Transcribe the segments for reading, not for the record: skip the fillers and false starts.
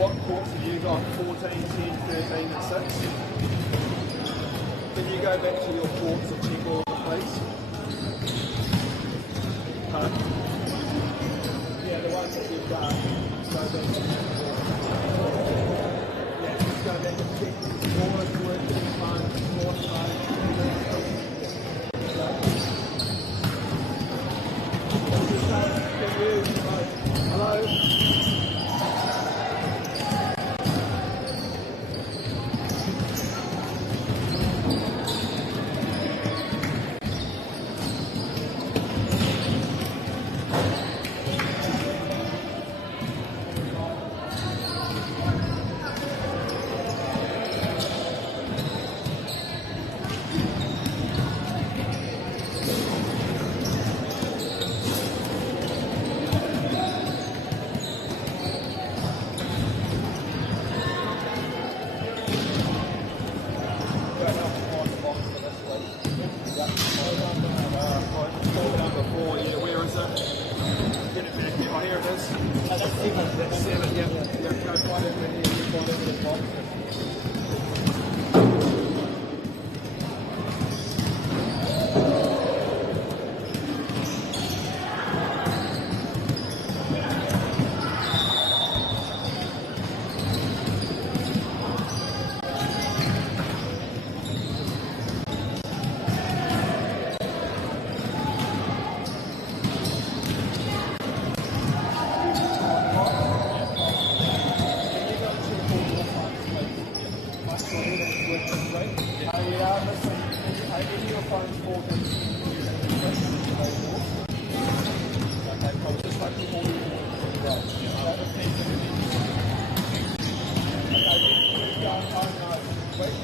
What course have you got? 14, 10, 13 and 6? Can you go back to your courts and check all the please? Huh? Yeah, the ones that you've done. Go back and check. Yeah, just go back and check. All is working fine, more fine. Hello? That's 7, yeah. Go find it when you find it in the box. Wait.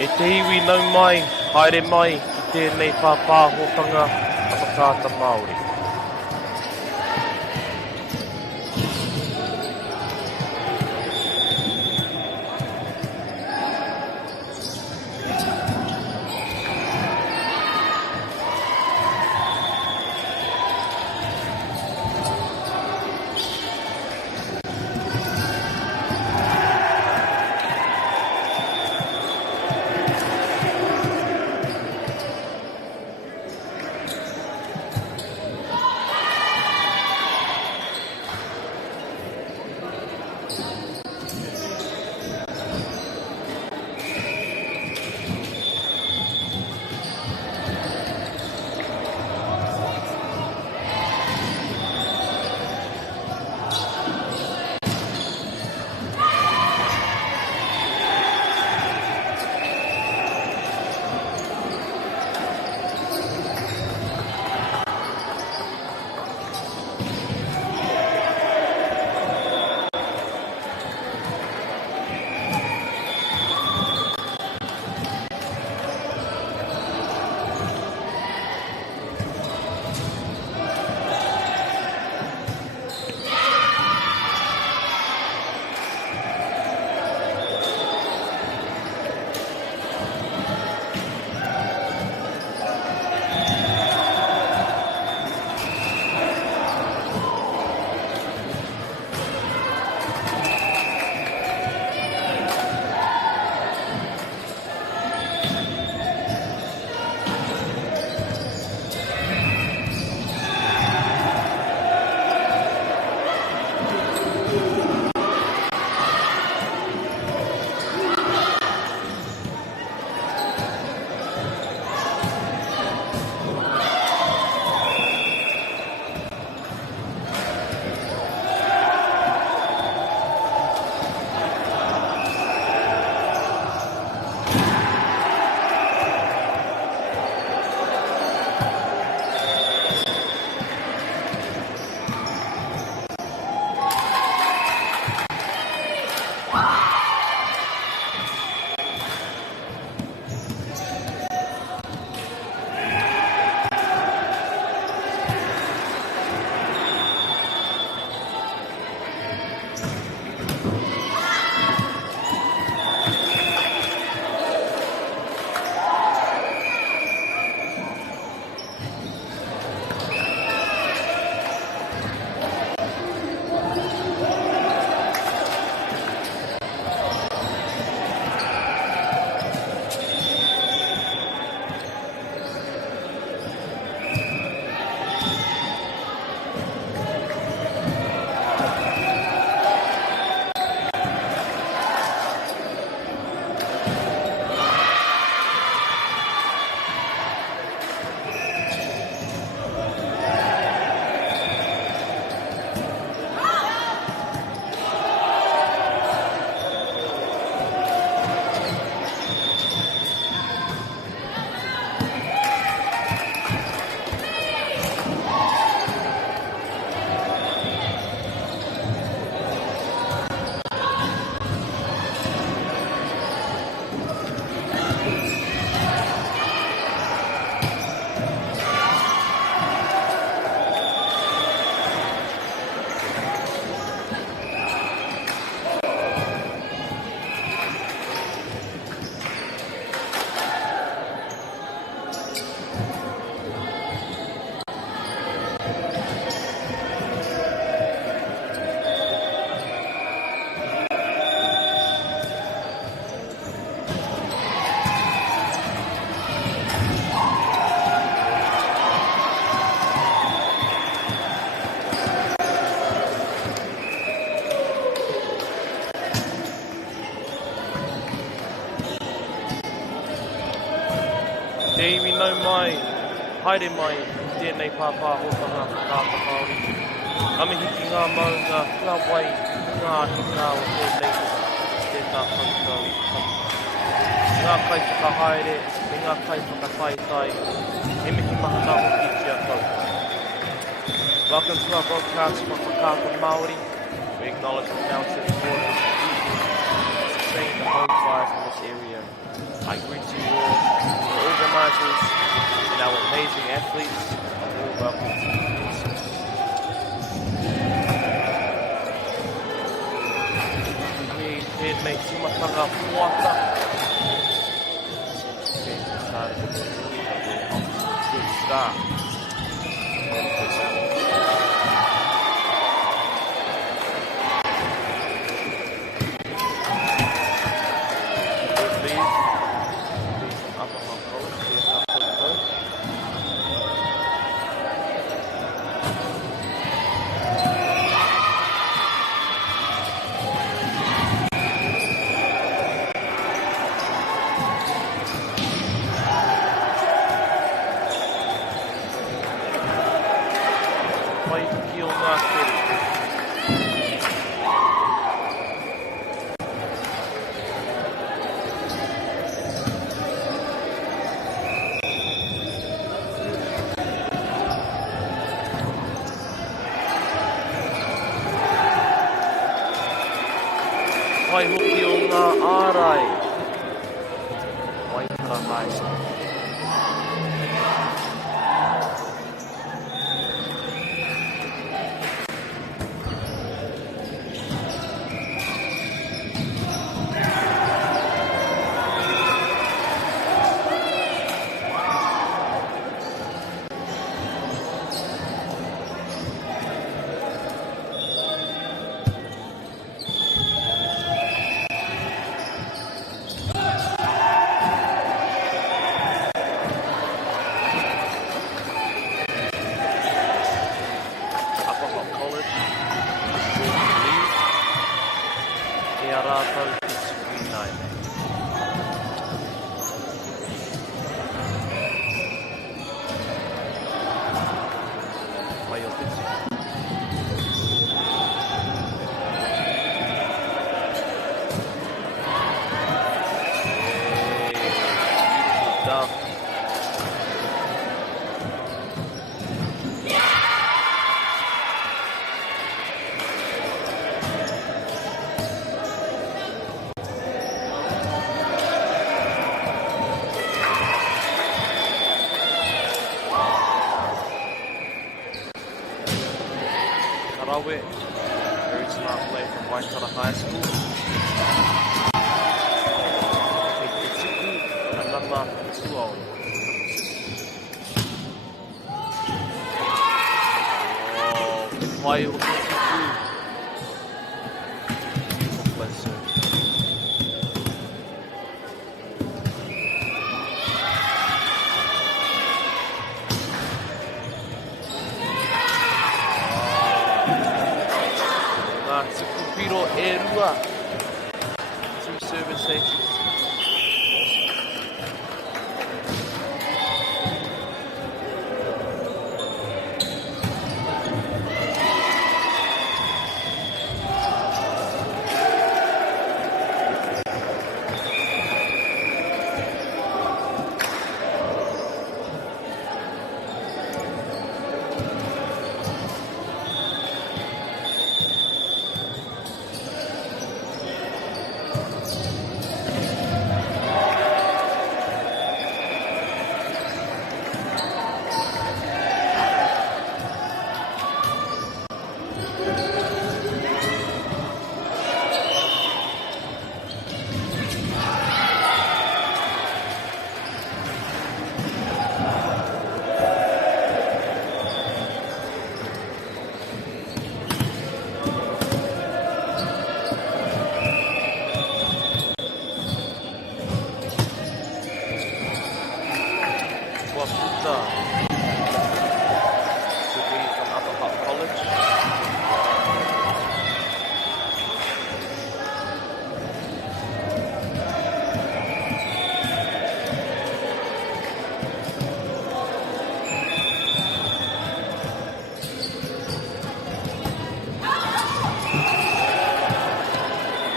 E te iwi nau mai, haere mai, ki tēnei pāpāhotanga a whakaata Māori. Te iwi nau mai, haere mai, tēnei pāpāhotanga whakaata Māori. Amihiki ngā maunga, ngā wai, ngā hika o tēnei, tēnā koutou tapu. Ngā kai whakahaere, me ngā kai whakataitai, e mihi maha ngā hoki kia koutou. Welcome to our broadcast from Whakaata Māori. We acknowledge the mountain waters, the sustain the home fire from this area. I greet you all, the organisers and our amazing athletes. All welcome to the course. He made timatanga puata. Seems to be starting to off to a good start. Waihoki o ngā ārai. Waitara High School. Very smart play from Waitara High School. Keituku and number 2 on. Oh, why you Keituku? Beautiful play serve. Tukupiro Erua. 2 service aces.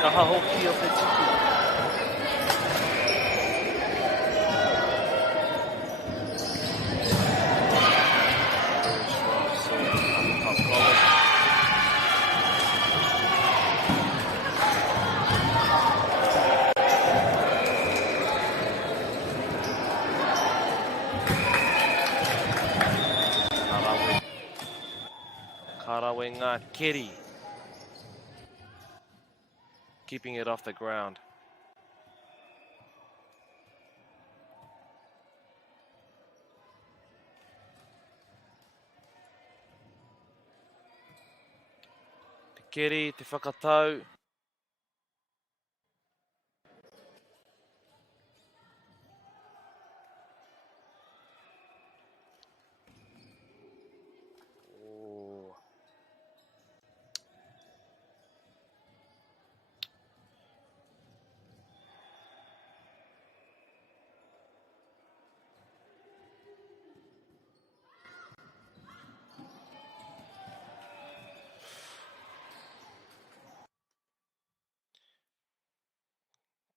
Kahahoki o Keituku. ngā keri. Keeping it off the ground. Te keri, te whakatau. Oh.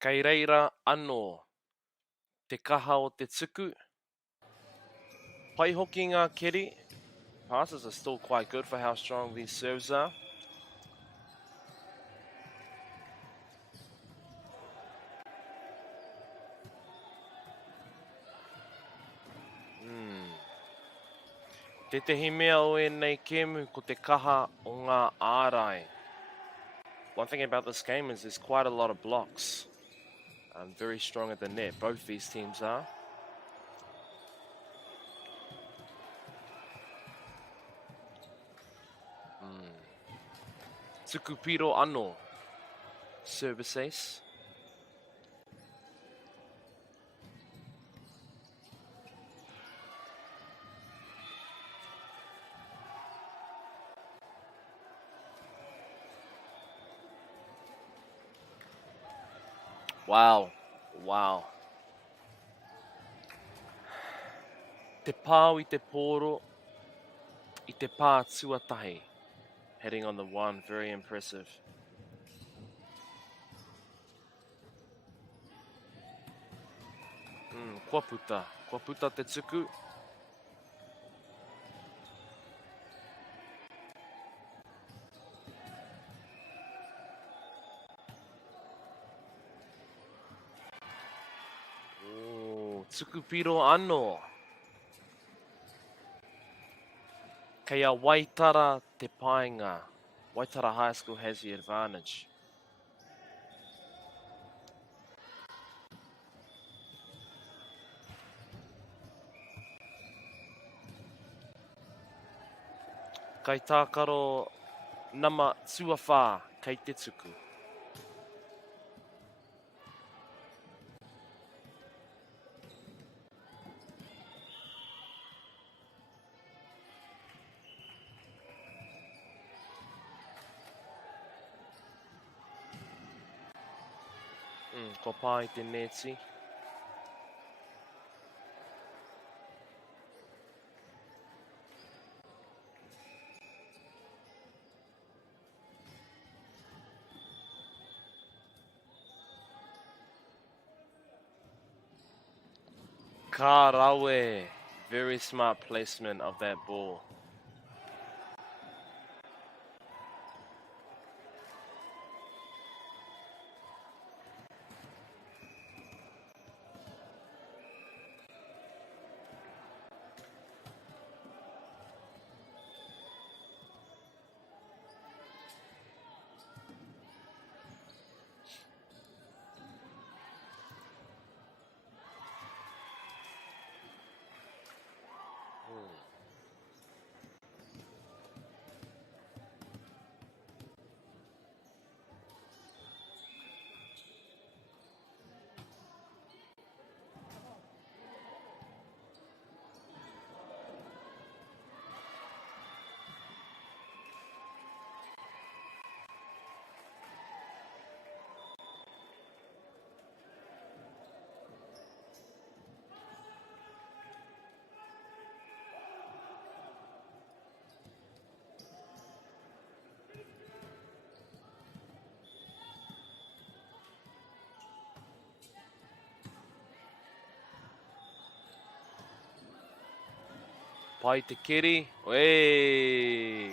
Kei reira anō, te kaha o te tuku. Pai hoki ngā keri. Passes are still quite good for how strong these serves are. Te tehi mea o nei kemu ko te kaha o ngā ārai. One thing about this game is there's quite a lot of blocks. Very strong at the net, both these teams are. Tukupiro anō. Service ace. Wow. Wow. Te pāu I te pōro, I te pā tuatahi. Heading on the one, very impressive. Kua puta te tuku. Tukupiro anō. Kei a Waitara te painga. Waitara High School has the advantage. Kai tākaro nama tuawha kei te tuku. Ko pā I te neti. Ka rawe. Very smart placement of that ball. Pai te keri. Wey.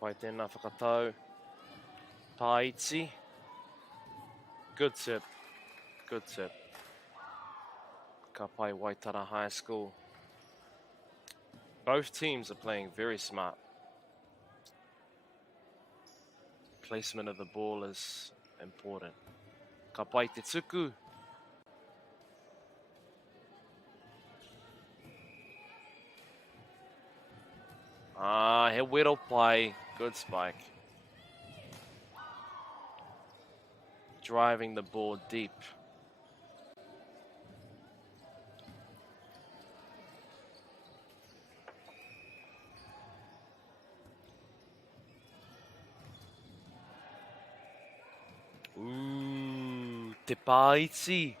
pai tēnā whakatau. Pāiti. Good tip. Good tip. Ka pai Waitara High School. Both teams are playing very smart. Placement of the ball is important. Ka pai te tuku. He wero pai. Good spike. Driving the ball deep. Ooh, te pāiti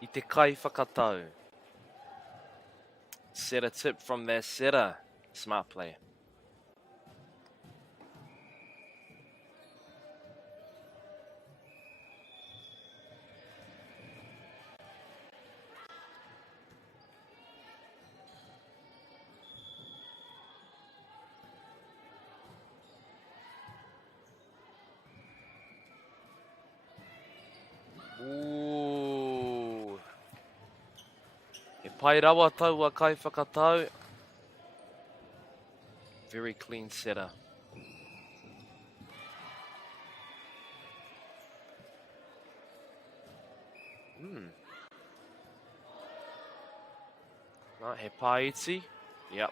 I te kai whakatau. Set a tip from their setter. Smart play. Ooh. He pai rawa tau a kai whakatau. Very clean setter. He pāiti. Yep.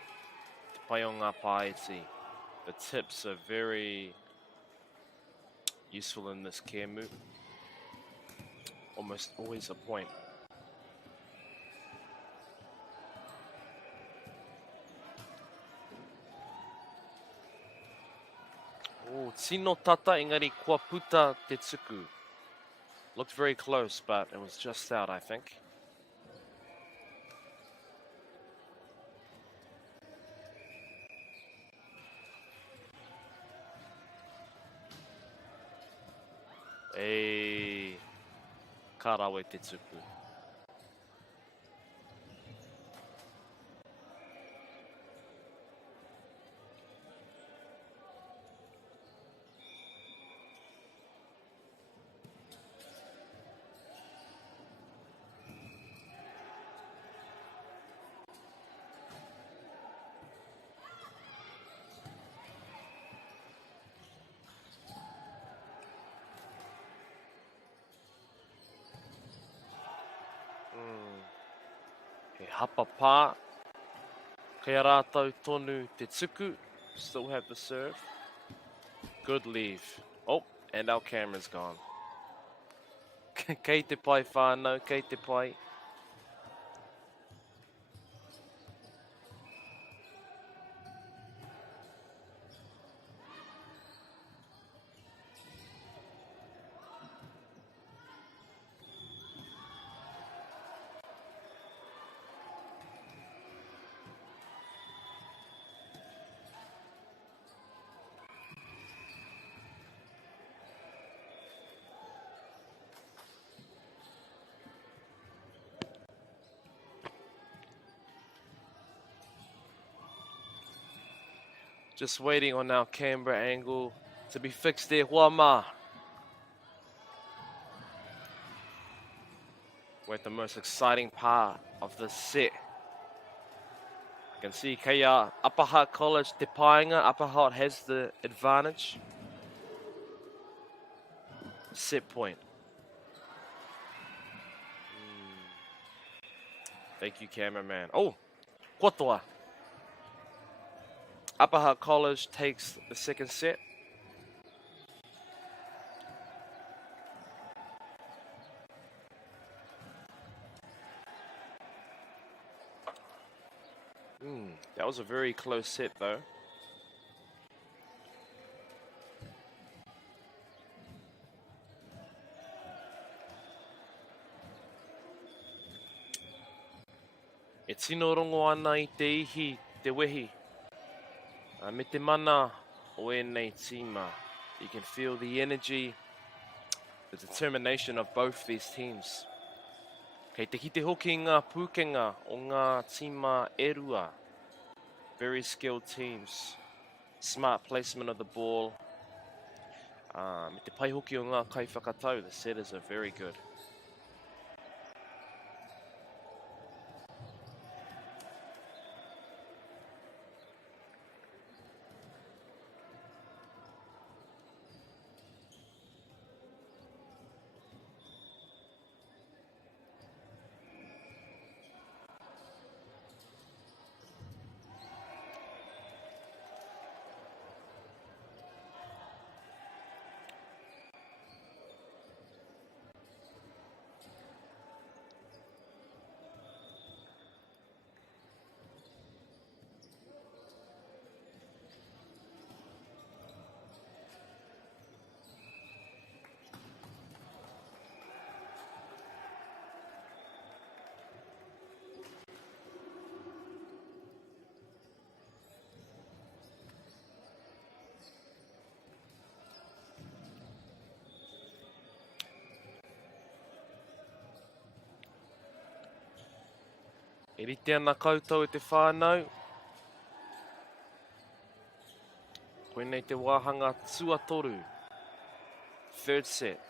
Te pai o ngā pāiti. The tips are very useful in this kēmu. Almost always a point. Oh, tino tata engari kua puta te tuku. Looked very close, but it was just out, I think. Hey, karawe te tuku. He hapa pā. Kei rātou tonu te tuku. Still have the serve. Good leave. Oh, and our camera's gone. Kei te pai whānau, kei te pai. Just waiting on our camera angle to be fixed there. Huama. We're at the most exciting part of the set. You can see Kaya Upper Hutt College, Te Painga. Upper Hutt has the advantage. Set point. Thank you, cameraman. Oh, Kotoa. Upper Hutt College takes the second set. That was a very close set, though. E tino rongo ana I te ihi, te wehi. Me te mana o ēnei tīma. You can feel the energy, the determination of both these teams. Kei te kite hoki ngā pūkenga o ngā tīma e rua. Very skilled teams. Smart placement of the ball. Te pai hoki o ngā kai whakatau, the setters are very good. E rite ana koutou e te whānau. Koenei te wāhanga tuatoru. Third set.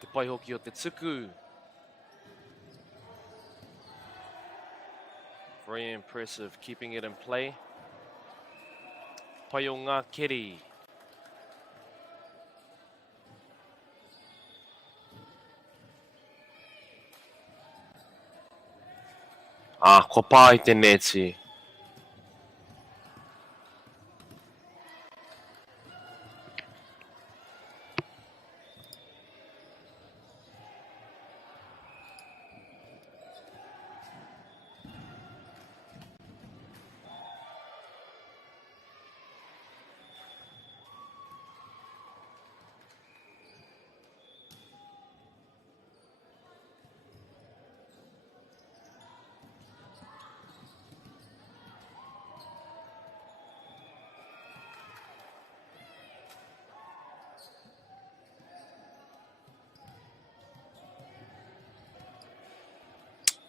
Te pai hoki o te tuku. Very impressive, keeping it in play. Pai o ngā keri. Ko pā i te neti.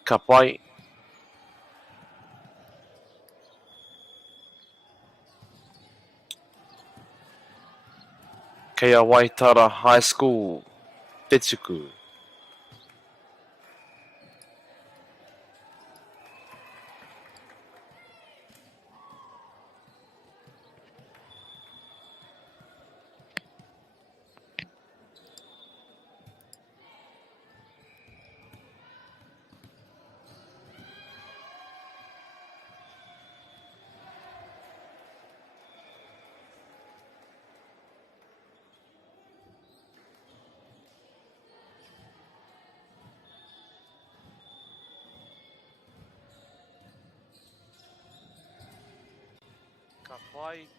Ka pai. Kei a Waitara High School, te tuku.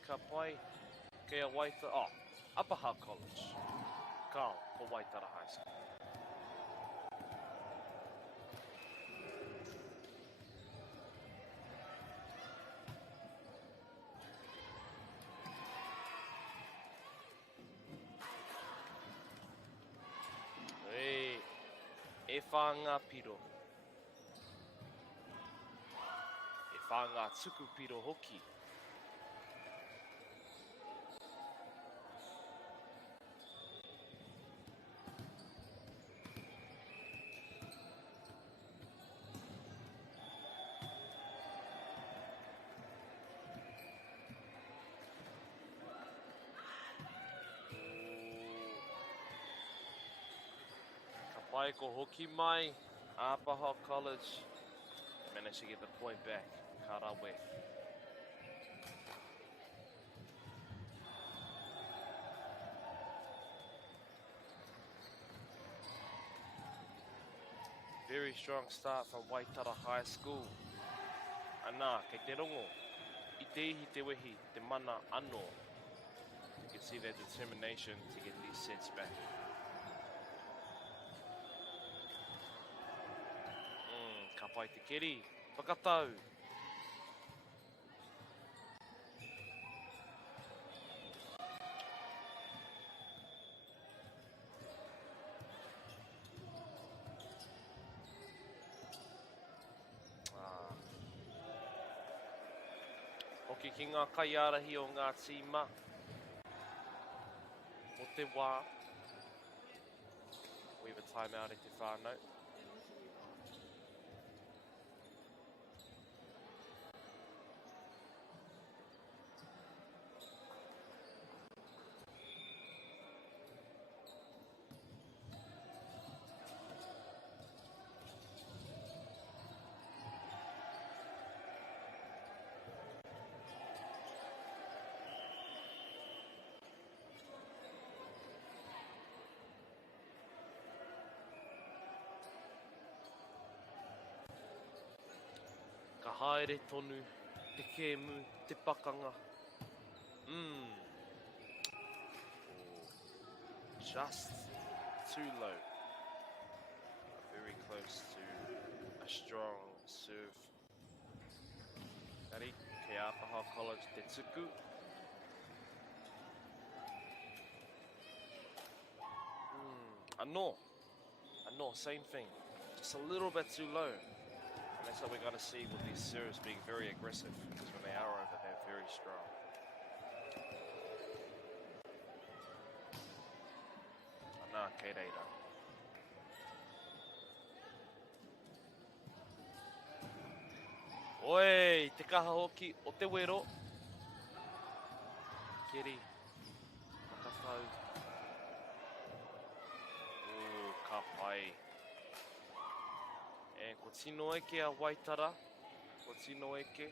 Ka pai, kei a Waitara, Upper Hull College, Carl, ko Waitara High School. E whāngā piro. E whāngā tuku piro hoki. Pai ko hoki mai, Apaha College managed to get the point back. Karawe. Very strong start from Waitara High School. Ana, kei te rongo. I te ihi te wehi, te mana anō. You can see their determination to get these sets back. Ka pai te keri, whakatau. Hoki ki ngā kaiarahi o ngā tīma. O te wā. We have a timeout i te whānau. Ka haere tonu, te kēmu, te pakanga. Just too low. Very close to a strong serve. Kari, ke Apaha College te tuku. Anō, same thing. Just a little bit too low. And that's what we're going to see with these serves being very aggressive, because when they are over, they're very strong. Anā, kei reira. Oi, te kaha hoki o te wero. Keri, whakatau. Ka pai. E ko tino eke a Waitara, ko tino eke.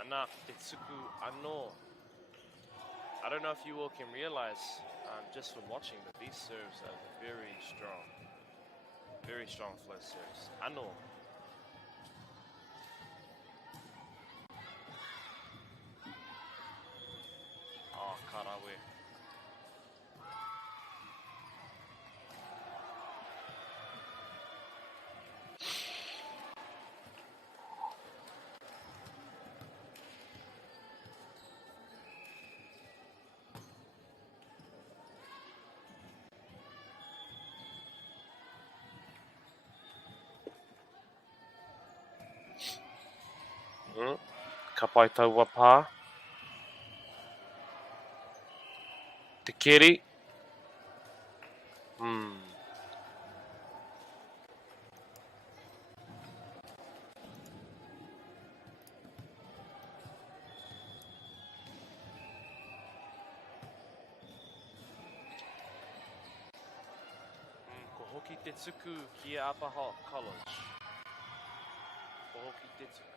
Ana, te tuku anō. I don't know if you all can realize, just from watching, that these serves are very strong flow serves. Anō. Karawe. Ka pai taua pā. Te keri. Ko hoki te tuku ki Apaha College. Ko hoki te tuku.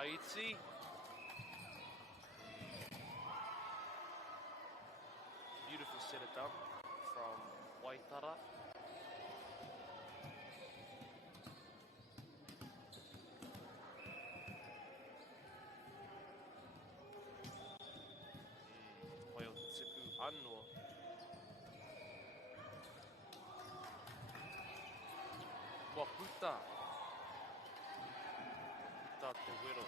Haiti. Beautiful set it done from Waitara. anō. Kua puta. Puta te wero.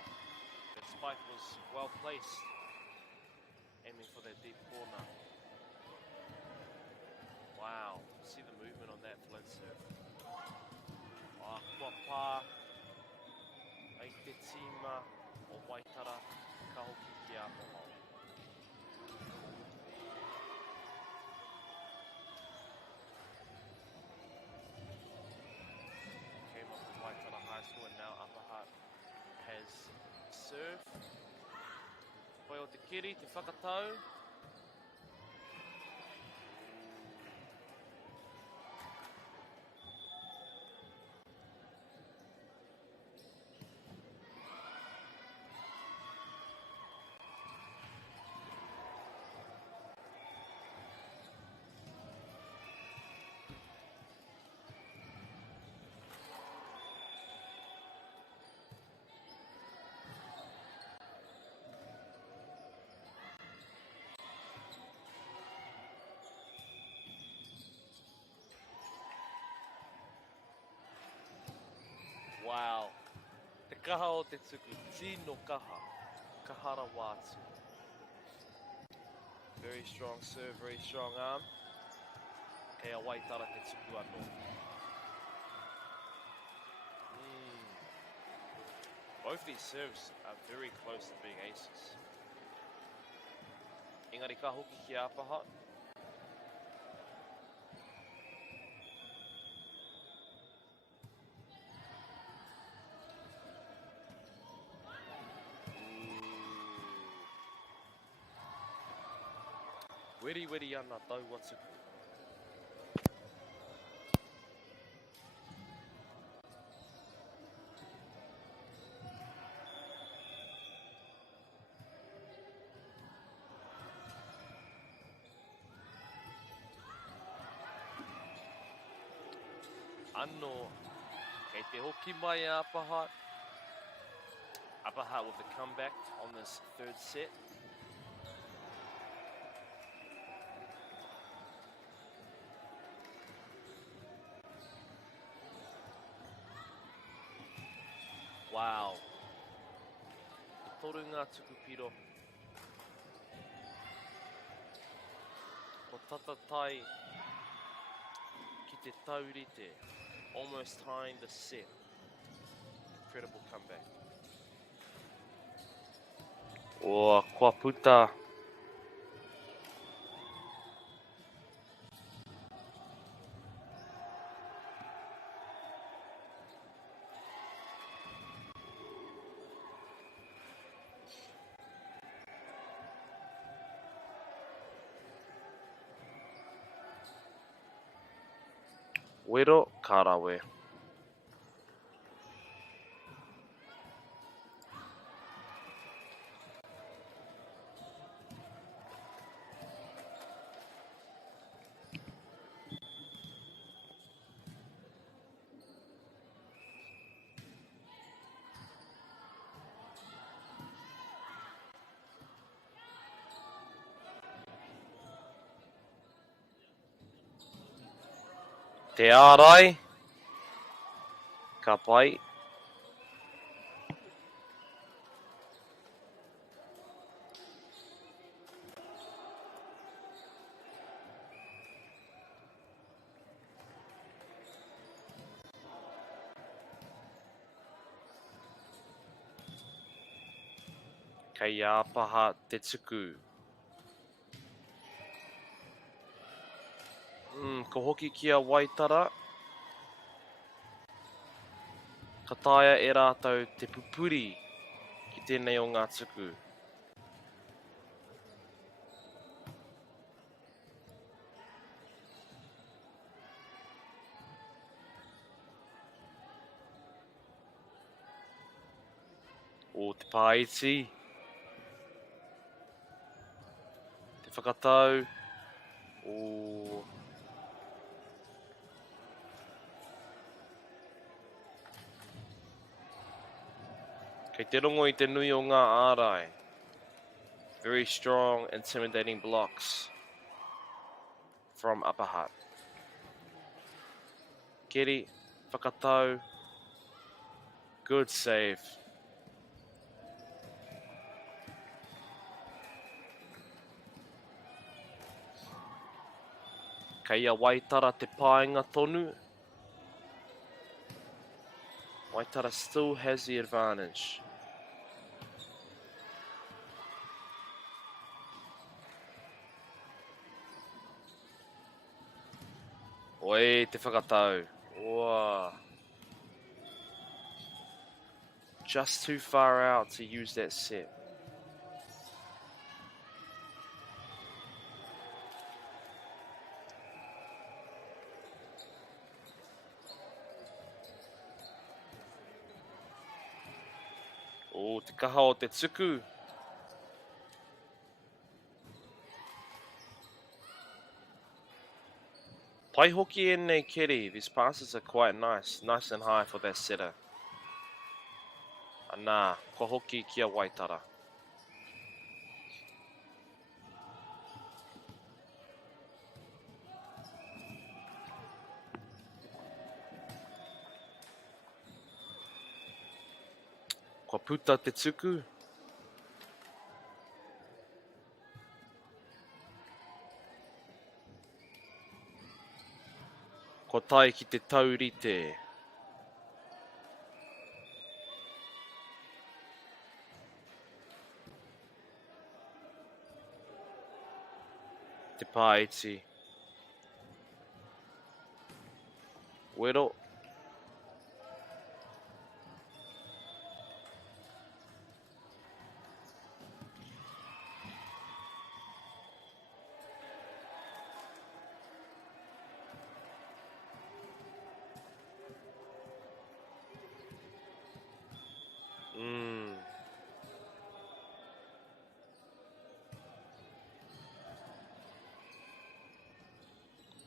The spike was well placed. Aiming for that deep corner. Wow, see the movement on that float serve. Kua pā. Ai te tīma o Waitara. Ka hoki ki a moho. Came up with Waitara High School and now Upper Hutt has serve. Pai o te kiri, te whakatau. Wow. Te kaha o te tuku. Tino kaha. Kahara wātu. Very strong serve, very strong arm. Kei a Waitara te tuku anō. Both these serves are very close to being aces. Engari ka hoki ki Upper Hutt. Weri weri ana taua tuku. Anō, kei te hoki mai a Upper Hutt. Upper Hutt with the comeback on this third set. Wow. Toru ngā tuku piro. Ko tata tai ki te taurite. Almost tying the set. Incredible comeback. O kua puta. Wero karawe. Te ārai. Ka pai. Kei āpaha te tuku. Ko hoki ki a Waitara. Ka taia e rātou te pupuri ki tēnei o ngā tuku. O te pāiti. Te whakatau. O... Kei te rongo I te nui o ngā ārai. Very strong, intimidating blocks. from upper heart. Kiri, whakatau. Good save. Kei a Waitara te pāinga tonu. Waitara still has the advantage. Oi, te whakatau. Wow. Just too far out to use that set. O te kaha o te tuku. Pai hoki e nei Kiri. These passes are quite nice. Nice and high for that setter. Anā, ko hoki kia Waitara. Ko puta te tuku. Ko tai ki te taurite. Te pāiti. Wero.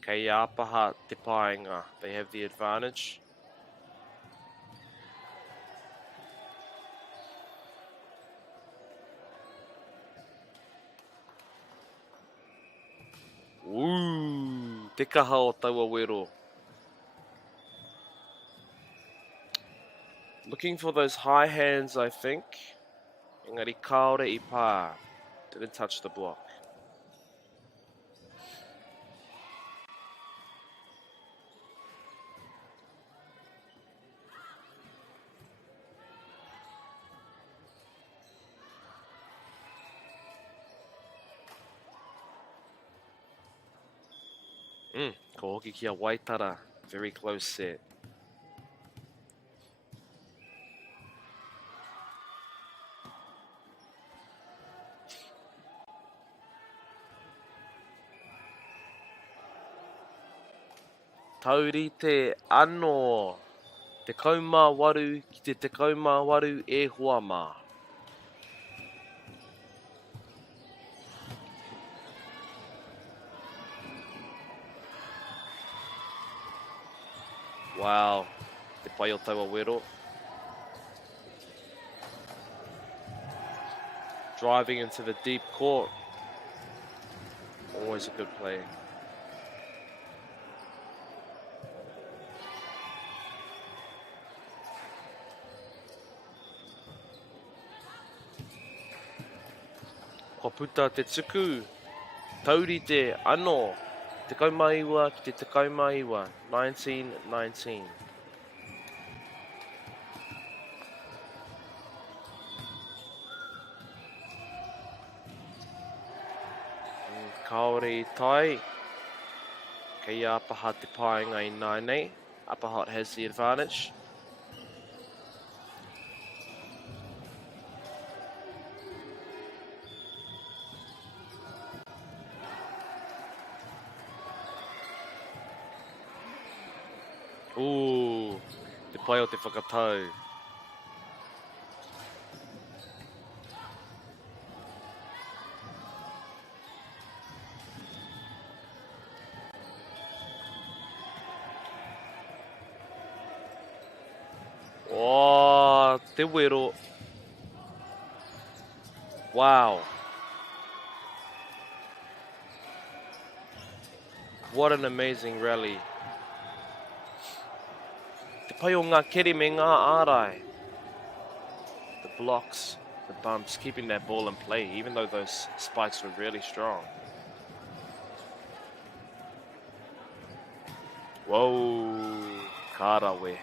Kei apaha te pāinga. They have the advantage. Ooh, te kaha o taua wero. Looking for those high hands, I think. Engari kaore I pā. Didn't touch the block. Ko hoki kia Waitara. Very close set. Taurite anō. Te kaumā waru ki te kaumā waru e hoa mā. Wow. Te pai o taua wero. Driving into the deep court. Always a good play. Ko puta te tuku. Taurite anō. Te kaumaiwa ki te kaumaiwa. 19-19. Kaore I tai. Kei apaha te pāinga I nainei. Upper Hot has the advantage. Ooh, te pai o te whakatau. Oh, te wero. Wow. What an amazing rally. Te pai o ngā kere me ngā ārai. The blocks, the bumps, keeping that ball in play, even though those spikes were really strong. Whoa, Karawe.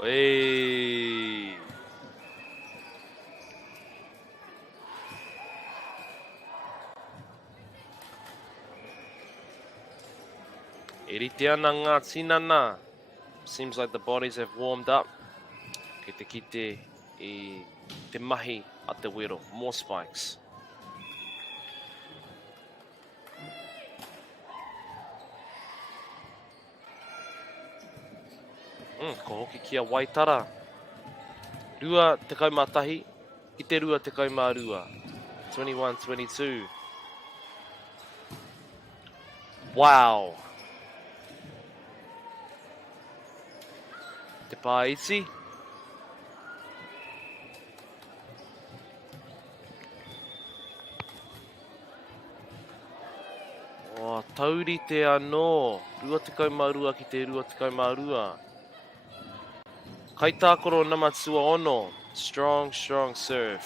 Hey. Iritea na ngā tinana. Seems like the bodies have warmed up. Kite I te mahi a te wero. More spikes. Ko hoki kia Waitara. Rua te kaumatahi. I te rua te kaumarua. 21-22. Wow. Te pāiti. Oh, tauri te anō. Rua te kaumarua ki te rua te kaumarua. Kai tākoro namatua ono. Strong, strong serve.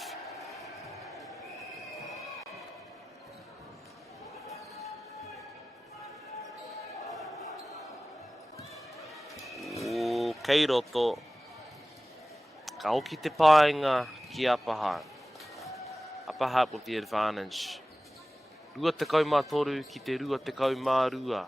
Kei roto. Ka hoki te pāinga ki Apahat. Apahat with the advantage. Rua te kaumatoru ki te rua te kaumarua.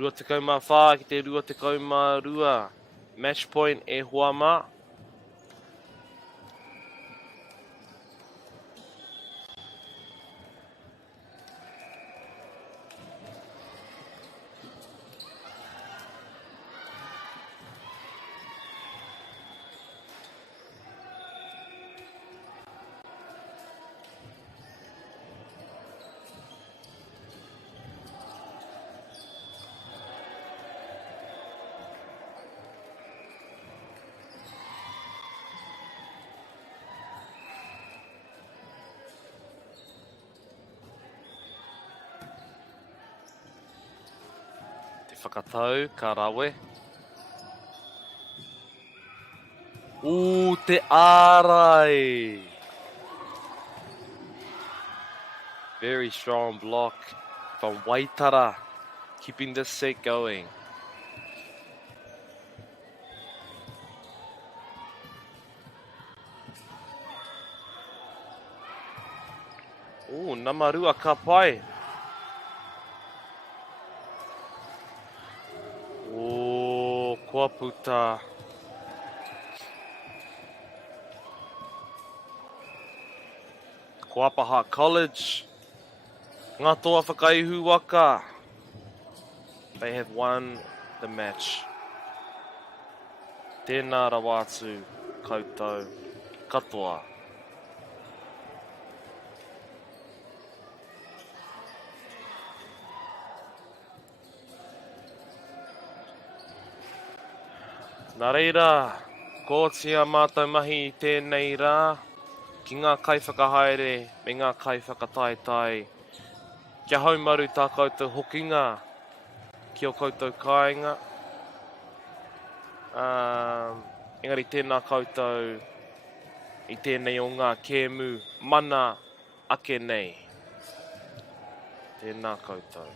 Rua te kaumawha ki te rua te kaumarua. Match point e Huama. Whakatau, Karawe. Te ārai. Very strong block from Waitara, keeping this set going. Namarua ka pai. Kua puta. Ko Apahat College. Ngā toa whakaihu waka. They have won the match. Tēnā rawatu koutou katoa. Nā reira, ko tia mātou mahi I tēnei rā, ki ngā kaiwhakahaere me ngā kaiwhakataetai. Kia haumaru tā koutou hokinga, ki o koutou kāinga. Engari tēnā koutou I tēnei o ngā kēmu mana ake nei. Tēnā koutou.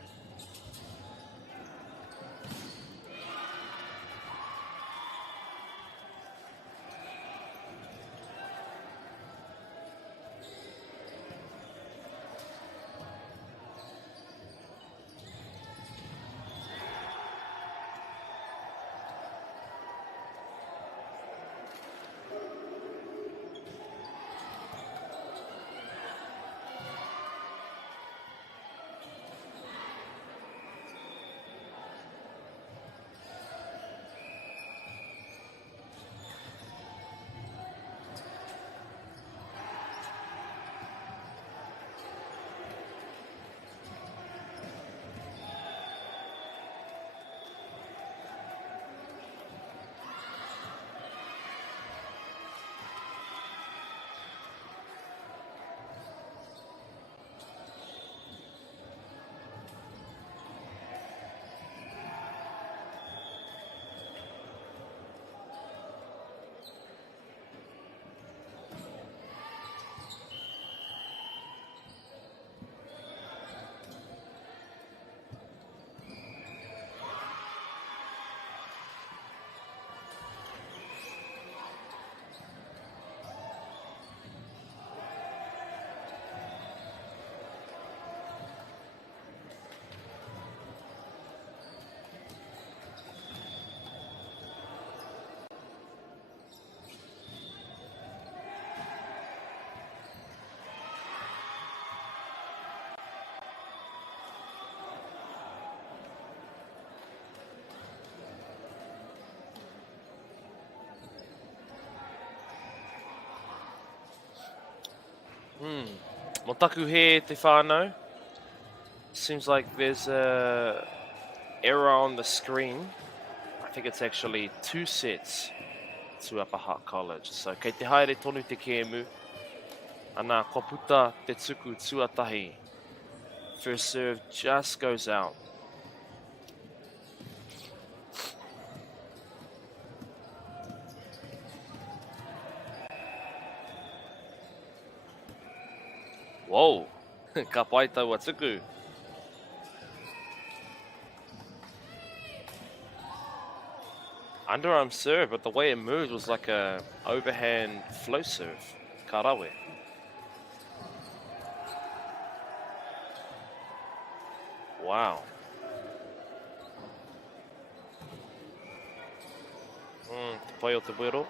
Motaku he te whānau. Seems like there's a error on the screen. I think it's actually 2 sets to Upper Hutt College. So kei te haere tonu te kēmu. Ana kua puta te tuku tuatahi. First serve just goes out. Whoa! Ka pai taua tuku. Underarm serve, but the way it moved was like a overhand flow serve. Karawe. Wow. Te pai o te wero.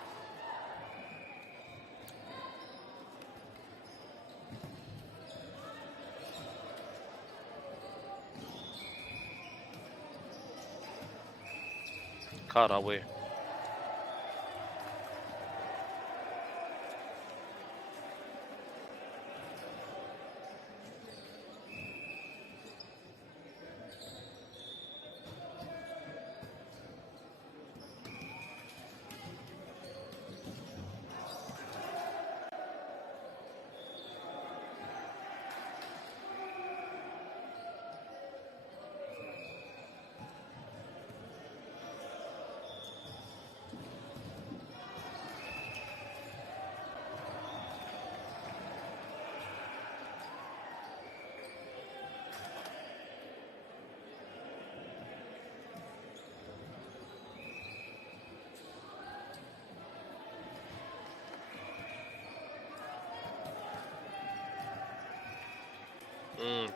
Karawe.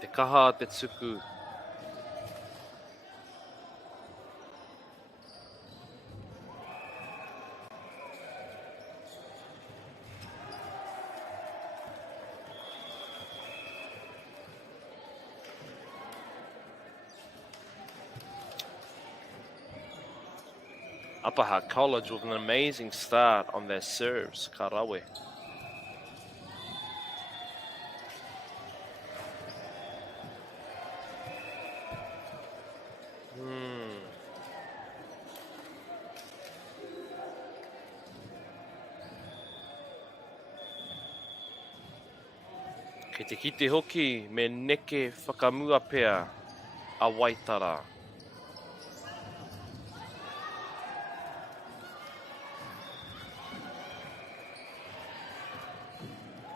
Te kaha te tuku. Upper Hutt College with an amazing start on their serves. Karawe. Kei te kite hoki me neke whakamua pea a Waitara.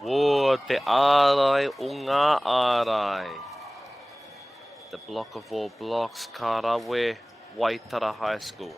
Whoa, te ārai o ngā ārai. The block of all blocks, Karawe, Waitara High School.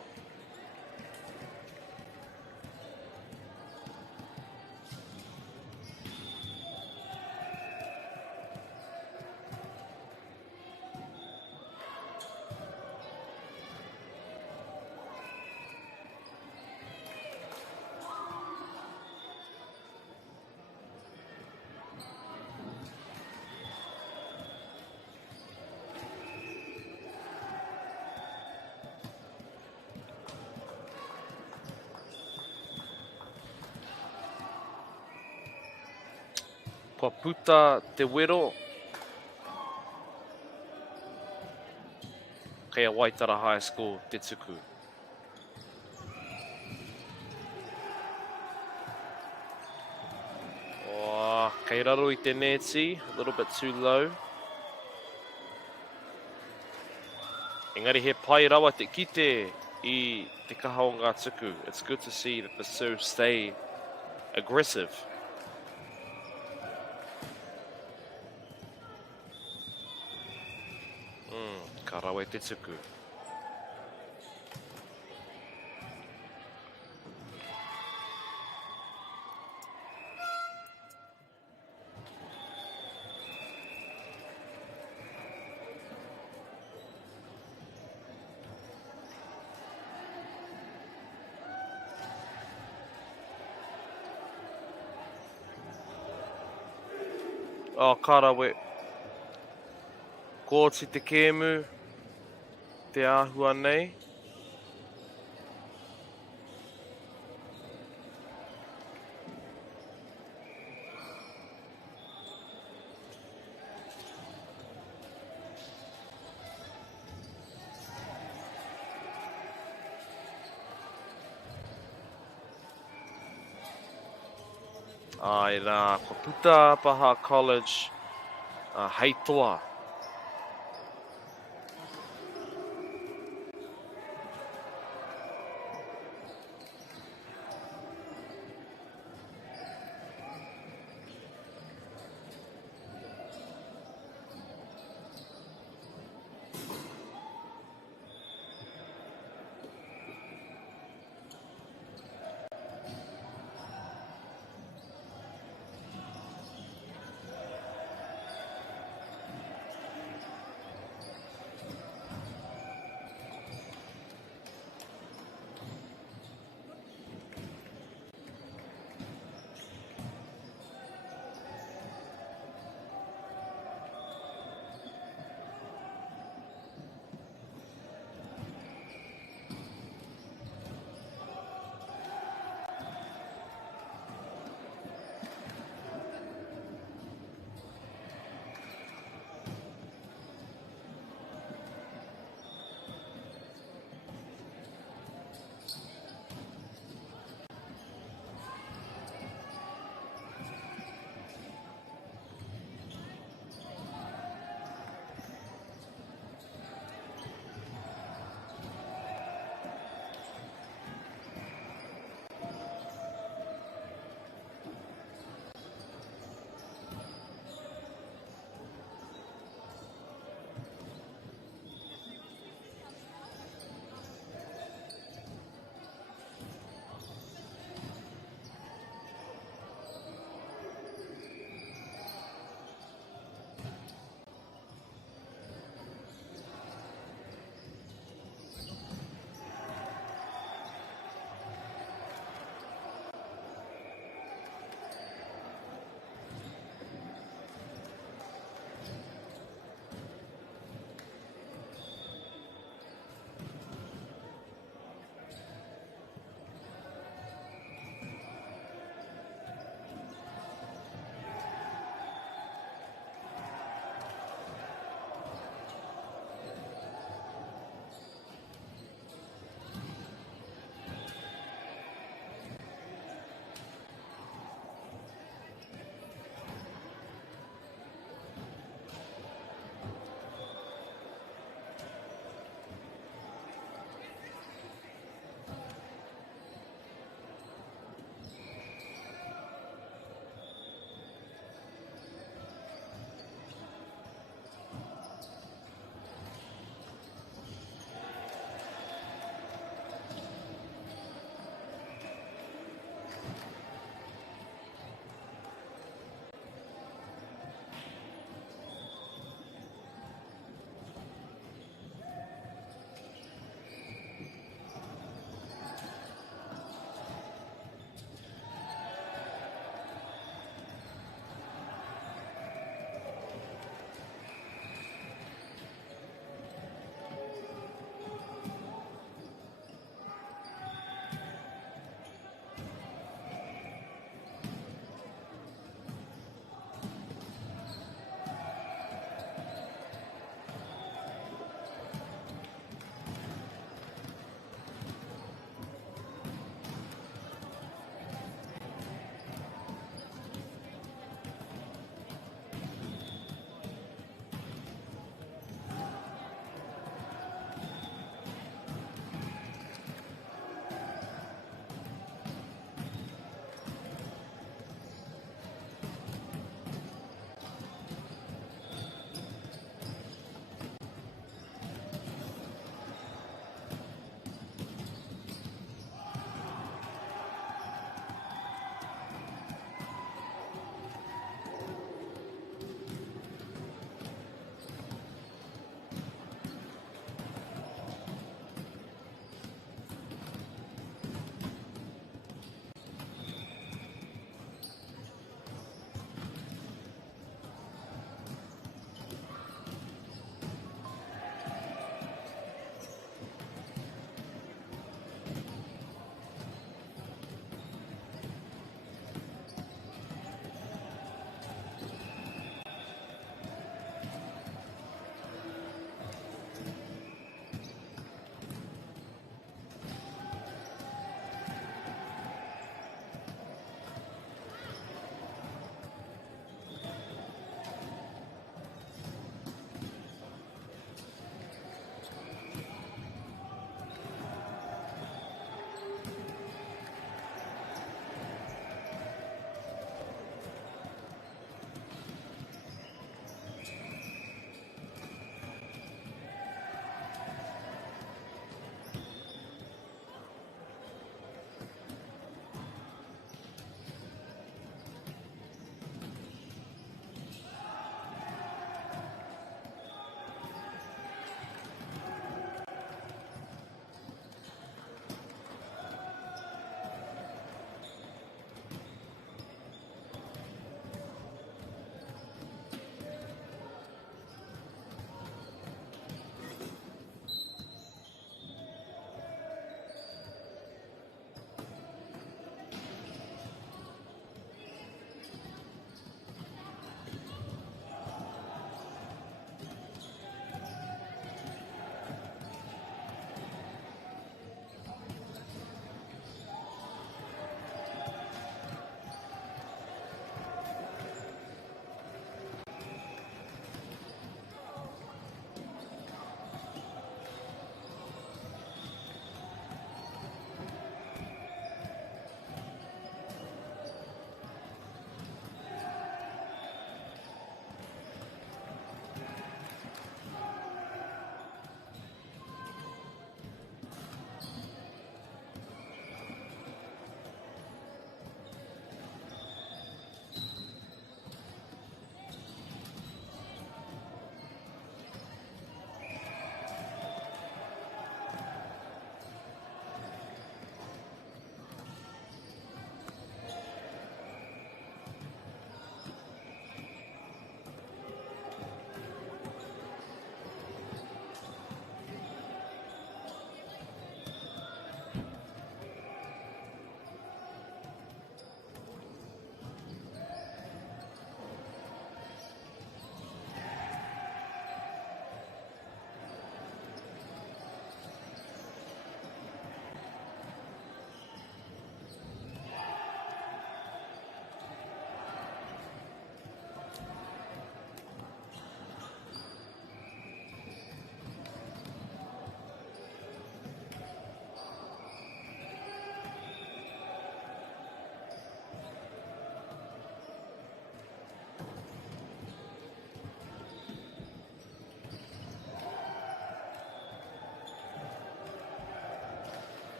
Kua puta te wero. Kei a Waitara High School, te tuku. Oh, kei raro I te neti, a little bit too low. Engari he pai rawa te kite I te kaha o ngā tuku. It's good to see that the serves stay aggressive. Karawe te tuku. Oh, Karawe. Kōti te kēmu. Te āhua nei. Ai rā, ko Puta Paha College, hei toa.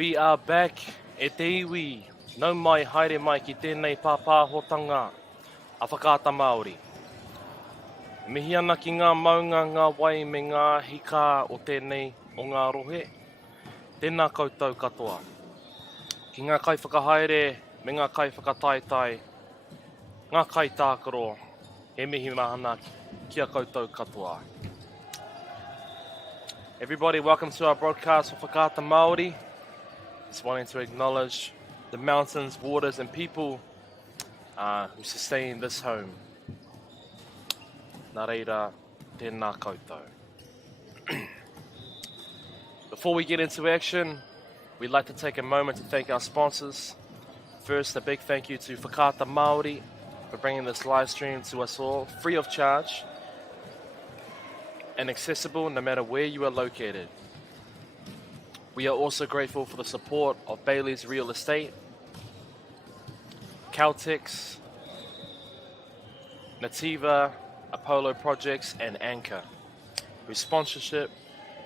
We are back e te iwi. Nau mai haere mai ki tēnei pāpāhotanga a whakaata Māori. Mihi ana ki ngā maunga, ngā wai me ngā hika o tēnei o ngā rohe. Tēnā koutou katoa. Ki ngā kai whakahaere me ngā kai whakataetai, ngā kai tākaro, he mihi mahana kia koutou katoa. Everybody, welcome to our broadcast for Whakaata Māori. Just wanting to acknowledge the mountains, waters and people who sustain this home. Nā reira, tēnā koutou. Before we get into action, we'd like to take a moment to thank our sponsors. First, a big thank you to Whakaata Māori for bringing this live stream to us all, free of charge and accessible no matter where you are located. We are also grateful for the support of Bailey's Real Estate, Caltex, Nativa, Apollo Projects, and Anchor, whose sponsorship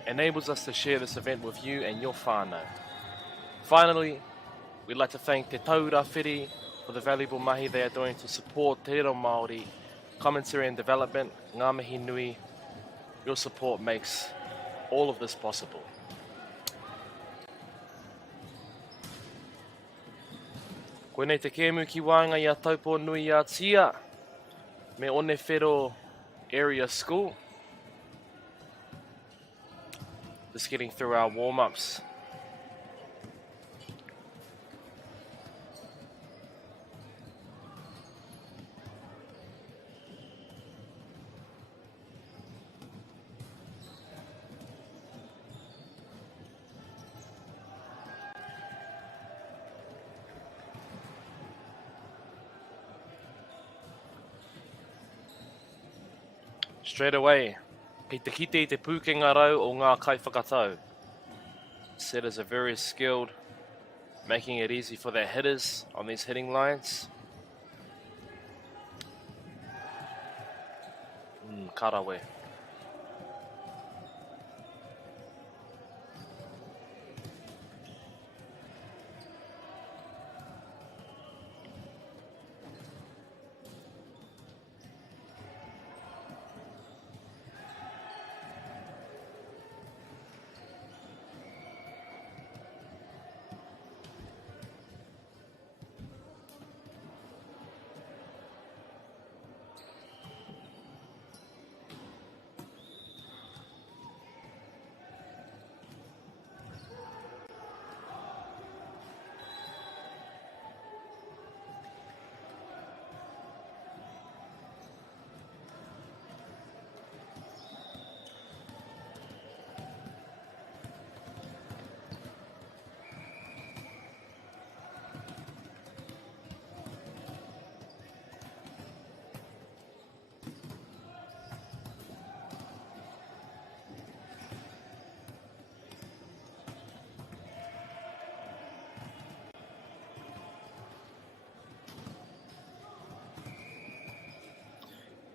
enables us to share this event with you and your whānau. Finally, we'd like to thank Te Taura Whiri for the valuable mahi they are doing to support Te Reo Māori, commentary and development, ngā mihi nui. Your support makes all of this possible. Koenei te kēmu ki wānga i a taupo nui a tia, me One Whero Area School. Just getting through our warm-ups. Straight away, kei te kite I te pūkenga rau o ngā kai whakatau. Setters are very skilled, making it easy for their hitters on these hitting lines. Karawe.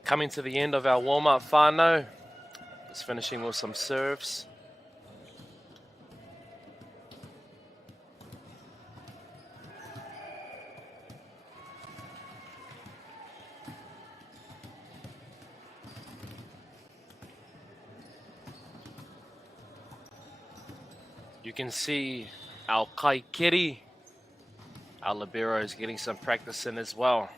Coming to the end of our warm-up whānau, just finishing with some serves. You can see our kai keri, our libero is getting some practice in as well.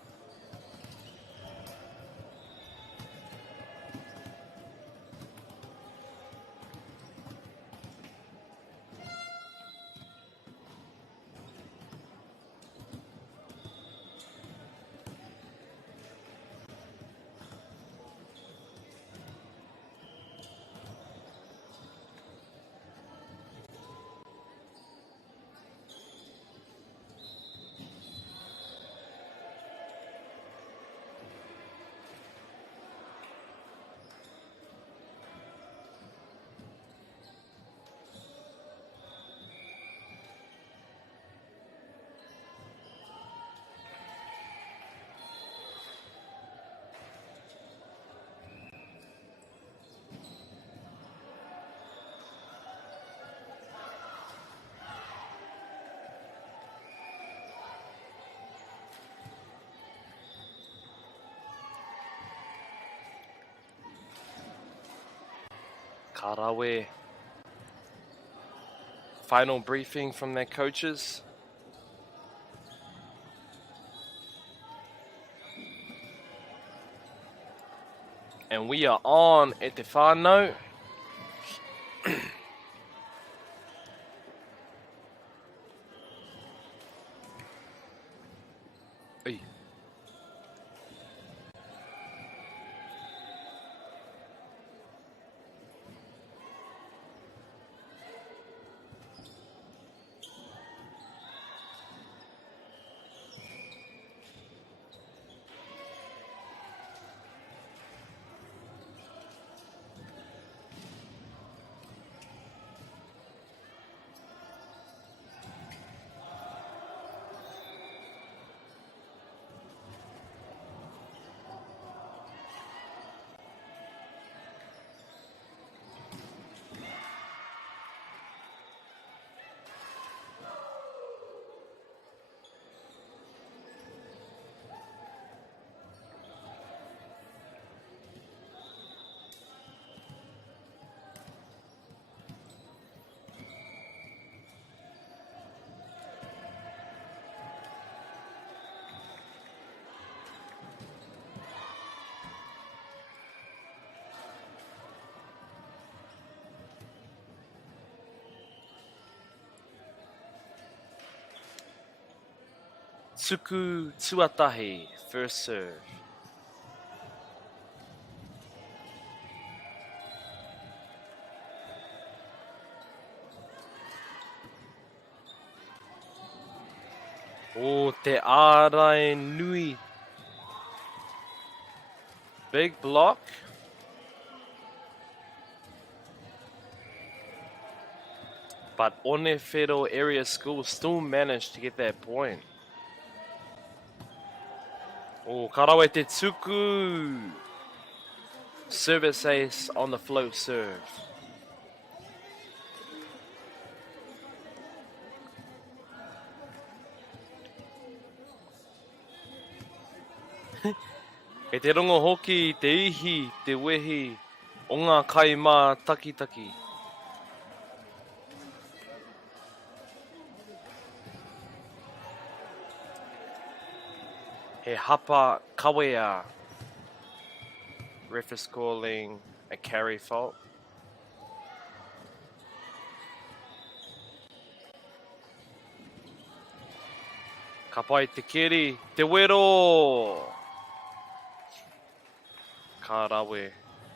Karawe. Final briefing from their coaches. And we are on e te whānau. Ei. Tuku Tuatahi, first serve. O te ārai nui. Big block. But Onewhero Area School still managed to get that point. Oh, Karawe te tuku. Service ace on the float serve. E te rongo hoki, te ihi, te wehi, o ngā kai mā taki-taki. He hapa kawea. Ref is calling a carry fault. Ka pai te keri, te wero! Ka rawe,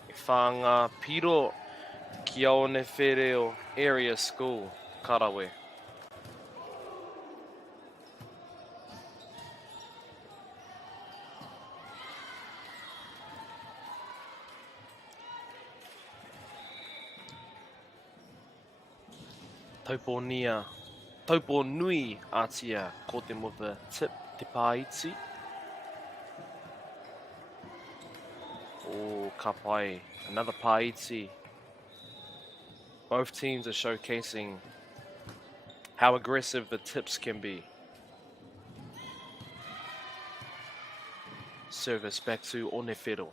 e whānga piro ki Onewhero Area School, ka rawe. Tauponia, taupo nui atia ko te muta tip te pāiti. Oh, ka pai, another pāiti. Both teams are showcasing how aggressive the tips can be. Service back to Onewhero.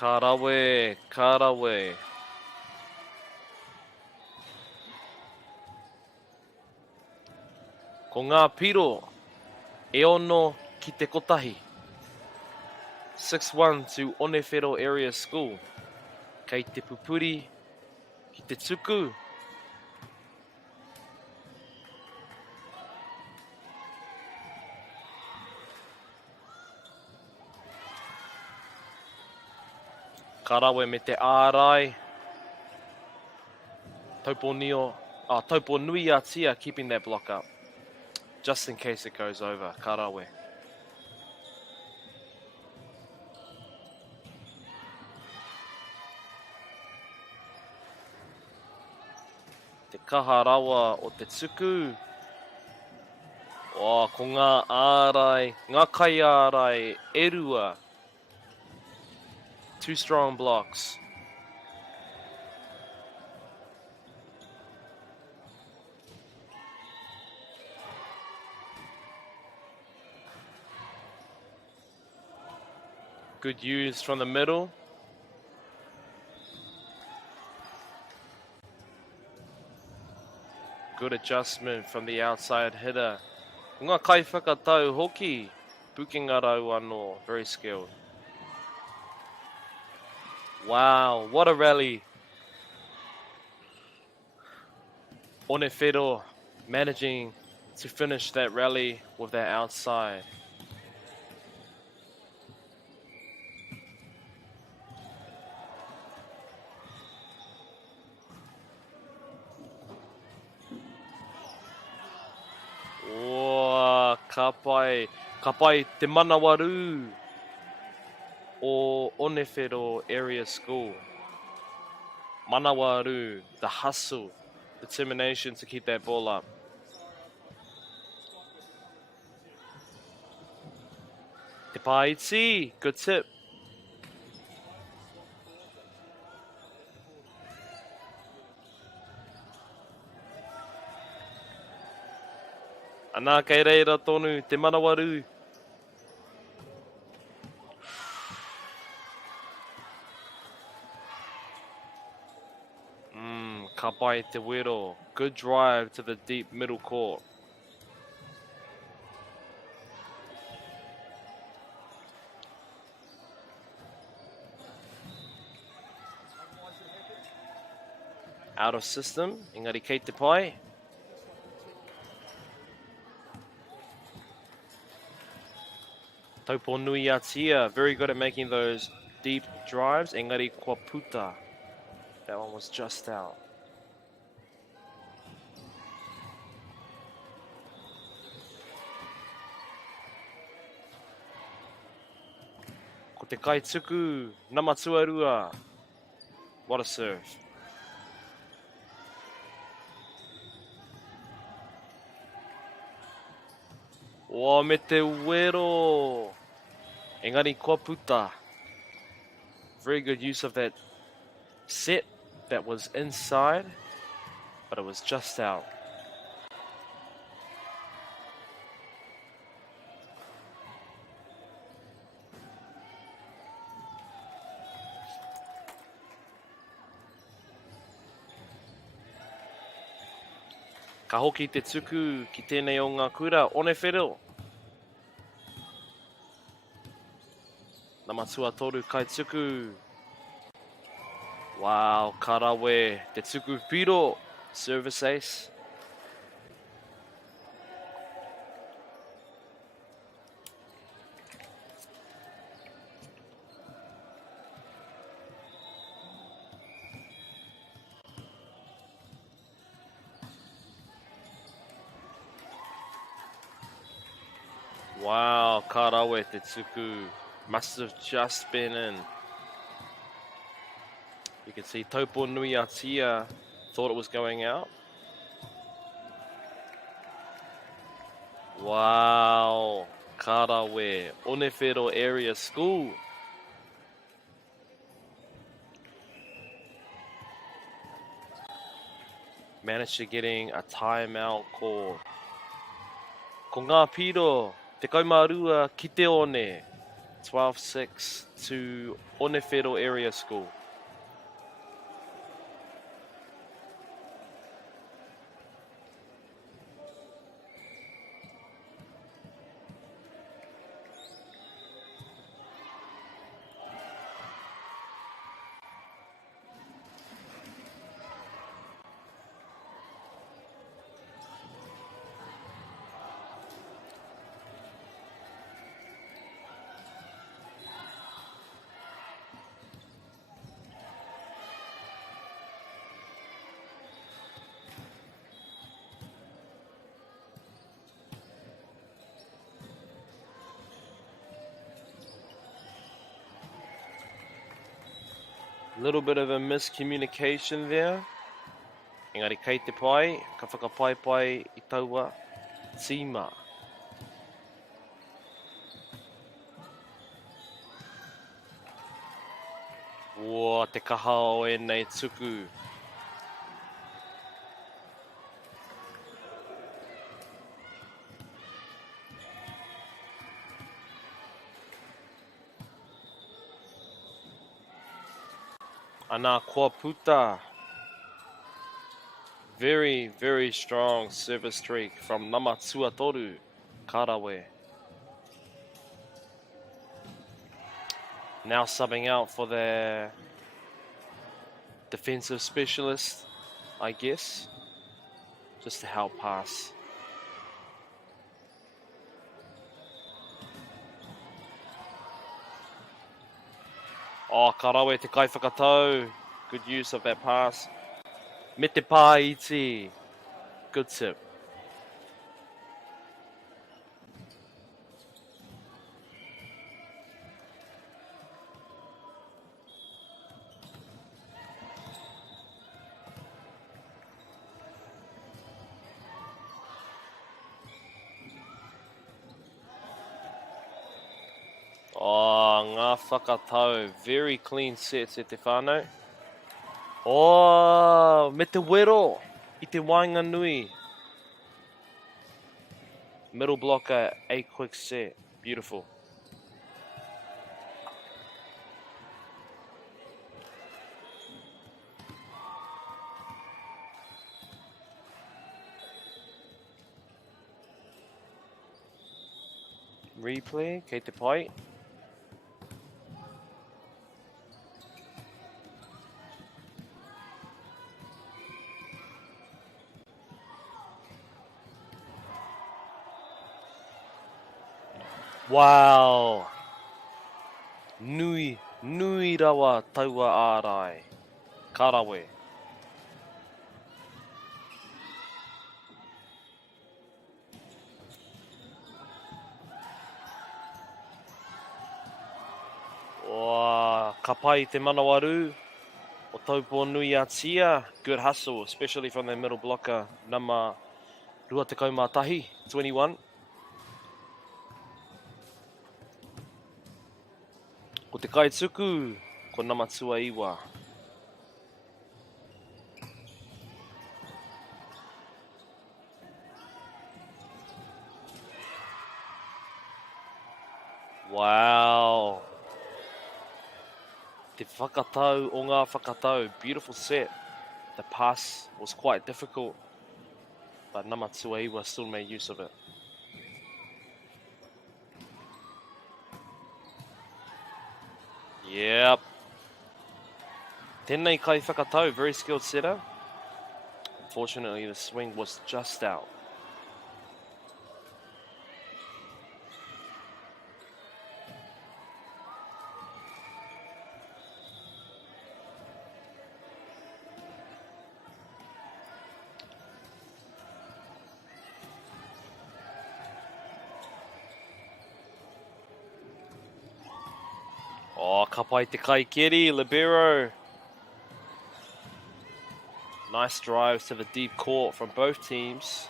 Karawe, karawe. Ko ngā piro, e ono ki te kotahi. 6-1 to Onewhero Area School. Kei te pupuri, ki te tuku. Karawe me te ārai. Taupo nui a tia keeping that block up. Just in case it goes over. Karawe. Te kaha rawa o te tuku. Oh, ko ngā ārai, ngā kai ārai, e rua. Two strong blocks. Good use from the middle. Good adjustment from the outside hitter. Ngā kai whakatau hoki. Pukinga rau anō. Very skilled. Wow, what a rally. Onefero managing to finish that rally with that outside. Oh, ka pai te manawaru o Onefero Area School. Manawaru, the hustle, determination to keep that ball up. Te paiti, good tip. Anā kei reira tonu, te manawaru. Ka pai te wero. Good drive to the deep middle court. Out of system, engari kei te pai. Taupo nui atia, very good at making those deep drives. Engari kua puta. That one was just out. Ko te kai tuku, namatuarua. What a serve. O me te wero. Engari kua puta. Very good use of that set that was inside, but it was just out. Ka hoki te tuku ki tēnei o ngā kura, Onefero. Namatua toru kai tuku. Wow, karawe, te tuku piro, service ace. Wow, karawe te tuku. Must have just been in. You can see Taupo Nui Atia thought it was going out. Wow, karawe, Onefero Area School. Managed to getting a timeout call. Ko ngā piro, te kaumarua ki te one. 12-6 to Onefero Area School. Little bit of a miscommunication there. Engari kei te pai, ka whakapai pai I taua tīma. Ua te kaha o e nei tuku. Ana kua puta. Very, very strong service streak from Namatsua Toru Karawe. Now subbing out for their defensive specialist, I guess, just to help pass. Oh, Karawe te kai whakatau. Good use of that pass. Me te pā iti. Good tip. Oh, ngā whakatau. Very clean sets e te whānau. Oh, me te wero. I te wainga nui. Middle blocker, a quick set. Beautiful. Replay, kei te pai. Wow. Nui rawa taua ārai. Karawe. Wow, ka pai te manawaru. O taupō nui a tia. Good hustle, especially from their middle blocker, Nama Ruatekau 21. Ko te kaituku, ko Namatua Iwa. Wow. Te whakatau o ngā whakatau. Beautiful set. The pass was quite difficult, but Namatua Iwa still made use of it. Yep. Tēnei kai whakatau, very skilled setter. Unfortunately, the swing was just out. Oh, ka pai te kaikeri, libero. Nice drives to the deep court from both teams.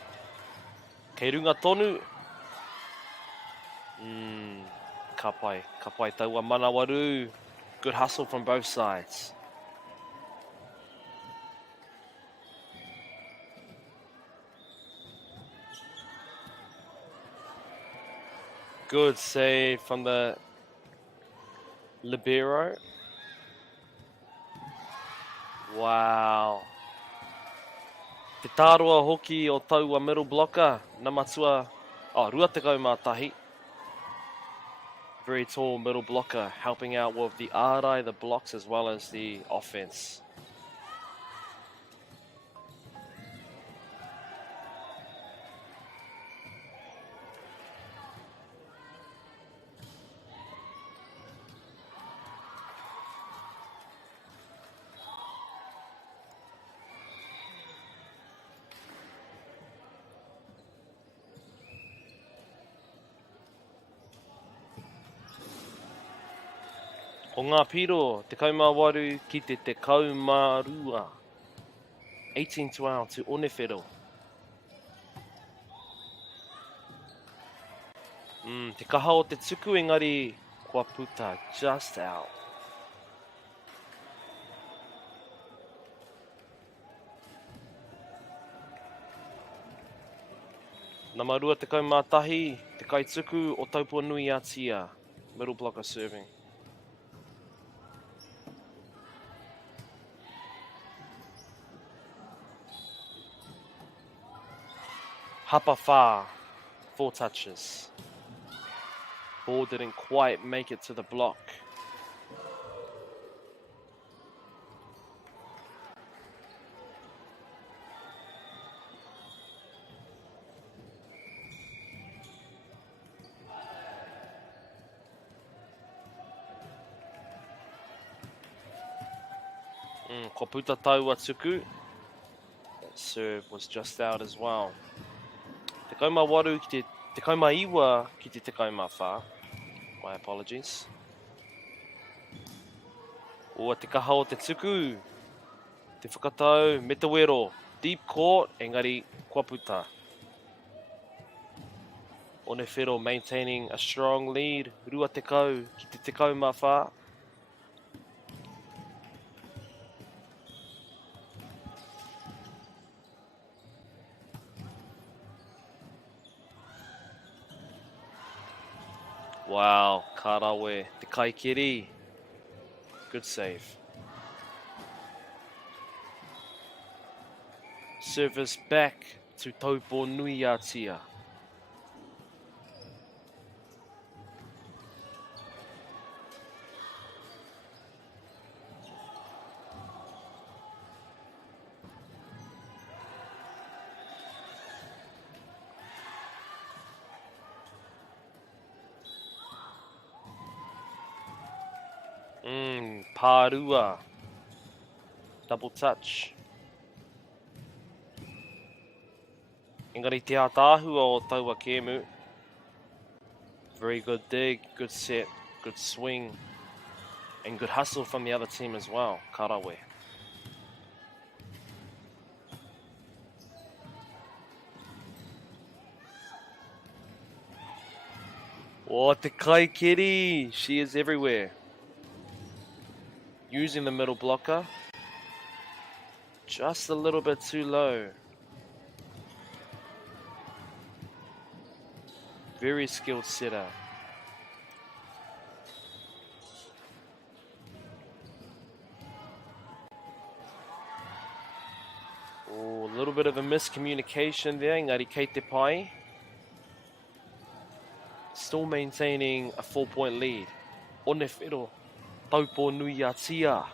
Kei runga tonu. Ka pai taua manawaru. Good hustle from both sides. Good save from the libero. Wow. Te tāroa hoki o taua middle blocker, Namatua, Ruatekau Mātahi. Very tall middle blocker, helping out with the ārai, the blocks, as well as the offense. Ko ngā piro, te kaumawaru ki te kaumarua. 18-12 to Onewhero. Te kaha o te tuku engari, kua puta, just out. Namarua te kaumātahi, te kaituku o taupua nui a tia. Middle blocker serving. Hapa wha, 4 touches. Ball didn't quite make it to the block. Ko puta taua tuku. That serve was just out as well. Te kauma waru ki te kauma iwa ki te kauma wha. My apologies. Ua te kaha o te tuku. Te whakatau, me te wero. Deep court, engari kua puta. Onewhero maintaining a strong lead. Rua te kau ki te kauma wha. Wow, Karawe, te kaikiri. Good save. Service back to Taupo Nui Atia. Pārua. Double touch. Engari te ātāhua o taua Kemu. Very good dig, good set, good swing, and good hustle from the other team as well, Karawe. Oh, te kaikiri! She is everywhere. Using the middle blocker. Just a little bit too low. Very skilled setter. Oh, a little bit of a miscommunication there, Ngari kei te pai. Still maintaining a 4-point lead. Onewhero. Taupo Nui Atia.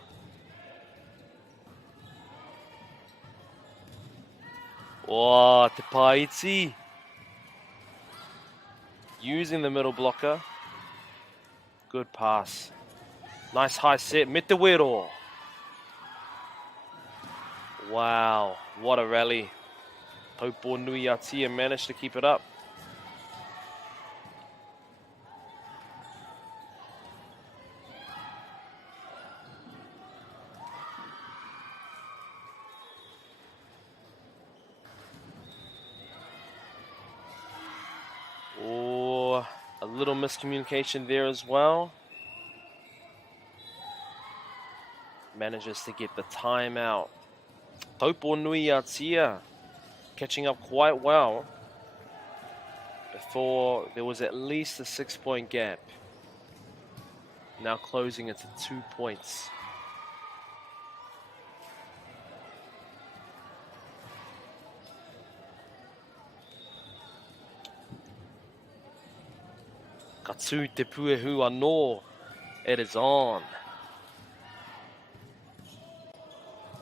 Oh, te paiti. Using the middle blocker. Good pass. Nice high set. Me te wero. Wow, what a rally. Taupo Nui Atia managed to keep it up. A little miscommunication there as well. Manages to get the timeout. Taupo Nui Atia catching up quite well before there was at least a 6-point gap. Now closing it to 2 points. Katsu te puehu anō. It is on.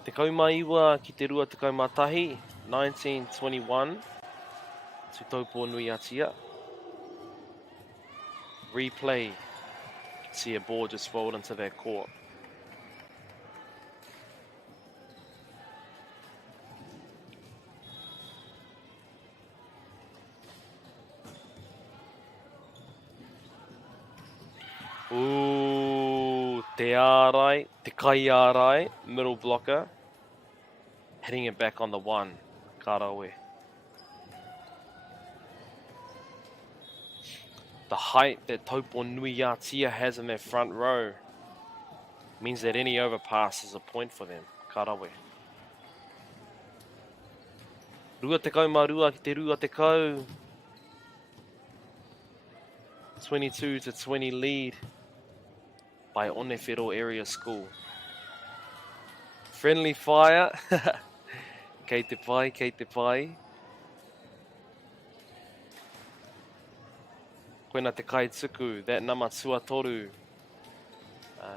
Te kaumaiwa ki te rua te kaumatahi. 19-21. To Taupo Nui Atia. Replay. See a ball just rolled into their court. Ooh, te ārai, te kai ārai, middle blocker. Hitting it back on the one, Karawe. The height that Taupo Nui Atia has in their front row means that any overpass is a point for them, Karawe. Rua te kau marua ki te rua te kau. 22-20 lead by Onewhero Area School. Friendly fire. Kei te pai, kei te pai. Koina te kaituku, that nama Tuatoru,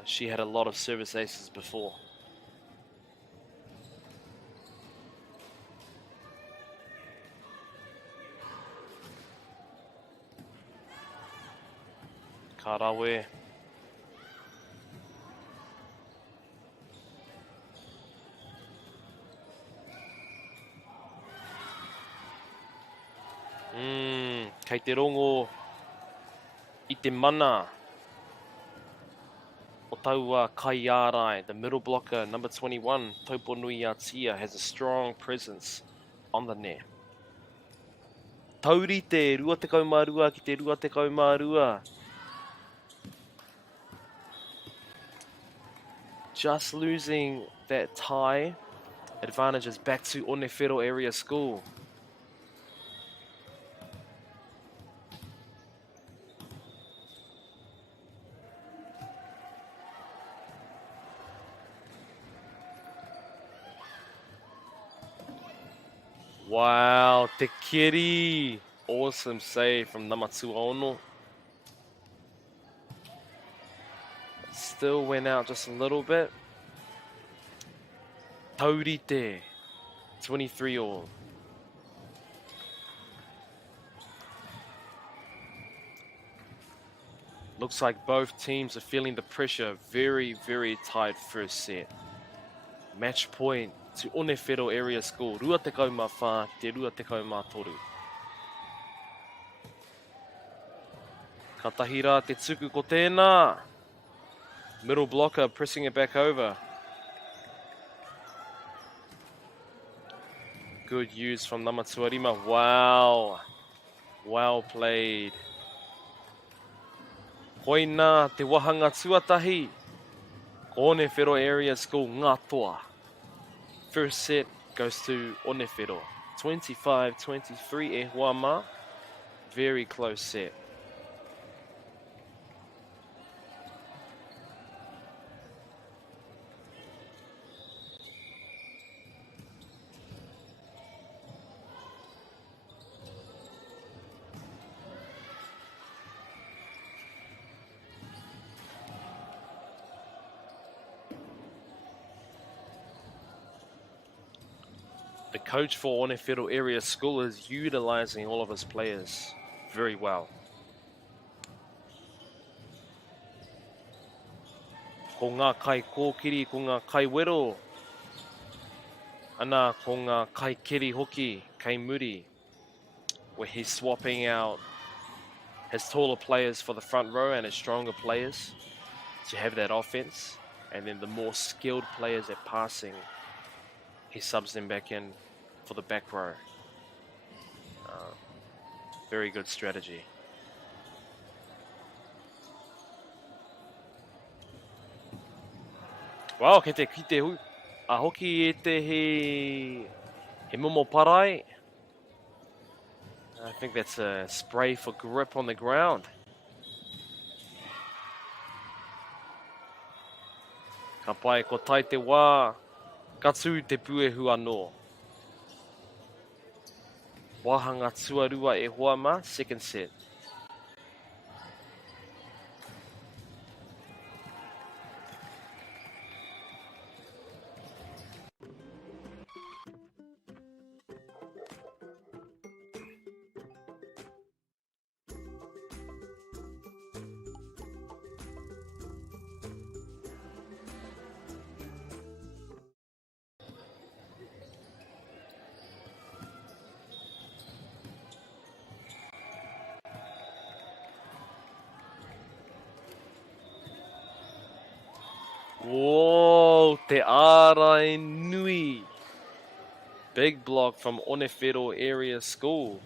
she had a lot of service aces before. Karawe. Kei te rongo I te mana o taua Kai Ārai, the middle blocker, number 21, Tauponui Atia, has a strong presence on the net. Taurite, rua te kaumārua ki te rua te kaumārua. Just losing that tie advantages back to Onewhero Area School. Wow, Te Kiri. Awesome save from Namatua Ono. Still went out just a little bit. Taurite, 23 all. Looks like both teams are feeling the pressure. Very, very tight first set. Match point to Onewhero Area School. Rua te kauma whā, te rua te kauma toru. Katahira te tuku ko tēnā. Middle blocker pressing it back over. Good use from Namatuarima. Wow. Well played. Koina te wahanga tuatahi. Onewhero Area School ngā toa. First set goes to Onewhero. 25-23 e hoa mā. Very close set. The coach for Onewhero Area School is utilizing all of his players very well. Ko ngā kai kōkiri, ko ngā kai wero. Ana ko ngā kai kiri hoki, kai muri, where he's swapping out his taller players for the front row and his stronger players to have that offense. And then the more skilled players at passing, he subs them back in for the back row. Very good strategy. Wow, ki te hui. A hoki e te he momo parai. I think that's a spray for grip on the ground. Ka pai ko tai te wā, ka tū te puehu anō. Wahanga tuarua e hoa mā, second set. Whoa, te ārai nui. Big block from Onewhero Area School.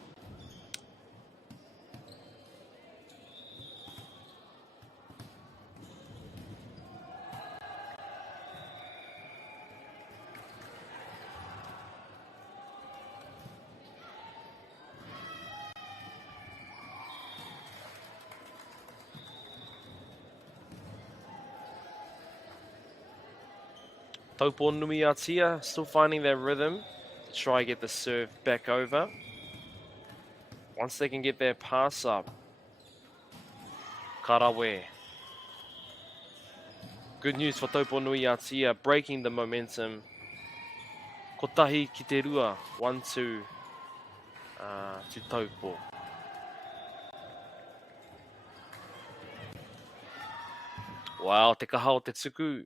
Tauponui Atia still finding their rhythm to try and get the serve back over. Once they can get their pass up, Karawe. Good news for Tauponui breaking the momentum. Kotahi ki te rua, 1-2 to Taupo. Wow, te kaha o te tuku.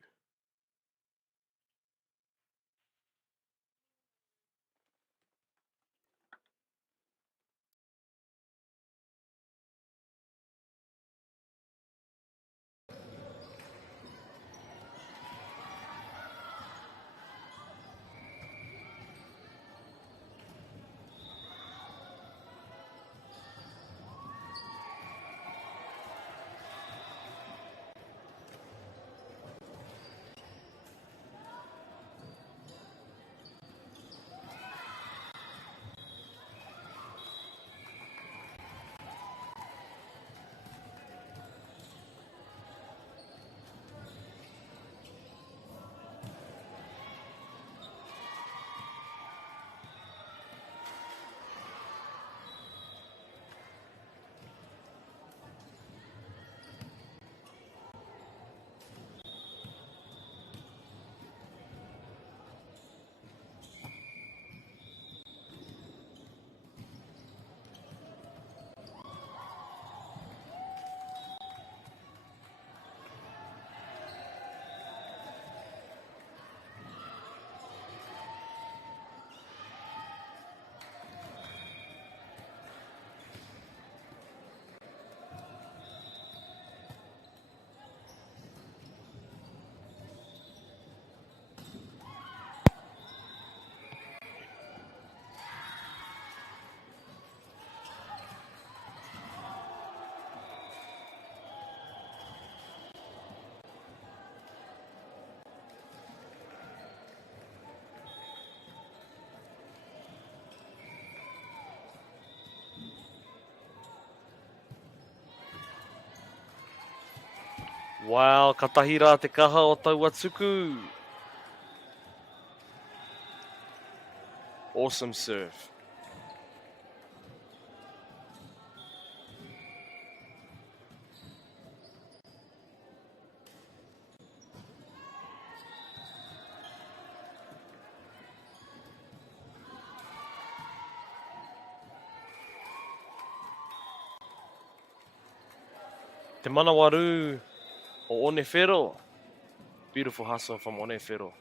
Wow, katahi rā te kaha o taua tuku. Awesome serve. Te manawaru o Onewhero. Beautiful hustle from Onewhero.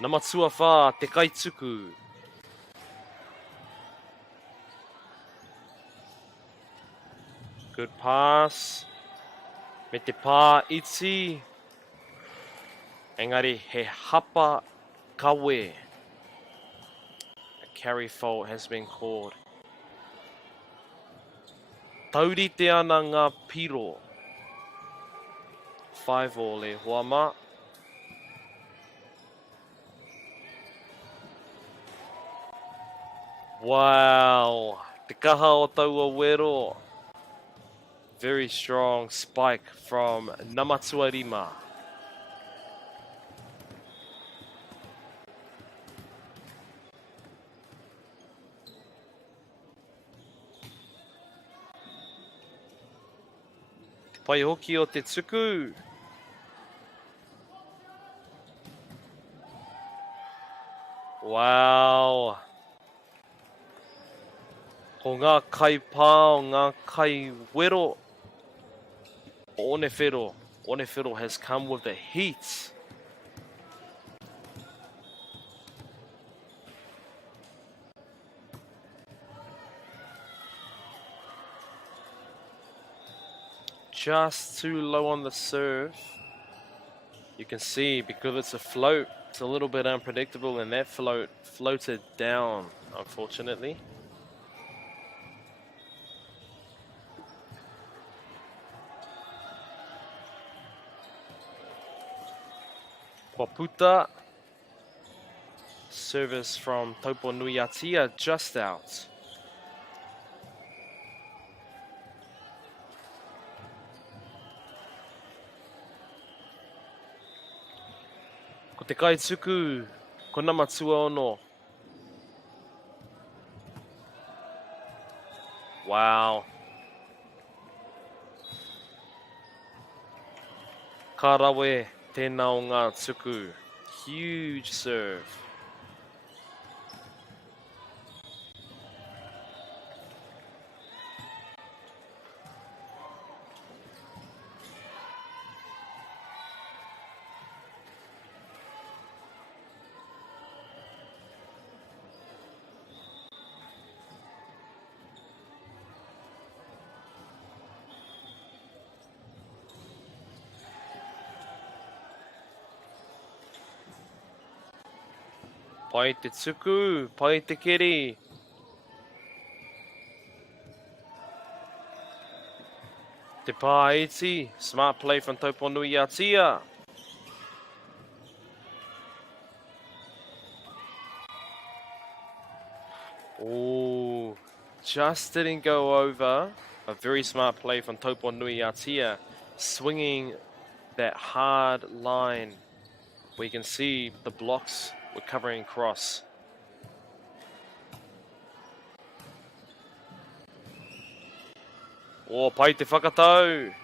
Namatua whā, te kaituku. Good pass. Me te pā iti. Engari, he hapa kawe. A carry fault has been called. Taurite ana ngā piro. 5-all le Huama. Wow. Te kaha o taua wero. Very strong spike from Namatuarima. Te pai hoki o te tuku. Wow. Ko ngā kai pā o ngā kai wero. Onewhero. Onewhero has come with the heat. Just too low on the serve. You can see because it's a float, it's a little bit unpredictable, and that float floated down, unfortunately. Waputa. Service from Tauponuiatia just out. Ko te kai tuku, ko Namatua ono. Wow. Ka rawe tēnā o ngā tuku. Huge serve. Pai te tuku, pai te keri. Te pā iti, smart play from Tauponui Atia. Oh, just didn't go over. A very smart play from Tauponui Atia, swinging that hard line. We can see the blocks were covering cross. Oh, pai te whakatau.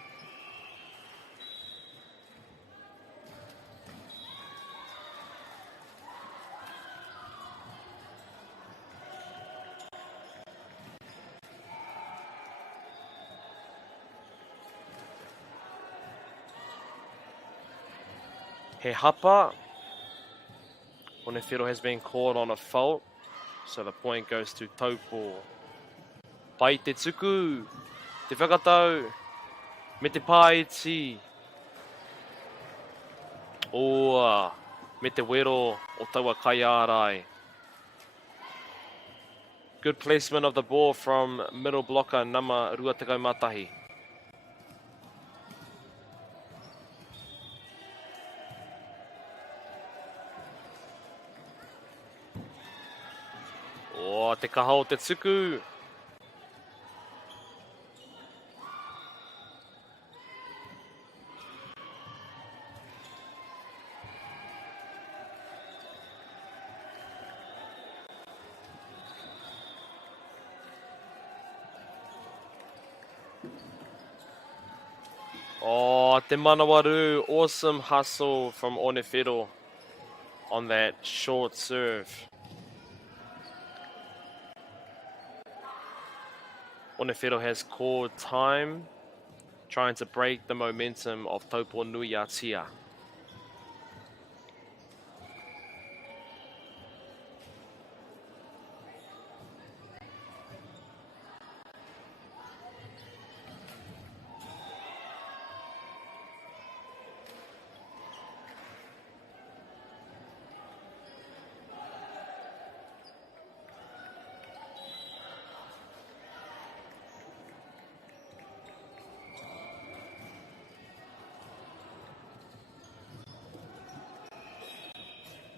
He hapa. Onewhiro has been called on a fault, so the point goes to Taupo. Pai te tuku, te whakatau, me te pāiti. Oa, me te wero o taua kai ārai. Good placement of the ball from middle blocker Nama Ruatekau Matahi. Oh, te kaha o te tuku. Oh, te manawaru. Awesome hustle from Onewhiro on that short serve. Onewhiro has called time, trying to break the momentum of Tauponui Atia.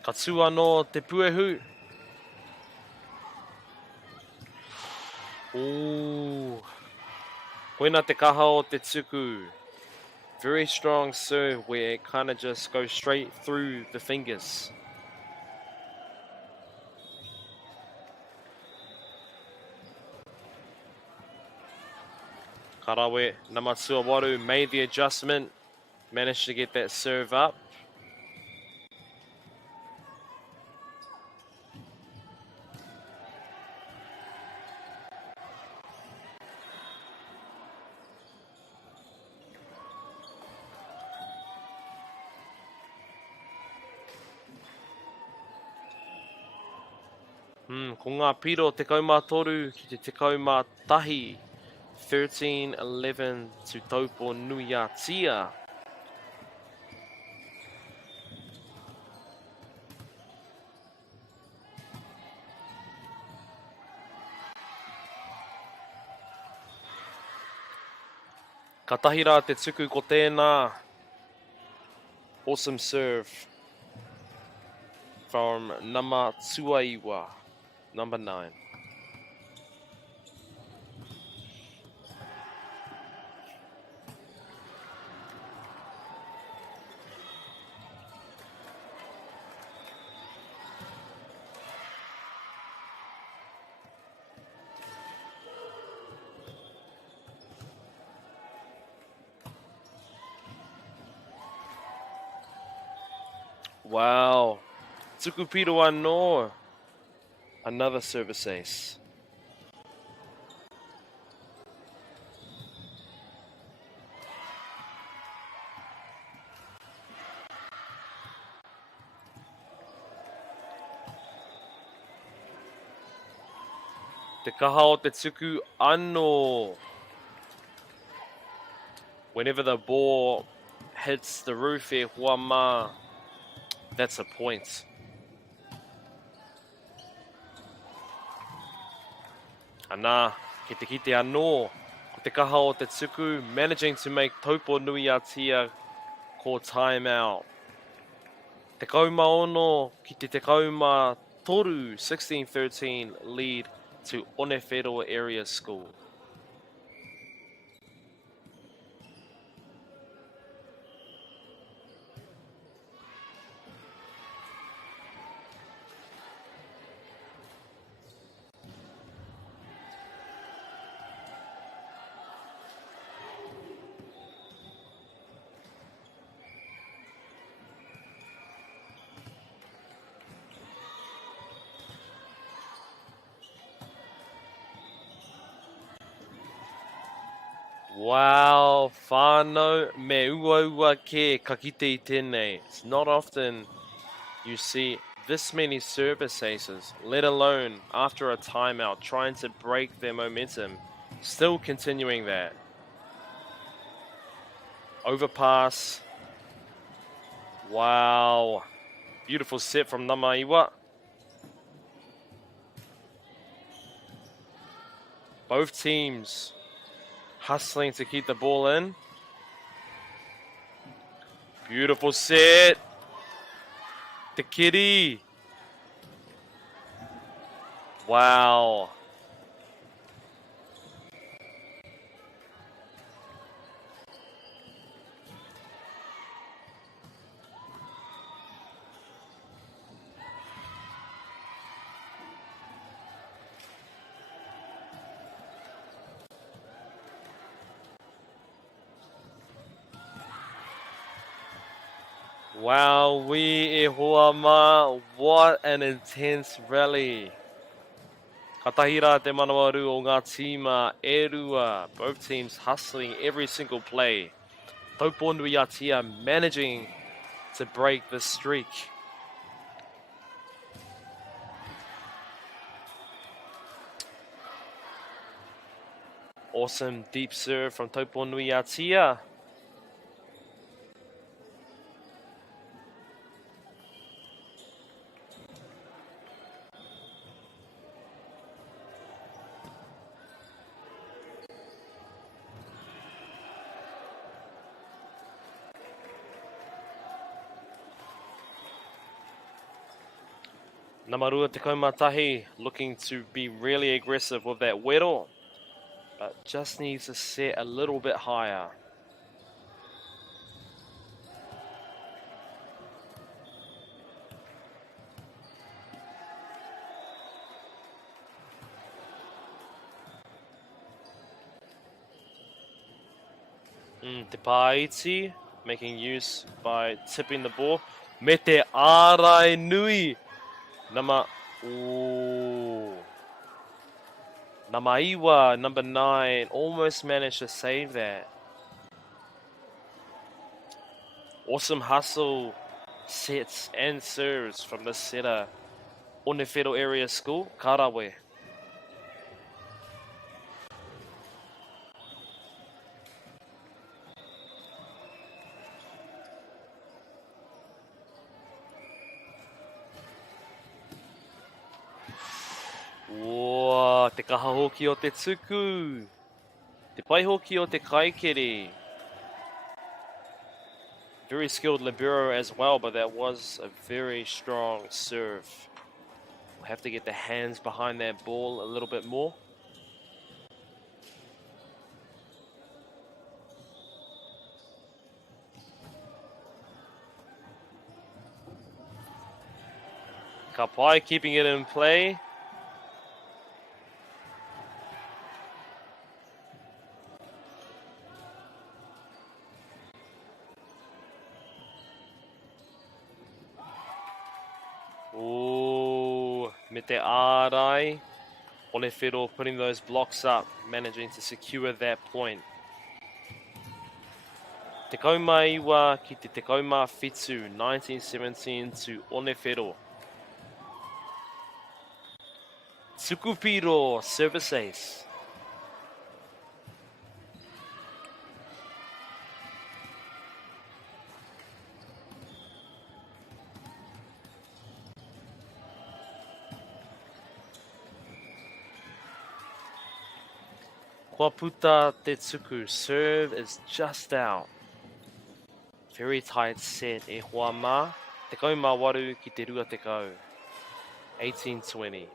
Ka tū anō te puehu. Ooh. Koina te kaha o te tuku. Very strong serve where it kind of just goes straight through the fingers. Karawe Namasuawaru made the adjustment, managed to get that serve up. Ko ngā piro te kaumā toru ki te kaumā tahi. 13-11 to Tauponui Atia. Ka tahi rā te tuku ko tēnā. Awesome serve from Nama Tuaiwa, number 9. Wow. Tukupiro anō. Another service ace. Te kaha o te tuku anō. Whenever the ball hits the roof e hua mā, that's a point. Anā, ki te kite anō, ko te kaha o te tuku, managing to make taupo nui a tia ko timeout. Te kaumaono ki te kauma toru 16-13 lead to Onewhero Area School. Wow, whānau me ua ke ka kite I tēnei. It's not often you see this many service aces, let alone after a timeout, trying to break their momentum. Still continuing that. Overpass. Wow. Beautiful set from Namaiwa. Both teams hustling to keep the ball in. Beautiful set. The kitty. Wow. Wow, we e hoa mā. What an intense rally. Katahira te manawaru o ngā tīma e rua. Both teams hustling every single play. Taupo nui a tia managing to break the streak. Awesome deep serve from Taupo nui a tia. Namarua te kaumatahi looking to be really aggressive with that wero, but just needs to set a little bit higher. Te Paiti making use by tipping the ball. Me te ārai nui. Namaiwa, number 9, almost managed to save that. Awesome hustle, sets and serves from the setter. Onewhero Area School, Karawe. Wow, te kaha hoki o te tuku. Te pai hoki o te kaikere. Very skilled libero as well, but that was a very strong serve. We'll have to get the hands behind that ball a little bit more. Kapai keeping it in play. Me te ārai, Onewhiro putting those blocks up, managing to secure that point. Te kauma iwa ki te kauma whitu, 1917 to Onewhiro. Tsukupiro, service ace. Kua puta te tuku, serve is just out. Very tight set e hoa mā. Te kauma waru ki te rua te kau. 18-20.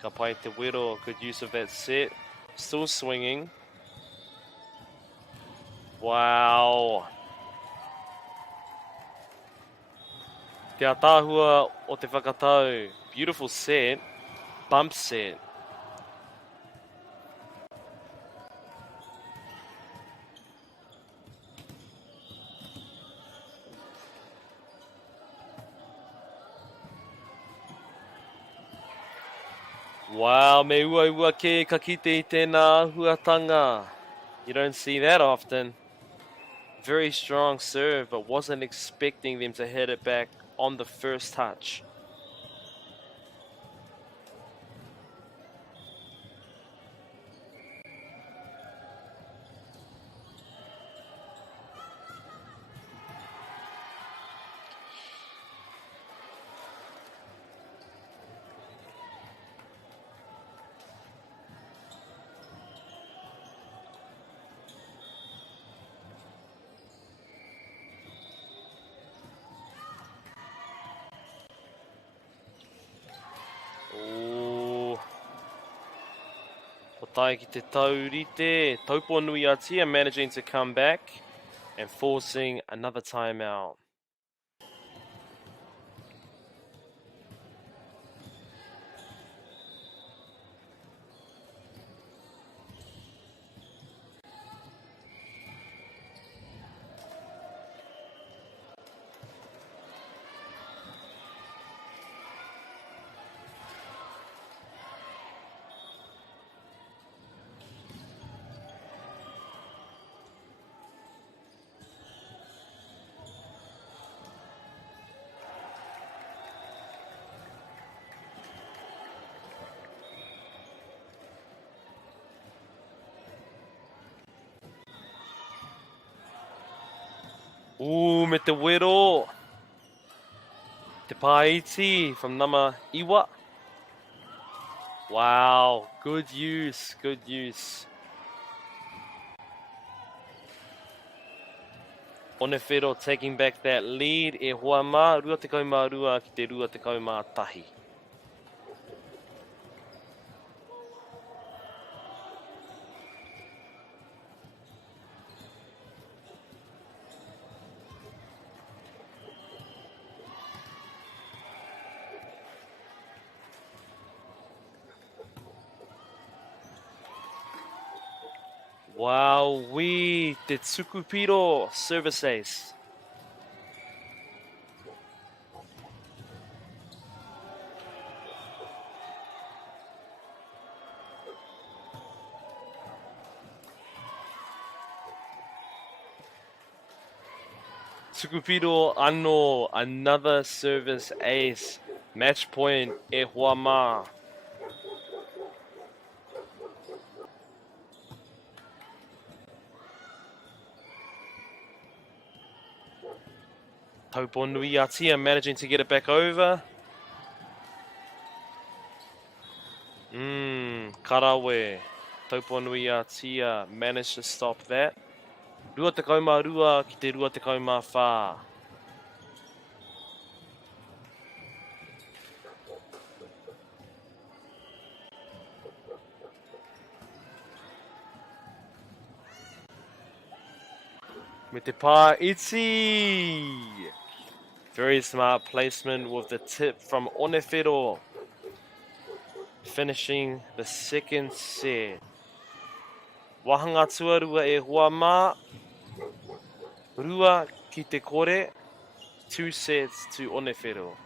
Ka pai te wero, good use of that set. Still swinging. Wow. Te atahua o te whakatau. Beautiful set. Bump set. Wow, me ua ke ka kite I tēnā huatanga. You don't see that often. Very strong serve, but wasn't expecting them to hit it back on the first touch. Tai ki te taurite, Taupo Nui Atia managing to come back and forcing another timeout. Ooh, me te wero. Te paiti from Nama Iwa. Wow, good use, good use. Onewhiro taking back that lead. E hoa mā, rua te kaumā rua ki te rua te kaumā tahi. Wow, we te Tsukupiro service ace. Tsukupiro ano, another service ace. Match point e hoa mā. Taupo Nui Atia managing to get it back over. Karawe. Taupo Nui Atia managed to stop that. Rua te kaumā rua ki te rua te kaumā whā. Me te pā iti. Very smart placement with the tip from Onefero. Finishing the second set. Wahanga tuarua e hoa mā. Rua ki te kore. 2 sets to Onefero.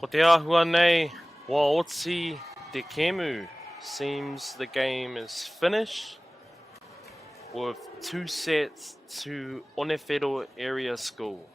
Ko te āhua nei, wa Otsi Te Kemu. Seems the game is finished with 2 sets to Onefero Area School.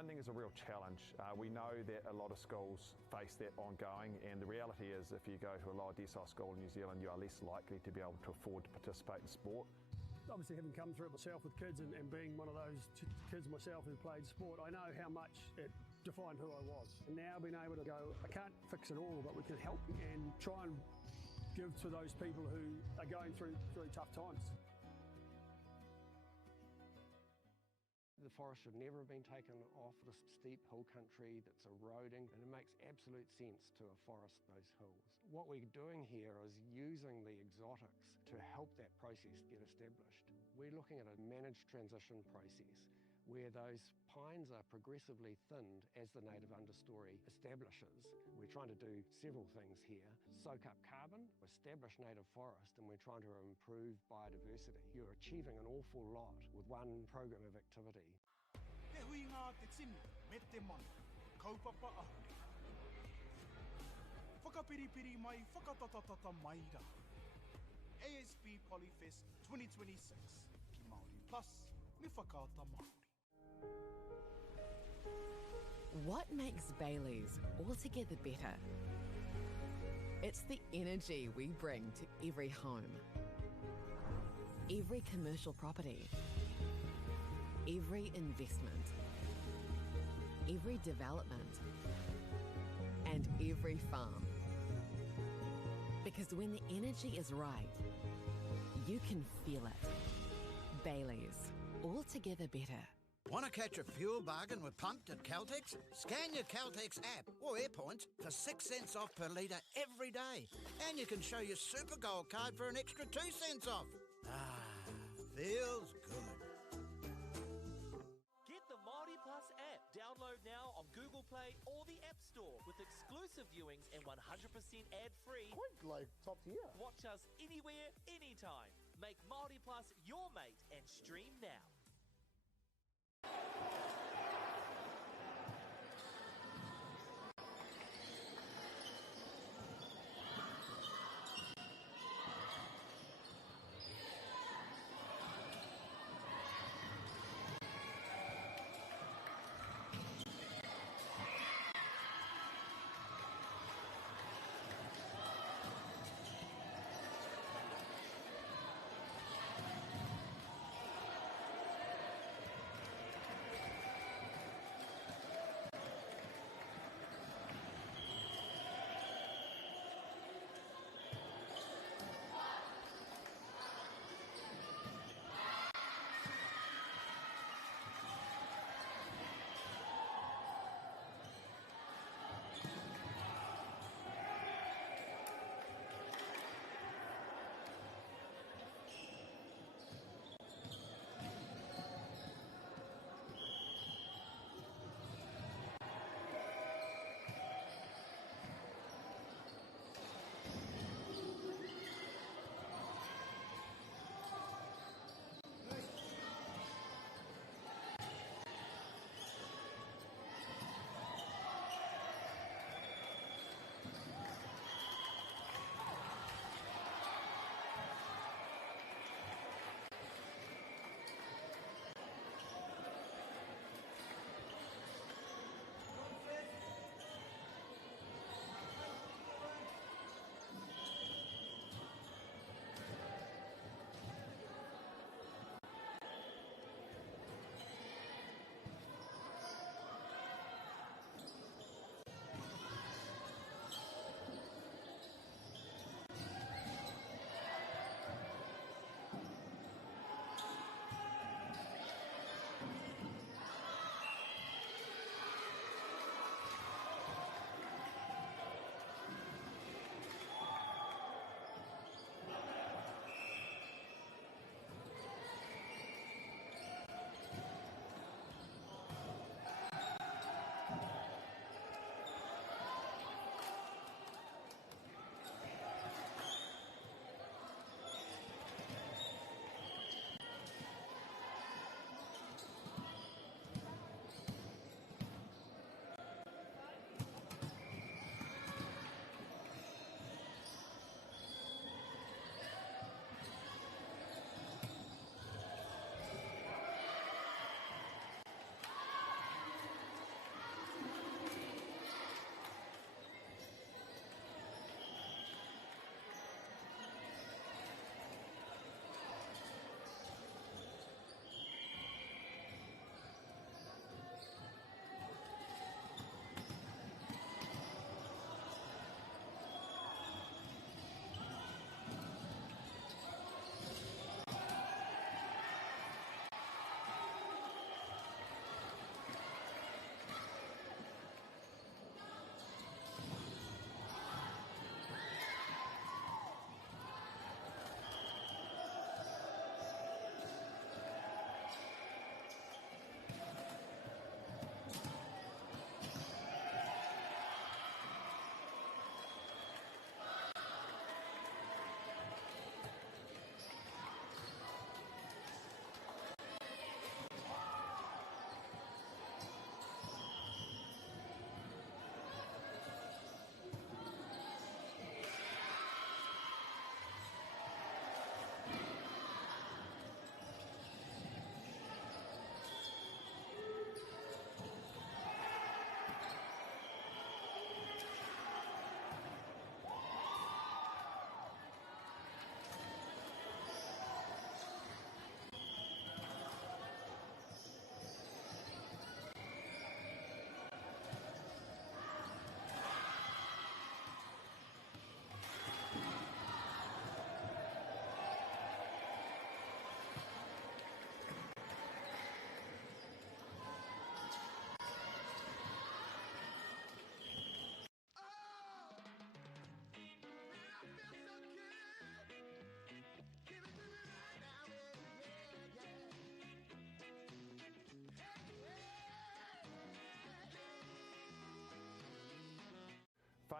Funding is a real challenge. We know that a lot of schools face that ongoing, and the reality is if you go to a lower decile school in New Zealand, you are less likely to be able to afford to participate in sport. Obviously, having come through it myself with kids and being one of those kids myself who played sport, I know how much it defined who I was. And now being able to go, I can't fix it all, but we can help and try and give to those people who are going through tough times. The forest should never have been taken off this steep hill country that's eroding, and it makes absolute sense to afforest those hills. What we're doing here is using the exotics to help that process get established. We're looking at a managed transition process where those pines are progressively thinned as the native understory establishes. We're trying to do several things here. Soak up carbon, establish native forest, and we're trying to improve biodiversity. You're achieving an awful lot with one program of activity. Te hui ngā te tinu me te mana, kaupapa ahuri. Whakapiripiri mai, whakatatatata mai rā. ASB Polyfest 2026, ki Māori Plus, me whakaata Māori. What makes Bailey's altogether better? It's the energy we bring to every home, every commercial property, every investment, every development, and every farm. Because when the energy is right, you can feel it. Bailey's, altogether better. Want to catch a fuel bargain with Pumped at Caltex? Scan your Caltex app or AirPoints for 6 cents off per litre every day. And you can show your Super Gold card for an extra 2 cents off. Ah, feels good. Get the Māori Plus app. Download now on Google Play or the App Store with exclusive viewings and 100% ad-free. Quite like top tier. Watch us anywhere, anytime. Make Māori Plus your mate and stream now.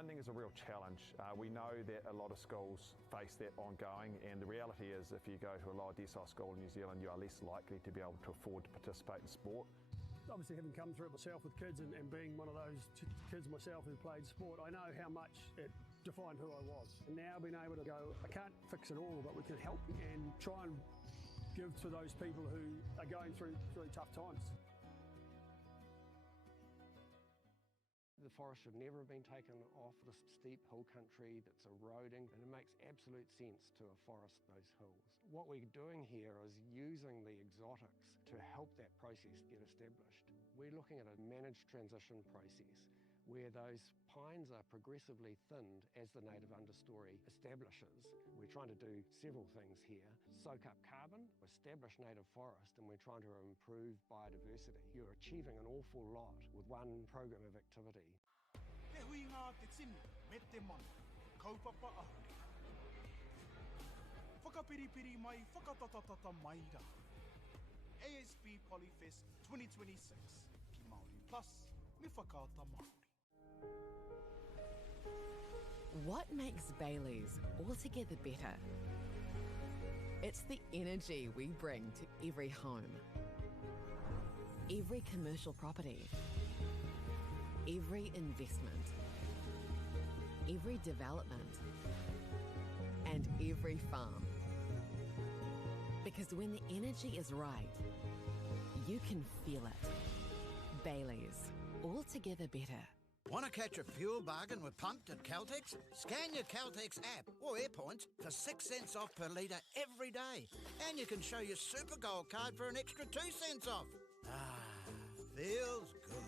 Funding is a real challenge. We know that a lot of schools face that ongoing, and the reality is if you go to a lower decile school in New Zealand, you are less likely to be able to afford to participate in sport. Obviously, having come through it myself with kids and being one of those kids myself who played sport, I know how much it defined who I was. And now being able to go, I can't fix it all, but we can help and try and give to those people who are going through really tough times. The forest should never have been taken off this steep hill country that's eroding, and it makes absolute sense to afforest those hills. What we're doing here is using the exotics to help that process get established. We're looking at a managed transition process where those pines are progressively thinned as the native understory establishes. We're trying to do several things here. Soak up carbon, establish native forest, and we're trying to improve biodiversity. You're achieving an awful lot with one program of activity. Te hui ngā te tini, me te mana, kaupapa ahuri. Whakapiripiri mai, whakatatatata mai rā. ASB Polyfest 2026, ki Māori Plus, me whakaata Māori. What makes Bailey's altogether better? It's the energy we bring to every home, every commercial property, every investment, every development, and every farm. Because when the energy is right, you can feel it. Bailey's, altogether better. Want to catch a fuel bargain with Pumped at Caltex? Scan your Caltex app or AirPoints for 6 cents off per litre every day. And you can show your Super Gold card for an extra 2 cents off. Ah, feels good.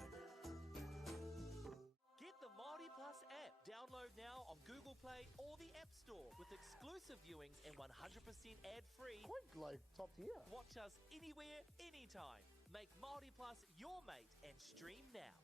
Get the Māori Plus app. Download now on Google Play or the App Store with exclusive viewings and 100% ad-free. Quite like top tier. Watch us anywhere, anytime. Make Māori Plus your mate and stream now.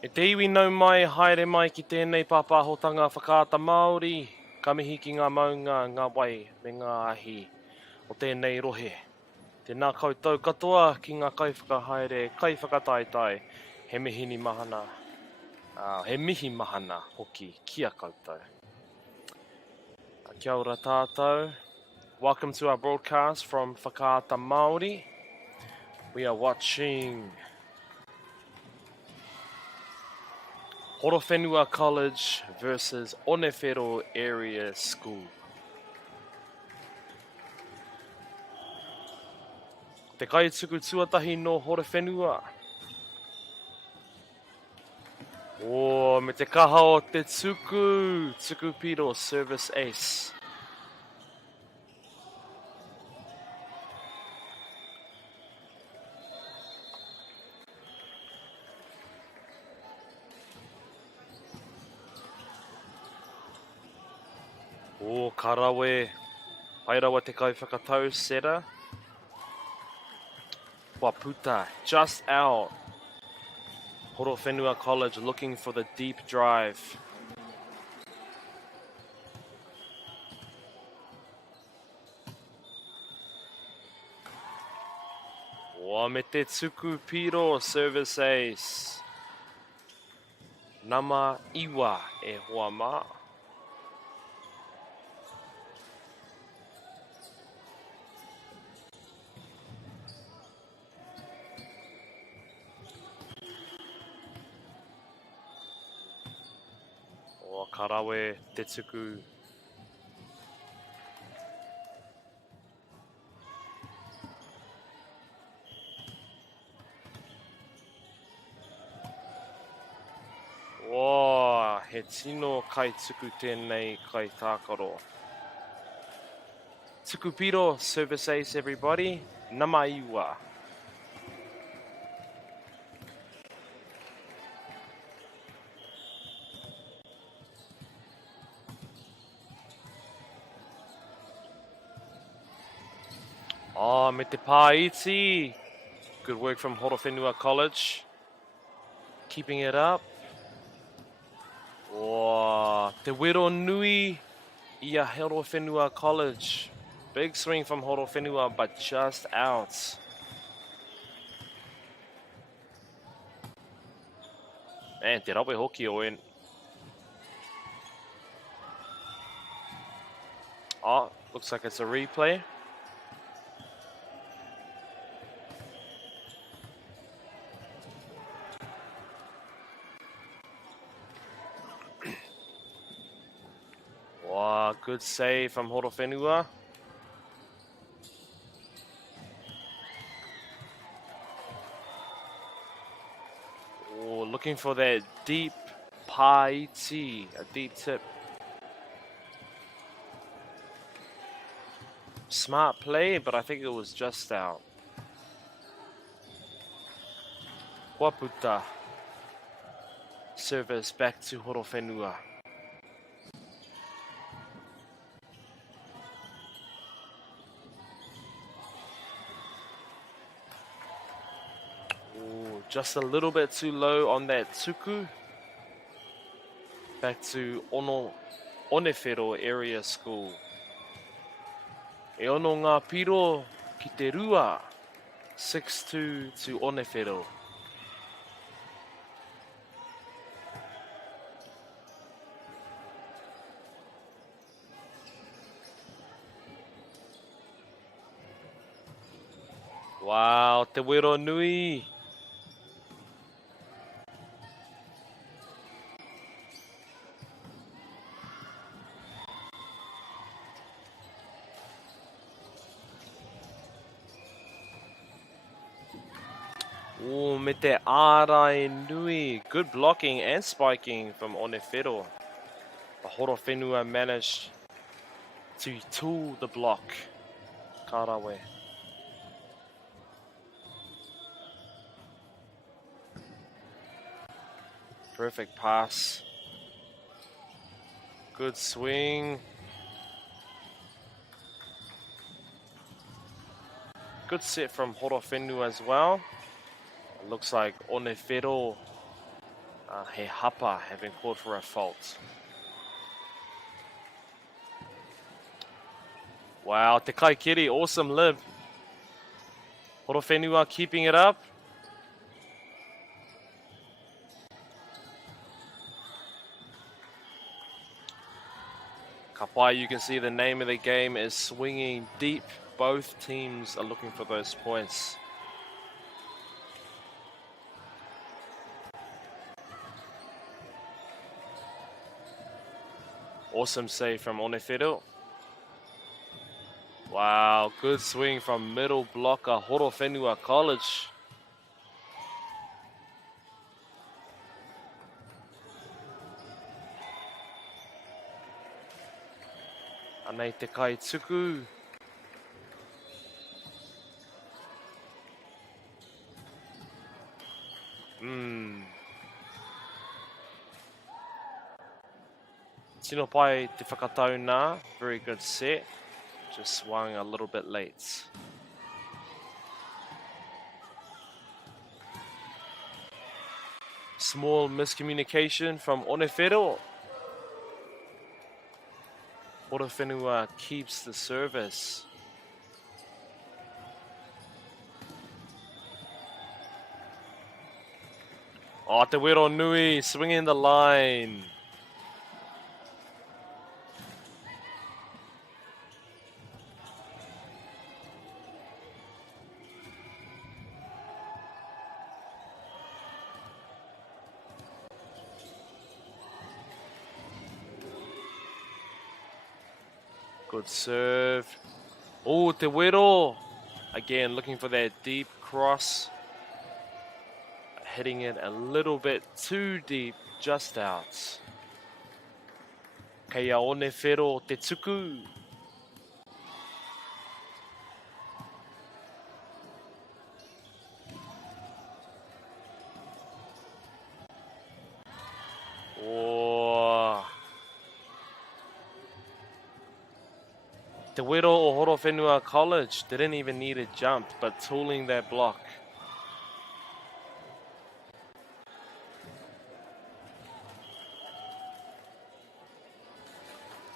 E te iwi nau mai, haere mai ki tēnei pāpāhotanga whakaata Māori, ka mihi ki ngā maunga, ngā wai, me ngā ahi o tēnei rohe. Tēnā koutou katoa ki ngā kaiwhakahaere, kaiwhakataitai, he mihi mahana, he mihi mahana hoki kia koutou. Kia ora tātou. Welcome to our broadcast from Whakaata Māori. We are watching Horowhenua College versus Onewhero Area School. Te kaituku tuatahi no Horowhenua. O, me te kaha o te tuku piro service ace. O, karawe, hairawa te kaiwhakatau sera. Waputa, just out. Horowhenua College looking for the deep drive. O, me te tuku piro service ace. Nama iwa e hoa mā. O karawe te tuku. O, he tino kai tuku tēnei kai tākaro. Tuku piro, service ace everybody. Nama iwa. Oh, me te pāiti. Good work from Horowhenua College. Keeping it up. Oh, te wero nui ia Horowhenua College. Big swing from Horowhenua, but just out. Man, te rawe hoki o en. Oh, looks like it's a replay. Wow, good save from Horowhenua. Oh, looking for that deep paiti, a deep tip. Smart play, but I think it was just out. Waputa. Service back to Horowhenua. Just a little bit too low on that tuku. Back to Onewhero Area School. E ono ngā piro ki te rua. 6-2 to Onewhero. Wow, te wero nui. Oh, me te ārai nui. Good blocking and spiking from Onewhero. But Horowhenua managed to tool the block. Karawe. Perfect pass. Good swing. Good set from Horowhenua as well. Looks like Onewhero He Hapa have been called for a fault. Wow, Te Kai Kiri, awesome lib. Horowhenua keeping it up. Kapai, you can see the name of the game is swinging deep. Both teams are looking for those points. Awesome save from Onefero. Wow, good swing from middle blocker Horowhenua College. Anei Te Kai Tuku. Tino pai te whakatau nā. Very good set. Just swung a little bit late. Small miscommunication from Onefero. Horowhenua keeps the service. Oh, Te Wero Nui swinging the line. Good serve. Oh, Te Wero. Again, looking for that deep cross. Hitting it a little bit too deep, just out. Kei a Onefero te tuku. Oh. Te Wero o Horowhenua College didn't even need a jump, but tooling that block.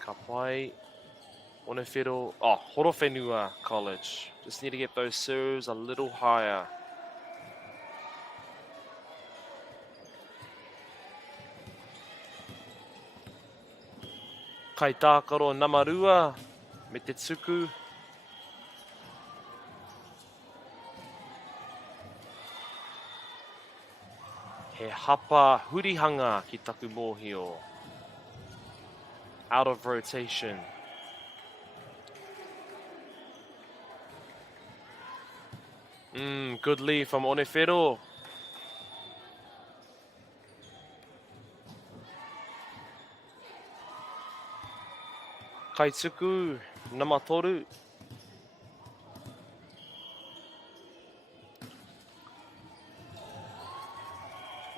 Kapai, Onefero, Horowhenua College. Just need to get those serves a little higher. Kai tākaro Namarua me te tuku. He hapa hurihanga ki taku mōhio. Out of rotation. Good lead from Onefero. Kaituku, Namatoru.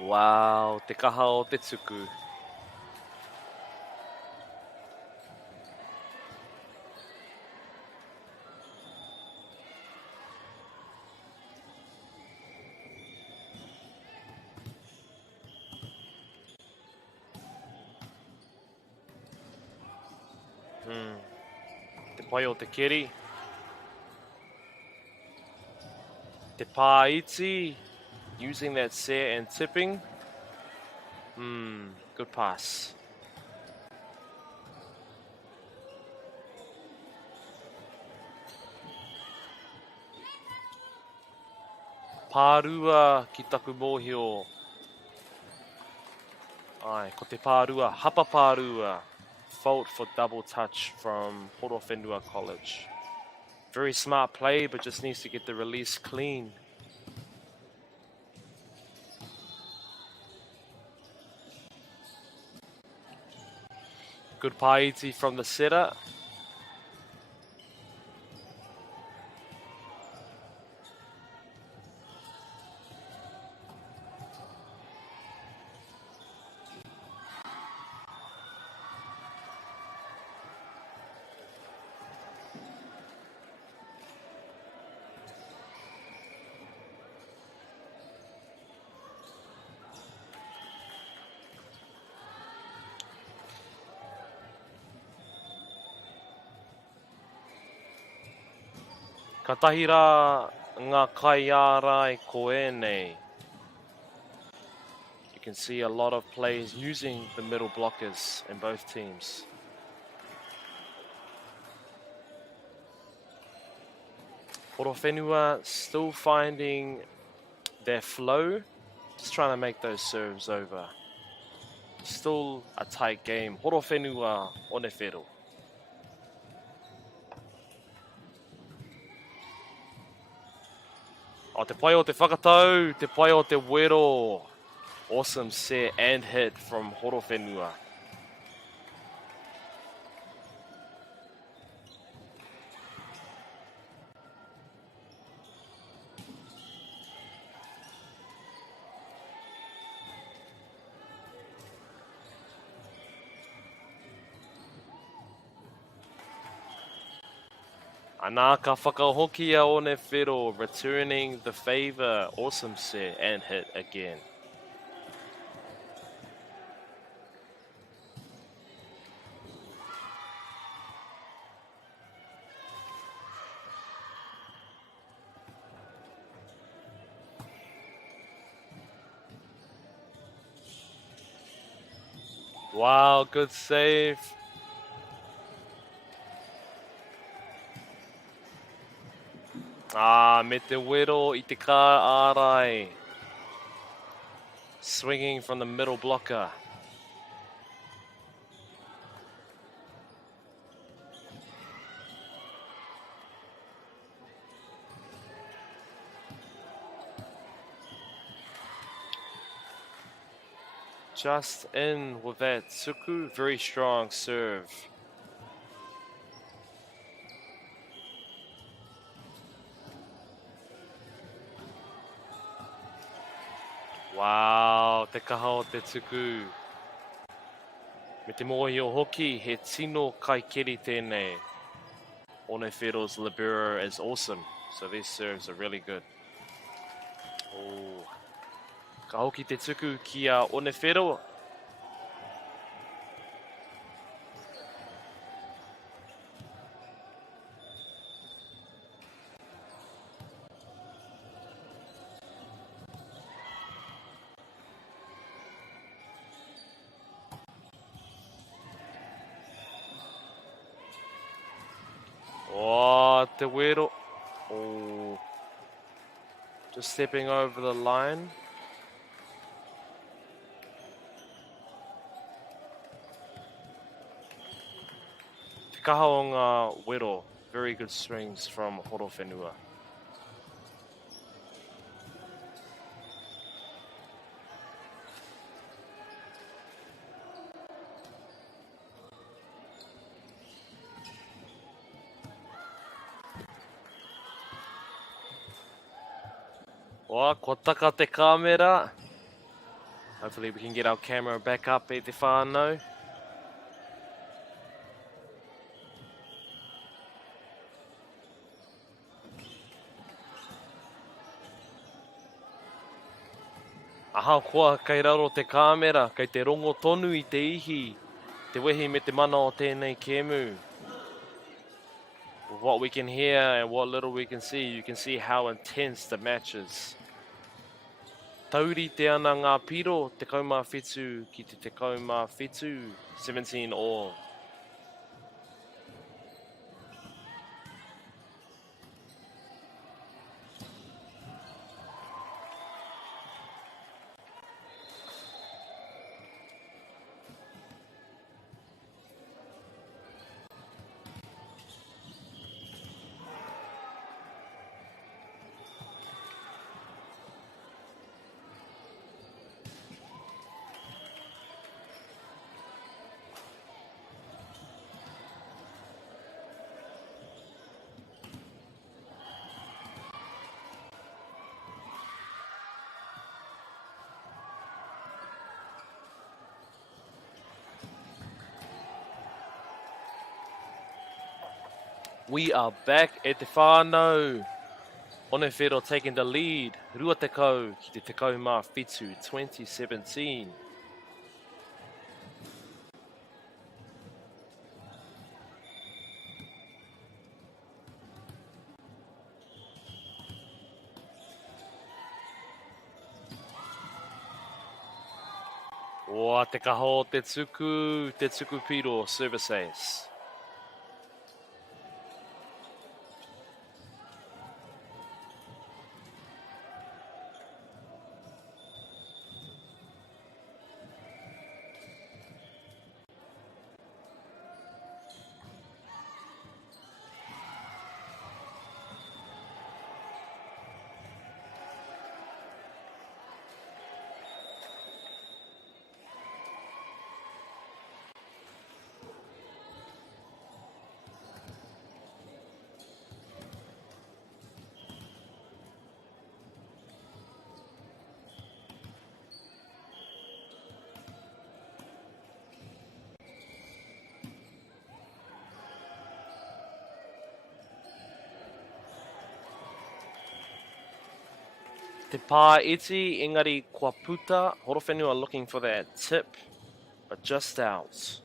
Wow, te kaha o te tuku. Te pai o te keri. Te pāiti, using that set and tipping. Good pass. Pārua ki taku mōhio. Ai, ko te pārua, hapa pārua. Fault for double touch from Horowhenua College. Very smart play, but just needs to get the release clean. Good paiti from the setter. Ka tahi rā ngā kai ārai ko ēnei. You can see a lot of players using the middle blockers in both teams. Horowhenua still finding their flow, just trying to make those serves over. Still a tight game. Horowhenua Onewhero. O te pai o te whakatau, te pai o te wero. Awesome set and hit from Horowhenua. Anā ka whakahokia Onewhero, returning the favour. Awesome set and hit again. Wow, good save. Me te wero I te kā ārai. Swinging from the middle blocker. Just in with that Tsuku, very strong serve. Wow, te kaha o te tuku. Me te mohi o hoki, he tino kai keri tēnei. Onewhero's libero is awesome, so these serves are really good. Oh. Ka hoki te tuku ki a Onewhero. Oh, te wero. Oh. Just stepping over the line. Te kaha o ngā wero. Very good strings from Horowhenua. Wa, ko taka te kamera. Hopefully we can get our camera back up e te whānau. Aha koa kai raro te kamera, kai te rongo tonu I te ihi. Te wehi me te mana o tēnei kēmu. With what we can hear and what little we can see, you can see how intense the match is. Tauri te ana ngā piro, te kaumā whetū ki te kaumā whetū, 17 all. We are back at the whānau. Onewhero taking the lead. Rua te kau ki te kaumā whetū 2017. Oa te kaho te tuku piro service ace. Te pā iti, engari kua puta, horowhenua looking for that tip, but just out.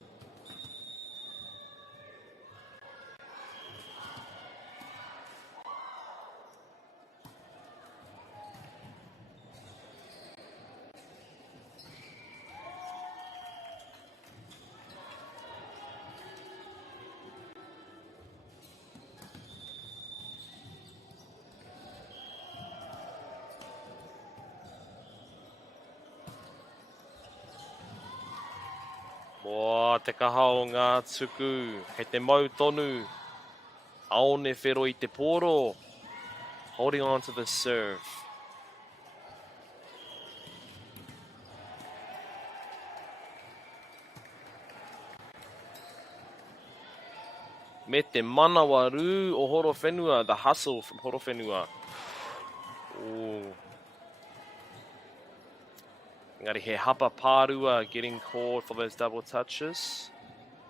Moa te kaha o ngā tuku, hei te mau tonu, aone whero I te poro, holding on to the serve. Me te manawa rū o Horowhenua, the hustle from Horowhenua. Ooh. Engari he hapa pārua getting called for those double touches.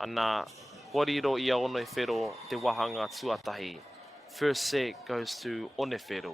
Ana, koriro I a Onewhero te wahanga tuatahi. First set goes to Onewhero.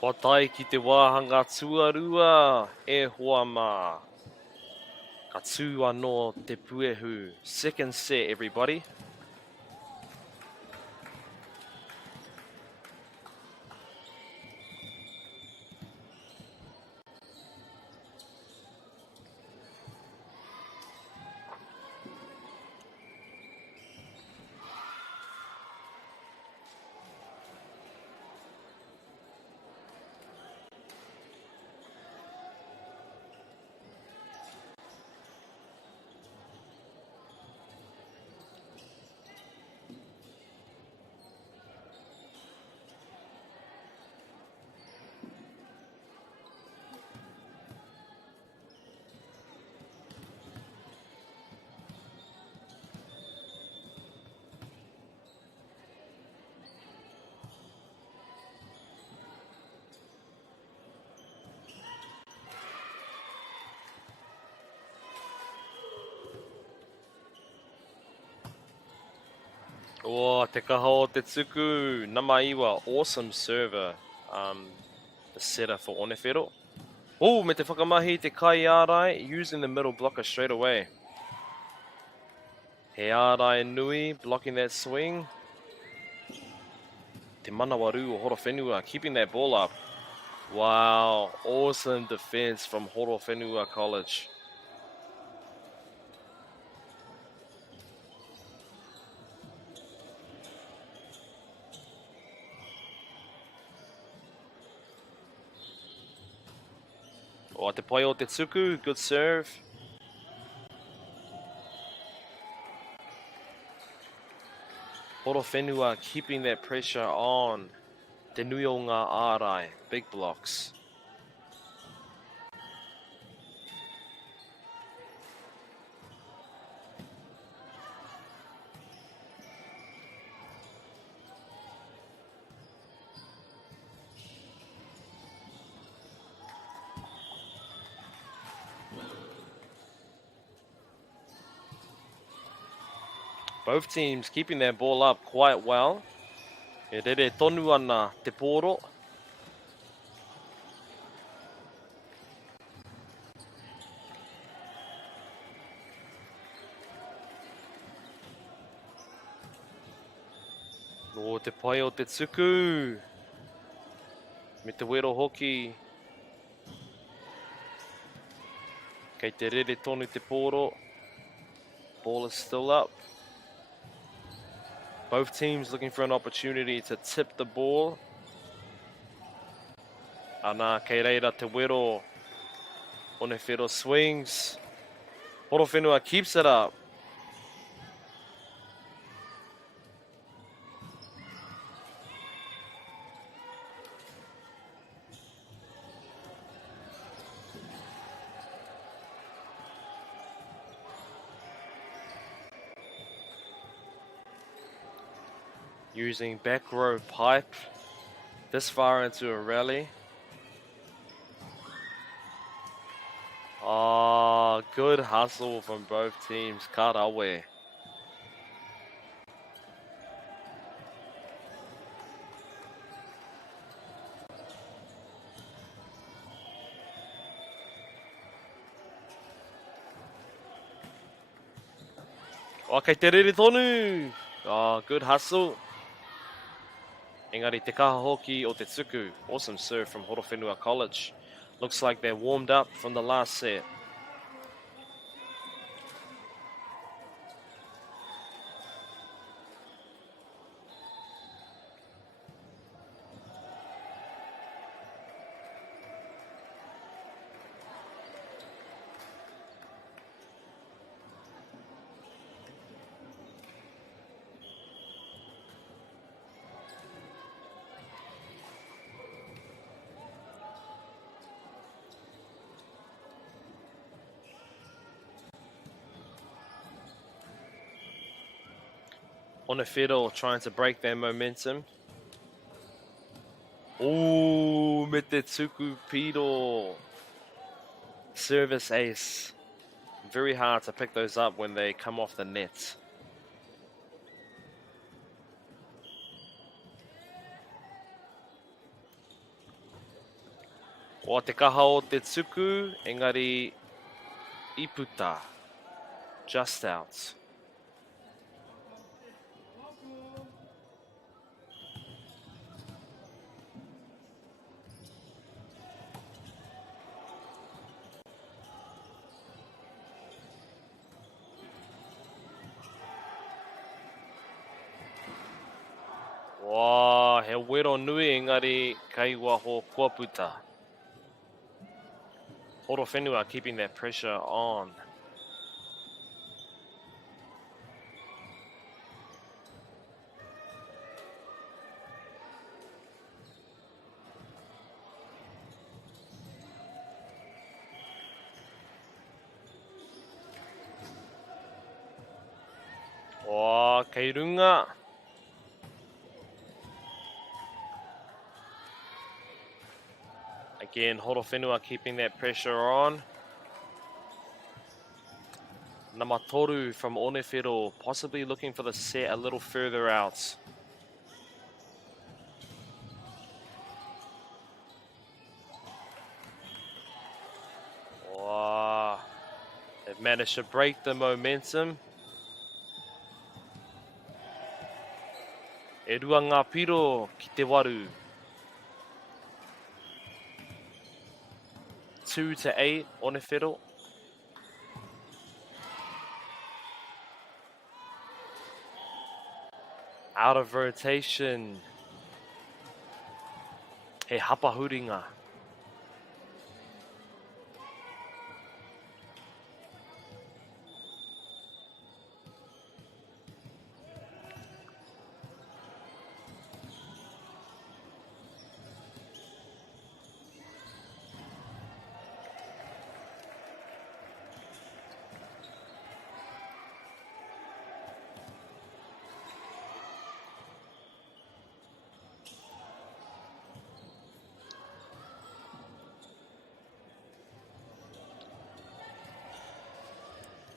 Kua tai ki te wāhanga tuarua e hoa mā. Ka tū anō te puehu. Second set, everybody. Oh, te kaha o te tuku. Namaiwa, awesome server. The setter for Onewhero. Oh, me te whakamahi te kai ārai, using the middle blocker straight away. He ārai nui, blocking that swing. Te manawaru o Horowhenua, keeping that ball up. Wow, awesome defense from Horowhenua College. O te pai o te tuku, good serve. Horowhenua keeping that pressure on Te Nui o ngā ārai, big blocks. Both teams keeping their ball up quite well. E rere tonu ana te pōro. O te pai o te tuku. Me te wero hoki. Kei te rere tonu te pōro. Ball is still up. Both teams looking for an opportunity to tip the ball. Ana kei reira te wero. Onewhero swings. Horowhenua keeps it up. Using back row pipe this far into a rally. Ah, good hustle from both teams. Karawe. O kei te rere tonu. Ah, good hustle. Engari te kaha hoki o te tuku. Awesome serve from Horowhenua College. Looks like they're warmed up from the last set. Onewhero trying to break their momentum. Ooh, me te tuku piro. Service ace. Very hard to pick those up when they come off the net. O te kaha o te tuku, engari iputa. Just out. Wā, he wero nui engari kai waho kua puta. Horowhenua keeping that pressure on. Wā, kei runga. Again, Horowhenua keeping that pressure on. Namatoru from Onewhero possibly looking for the set a little further out. Wow. They've managed to break the momentum. E rua ngā piro ki te waru. 2-8, Onewhero. Out of rotation. He hapahuringa.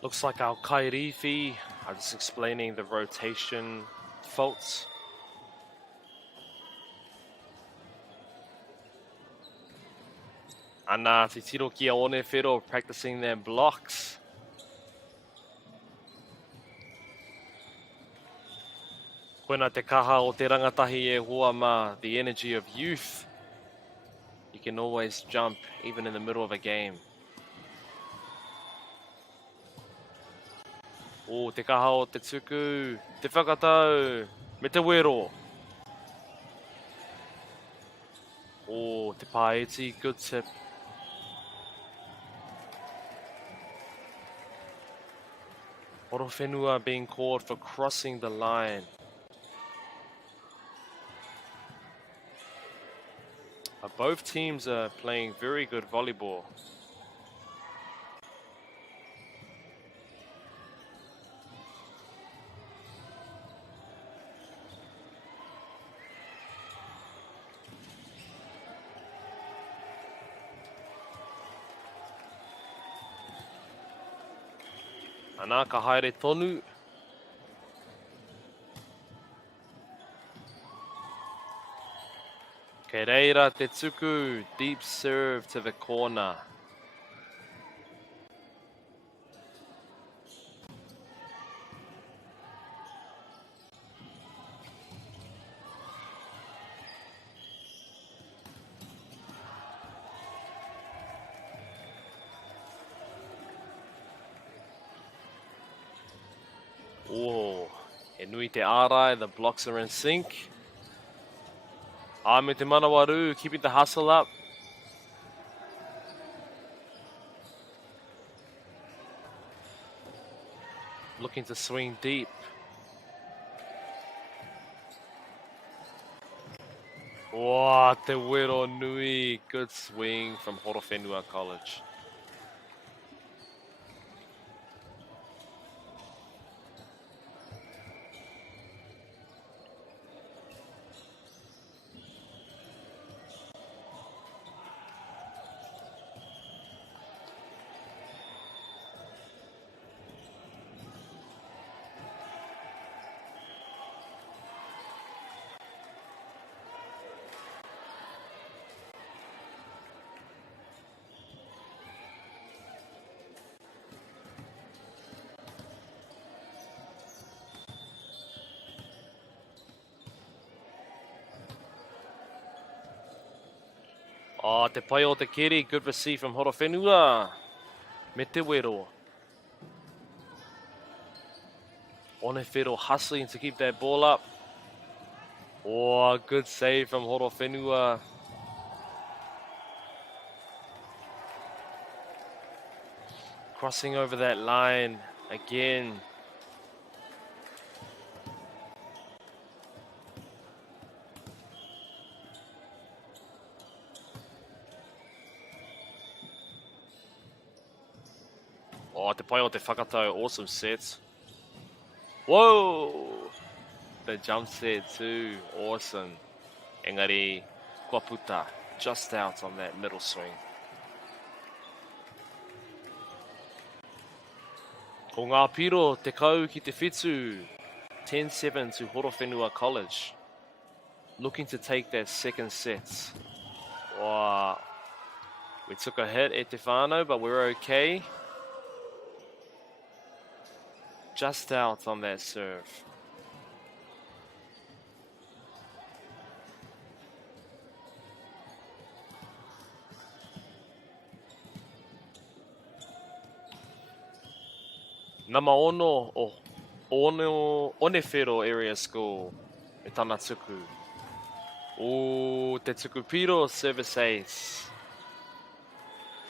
Looks like our Kairifi are just explaining the rotation faults. Ana te tiro ki a Onewhero practicing their blocks. Koina te kaha o te rangatahi e hoa ma, the energy of youth. You can always jump even in the middle of a game. O te kaha o te tuku, te whakatau, me te wero. O te paeti, good tip. Horowhenua being called for crossing the line. Both teams are playing very good volleyball. Ana ka haere tonu. Kei reira te tuku, deep serve to the corner. Oh, e nui te ārai, the blocks are in sync. Me te Manawaru, keeping the hustle up. Looking to swing deep. Wow, te wero nui. Good swing from Horowhenua College. Oh, te pai o te keri, good receive from Horowhenua. Me te wero. Onewhero hustling to keep that ball up. Oh, good save from Horowhenua. Crossing over that line again. Oh, te pai o te whakatau, awesome set. Whoa! The jump set too, awesome. Engari, kua puta, just out on that middle swing. Ko ngā piro te kau ki te whitu, 10-7 to Horowhenua College. Looking to take that second set. Wow. We took a hit at te whānau, but we're okay. Just out on that serve. Nama ono o Onewhero Area School e tana tuku. O te tuku piro service ace.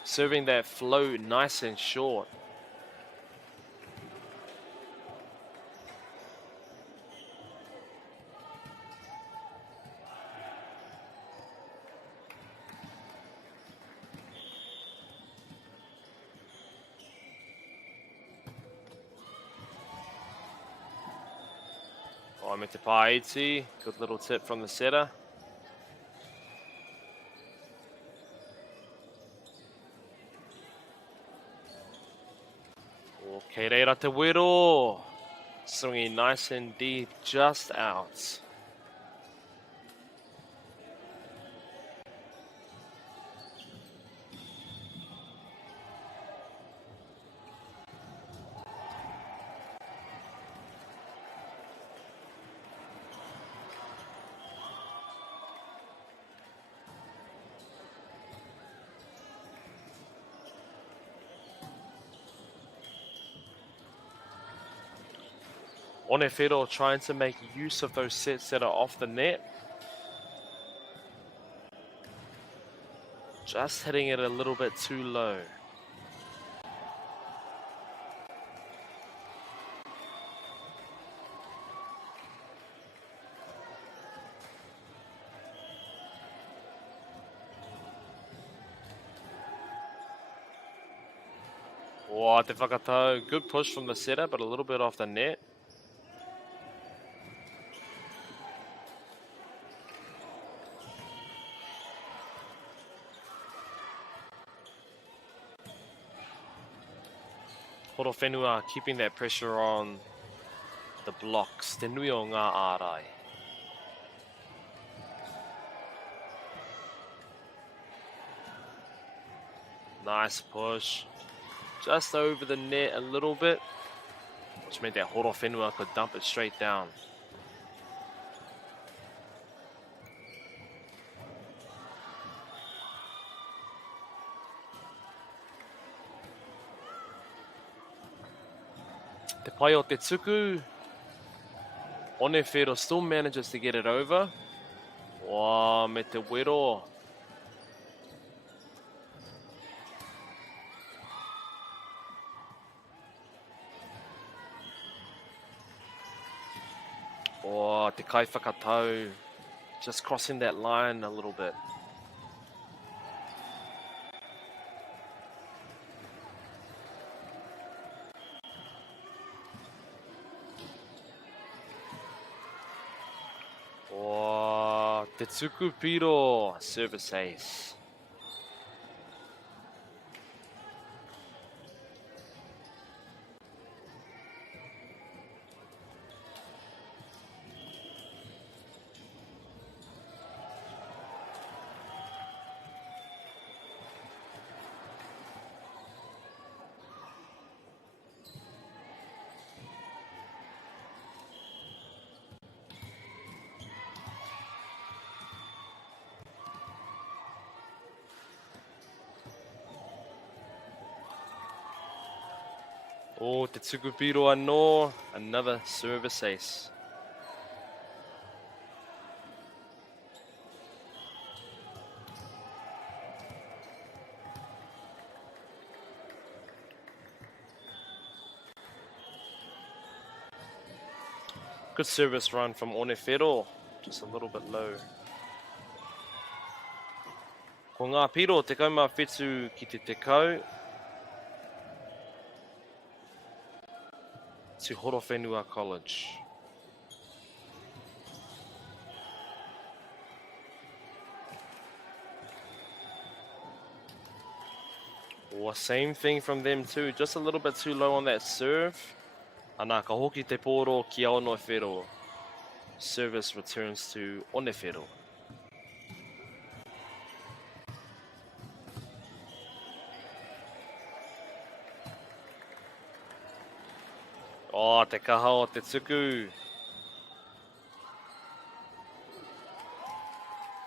Serving that flow nice and short. Oh, me te paeti. Good little tip from the setter. Okay, reira te wero. Swinging nice and deep, just out. Onefero trying to make use of those sets that are off the net. Just hitting it a little bit too low. Oh, te whakatau. Good push from the setter, but a little bit off the net. Horowhenua keeping that pressure on the blocks. Te nui o ngā ārai. Nice push. Just over the net a little bit, which meant that Horowhenua could dump it straight down. Te pai o te tuku. Onefero still manages to get it over. Wow, me te wero. Oh, te kai whakatau. Just crossing that line a little bit. Oh, te tuku piro. Service ace. Oh, te tuku piro anō. Another service ace. Good service run from Onefero. Just a little bit low. Ko ngā piro, te kaumawhetu ki te tekau. To Horowhenua College. Oh, same thing from them too. Just a little bit too low on that serve. Anā ka hoki te poro ki Onefero. Service returns to Onefero. Oh, te kaha o te tuku.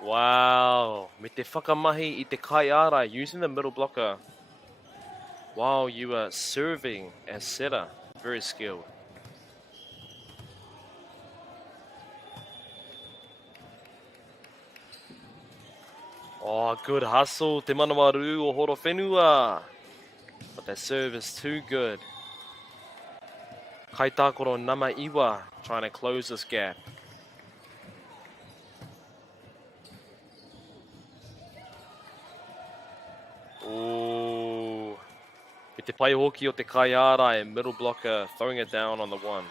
Wow. Me te whakamahi I te kai ārai using the middle blocker while you are serving as setter. Very skilled. Oh, good hustle. Te manawaru o Horowhenua. But that serve is too good. Kai Tākoro Nama Iwa trying to close this gap. Ooh. I te pai hoki o te kai ārai, middle blocker throwing it down on the one.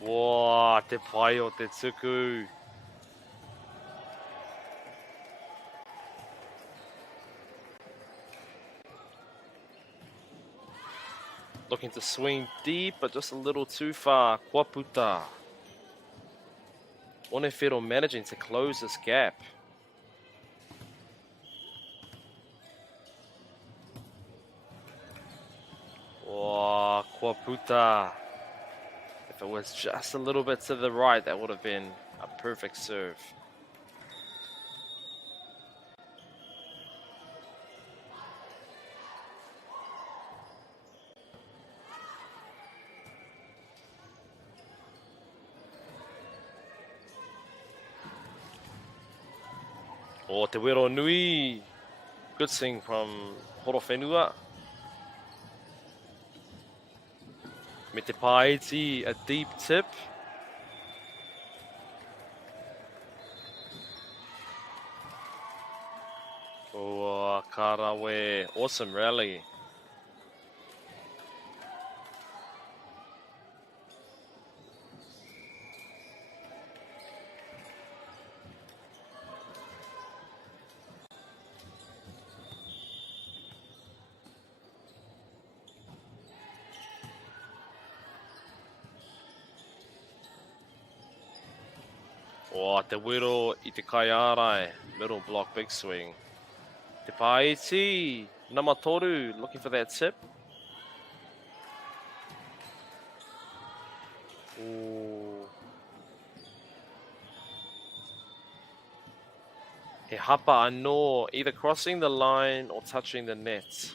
Wow, te pai o te tuku. looking to swing deep, but just a little too far. Kua puta. Onewhiro managing to close this gap. Oh, kua puta. If it was just a little bit to the right, that would have been a perfect serve. Oh, te wero nui. Good swing from Horowhenua. Me te paiti, a deep tip. Oh, Karawe, awesome rally. Oh, te wero I te kai arai. Middle block, big swing. Te paiti, Namatoru, looking for that tip. Ooh. He hapa anō, either crossing the line or touching the net.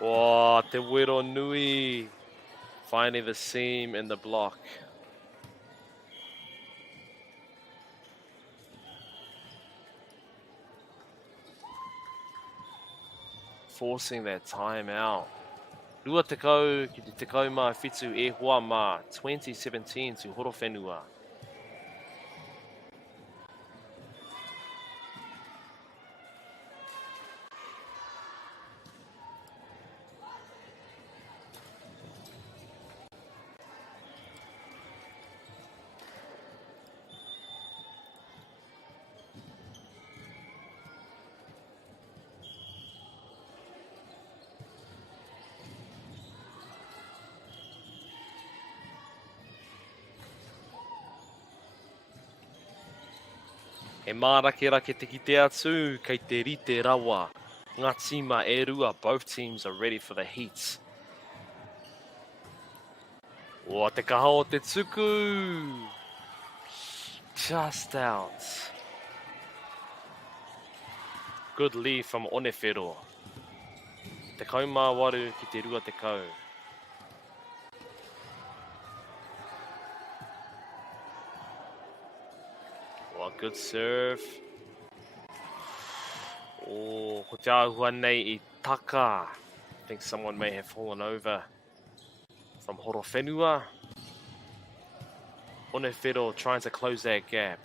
Oh, te wero nui. Finding the seam in the block. Forcing that time out. Rua tekau ki te tekau mā whitu e hoa mā 2017 to Horowhenua. E mārake te kite atu, kei te rite rawa. Ngā tima e rua, both teams are ready for the heats. O te kaha o te tuku. Just out. Good lead from Onewhiro. Te kaumā waru ki te rua te kau. Good serve. Oh, ko te ahua nei I taka. I think someone may have fallen over from Horowhenua. Onewhiro trying to close that gap.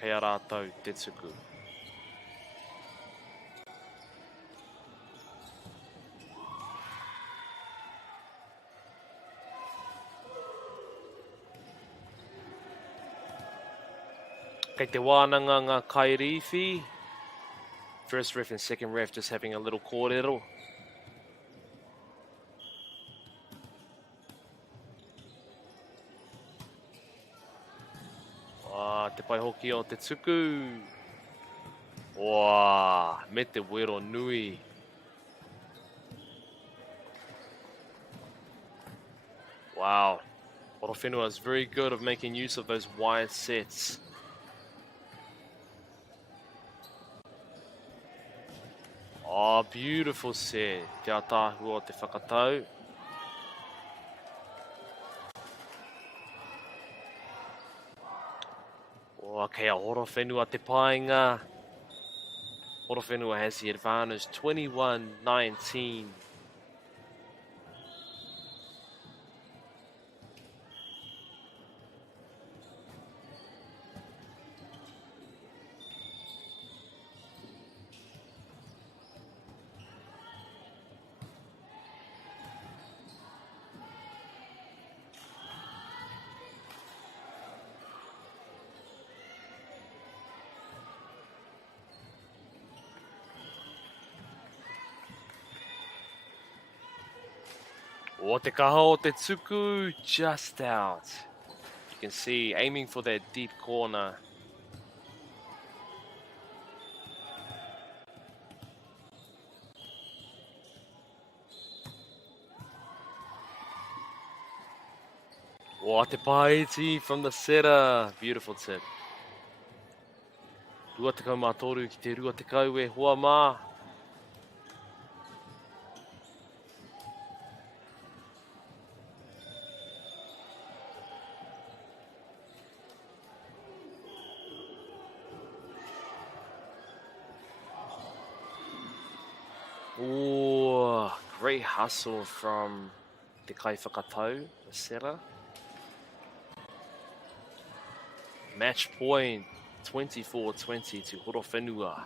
Kei a rātou te tuku. Kei te wānanga ngā kairiwhi. First ref and second ref just having a little kōrero. Te pai hoki o te tuku. Me te wero nui. Wow. Horowhenua is very good of making use of those wide sets. Oh, beautiful set. Te atahu o te whakatau. Oh, kei a Horowhenua te painga. Horowhenua has the advantage, 21-19. O te kaha o te tuku, just out. You can see, aiming for that deep corner. O te paiti from the setter. Beautiful tip. Rua te kau mātoru ki te rua te kau e hoa mā. Oh, great hustle from Te Kai Whakatau, the setter. Match point, 24-20 to Horowhenua.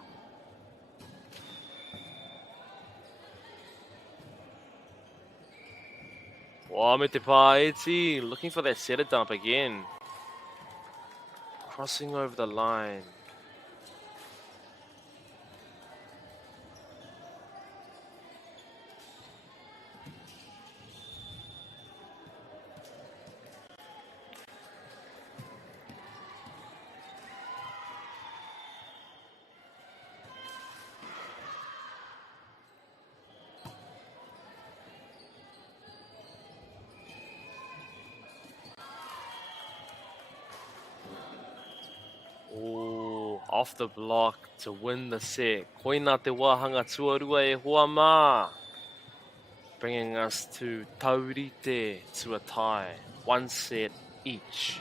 Oh, me te paeti, looking for that setter dump again. Crossing over the line. Oh, off the block to win the set. Koina te wāhanga tuarua e hoa mā. Bringing us to taurite to a tie. 1 set each.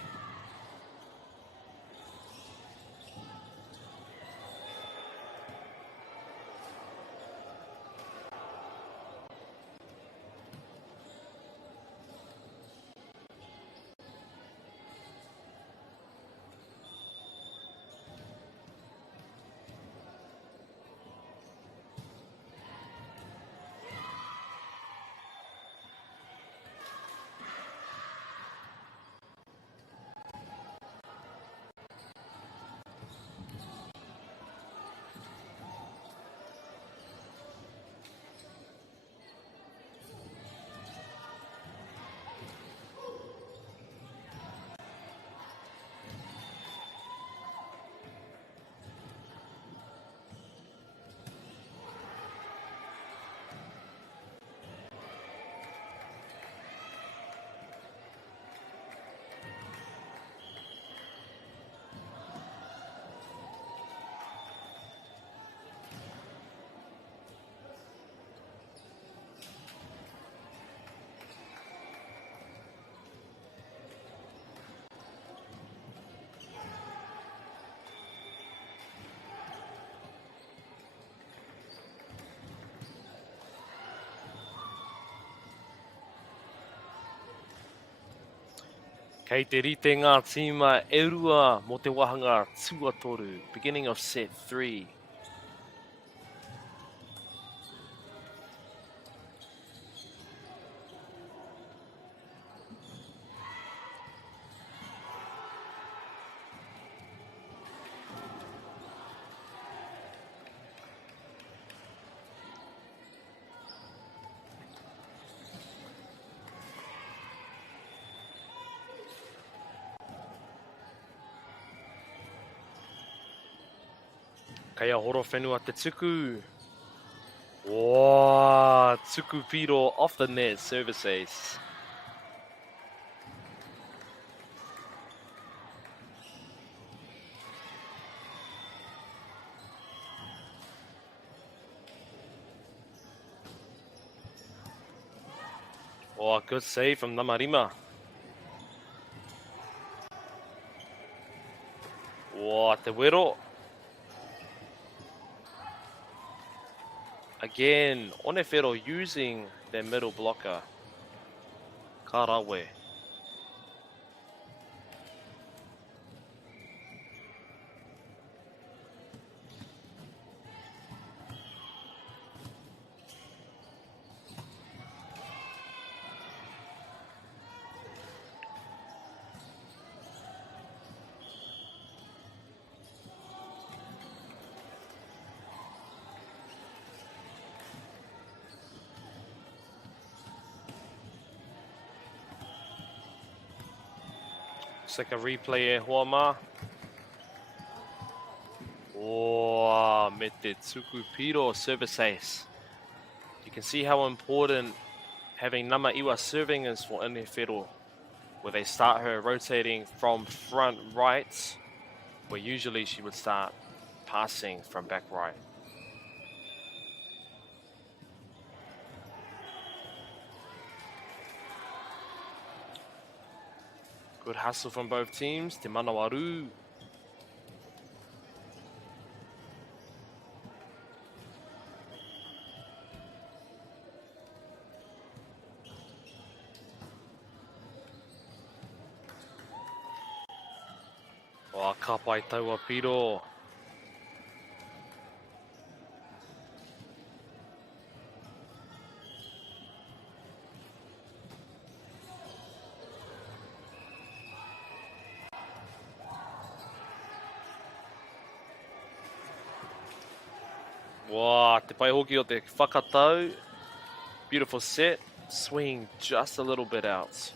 Kei te rite ngā tīma e rua mo te wahanga tuatoru. Beginning of set 3. Kaya Horowhenua te tuku. Wow, tuku piro off the net, service ace. Oh, good save from Namarima. Wow, te wero. Again, Onefero using their middle blocker. Karawe. Looks like a replay e hoa ma. Oh, me te tuku piro service ace. You can see how important having Nama Iwa serving is for Inefero, where they start her rotating from front right, where usually she would start passing from back right. Good hustle from both teams. Te Manawaru. Oh, ka pai taua piro. Wow, te pai hoki o te whakatau. Beautiful set. Swing just a little bit out.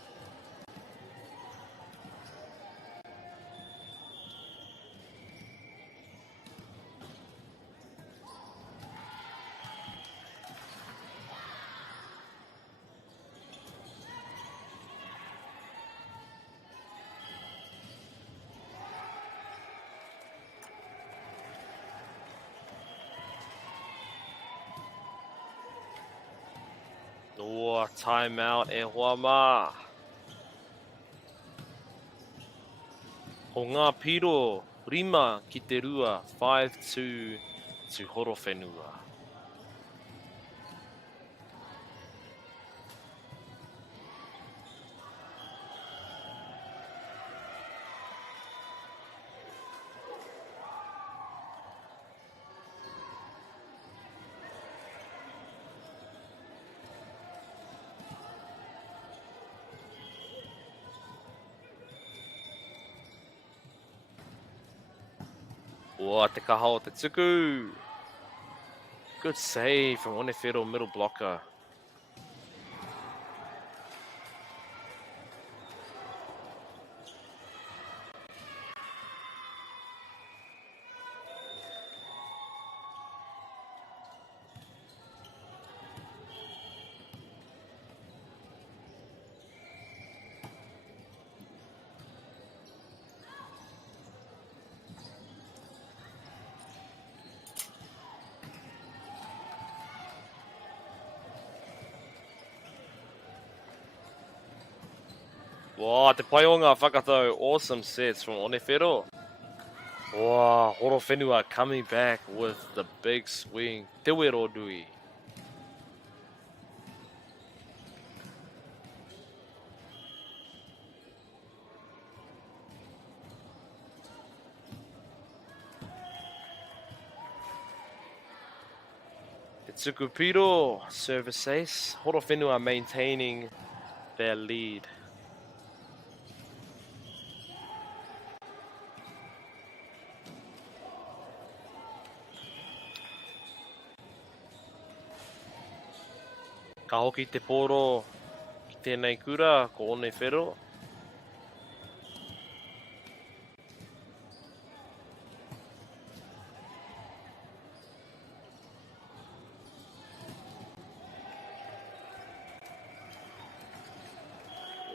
Oh, timeout e hoa ma. Ko ngā piro, rima ki te rua, 5-2 to Horowhenua. Ua, te kaha o te tuku. Good save from Onefero middle blocker. Wow, te pai o ngā whakatau. Awesome sets from Onefero. Wow, Horowhenua coming back with the big swing. Te wero dui. Te tuku piro, service ace. Horowhenua maintaining their lead. Ka hoki te poro ki tēnei kura ko Onefero.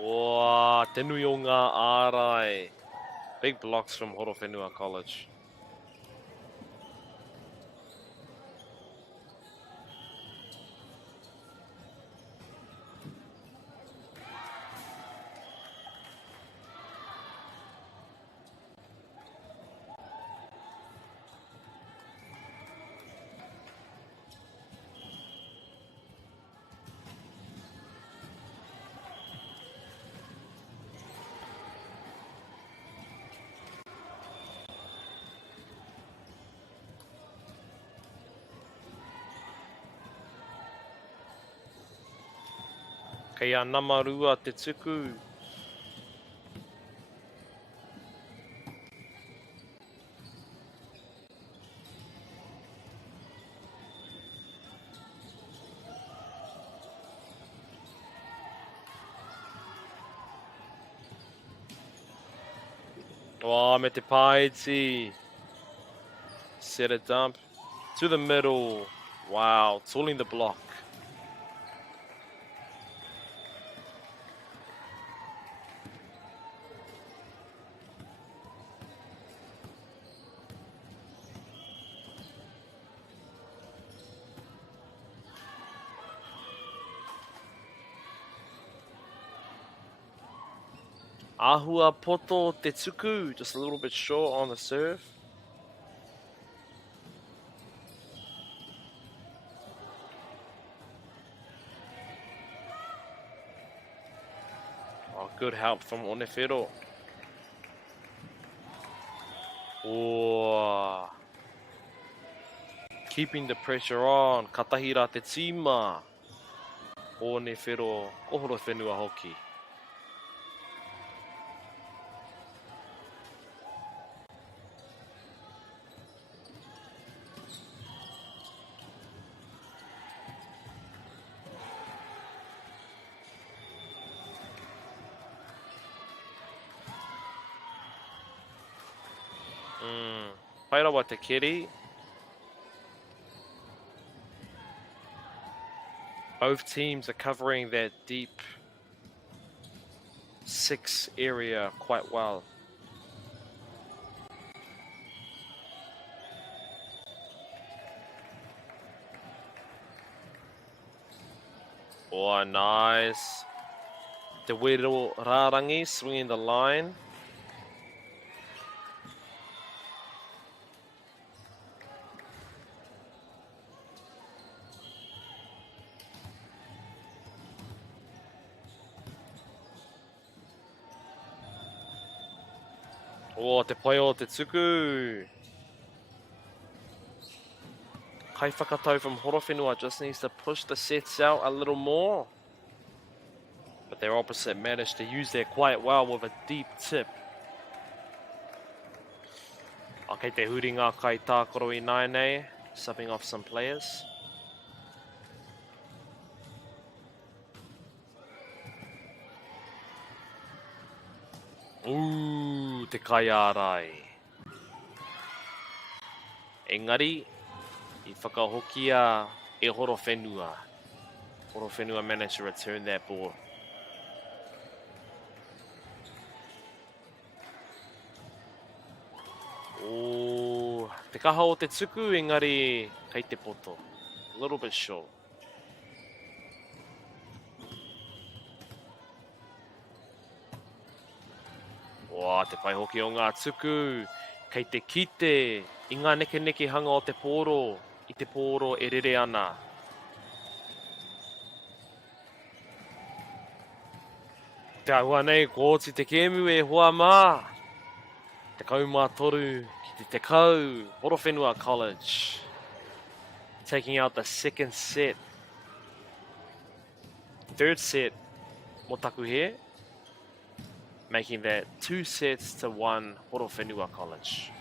Wow, te nui o ngā ārai. Big blocks from Horowhenua College. Kei a namarua te tuku. Oh, me te paiti. Set a dump to the middle. Wow, tooling the block. Ahua poto te tuku, just a little bit short on the serve. Oh, good help from Onefero. Oh, keeping the pressure on. Katahira te tima. Onefero kohoro whenua hoki. Pairawa te keri. Both teams are covering that deep 6 area quite well. Oh, nice. Te Wero Rarangi swinging the line. Oh, te pai o te tuku. Kai whakatau from Horowhenua just needs to push the sets out a little more. But their opposite managed to use that quite well with a deep tip. Okay, te huringa kai tākoro I Naine, subbing off some players. Ooh, te kai ārai. Engari, I whakahokia e Horowhenua. Horowhenua managed to return that ball. Oh, te kaha o te tuku, engari, kei te poto. A little bit short. Wow, te pai hoki o ngā tuku. Kei te kite, I ngā neke hanga o te pōro. I te pōro e rere ana. Te ahua nei, kōti te kēmu e hoa mā. Te kaumā toru ki te kau, Horowhenua College. Taking out the second set. Third set, mo taku he. Making that 2 sets to 1 Horowhenua College.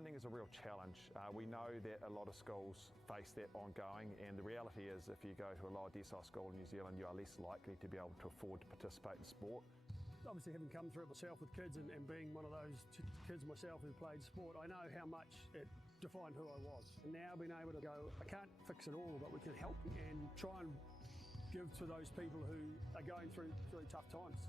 Funding is a real challenge. We know that a lot of schools face that ongoing, and the reality is if you go to a lower decile school in New Zealand, you are less likely to be able to afford to participate in sport. Obviously, having come through it myself with kids and being one of those kids myself who played sport, I know how much it defined who I was. And now being able to go, I can't fix it all, but we can help and try and give to those people who are going through tough times.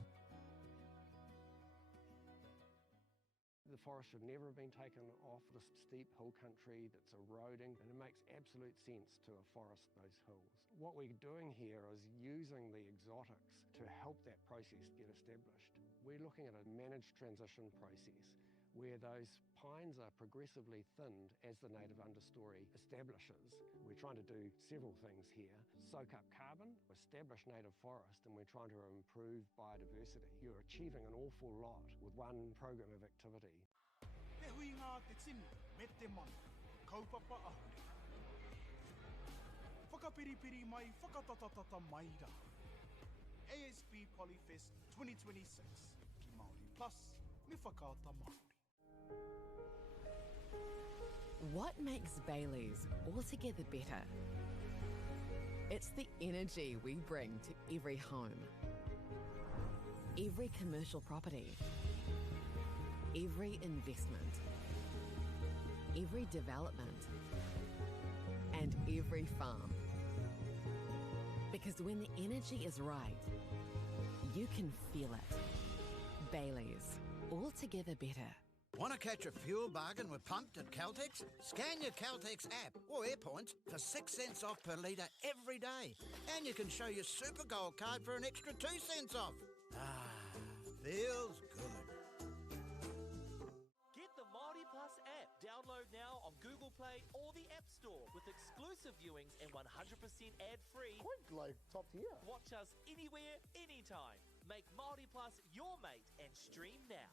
The forest should never have been taken off this steep hill country that's eroding, and it makes absolute sense to afforest those hills. What we're doing here is using the exotics to help that process get established. We're looking at a managed transition process where those pines are progressively thinned as the native understory establishes. We're trying to do several things here. Soak up carbon, establish native forest, and we're trying to improve biodiversity. You're achieving an awful lot with one program of activity. Te hui ngā te tini, me te mana, kaupapa ahuri. Whakapiripiri mai, whakatatatata mai rā. ASB Polyfest 2026, ki Māori Plus, me whakaata Māori. What makes Bailey's altogether better? It's the energy we bring to every home, every commercial property, every investment, every development, and every farm. Because when the energy is right, you can feel it. Bailey's, altogether better. Want to catch a fuel bargain with Pumped at Caltex? Scan your Caltex app or AirPoints for 6 cents off per litre every day. And you can show your Super Gold card for an extra 2 cents off. Ah, feels good. Get the Māori Plus app. Download now on Google Play or the App Store with exclusive viewings and 100% ad-free. Quite like top tier. Watch us anywhere, anytime. Make Māori Plus your mate and stream now.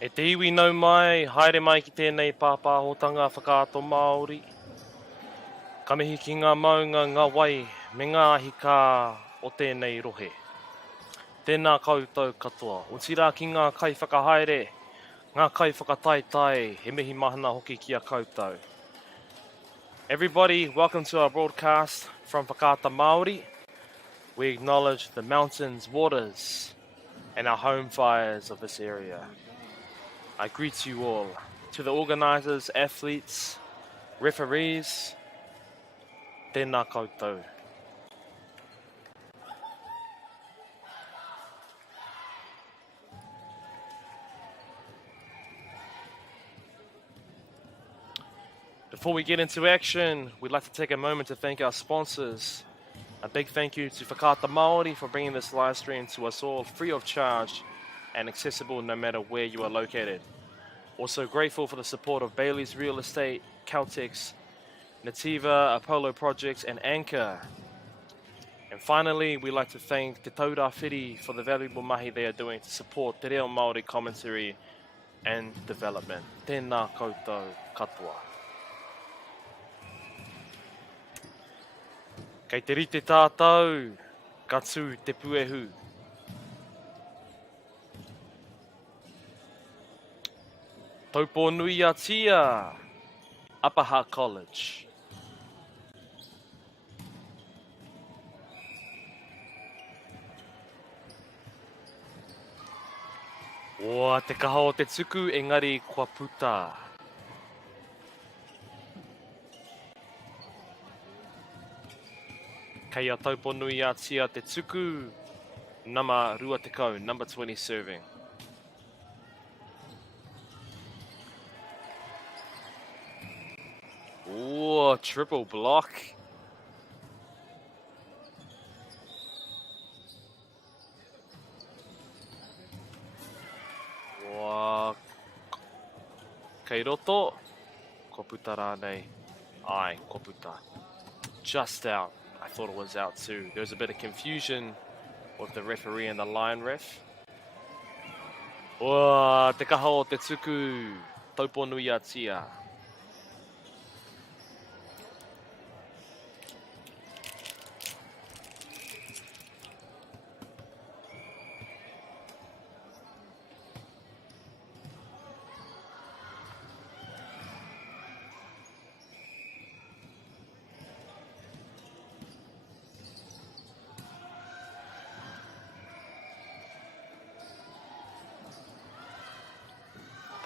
E te iwi nau mai, haere mai ki tēnei pāpāhotanga whakaato Māori. Ka mihi ki ngā maunga, ngā wai, me ngā hika o tēnei rohe. Tēnā koutou katoa. O tira ki ngā kai whakahaere, ngā kai whakataitai, he mihi mahana hoki ki a koutou. Everybody, welcome to our broadcast from Whakaata Māori. We acknowledge the mountains, waters, and our home fires of this area. I greet you all. To the organisers, athletes, referees, tēnā koutou. Before we get into action, we'd like to take a moment to thank our sponsors. A big thank you to Whakaata Māori for bringing this live stream to us all free of charge and accessible no matter where you are located. Also grateful for the support of Bailey's Real Estate, Caltex, Nativa, Apollo Projects, and Anchor. And finally, we'd like to thank Te Taura Whiri for the valuable mahi they are doing to support Te Reo Māori commentary and development. Tēnā koutou katoa. Kei te rite tātou, ka tū te puehu. Taupo nui a tia, Apaha College. Oa te kaha o te tuku, engari kua puta. Kei a taupo nui a tia te tuku, nama rua te kau, number 20 serving. Ooh, triple block. Wow. Kei roto. Ko puta rānei. Ai, ko puta. Just out. I thought it was out too. There was a bit of confusion with the referee and the line ref. Wow, te kaha o te tuku. Taupo nui a tia.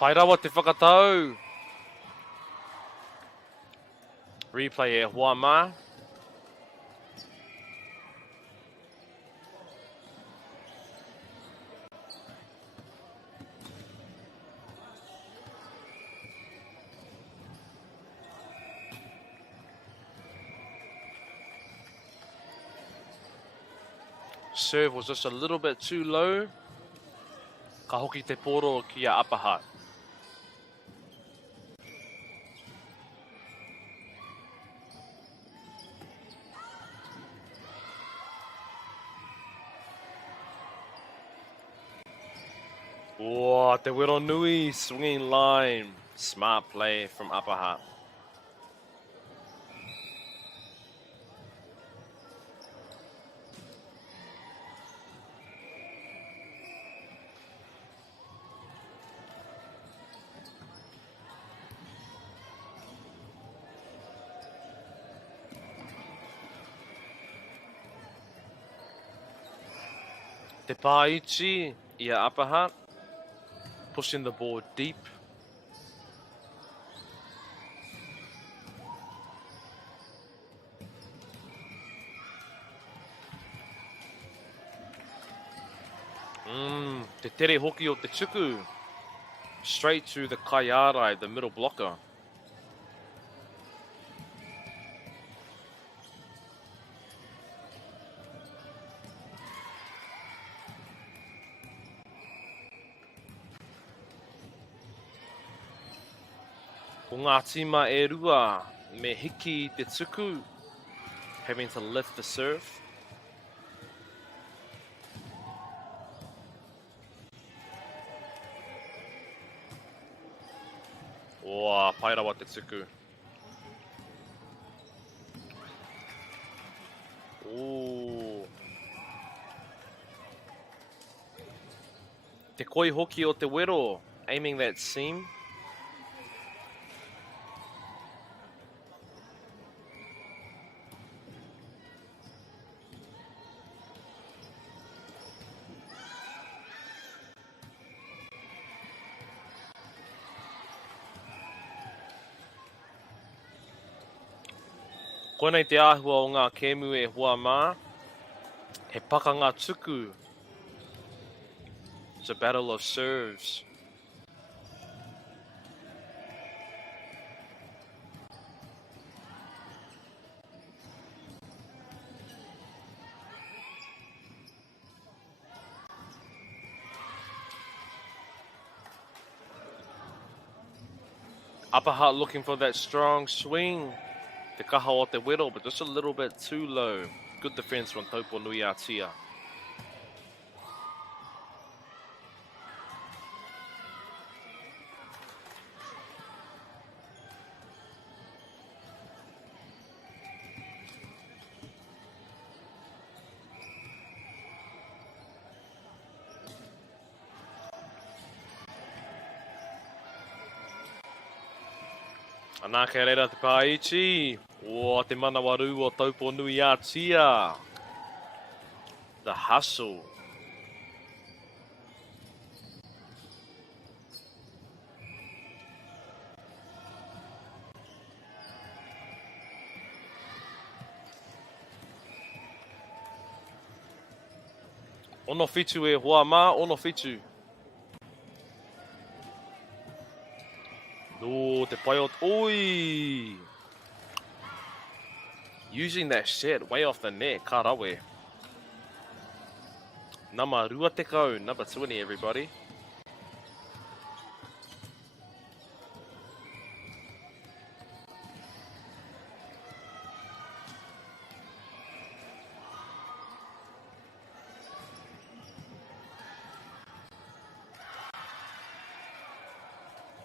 Pai rawa te whakatau. Replay e hoa mā. Serve was just a little bit too low. Ka hoki te poro ki a Apaha. Oh, te wero nui, swinging line. Smart play from Apaha. Te pāichi i a Apaha. Pushing the board deep. Te tere hoki o te tuku. Straight to the kaiarai, the middle blocker. Ko ngā tima e rua me hiki te tuku, having to lift the serve. Oa, pai rawa te tuku. Ooh. Te koi hoki o te wero, aiming that seam. Koinei te āhua o ngā kēmu e hua mā, he pakanga tuku. It's a battle of serves. Upper Heart looking for that strong swing. Te kaha o te wero, but just a little bit too low. Good defense from Taupo Nui Atia. Anā kei reira te pāichi. O te manawaru o Taupo Nui Atia. The hustle. Ono fitu e hoa mā, ono fitu. No, te pai o... Oi! Using that shit way off the net, karawe. Nama rua te kau, number 20 everybody.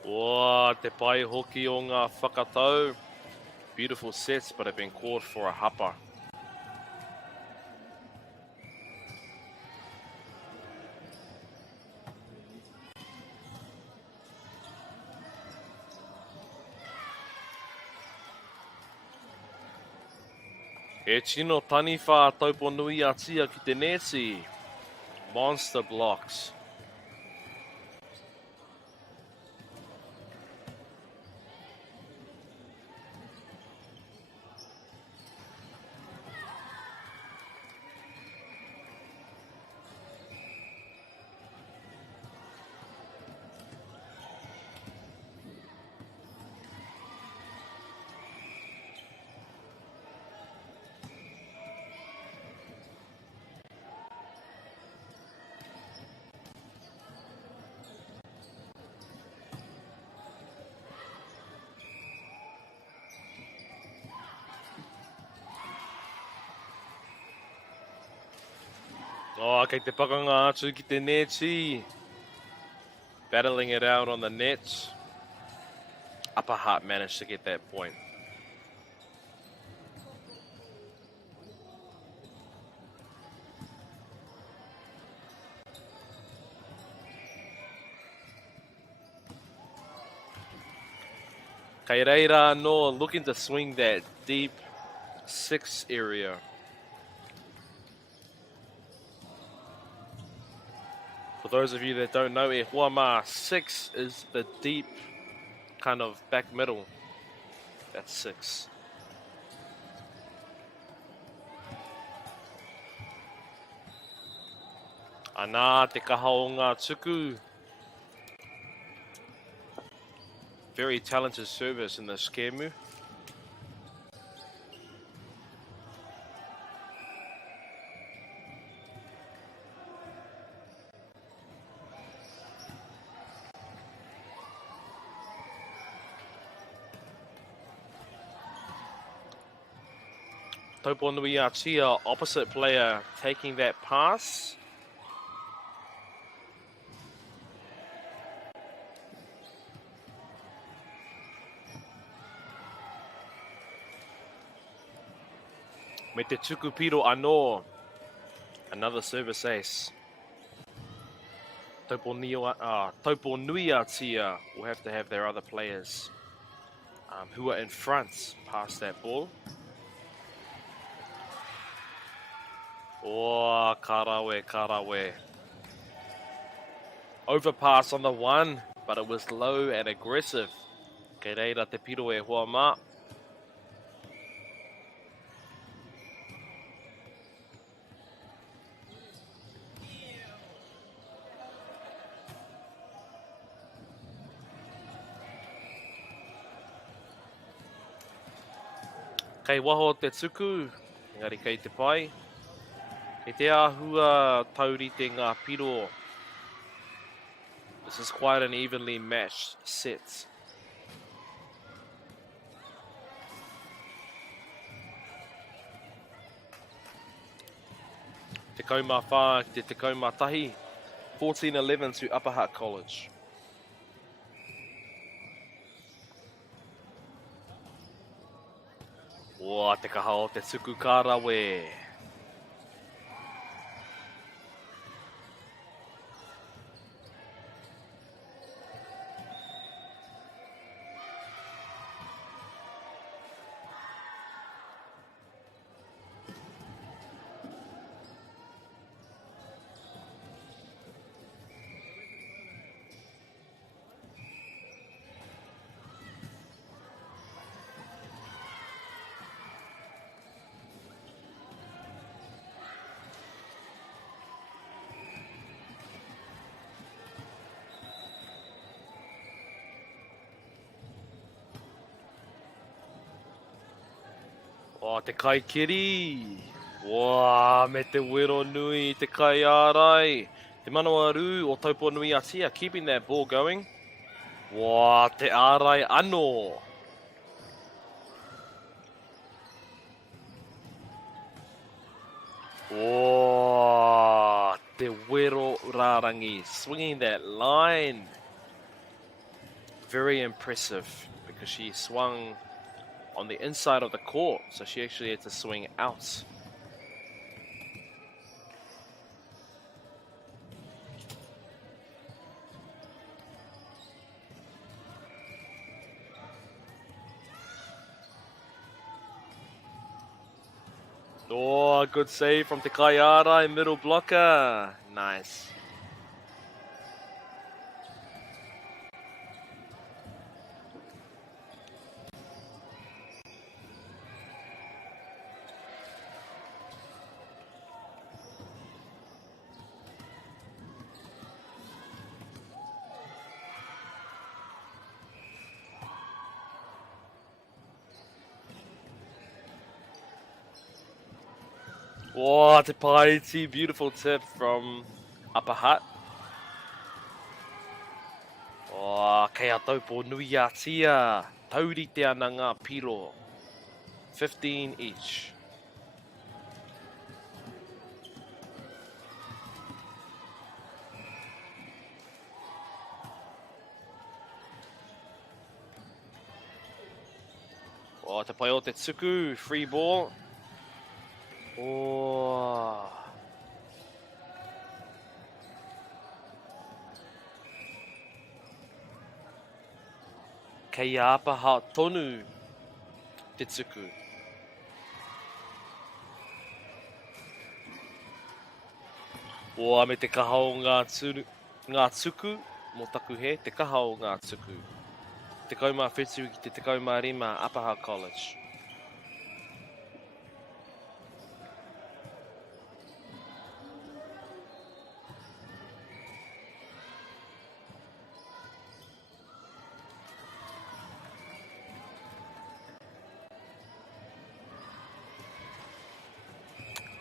Wow, te pai hoki o ngā whakatau. Beautiful sets, but have been caught for a hapa. E tino taniwha Taupo Nui Atia ki te neti. Monster blocks. Oh, kei te pakanga atu ki te neti. Battling it out on the net. Upper Heart managed to get that point. Kei reira no, looking to swing that deep 6 area. For those of you that don't know, e hoa mā, 6 is the deep kind of back middle. That's 6. Anā te kaha o ngā tuku. Very talented service in the skemu. Taupo Nui Atia, opposite player taking that pass. Me te tuku piro anō. Another service ace. Taupo Nuiatia will have to have their other players who are in front pass that ball. Oh, karawe. Overpass on the one, but it was low and aggressive. Kei reira te piro e hoa mā. Kei waho te tuku, engari kei te pai. Kei te āhua taurite ngā piro. This is quite an evenly matched set. Te kaumā whā ki te kaumā tahi. 14-11 to Upper Hutt College. Wā, te kaha o te tuku kārawe. Oh, te kai kiri. Wow, me te wero nui, te kai ārai. Te manawa aru o Taupo Nuiatia, keeping that ball going. Wow, te ārai anō. Oh, te wero rārangi, swinging that line. Very impressive, because she swung on the inside of the court, so she actually had to swing out. Oh, good save from Te Kaiara, middle blocker. Nice. Oh, te paiti, beautiful tip from Upper Hutt. Oh, kei a Taupo Nuiatia. Taurite ana ngā piro. 15 each. Oh, te pai o te tuku, free ball. Oh. Kei Upper Hutt tonu te tuku. Oa me te kaha o ngā tuku, mo taku he, te kaha o ngā tuku. Te kaumā whetū ki te kaumā rima, Upper Hutt College.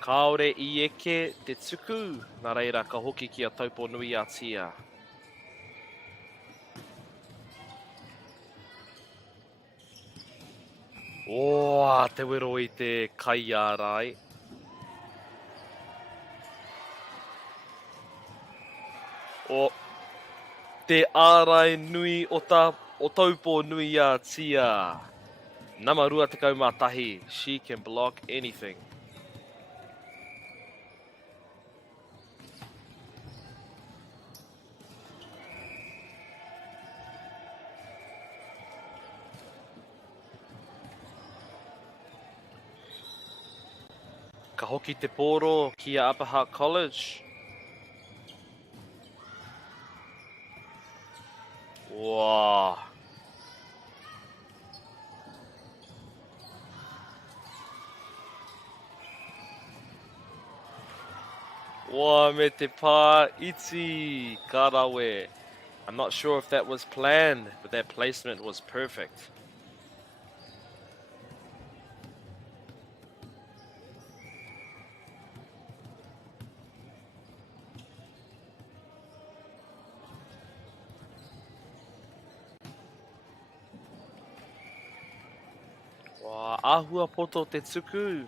Kaore I eke te tuku, nā reira ka hoki ki a Taupo Nuiatia. Oh, te wero I te kai ārai. O te ārai nui o Taupo Nuiatia. Nama rua te kaumā tahi, she can block anything. Ka hoki te poro ki a Upper Hutt College. Wow. Wow, me te pā iti karawe. I'm not sure if that was planned, but that placement was perfect. Wow, ahua poto te tuku.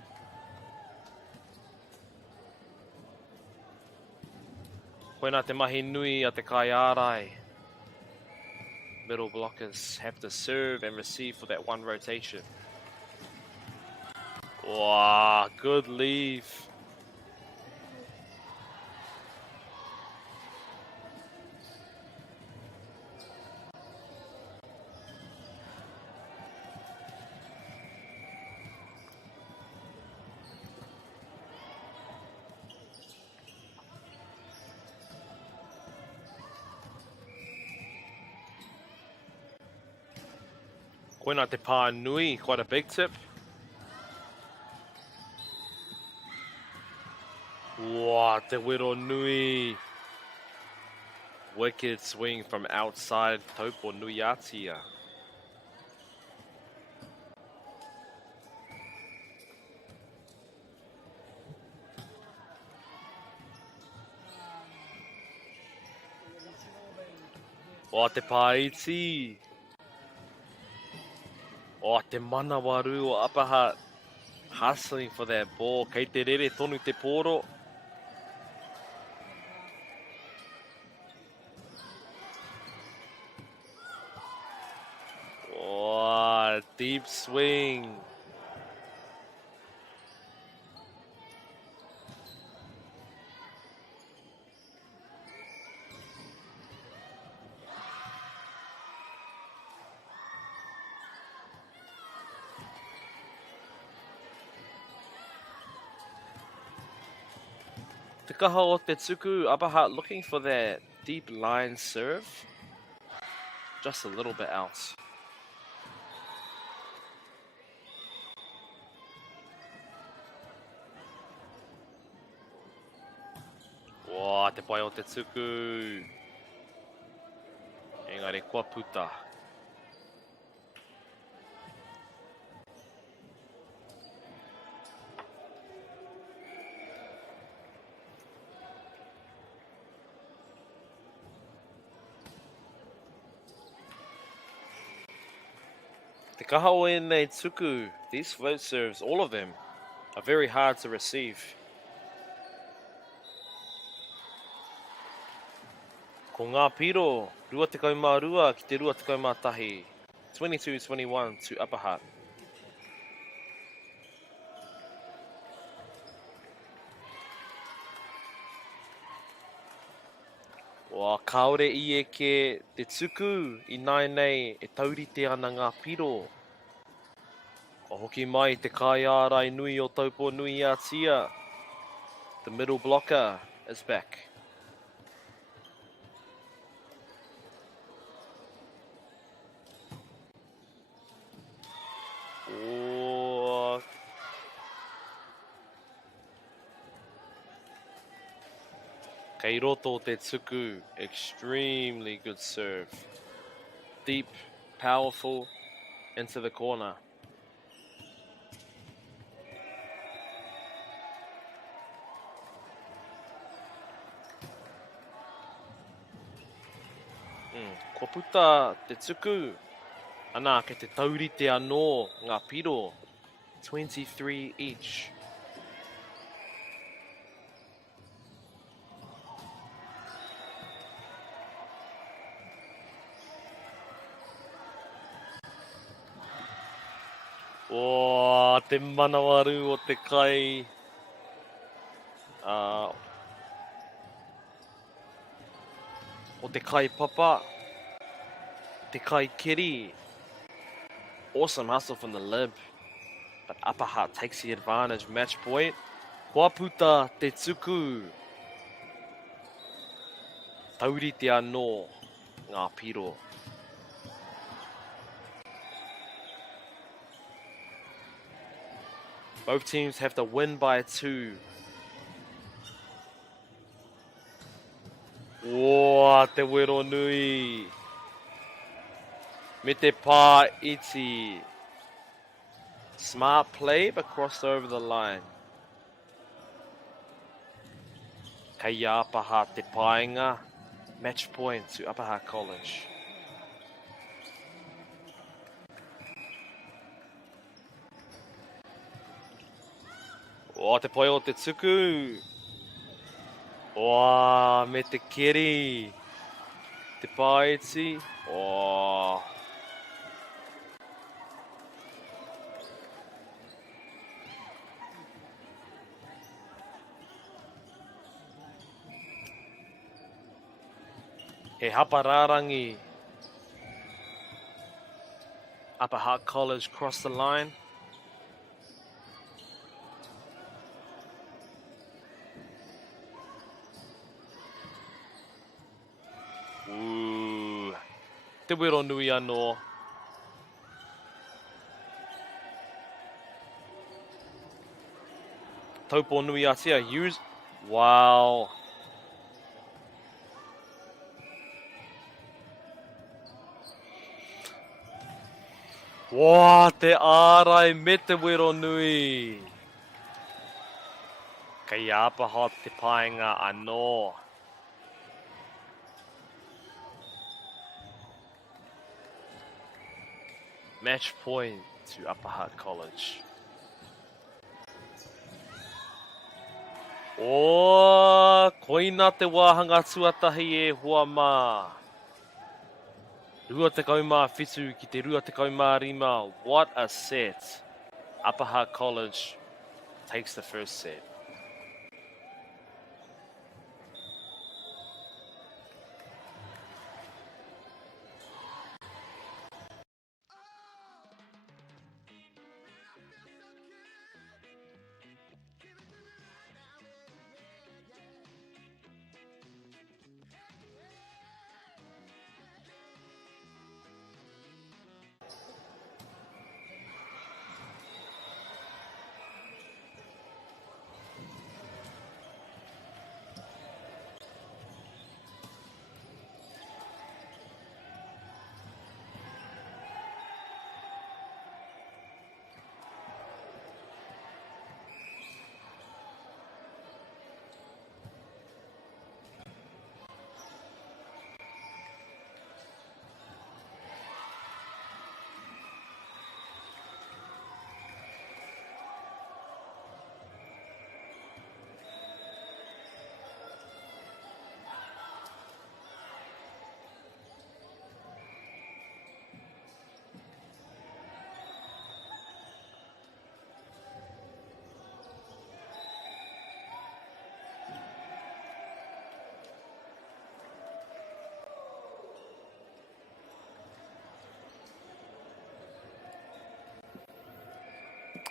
Koina te mahi nui a te kai ārai. Middle blockers have to serve and receive for that one rotation. Wow, good leave. Koina te pā nui, quite a big tip. Wow, te wero nui. Wicked swing from outside taupo nui atia. Wow, te pā iti. Oh, te manawaru o Upper Hutt. Hustling for that ball. Kei te rere tonu te poro. Oh, deep swing. Te kaha o te tuku, Upper Hutt looking for that deep line serve. Just a little bit out. Wow, te pai o te tuku. Engari, kua puta. Te kaha o nei tuku, these float serves, all of them, are very hard to receive. Ko ngā piro, 22 ki te 21. 22-21 to Upper Hutt. Wa kaore I eke te tuku I nai nei e taurite ana ngā piro. Ko hoki mai te kai ārai nui o taupo nui a tia. The middle blocker is back. Oh. Kei roto te tuku, extremely good serve. Deep, powerful, into the corner. Ko puta te tuku, ana ke te taurite anō ngā piro, 23 each. Oh, te manawaru o te kai. O te kai papa. Te kai kiri. Awesome hustle from the lib. But Upper Hutt takes the advantage. Match point. Huaputa te tuku. Tauri te anō ngā piro. Both teams have to win by 2. Whoa, te wero nui. Me te pā iti. Smart play, but crossed over the line. Kei Apaha te painga. Match point to Apaha College. O te poi o te tuku. O me te keri. Te paiti. O. He hapararangi. Apaha College cross the line. Ooh. Te wero nui anō. Taupo nui atia. Use. Wow. Wā, te ārai me te wero nui. Kei Apaha te painga anō. Match point to Apaha College. O, koina te wāhanga tuatahi e hua mā. Rua te kaumā whitu ki te rua te kaumā rima. What a set. Apaha College takes the first set.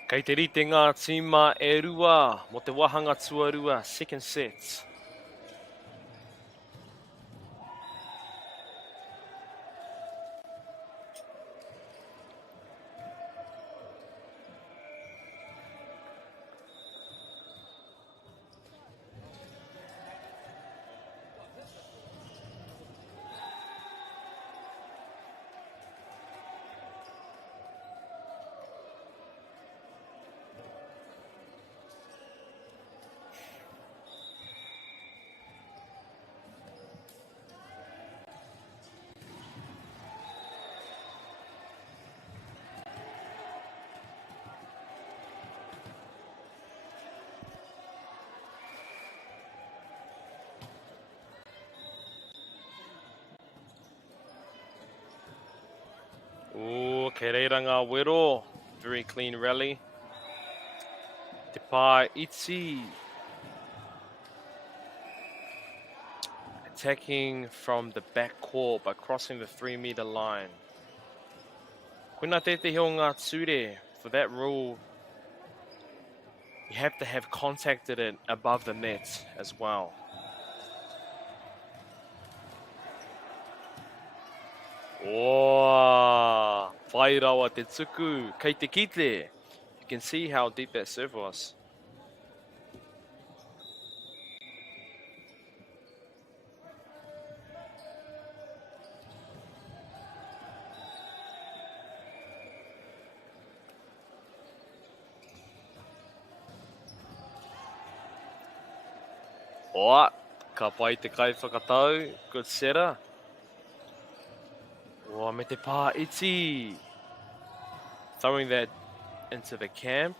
Kei te rite ngā tīma e rua, mo te wahanga tuarua, second set. Ooh, kei reira ngā wero. Very clean rally. Te pā iti. Attacking from the back court by crossing the 3-meter line. Koina te te heo ngā ture for that rule You have to have contacted it above the net as well. Oh, whai rawa te tuku, kei te kite. You can see how deep that serve was. Oh, ka pai te kai whakatau. Good setter. Oh, me te pā iti. Throwing that into the camp.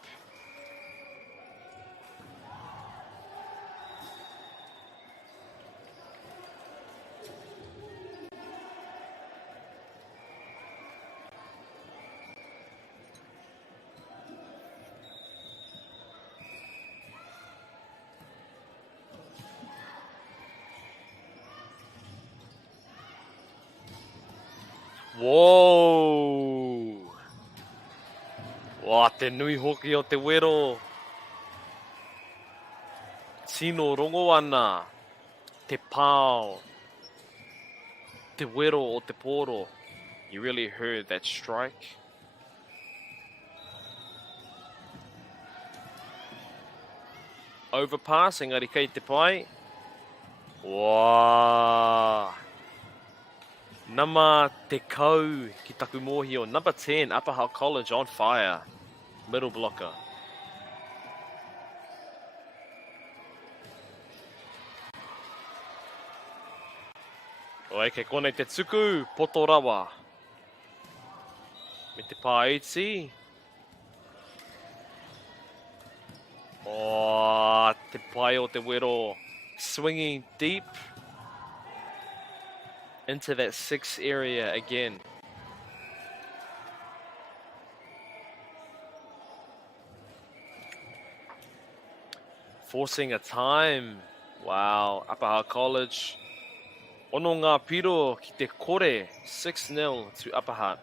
Whoa! Wā, te nui hoki o te wero. Tino rongo ana. Te pāo. Te wero o te poro. You really heard that strike. Overpass, engari kei te pai. Wā! Nama te kau ki taku mōhio. Number 10, Upper Hull College on fire. Middle blocker. Oi, ke kone te tuku, Potorawa. Me te pāiti. Oh, te pai o te wero. Swinging deep into that 6 area again. Forcing a time. Wow, Upper Hull College. Ono ngā piro ki te kore. 6-0 to Upper Hull.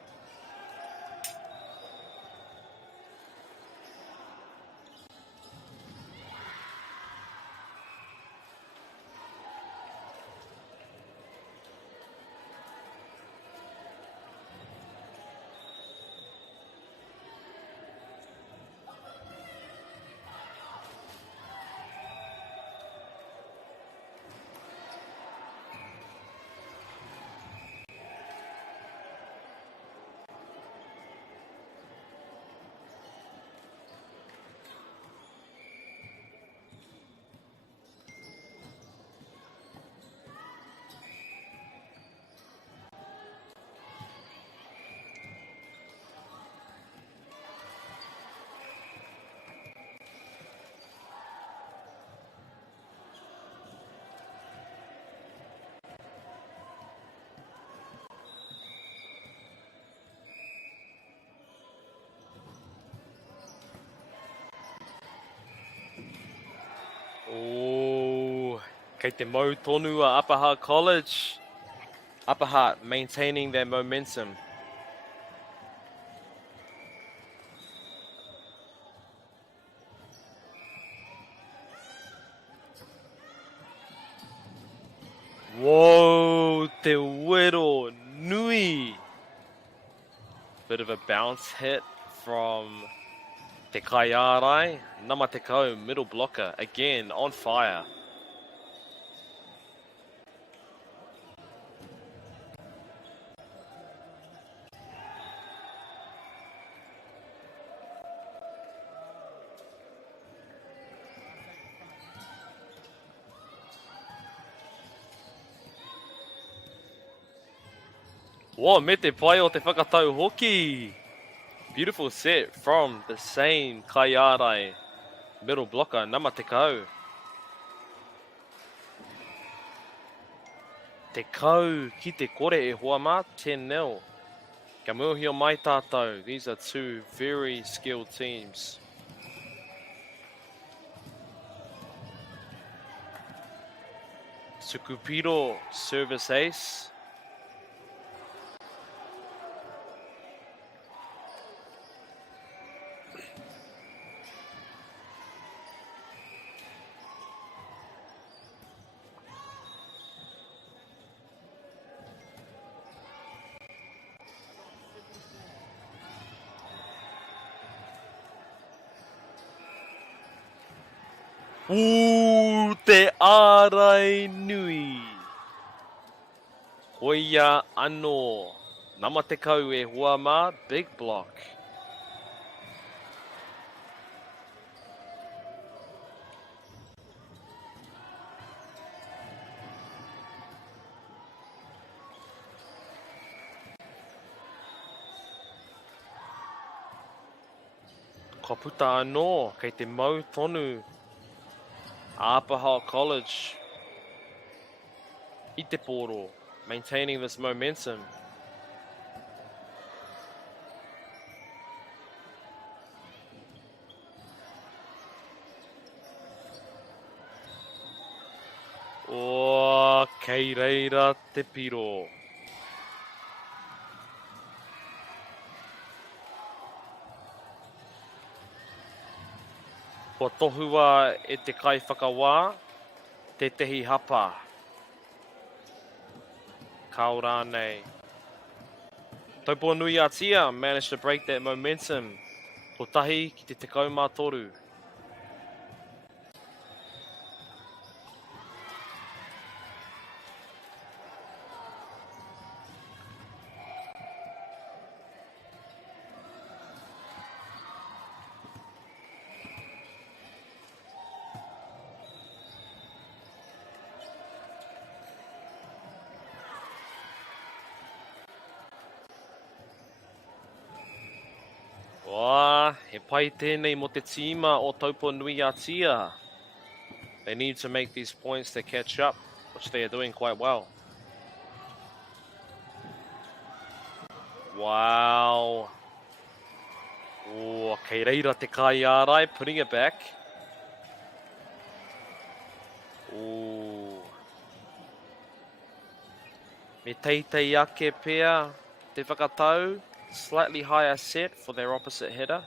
Oh, kei te mau tonu a Upper Hull College. Upper Hull maintaining their momentum. Whoa, te wero nui. Bit of a bounce hit from Te Kaiarai. Nama te kau, middle blocker, again on fire. Whoa, me te pai o te whakatau hoki. Beautiful set from the same Kaiarai middle blocker, Nama te kau. Te kau ki te kore e hoa mā, 10-0. Ka muhio mai tātou. These are two very skilled teams. Sukupiro, service ace. Te ārai nui. Hoia anō. Nama te kau e hua mā, big block. Ka puta anō kei te mau tonu Apaha College i te poro, maintaining this momentum. O kei reira te piro. Kua tohua e te kai whakawā, te tehi hapa. Kao rānei. Taupua nui a tia managed to break that momentum. Ko tahi ki te tekau mā toru. He pai tēnei mo te tīma o Taupua Nui a tia. They need to make these points to catch up, which they are doing quite well. Wow. Oh, kei reira te kai ārai, putting it back. Ooh. Me teitei ake pea, te whakatau, slightly higher set for their opposite header.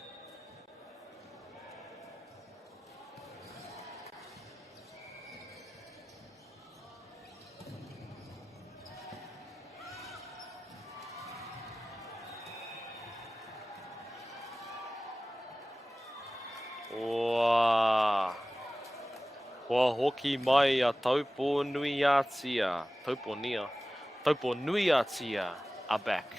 Wow. Kua hoki mai a Taupua Nui a tia. Taupua nia. Taupua Nui a tia are back.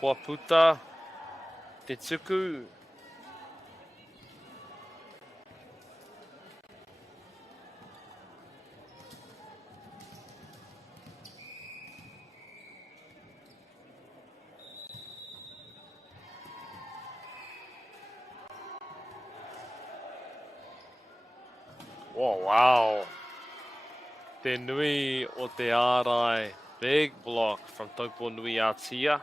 Kua puta, te tuku. Oh, wow. Te nui o te ārai. Big block from Taupua Nui a tia.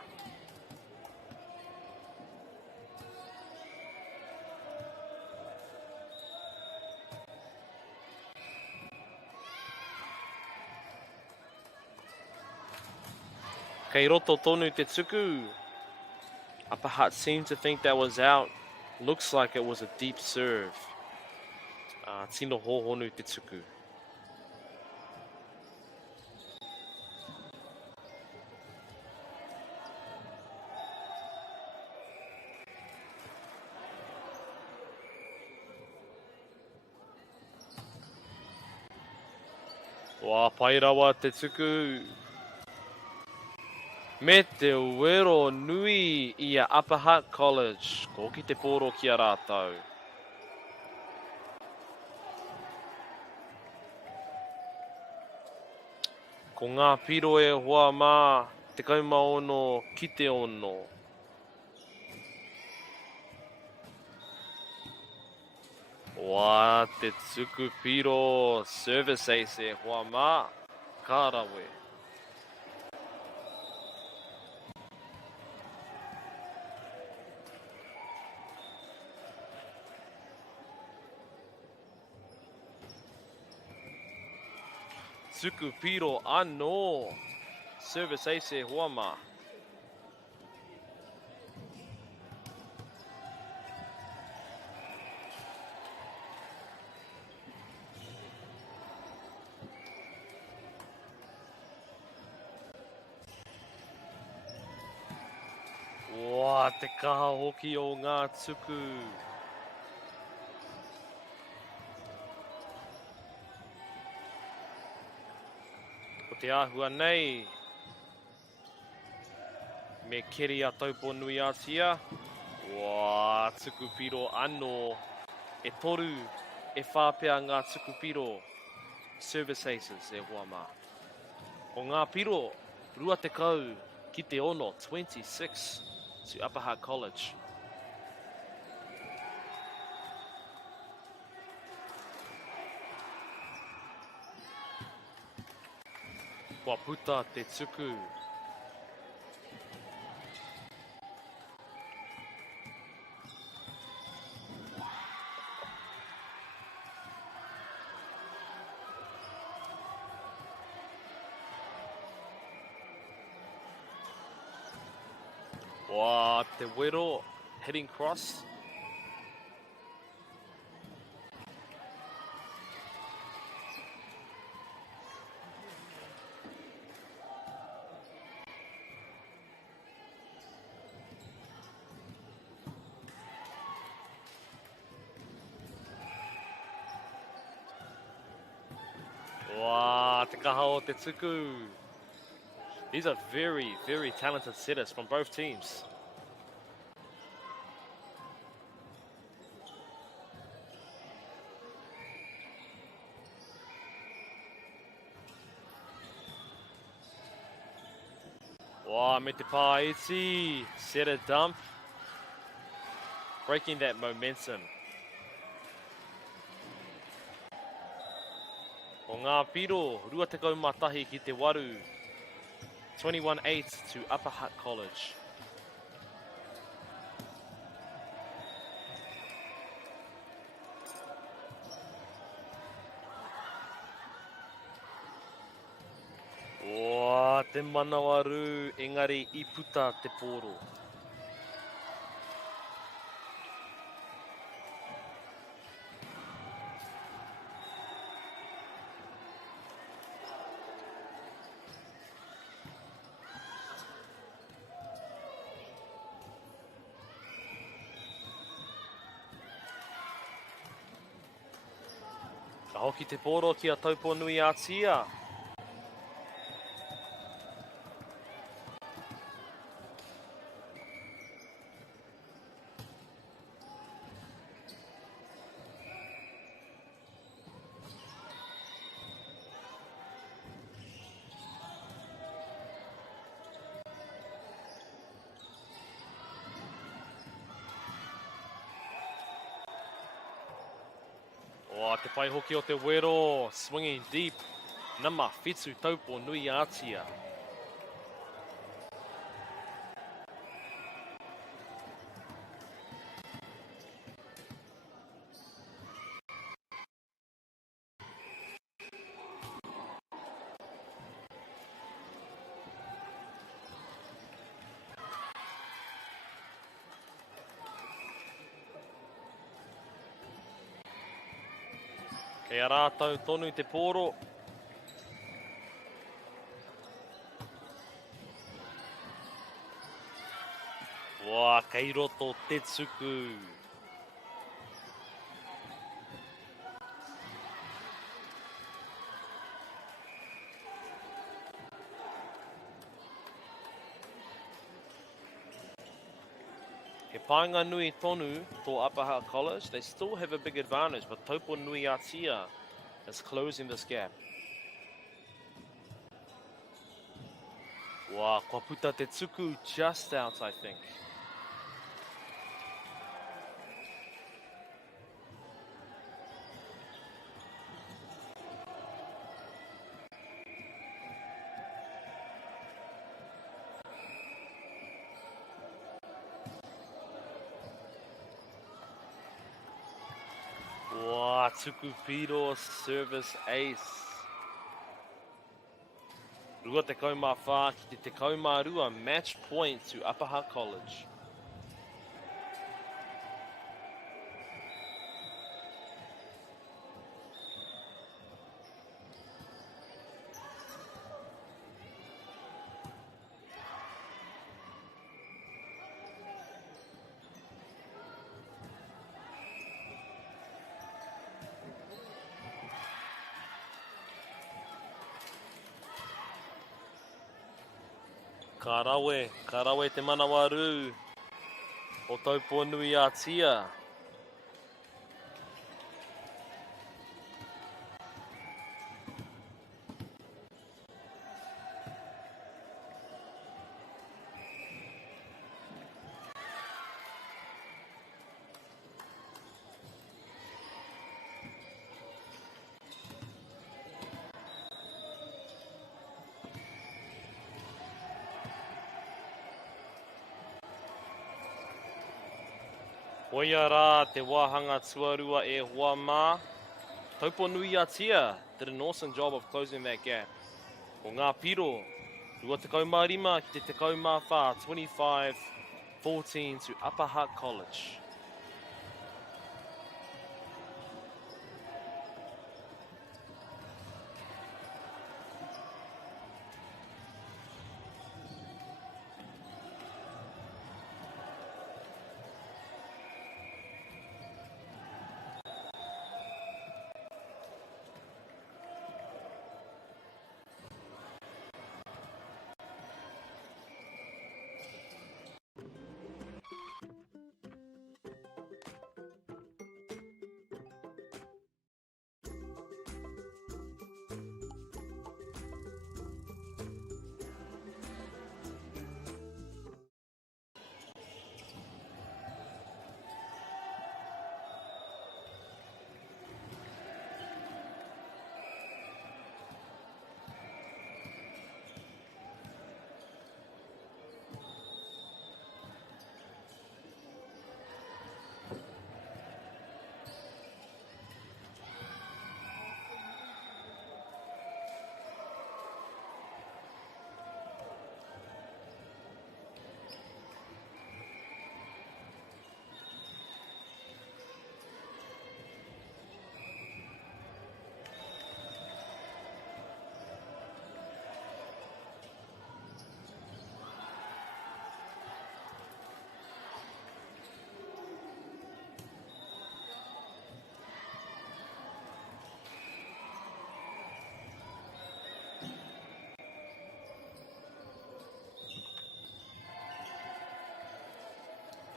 Kei roto tonu te tuku. Upper Hutt seemed to think that was out. Looks like it was a deep serve. Tino hohonu te tuku. Wā pai rawa te tuku. Me te wero nui i a Upper Hutt College. Ko ki te poro ki a rātau. Ko ngā piro e hoa mā, te kaumaono ki te ono. Wā te tuku piro, service ace e hoa mā, kārawe. Tuku piro anō. Service ace e hoa mā. Wā, te kaha hoki o ngā tuku. Ko te āhua nei. Me keri a taupo nui ātia. Wā, tuku piro anō. E toru, e whāpea ngā tuku piro. Service aces e hoa mā. O ngā piro, rua te kau ki te ono, 26 to Upper Hutt College. Kua puta te tuku. Wā, te wero, heading cross. Wā, te kaha o te tuku. These are very, very talented setters from both teams. Wā, me te pā iti, setter dump. Breaking that momentum. O ngā piro, rua te kaumatahi ki te waru. 21-8 to Upper Hutt College. Wā, te manawaru, engari I puta te poro. Ka hoki te poro ki a taupo nui a tia. Wā, te pai hoki o te wero, swinging deep. Nama whitu taupo nui ātia. Kei a rātau tonu te poro. Wā, kei roto te tuku. He pāinga nui tonu for Upper Hutt College. They still have a big advantage, but Taupo Nui Atia is closing this gap. Wow, kua puta te tuku just out, I think. Wow, tuku piro service ace. Rua te kaumā whā ki te kaumā rua, match point to Upper Hutt College. Ka rawe te manawaru o Tauponui Atia. Hoia rā te wāhanga tuarua e hoa mā. Tauponui Atia did an awesome job of closing that gap. Ko ngā piro, rua tekau mā rima ki te tekau mā whā, 25-14 to Upper Hutt College.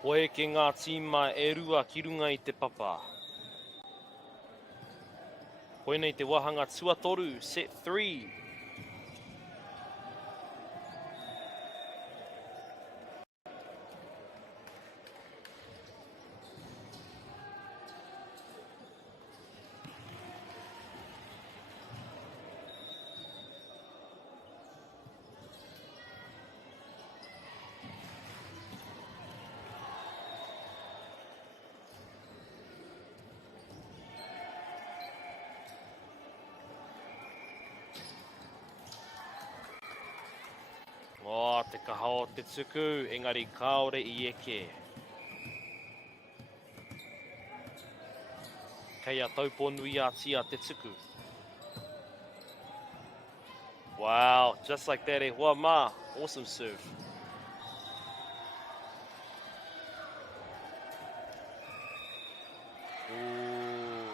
Koe ke ngā tīma e rua ki runga I te papa. Koe nei te wahanga tuatoru, set 3. Te kaha o te tuku, engari kaore I eke. Kei a Tauponui Atia te tuku. Wow, just like that e hoa mā. Awesome serve. Ooh.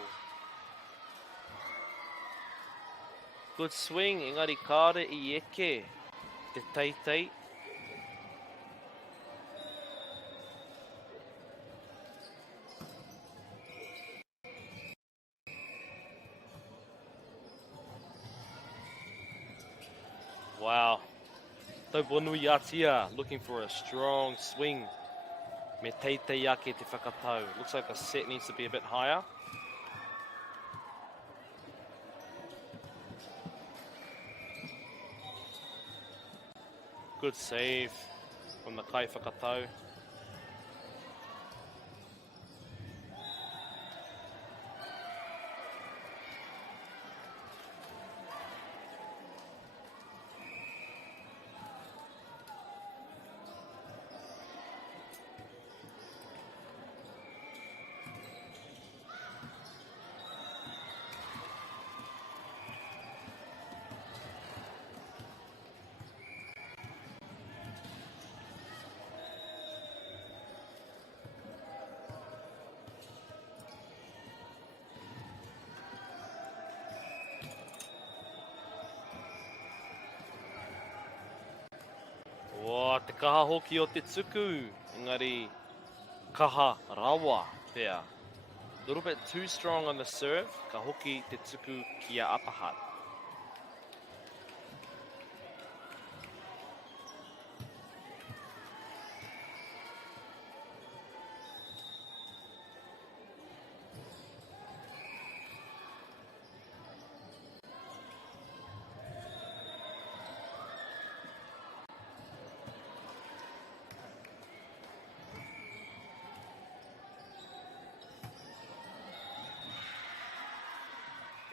Good swing, engari kaore I eke. Te teitei. Wow. Tauponui Atia looking for a strong swing. Me teitei ake te whakatau. Looks like the set needs to be a bit higher. Good save from the kai whakatau. kaha hoki o te tuku, engari kaha rawa pea. A little bit too strong on the serve, ka hoki te tuku ki a Apahat.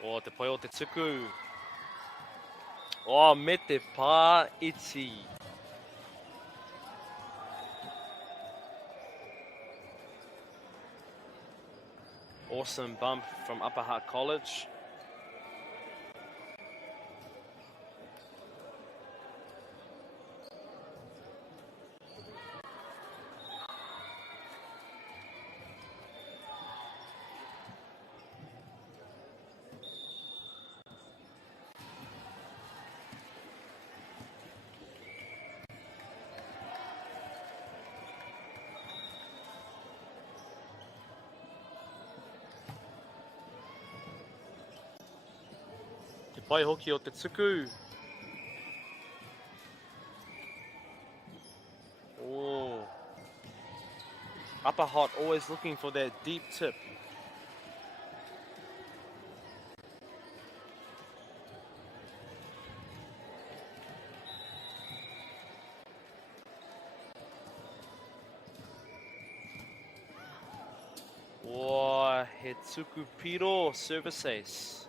O te pai o te tuku. O me te pā iti. Awesome bump from Apahat College. Te pai hoki o te tuku. Oh. Apahat always looking for that deep tip. Oh, he tuku piro service ace.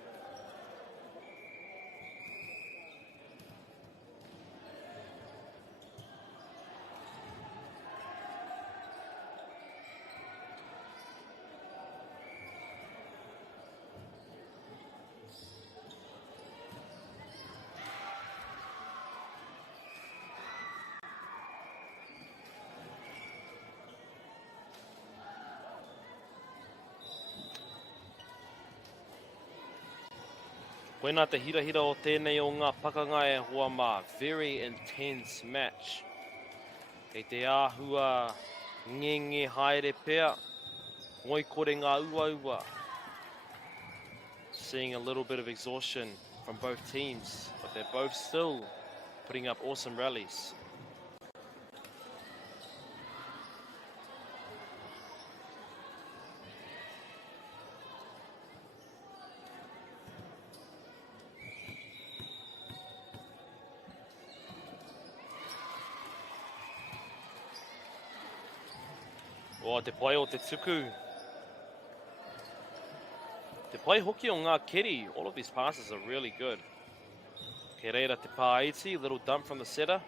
Koina te hira o tēnei o ngā pakanga e hoa mā. Very intense match. Kei te āhua ngenge haere pea. Ngoi kore ngā ua. Seeing a little bit of exhaustion from both teams, but they're both still putting up awesome rallies. O te pai o te tuku. Te pai hoki o ngā keri, all of his passes are really good. Ke reira te pā iti, little dump from the setter.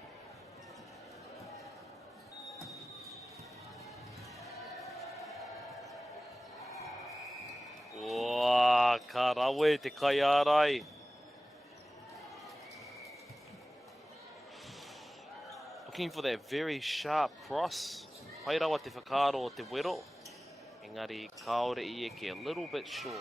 Wow, ka rawe te kai ārai. Looking for that very sharp cross. Pai rawa te whakaaro o te wero. Engari, kaore I eke a little bit short.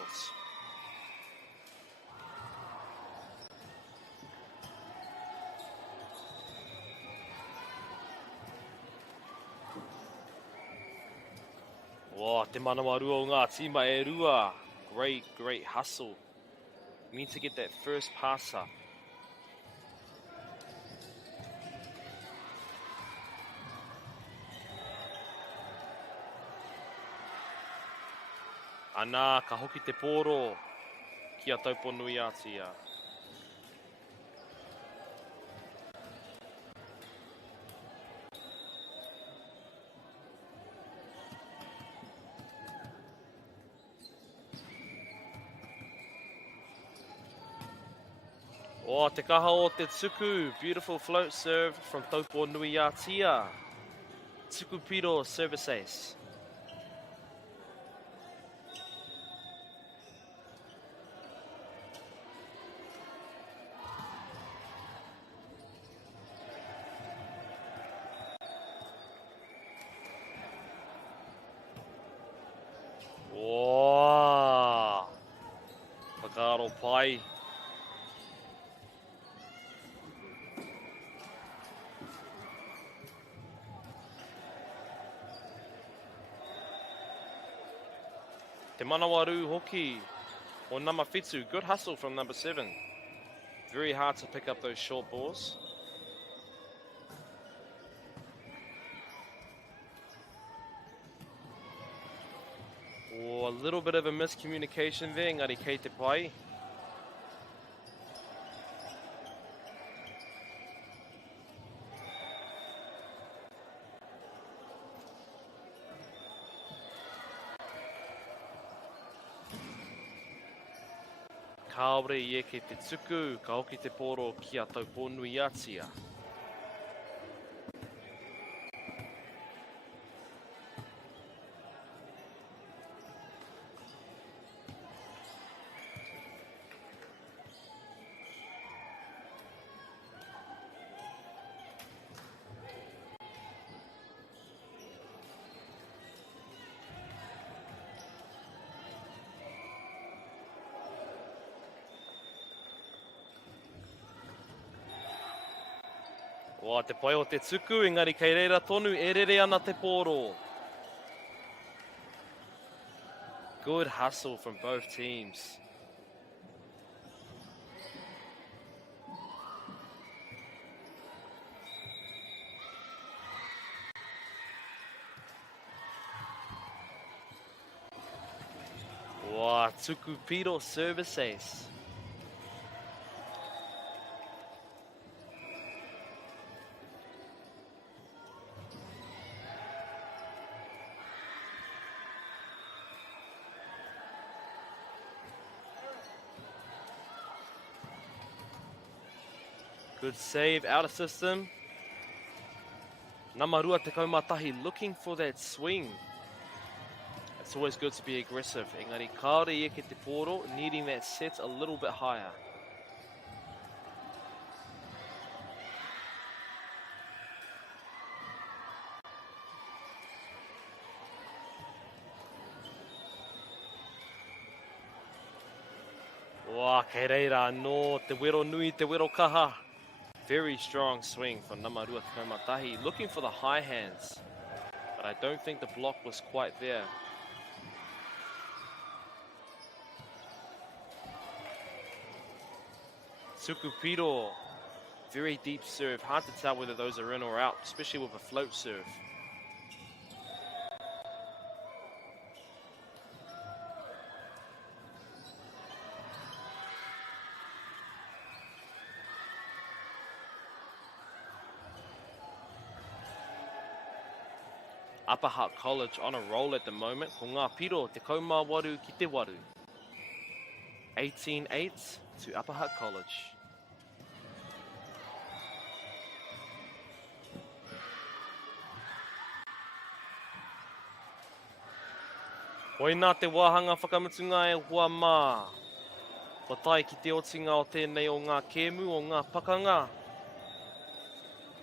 Wow, te manawa rua o ngā tīma e rua. Great hustle. Need to get that first pass up. Anā, ka hoki te pōro ki a Tauponui Atia. O, te kaha o te tuku. Beautiful float serve from Tauponui Atia. Tuku piro service ace. Wow! Whakaaro pai. Te Manawaru hoki or number Fitsu. Good hustle from number 7. Very hard to pick up those short balls. Oh, a little bit of a miscommunication there, engari kei te pai. Kāore I ke te tuku, ka hoki te poro ki a tau pōnui atia. Wā te pai o te tuku, engari kei reira tonu, e rere ana te pōro. Good hustle from both teams. Wā, tuku piro service ace. Good save out of system. Namarua te kaumatahi looking for that swing. It's always good to be aggressive. Engari kaore I ke te poro, needing that set a little bit higher. Wā, kei reira no te wero nui, te wero kaha. Very strong swing from Namarua te kaumatahi, looking for the high hands. But I don't think the block was quite there. Tukupiro, very deep serve. Hard to tell whether those are in or out, especially with a float serve. Upper Hutt College on a roll at the moment. Ko ngā piro te kaumā waru ki te waru. 18-8 to Upper Hutt College. Hoi nā te wāhanga whakamutunga e hua mā. Patai ki te otinga o tēnei o ngā kēmu o ngā pakanga.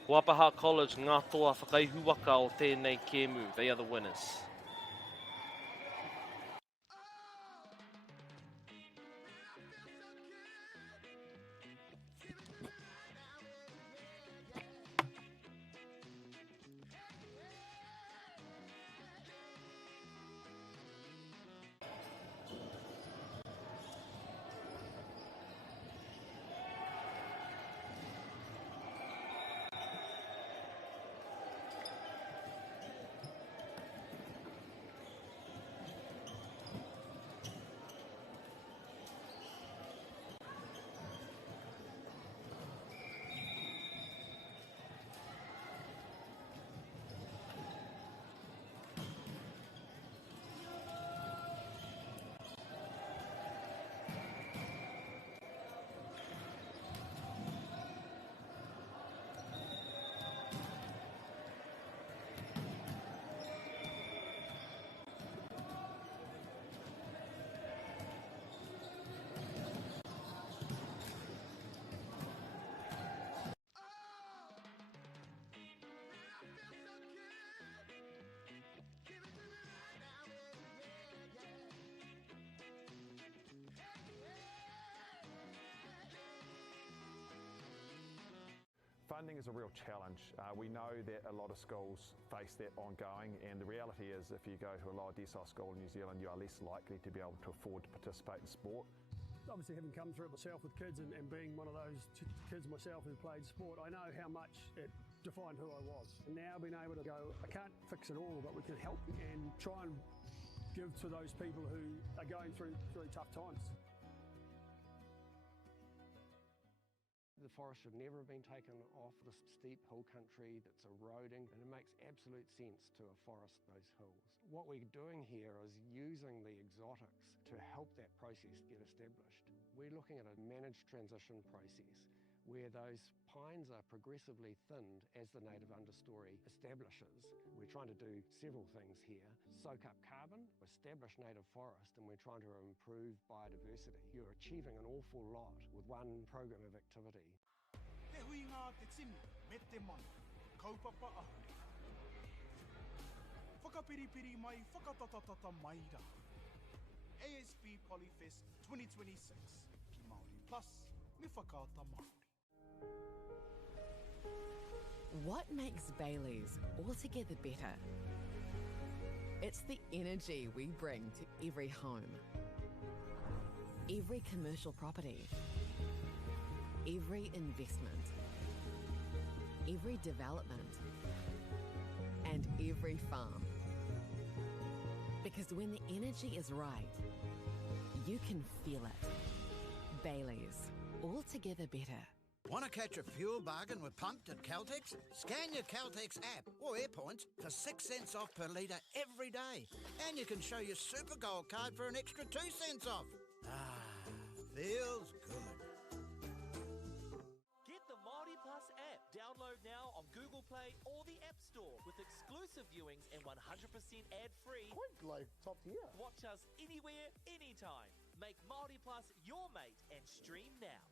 Ko Upper Hutt College, ngā toa whakaihuaka o tēnei kēmu. They are the winners. funding is a real challenge. We know that a lot of schools face that ongoing, and the reality is if you go to a lower decile school in New Zealand, you are less likely to be able to afford to participate in sport. Obviously, having come through it myself with kids and being one of those kids myself who played sport, I know how much it defined who I was. And now being able to go, I can't fix it all, but we can help and try and give to those people who are going through really tough times. The forest should never have been taken off this steep hill country that's eroding, and it makes absolute sense to afforest those hills. What we're doing here is using the exotics to help that process get established. We're looking at a managed transition process where those pines are progressively thinned as the native understory establishes. We're trying to do several things here. Soak up carbon, establish native forest, and we're trying to improve biodiversity. You're achieving an awful lot with one program of activity. Te hui ngā te tini, me te mana, kaupapa ahuri. Whakapiripiri mai, whakatatatata mai rā. ASB Polyfest 2026, ki Māori Plus, me whakaata Māori. What makes Bailey's altogether better? It's the energy we bring to every home, every commercial property, every investment, every development, and every farm. Because when the energy is right, you can feel it. Bailey's, altogether better. Want to catch a fuel bargain with Pumped at Caltex? Scan your Caltex app or AirPoints for 6 cents off per litre every day. And you can show your Super Gold card for an extra 2 cents off. Ah, feels good. Get the Māori Plus app. Download now on Google Play or the App Store with exclusive viewings and 100% ad-free. Quite like top tier. Watch us anywhere, anytime. Make Māori Plus your mate and stream now.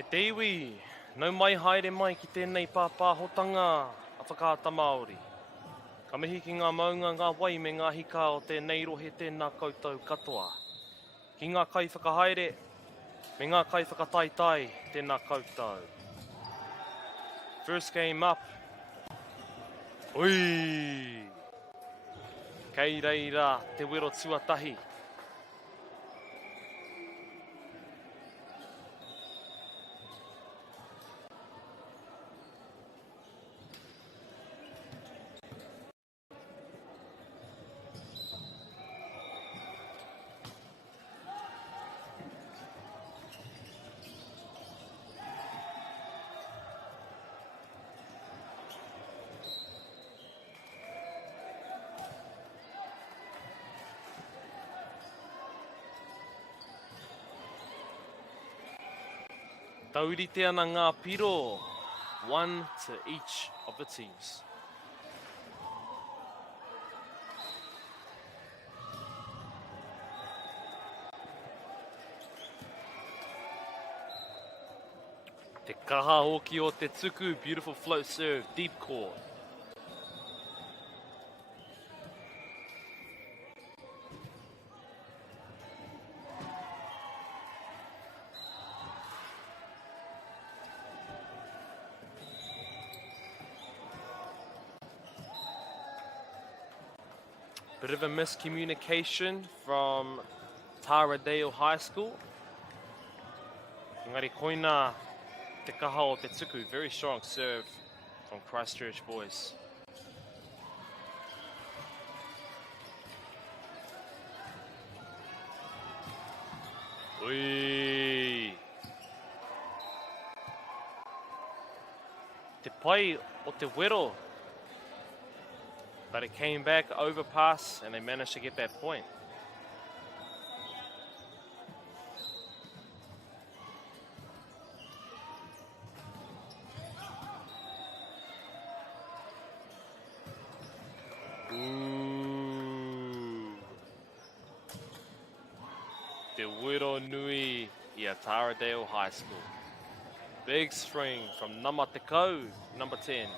E te iwi, nau mai haere mai ki tēnei pāpāhotanga a whakaata Māori. Ka mihi ki ngā maunga ngā wai me ngā hika o tēnei rohe tēnā koutou katoa. Ki ngā kai whakahaere, me ngā kai whakataitai tēnā koutou. First game up. Ui! Kei reira te wero tuatahi. Taurite ana ngā piro, one to each of the teams. Te kaha hoki o te tuku, beautiful float serve, deep court. Bit of a miscommunication from Taradale High School. Engari koina te kaha o te tuku, very strong serve from Christchurch boys. Ui! Te pai o te wero. But it came back, overpass, and they managed to get that point. Ooh. Te wero nui i a Taradale High School. Big string from Namatekau, number 10.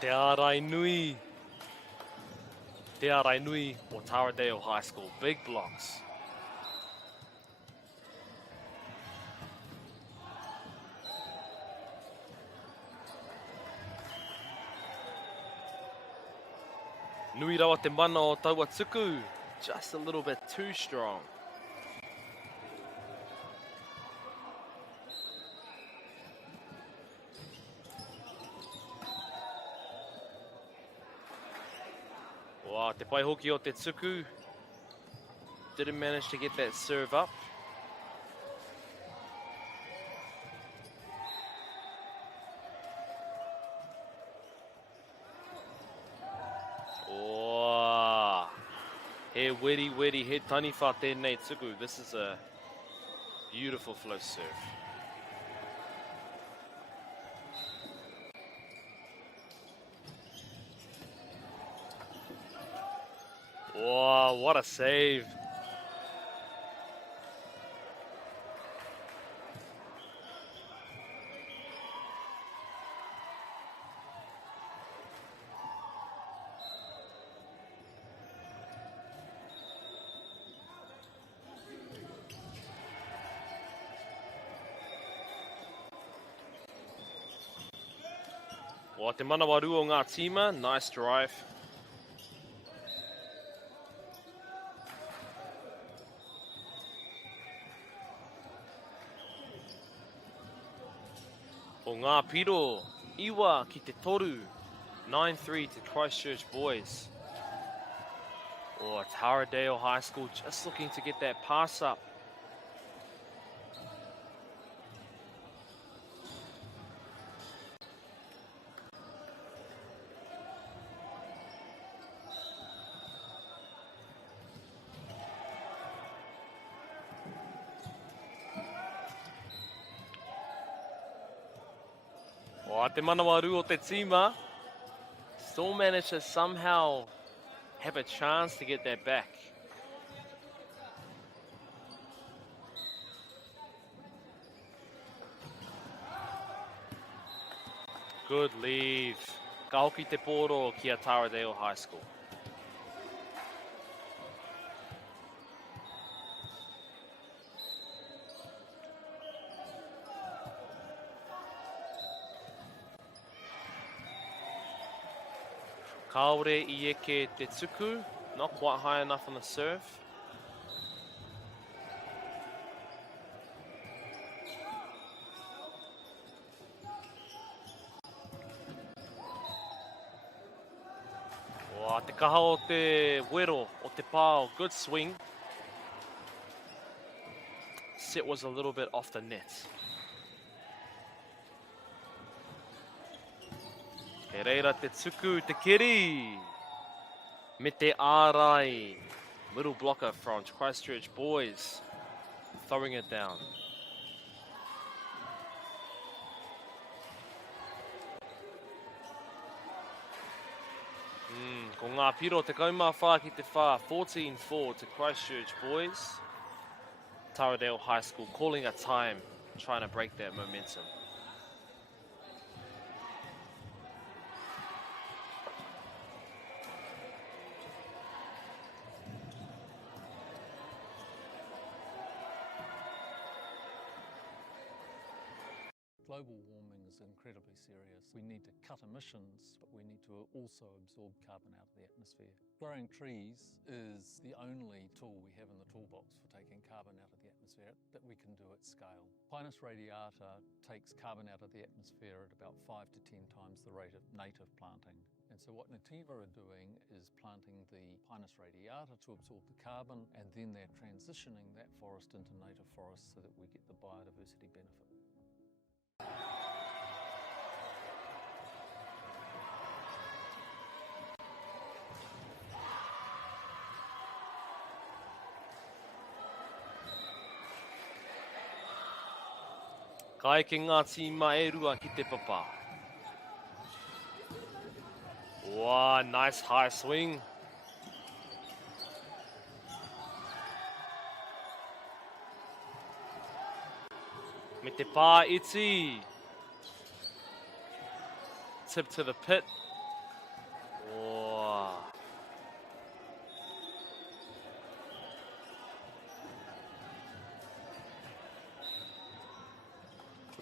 Te Arai Nui. Te Arai Nui o Taradale High School. Big blocks. Nui rawa te mana o taua tuku. Just a little bit too strong. Wow, te pai hoki o te tuku. Didn't manage to get that serve up. Oh, he weri, he taniwha tēnei tuku. This is a beautiful flow serve. Wow, what a save. Wa te manawaru o ngā tima, nice drive. O ngā piro, iwa ki te toru, 9-3 to Christchurch boys. Or Taradale High School just looking to get that pass up. O te manawaru o te tima. Still managed to somehow have a chance to get that back. Good leave. Ka hoki te poro ki a Taradale High School. Kaore i eke te tuku, not quite high enough on the serve. Wa te kaha o te wero o te pao, good swing. Set was a little bit off the net. He reira te tuku, te kiri. Me te ārai. Little blocker from Christchurch boys. Throwing it down. Ko ngā piro te kaumawha ki te whā. 14-4 to Christchurch boys. Taradale High School calling a time. Trying to break that momentum. Global warming is incredibly serious. We need to cut emissions, but we need to also absorb carbon out of the atmosphere. Growing trees is the only tool we have in the toolbox for taking carbon out of the atmosphere that we can do at scale. Pinus radiata takes carbon out of the atmosphere at about 5 to 10 times the rate of native planting. And so what Nativa are doing is planting the Pinus radiata to absorb the carbon, and then they're transitioning that forest into native forest so that we get the biodiversity benefit. Kai ke ngā tīma e rua ki te papa. Wow, nice high swing. Me te pā iti. Tip to the pit. Wow.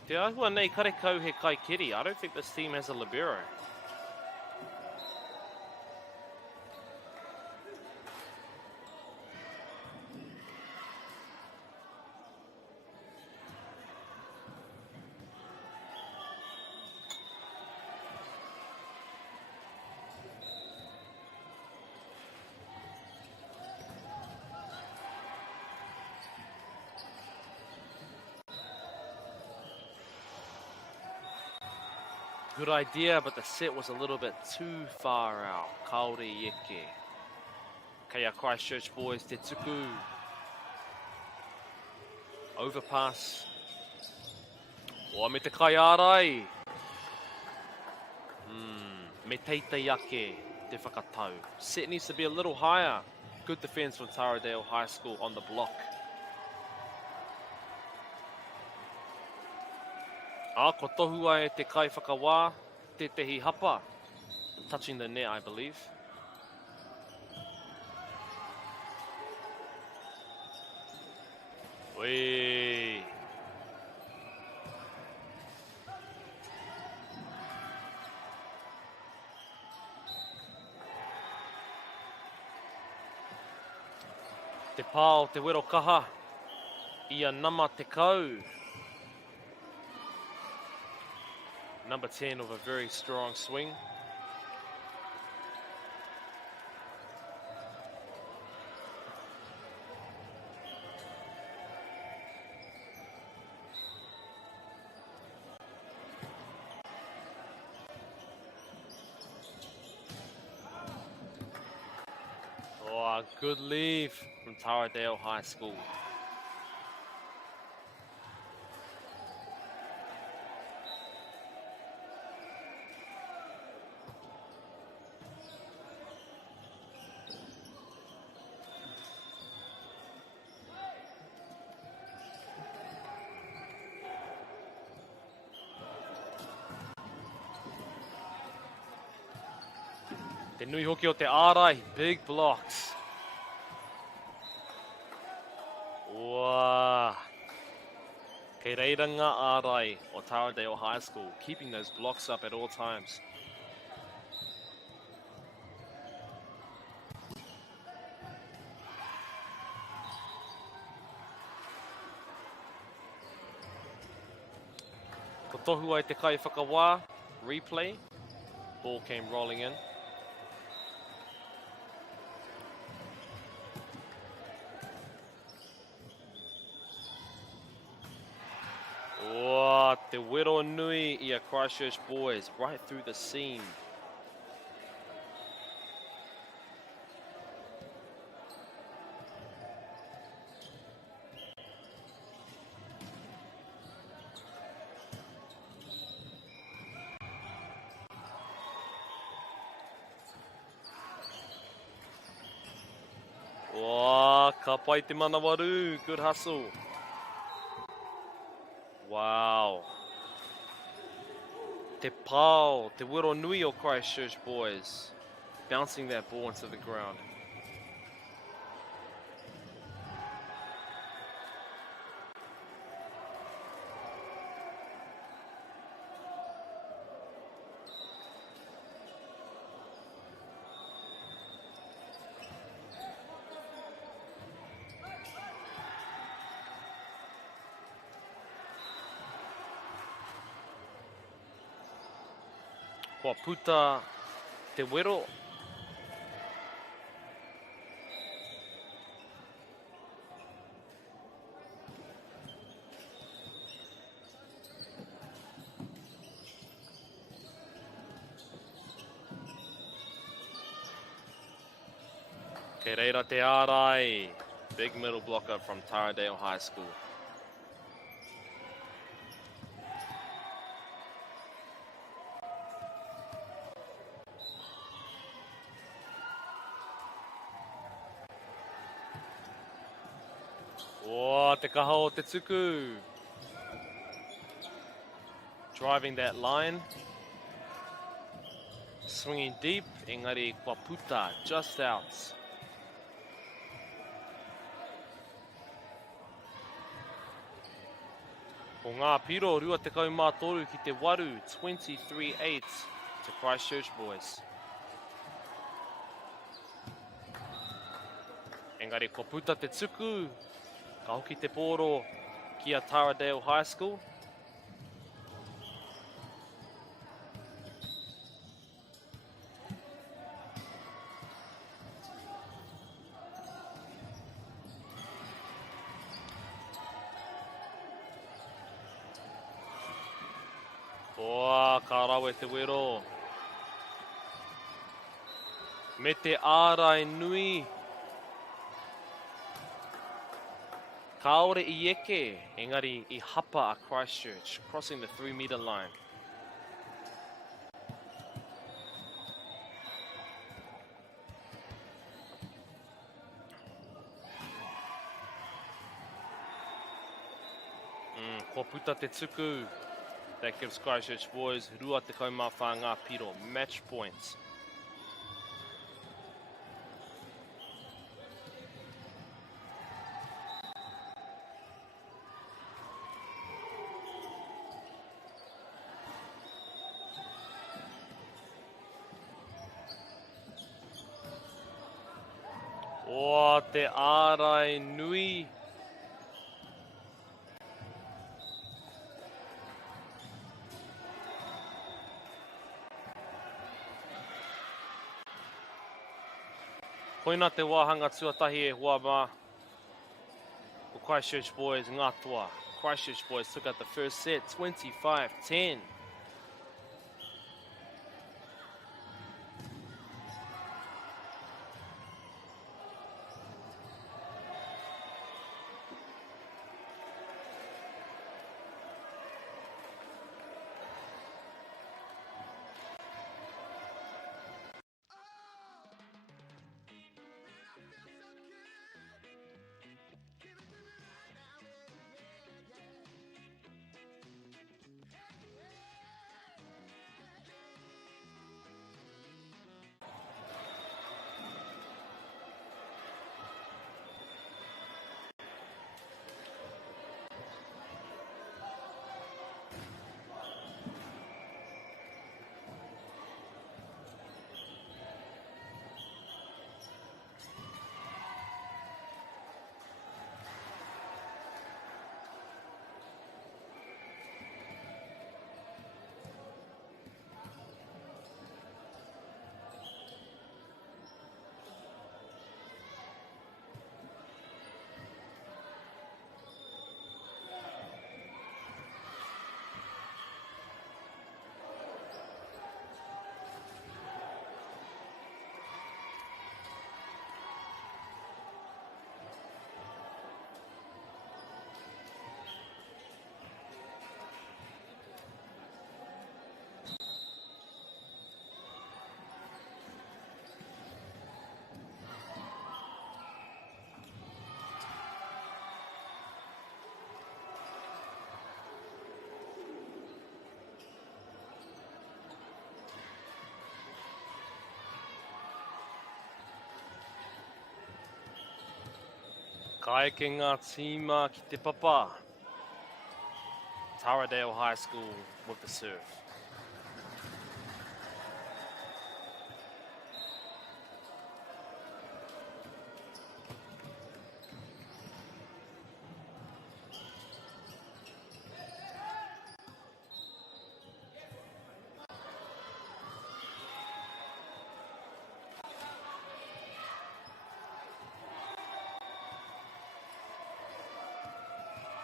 Te ahua nei karekau he kai kiri. I don't think this team has a libero. Good idea, but the set was a little bit too far out. Kaore Ieke. Kaya Christchurch boys, te tuku. Overpass. O me te kai ārai. Me teitei ake te whakatau. Set needs to be a little higher. Good defense from Taradale High School on the block. Ko tohua e te kai whakawā, te tehi hapa. Touching the net, I believe. Wee. Te pāo, te wero kaha. Ia nama te kau. Number 10 of a very strong swing. Oh, a good leave from Taradale High School. Te nui hoki o te ārai, big blocks. Wow. Kei reira ngā ārai o Taradale High School, keeping those blocks up at all times. Ko tohu ai te kai whakawā, replay. Ball came rolling in. Oh, te wero nui I a Christchurch boys, right through the seam. Oh, ka pai te manawaru, good hustle. Wow. Te pau, te wero nui o Christchurch boys, bouncing that ball into the ground. Kua puta te wero. Kei reira te ārai. Big middle blocker from Taradale High School. Oh, te kaha o te tuku. Driving that line. Swinging deep. Engari kua puta, just out. Ko ngā piro, rua te kaumātoru ki te waru, 23-8 to Christchurch boys. Engari, ko puta te tuku, ka hoki te pōro ki a Taradale High School. Oa, ka rawe te wero. Me te ārai nui. Kaore I eke, engari I hapa a Christchurch, crossing the 3-meter line. Kua puta te tuku. That gives Christchurch boys rua te kaumawha ngā piro, match points. O te ārai nui. Koina te wāhanga tuatahi e hua mā. The Christchurch boys ngā toa. Christchurch boys took out the first set, 25-10. Kai ke ngā tīma ki te papa. Taradale High School with the serve.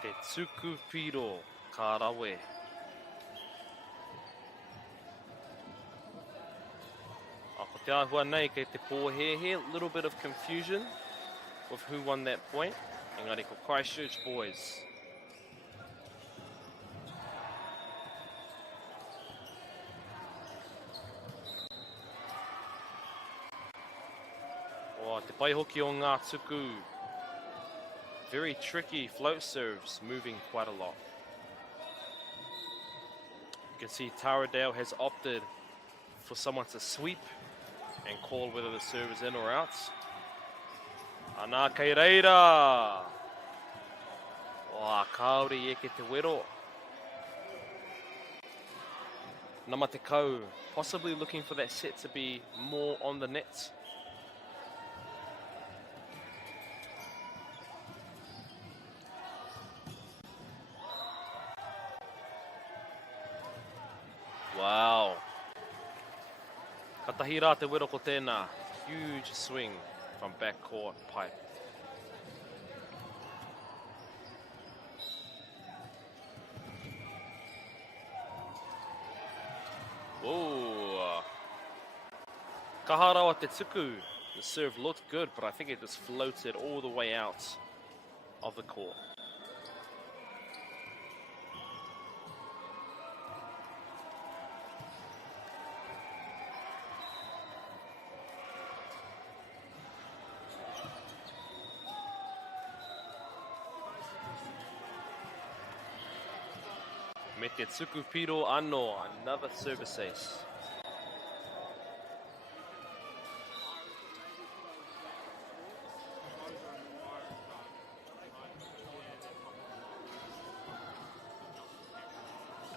Te tuku piro ka rawe. Ako te ahua nei kei te pōhe here, little bit of confusion with who won that point. Engari ko Christchurch boys. O te pai hoki o ngā tuku. Very tricky float serves, moving quite a lot. You can see Taradale has opted for someone to sweep and call whether the serve is in or out. Ana kei reira! Wā, kaori e ke te wero. Nama te kau, possibly looking for that set to be more on the net. Wow. Katahi rā te wero ko tēnā. Huge swing from backcourt pipe. Whoa. Kaharawa te tuku. The serve looked good, but I think it just floated all the way out of the court. Me te tuku piro anō, another service ace.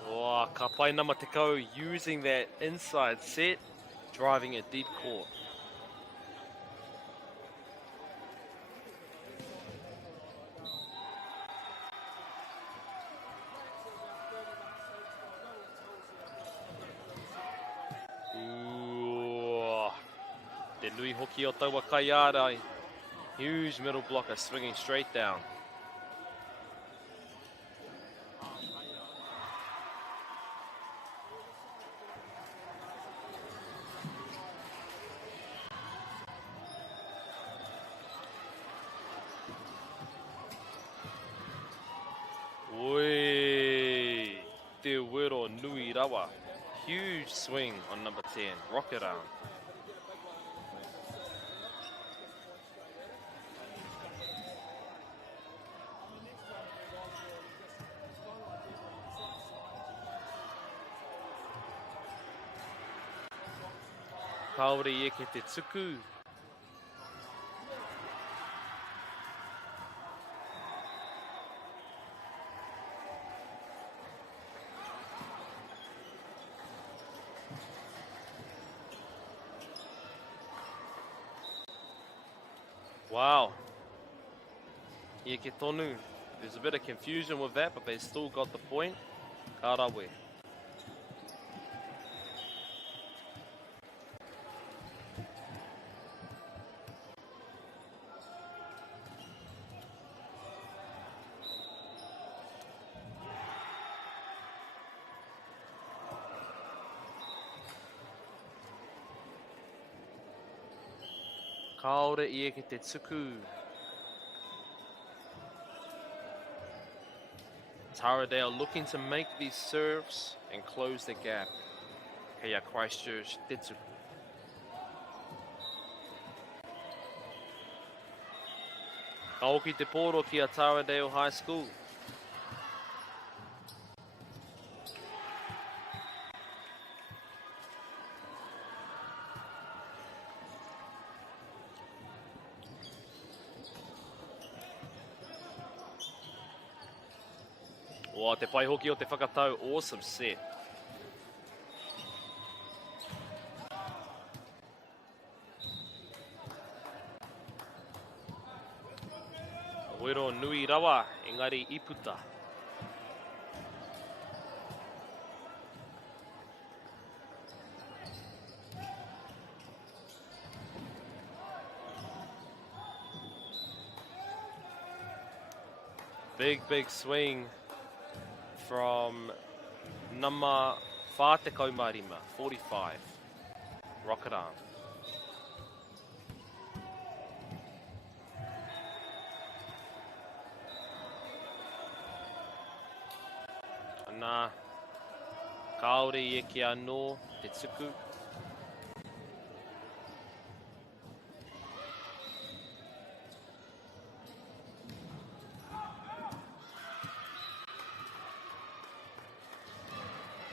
Oh, ka pai nama te kau using that inside set, driving a deep court. Te nui hoki o taua kai ārai. Huge middle blocker swinging straight down. Oi, te wero nui rawa. Huge swing on number 10, rocket arm. Kaore e ke te tuku. Wow. E ke tonu. There's a bit of confusion with that, but they still got the point. Karawe. Kaore I ke te tuku. Taradale looking to make these serves and close the gap. Kea Christchurch te tuku. Ka hoki te pōro ki a Taradale High School. Wow, te pai hoki o te whakatau. Awesome set. Wero nui rawa, engari i puta. Big swing from Nama Whātekau Marima, 45. Rocket arm. Nā, kaore i eke anō, te tuku.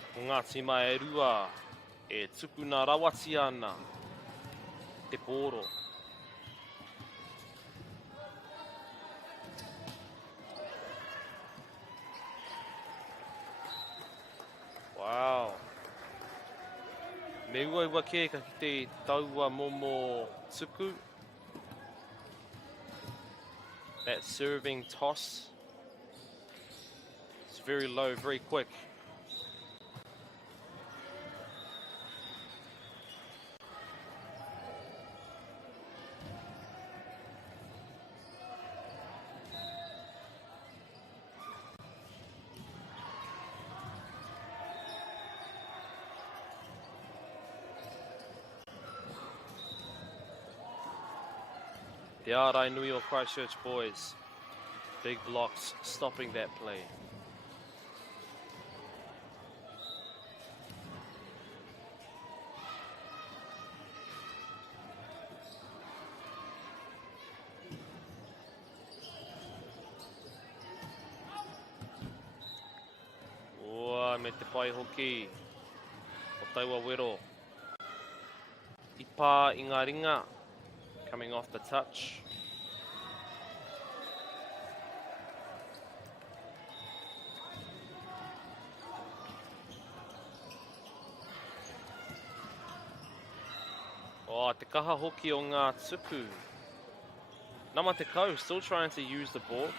Ko ngā tima e rua, e tuku nā rawati ana, te pōro. Wow. Me ua ua ke ka ki te taua momo tuku. That serving toss. It's very low, very quick. The Arai Nui or Christchurch boys. Big blocks stopping that play. Ua, me te pai hoki. O taua wero. I pā i ngā ringa. Coming off the touch. Oh, te kaha hoki o ngā tuku. Nama te kau, still trying to use the board.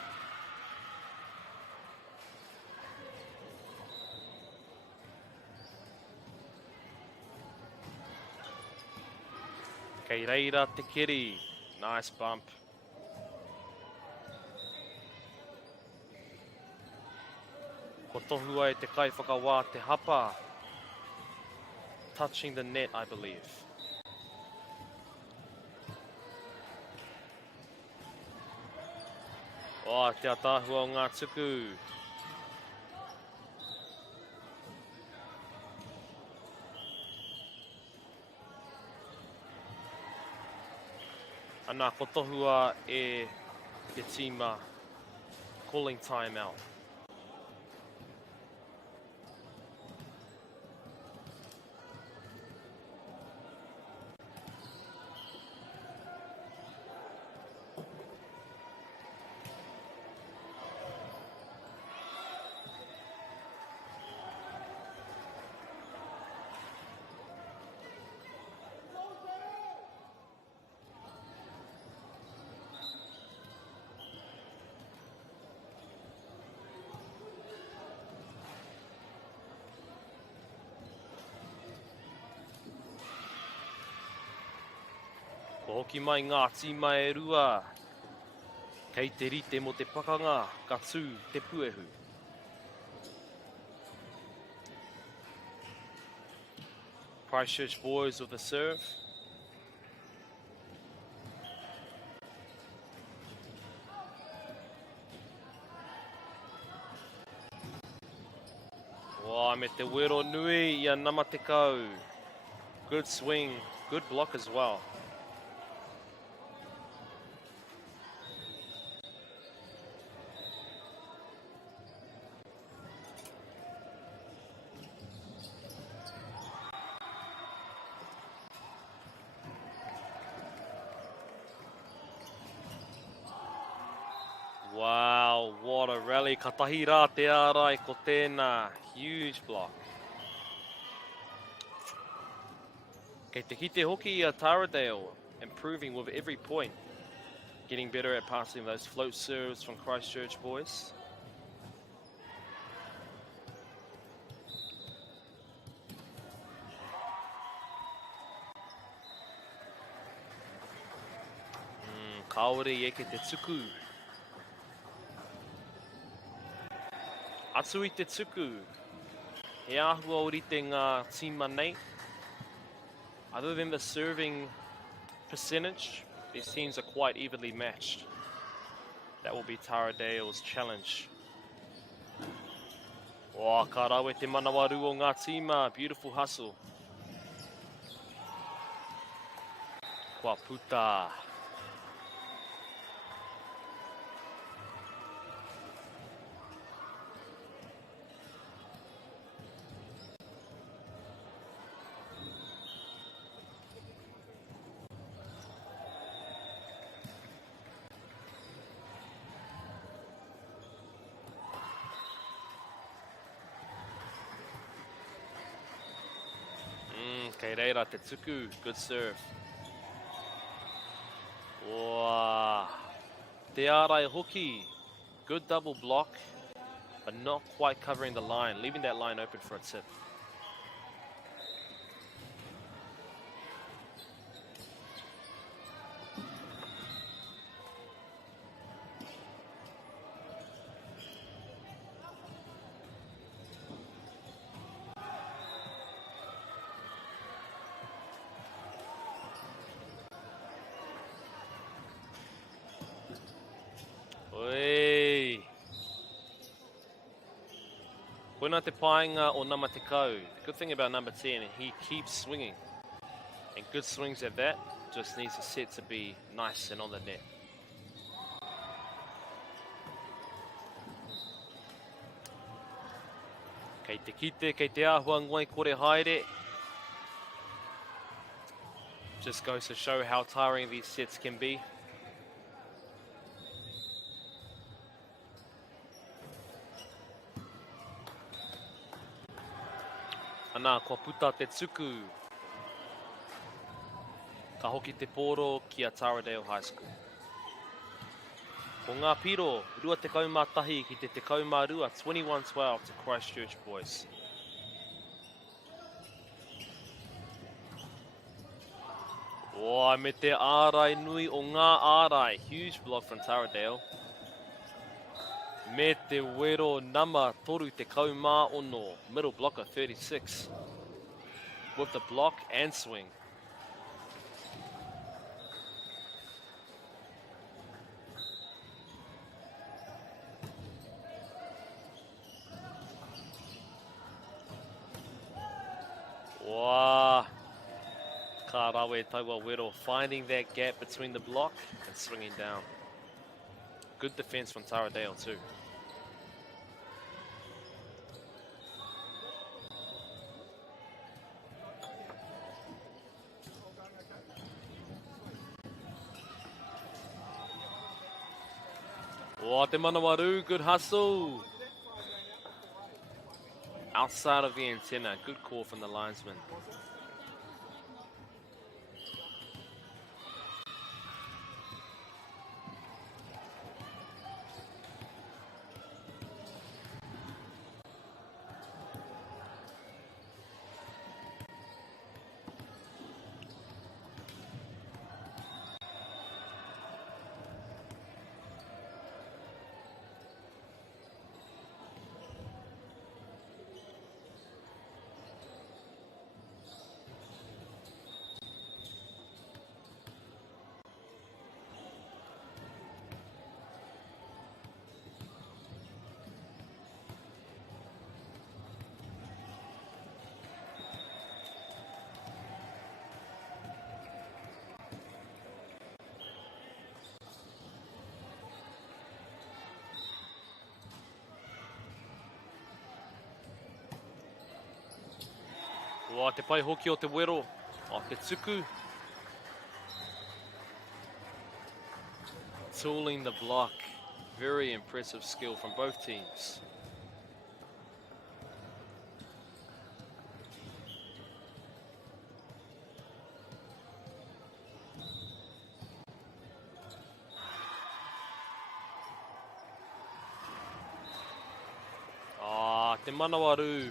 Kei reira te kiri. Nice bump. Ko tohua e te kai whakawā te hapa. Touching the net, I believe. Oh, te atahua o ngā tuku. Ana ko tohua e te tima calling time out. Ko hoki mai ngā tima e rua. Kei te rite mo te pakanga, ka tū te puehu. Christchurch boys with the serve. Wow, me te wero nui i a nama te kau. Good swing, good block as well. Wow, Wow, what a rally. Katahi rā te ārai ko tēnā. Huge block. Kei te kite hoki a Taradale, improving with every point. Getting better at passing those float serves from Christchurch boys. Kaore e ke te tuku. Atu I te tuku. He āhua orite ngā tīma nei. Other than the serving percentage, these teams are quite evenly matched. That will be Taradale's challenge. Wā, ka rawe te manawaru o ngā tīma. Beautiful hustle. Kua puta. Kei reira te tuku, good serve. Wow. Te ārai hoki, good double block, but not quite covering the line, leaving that line open for a tip. Koina te painga o nama te kau. The good thing about number 10, he keeps swinging. And good swings at that, just needs the set to be nice and on the net. Kei te kite, kei te āhua ngoi kore haere. Just goes to show how tiring these sets can be. Ana, kua puta te tuku. Ka hoki te poro ki a Taradale High School. Ko ngā piro, rua te kaumā tahi ki te kaumā rua, 21-12 to Christchurch boys. Wā, me te ārai nui o ngā ārai. Huge block from Taradale. Me te wero nama toru te kaumā ono. Middle blocker, 36. With the block and swing. Wow. Ka rawe taua wero, finding that gap between the block and swinging down. Good defense from Taradale too. Oh, te manawaru, good hustle. Outside of the antenna, good call from the linesman. Wā, te pai hoki o te wero, o te tuku. Tooling the block. Very impressive skill from both teams. Te Manawaru.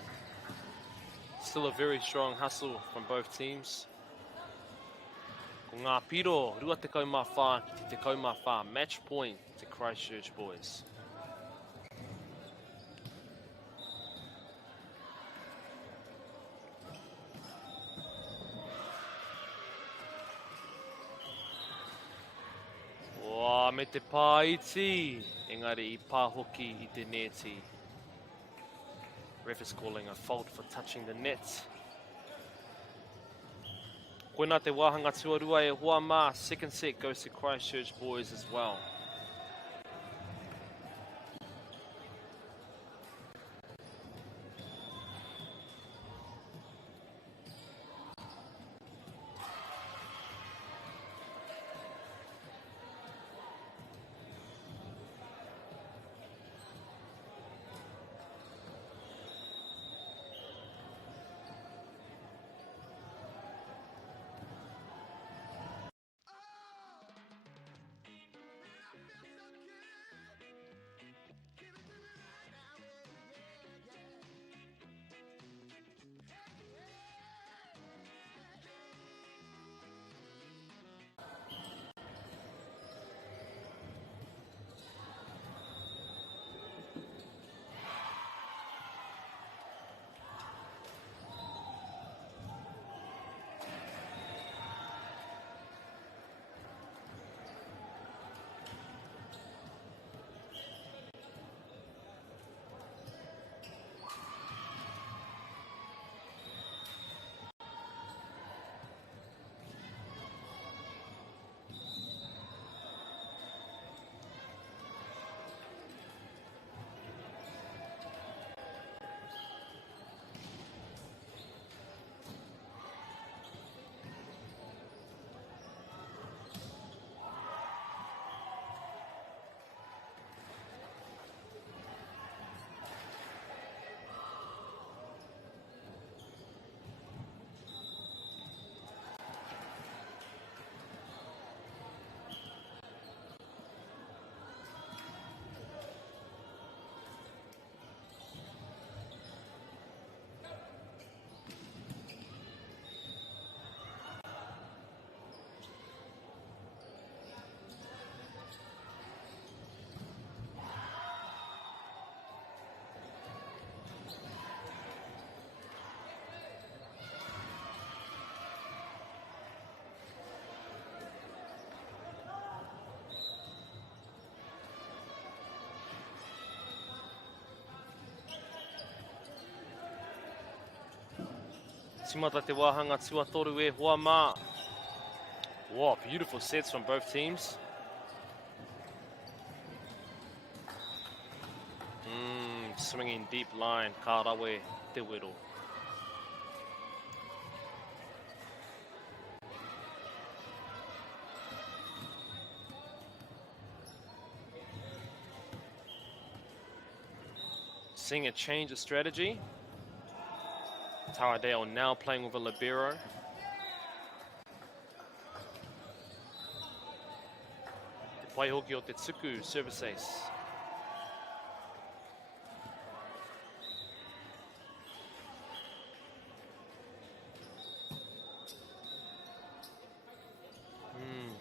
Still a very strong hustle from both teams. Ko ngā piro, rua te kaumawha ki te kaumawha. Match point to Christchurch boys. Wā, me te pā iti. Engari I pā hoki I te neti. Ref is calling a fault for touching the net. Koina te wāhanga tuarua e hoa mā. Second set goes to Christchurch boys as well. Timata te wāhanga tuatoru e hoa mā. Wow, beautiful sets from both teams. Swinging deep line, Karawe Te Wero. Seeing a change of strategy. Taradale now playing with a libero. Te pai hoki o te tuku, service ace.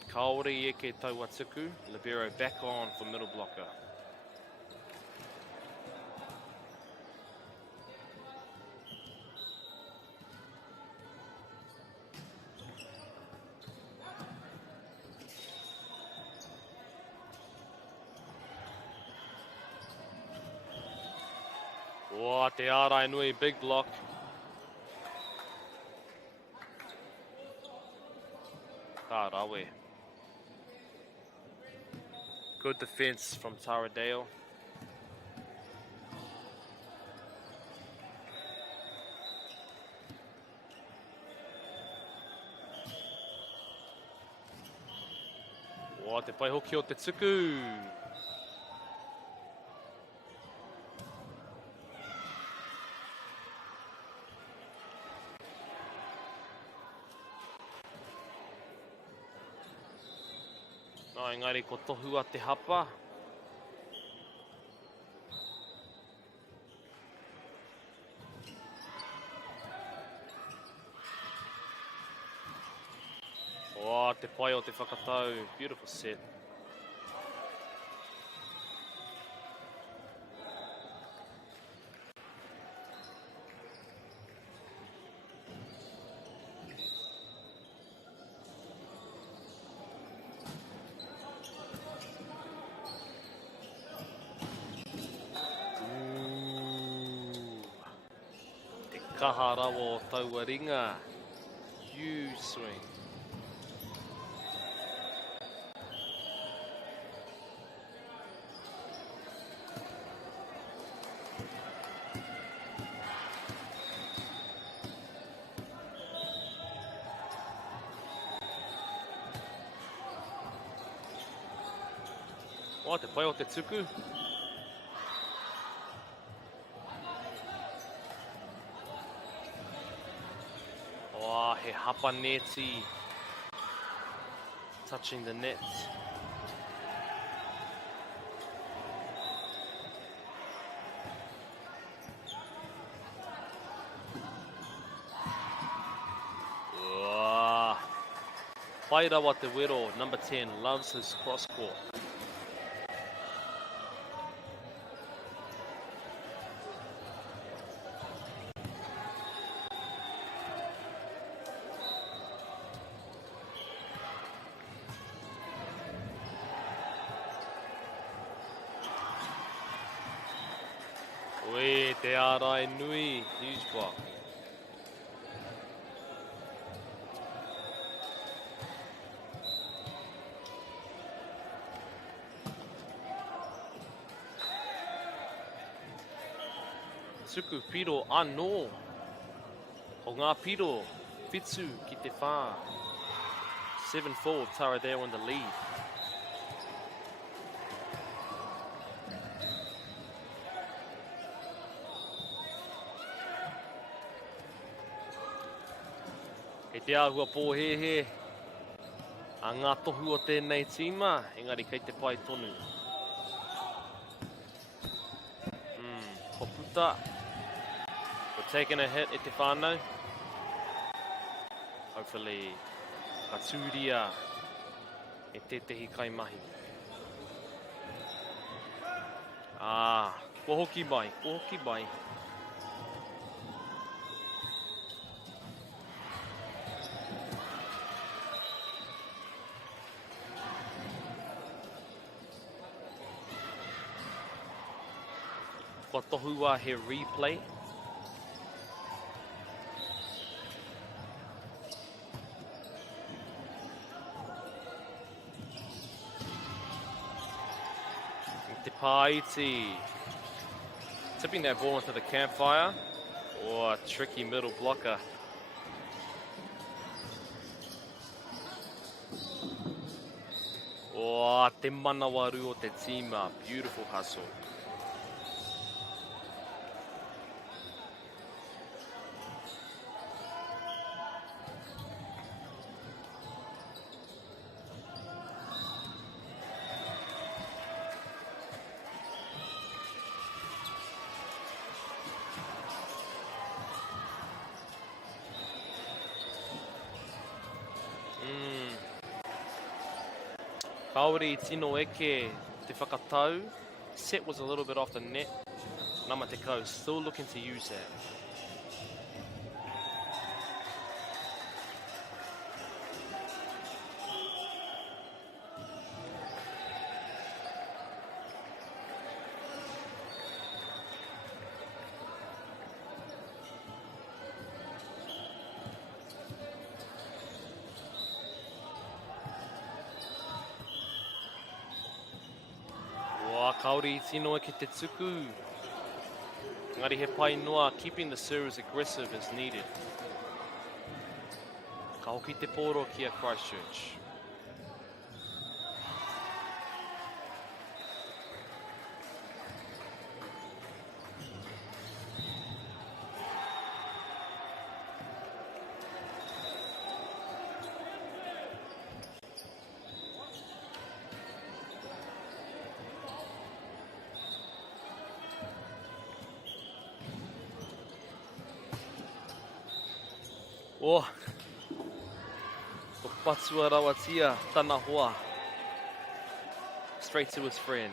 Kaori I ke taua tuku, libero back on for middle blocker. Wow, te Arai Nui, big block. Tarawe. Good defense from Taradale. Wow, te pai hoki o te tuku. Engari ko tohua te hapa. Te pai o te whakatau. Beautiful set. Te kaharawa o taua ringa. Huge swing. Te pai o te tuku. He hapa neti. Touching the net. Pairawa te wero, number 10, loves his cross court. Oi, te arai nui, huge block. Tuku piro anō. O ngā piro, Fitsu ki te whā. 7-4, Tara there in the lead. Kei te āhua pōhehe. A ngā tohu o tēnei tīma, engari kei te pai tonu. Ko puta. We're taking a hit e te whānau. Hopefully, ka tūria e te tehi kai mahi. Ko hoki mai, ko hoki mai. Ko tohua he replay. Te Paiti. Tipping that ball into the campfire. Oh, a tricky middle blocker. Oh, te manawaru o te tīma. Beautiful hustle. Kaori tino eke te whakatau. Set was a little bit off the net. Nama te kau, still looking to use that. Kaori tino e ki te tuku. Ngari he pai noa, keeping the serves aggressive as needed. Ka hoki te poro ki a Christchurch. Oh, ko patua rawatia tana hoa. Straight to his friend.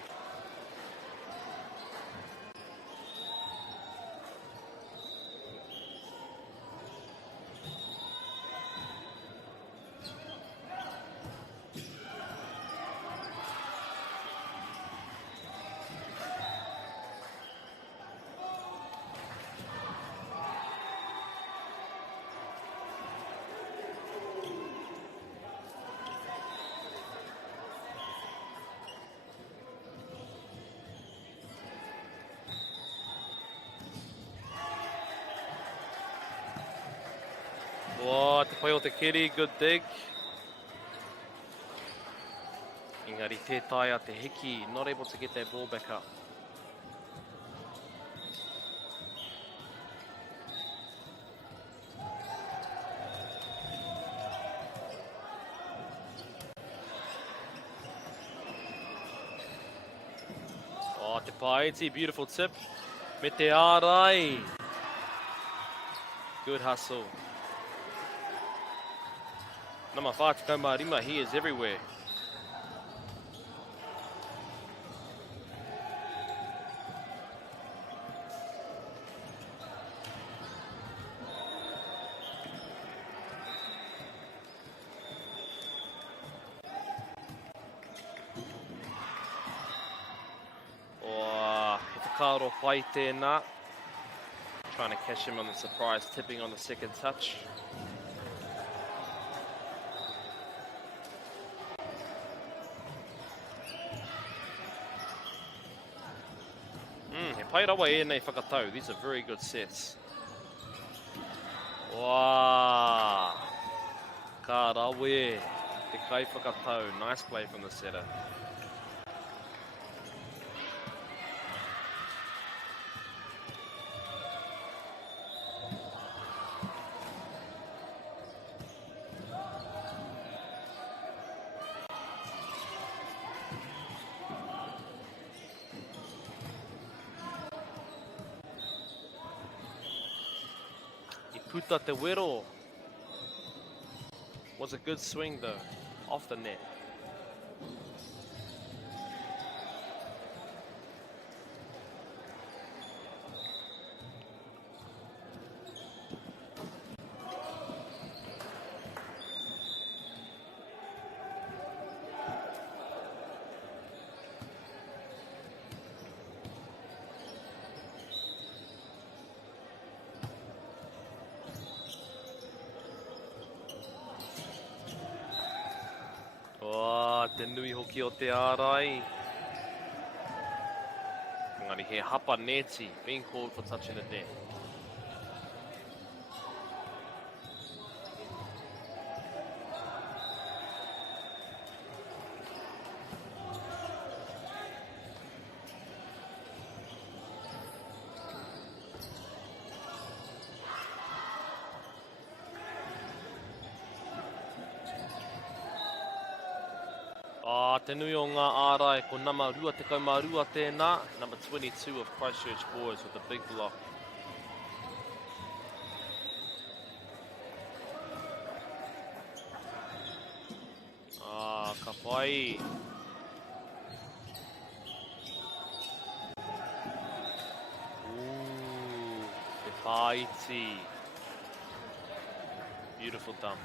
Oh, te pai o te kiri, good dig. Engari tētai a te hiki, not able to get that ball back up. Oh, te paiti, beautiful tip. Me te ārai. Good hustle. Nama whātikau marima, he is everywhere. Oh, he whakaro pai tēnā. Trying to catch him on the surprise, tipping on the second touch. He pai rawa e nei whakatau. These are very good sets. Wow. Ka rawe. Te kai whakatau. Nice play from the setter. Puta te wero. Was a good swing though, off the net. Te nui hoki o te ārai. Engari he hapa neti, being called for touching the net. Te nui o ngā ārai ko nama rua te kaumarua tēnā, number 22 of Christchurch Boys with a big block. Ka pai. Ooh, te paiti. Beautiful dump.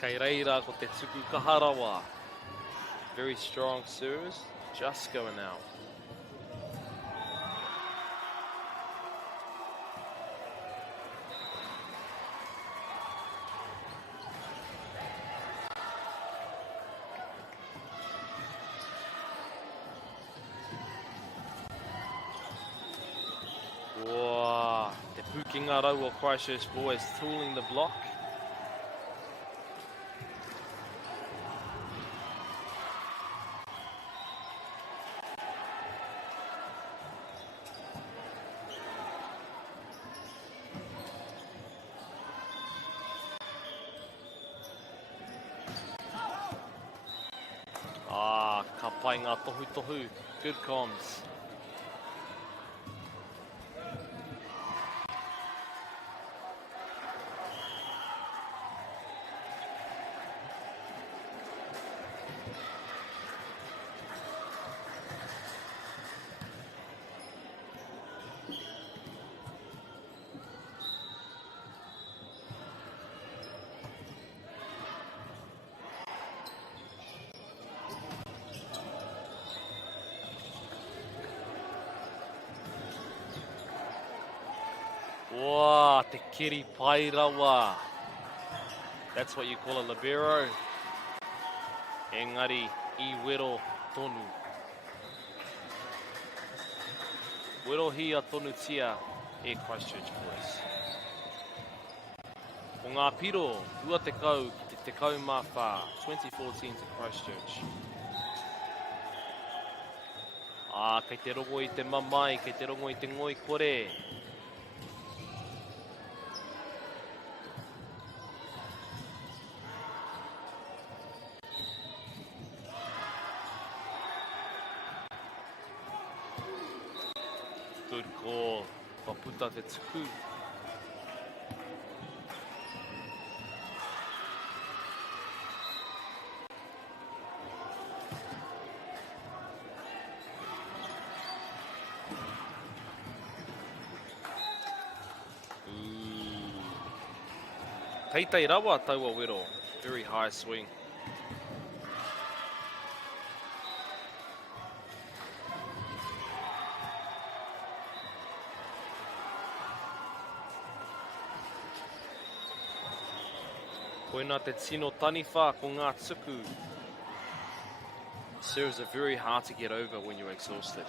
Kei reira ko te tuku kaharawa. Very strong serves, just going out. Wow, te Ki ngā Raua Christchurch boys tooling the block. Ka pai ngā tohu. Good comms. Wow, te kiri pai rawa. That's what you call a libero. Engari, I wero tonu. Wero hia tonu tia e Christchurch boys. O ngā piro, ua te kau ki te kau mā whā, 2014 to Christchurch. Kei te rongo I te mamai, kei te rongo I te ngoi kore. Good call. Paputa te tuku. Teitei rawa taua wero. Very high swing. Koina te tino taniwha ko ngā tuku. Serves are very hard to get over when you're exhausted.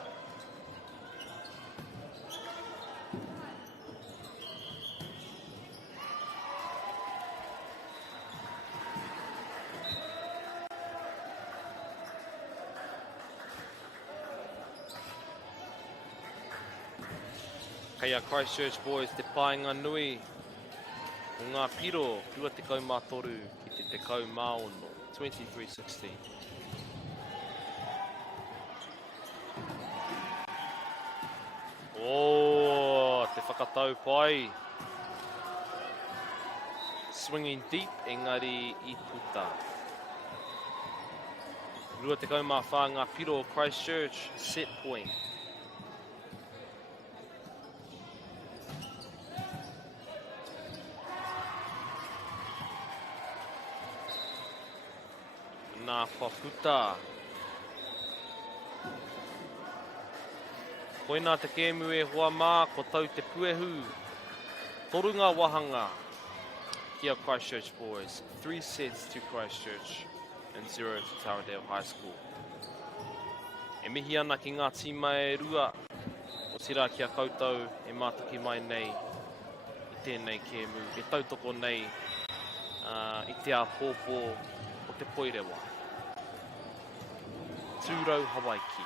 Kei a Christchurch boys te paenga nui. O ngā piro, ua te kau mātoru ki te kau māono, 23-16. Te whakatau pai. Swinging deep, engari I puta. Rua te kau mā whā ngā piro Christchurch, set point. Nā paputa. Koina te kēmu e hoa mā, ko tau te puehu. Toru ngā wahanga. Kia Christchurch boys. 3 sets to Christchurch and 0 to Taradale High School. E mihi ana ki ngā tīma e rua. O tira kia koutou e mātuki mai nei I tēnei kēmu. E tautoko nei I te āpōpō o te poirewa. Tūrau Hawaiki.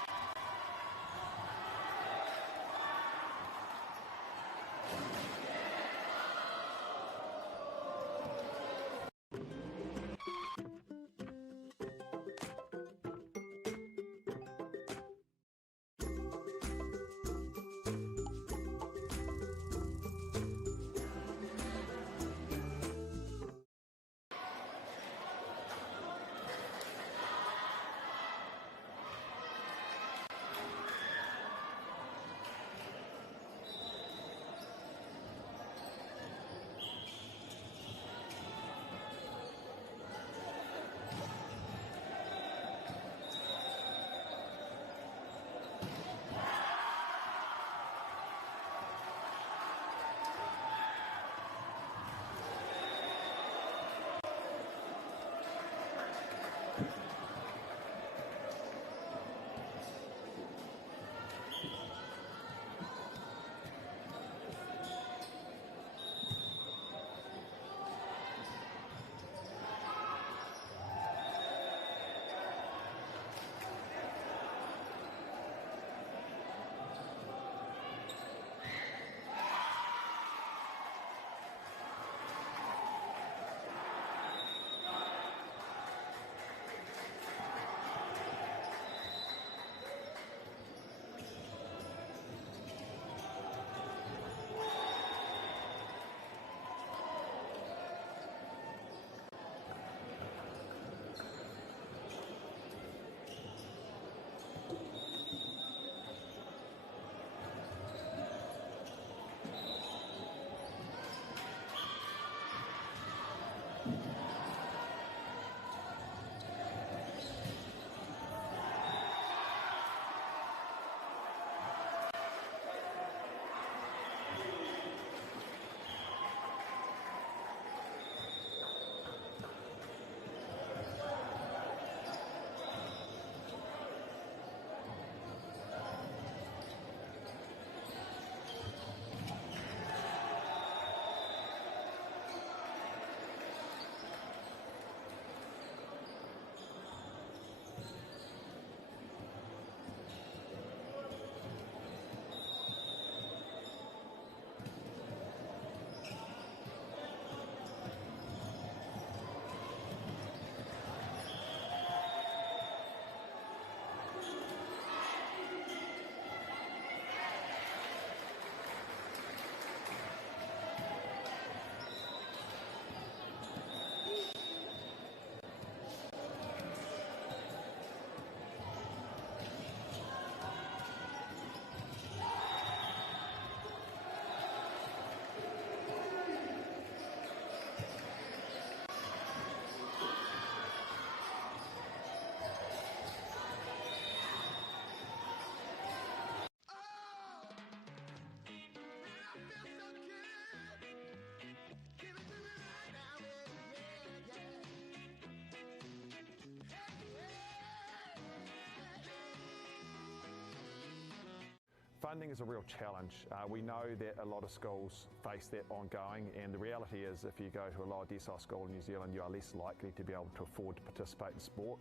Funding is a real challenge. We know that a lot of schools face that ongoing, and the reality is if you go to a lower decile school in New Zealand, you are less likely to be able to afford to participate in sport.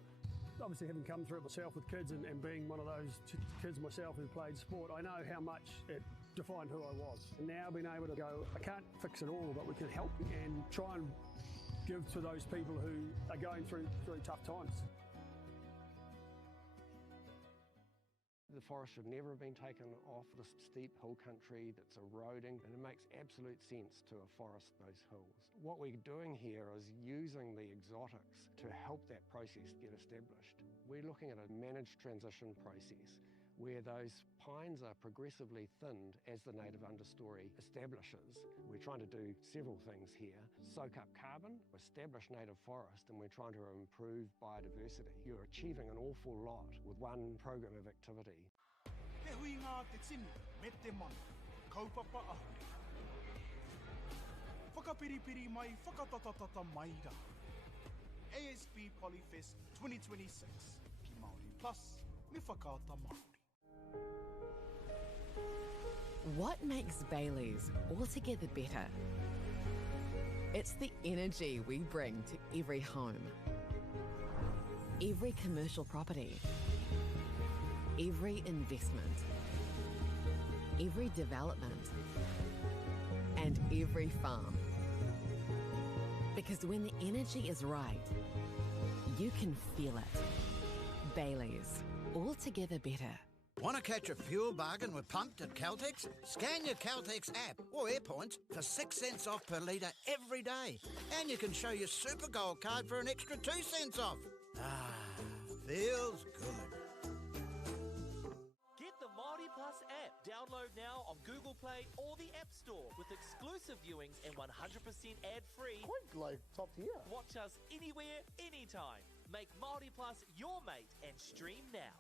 Obviously, having come through it myself with kids and being one of those kids myself who played sport, I know how much it defined who I was. And now being able to go, I can't fix it all, but we can help and try and give to those people who are going through tough times. The forest should never have been taken off this steep hill country that's eroding, and it makes absolute sense to afforest those hills. What we're doing here is using the exotics to help that process get established. We're looking at a managed transition process where those pines are progressively thinned as the native understory establishes. We're trying to do several things here. Soak up carbon, establish native forest, and we're trying to improve biodiversity. You're achieving an awful lot with one program of activity. Te hui ngā te tini, me te mana, kaupapa ahu. Whakapiripiri mai, whakatatatata mai rā. ASB Polyfest 2026, ki Māori Plus, me whakaata Māori. What makes Bailey's altogether better? It's the energy we bring to every home, every commercial property, every investment, every development, and every farm. Because when the energy is right, you can feel it. Bailey's, altogether better. Want to catch a fuel bargain with Pumped at Caltex? Scan your Caltex app or AirPoints for 6 cents off per litre every day. And you can show your Super Gold card for an extra 2 cents off. Ah, feels good. Get the Māori Plus app. Download now on Google Play or the App Store with exclusive viewings and 100% ad-free. Quite like top tier. Watch us anywhere, anytime. Make Māori Plus your mate and stream now.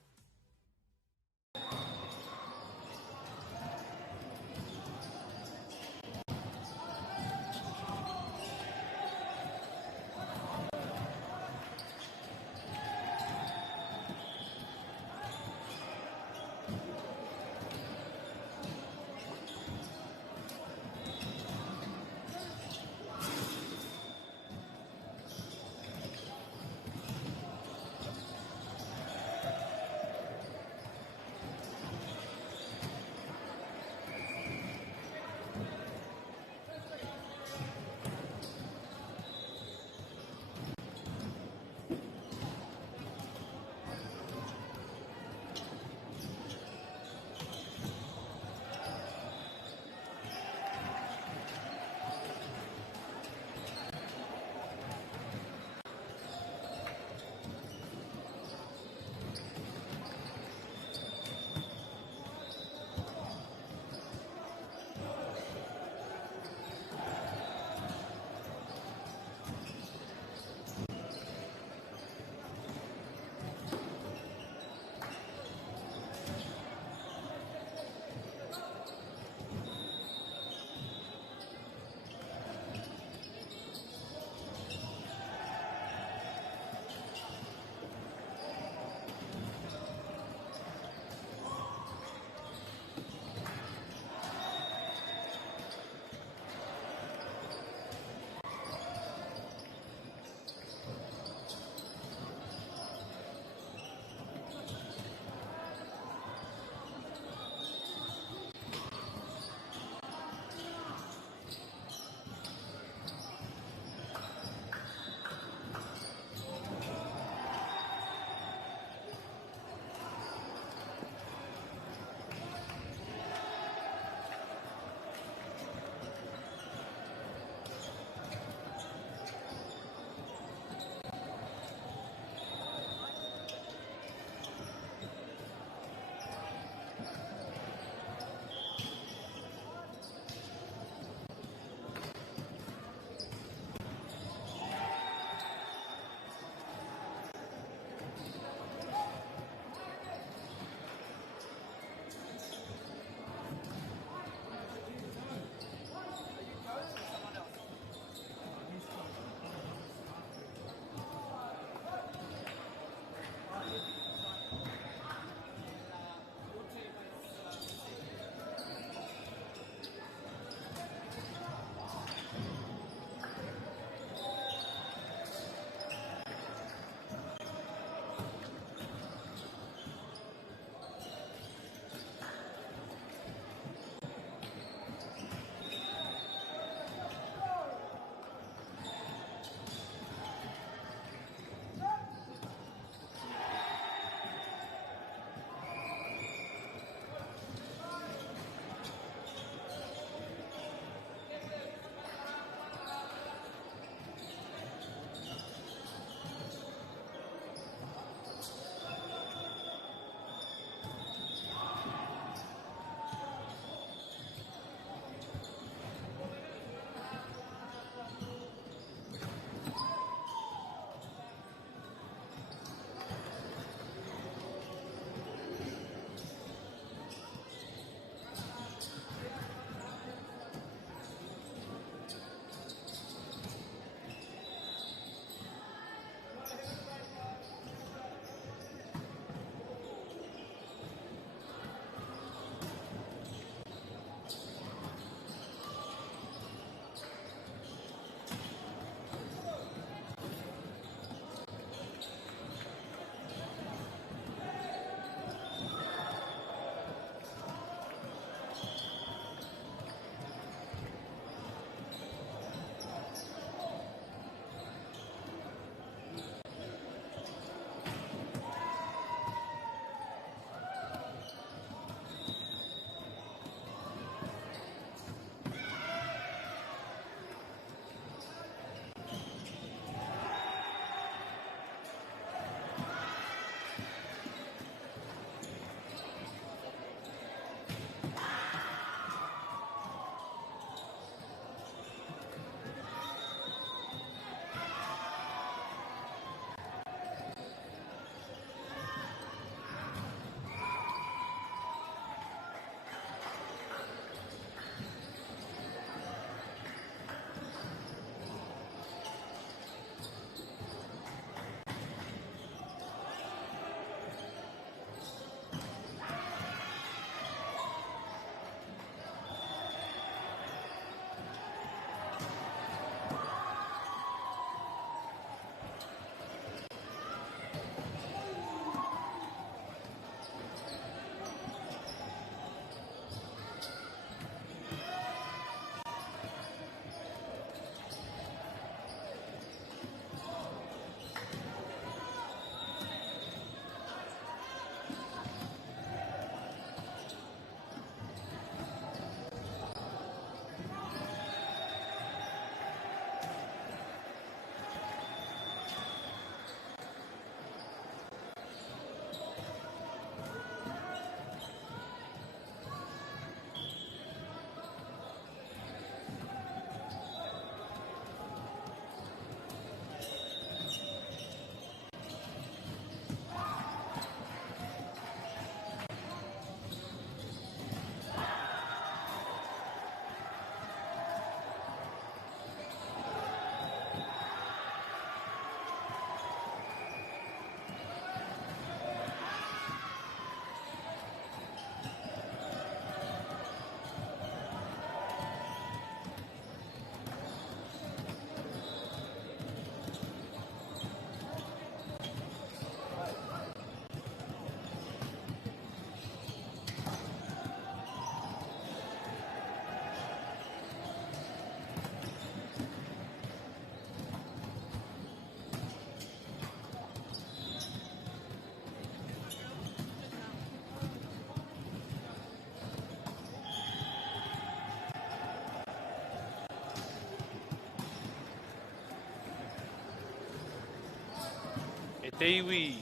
E te iwi,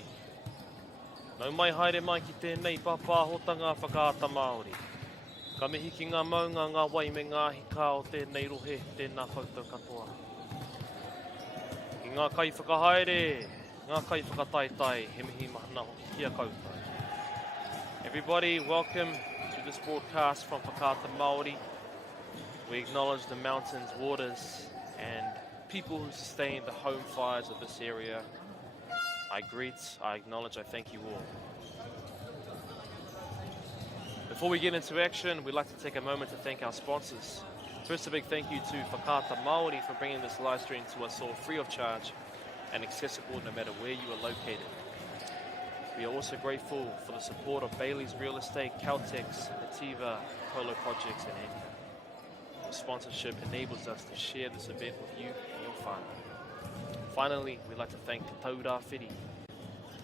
nau mai haere mai ki tēnei papahotanga whakaata Māori. Ka mihi ki ngā maunga, ngā wai me ngā hika o tēnei rohe, tēnā koutou katoa. I ngā kai whakahaere, ngā kai whakataitai, he mihi mahana hoki kia koutou. Everybody, welcome to this broadcast from Whakaata Māori. We acknowledge the mountains, waters, and people who sustain the home fires of this area. I greet, I acknowledge, I thank you all. Before we get into action, we'd like to take a moment to thank our sponsors. First, a big thank you to Whakaata Māori for bringing this live stream to us all free of charge and accessible no matter where you are located. We are also grateful for the support of Bailey's Real Estate, Caltex, Nativa, Polo Projects, and Anchor. Your sponsorship enables us to share this event with you and your whānau. Finally, we'd like to thank Te Taura Whiri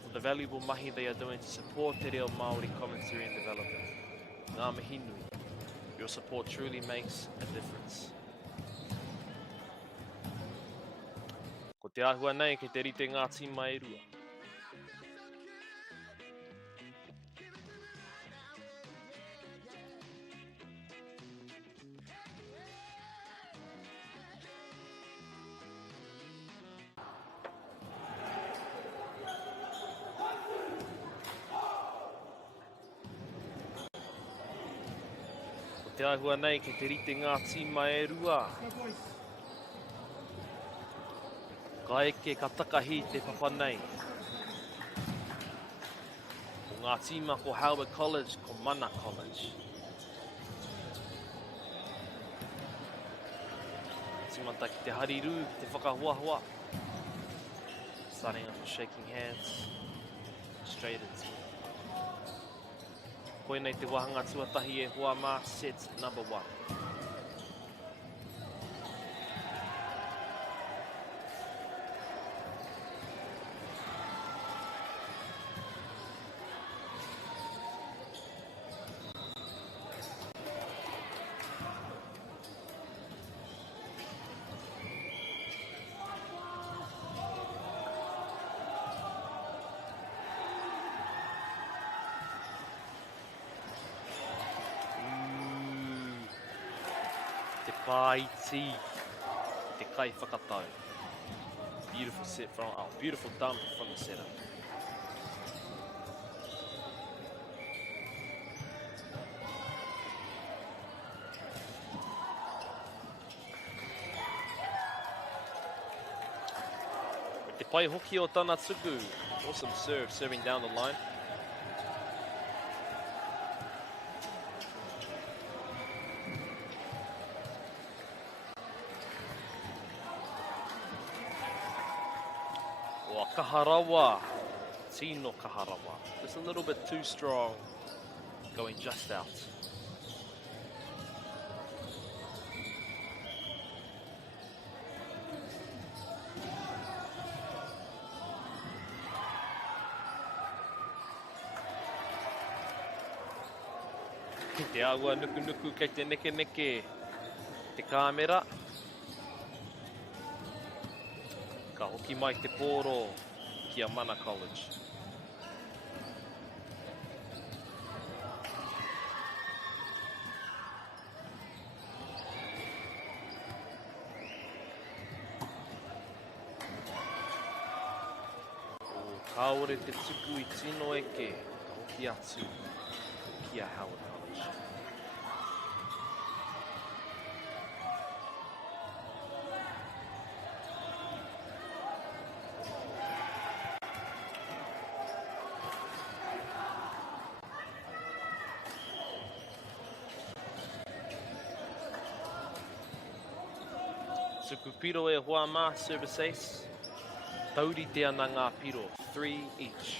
for the valuable mahi they are doing to support Te Reo Māori commentary and development. Ngā mihi nui. Your support truly makes a difference. Ko te āhua nei ke te rite ngā tīma e rua. Te āhua nei ke te rite ngā tīma e rua. Ka eke ka takahi te papa nei. Ko ngā tīma ko Howard College, ko Mana College. Tīmata ki te hariru, ki te whakahuahua. Starting off with shaking hands, straight into it. Koe nei te wahanga tuatahi e hoa mā, set number 1. Paiti, te kai whakatau. Beautiful set from, beautiful dump from the setup. Te pai hoki o Tana Tsuku, awesome serve, serving down the line. Kaharawa, Tino Kaharawa. Just a little bit too strong, going just out. Te awa nuku nuku kei te neke neke, te kāmera. Ka hoki mai te pōro ki a Mana College. O kaore te tuku I tino eke, ka hoki atu ki a Howard College. Tuku piro e hoa mā, service ace. Tauri te ana ngā piro, 3 each.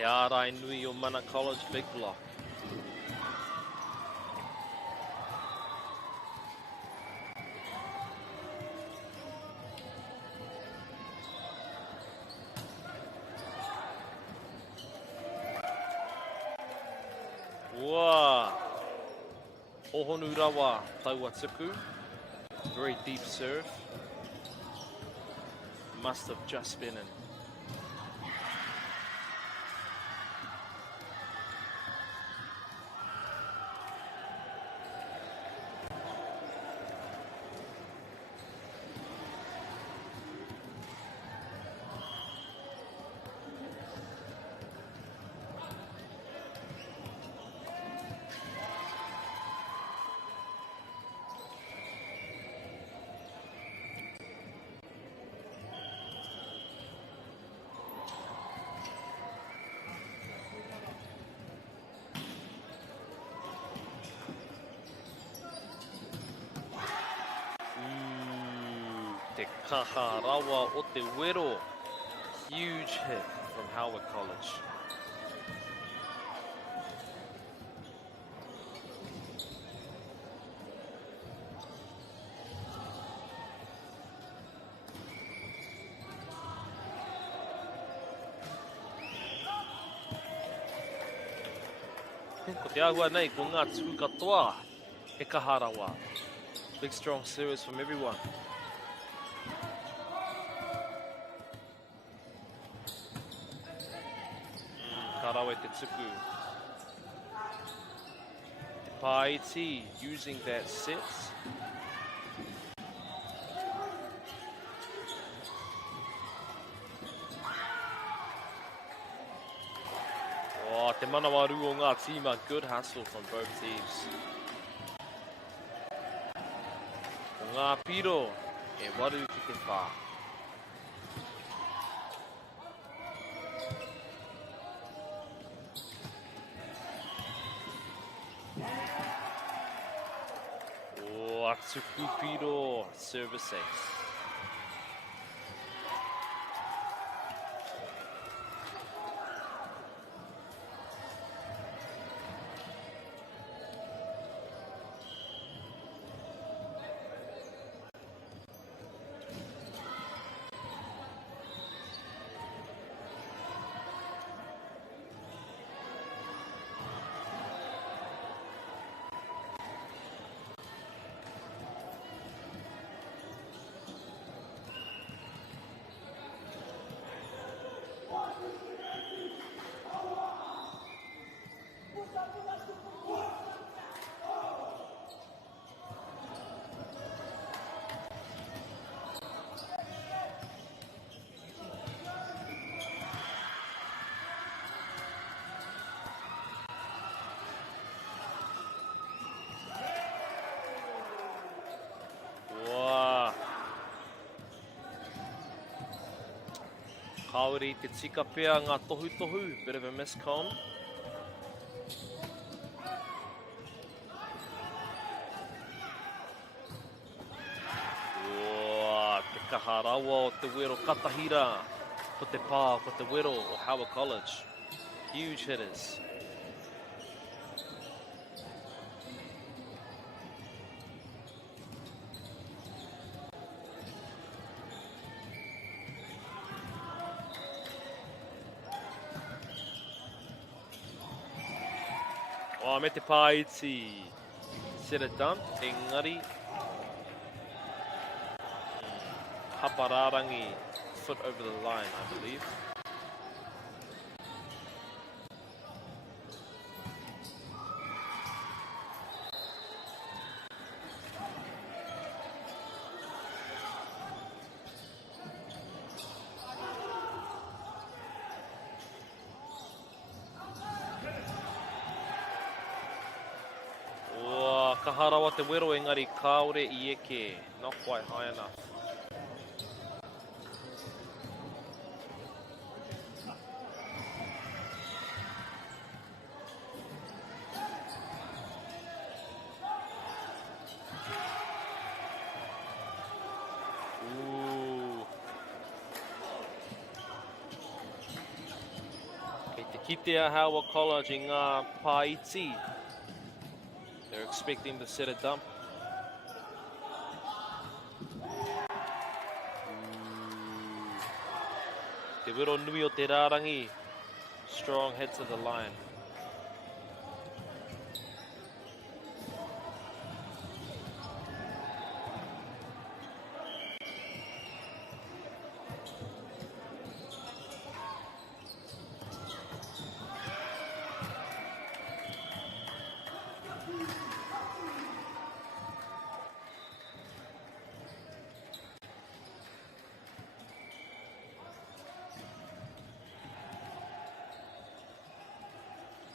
Te ārai nui o Mana College, big block. Wow. Ohonu rawa taua tuku. Very deep serve. Must have just been in. Te kaha rawa o te wero. Huge hit from Howard College. Ko te ahua nei, ko ngā tuku katoa, he kaha rawa. Big strong service from everyone. Karawe te tuku. Te Paiti using that set. Oh, te manawaru o ngā tīma, good hustle from both teams. O ngā piro, e waru ki te whā. Oh, atuku piro, service ace. Kaori te tika pea ngā tohu, bit of a miscom. Te kaha rawa o te wero katahira, ko te pā, ko te wero o Howard College. Huge hitters. Oh, me te Paiti. Set it done. Engari. Hapararangi. Foot over the line, I believe. Kaharawa te wero engari kaore I eke. Not quite high enough. Kei te Ki te Howard College I ngā Paiti. They're expecting to set a dump. Te wero nui o te rārangi. Strong head to the line.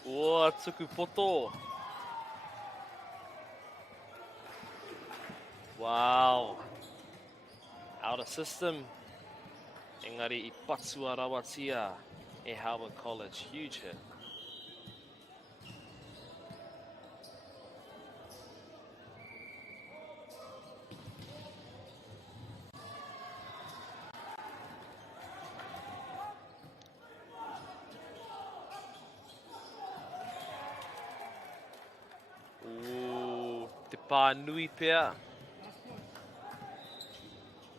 Ua tuku poto. Wow. Out of system. Engari I patsua rawatia e Howard College. Huge hit. Te pā nui pea.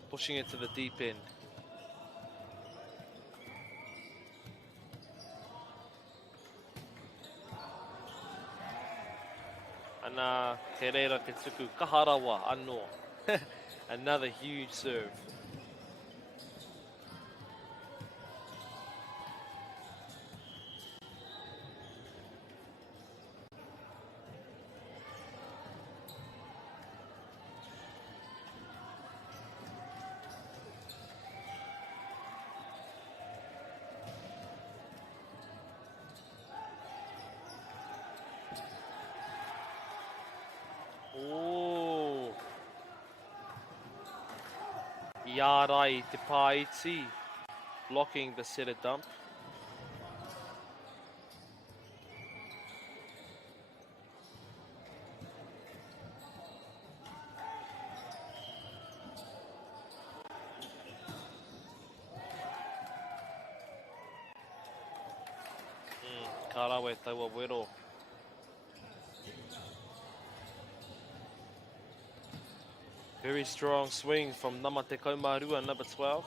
Pushing it to the deep end. Ana te reira te tuku kaharawa anō. Another huge serve. Oh. Iarai te Paiti blocking the setter dump. Karawe taua wero. Very strong swing from Namate Kaumarua, number 12.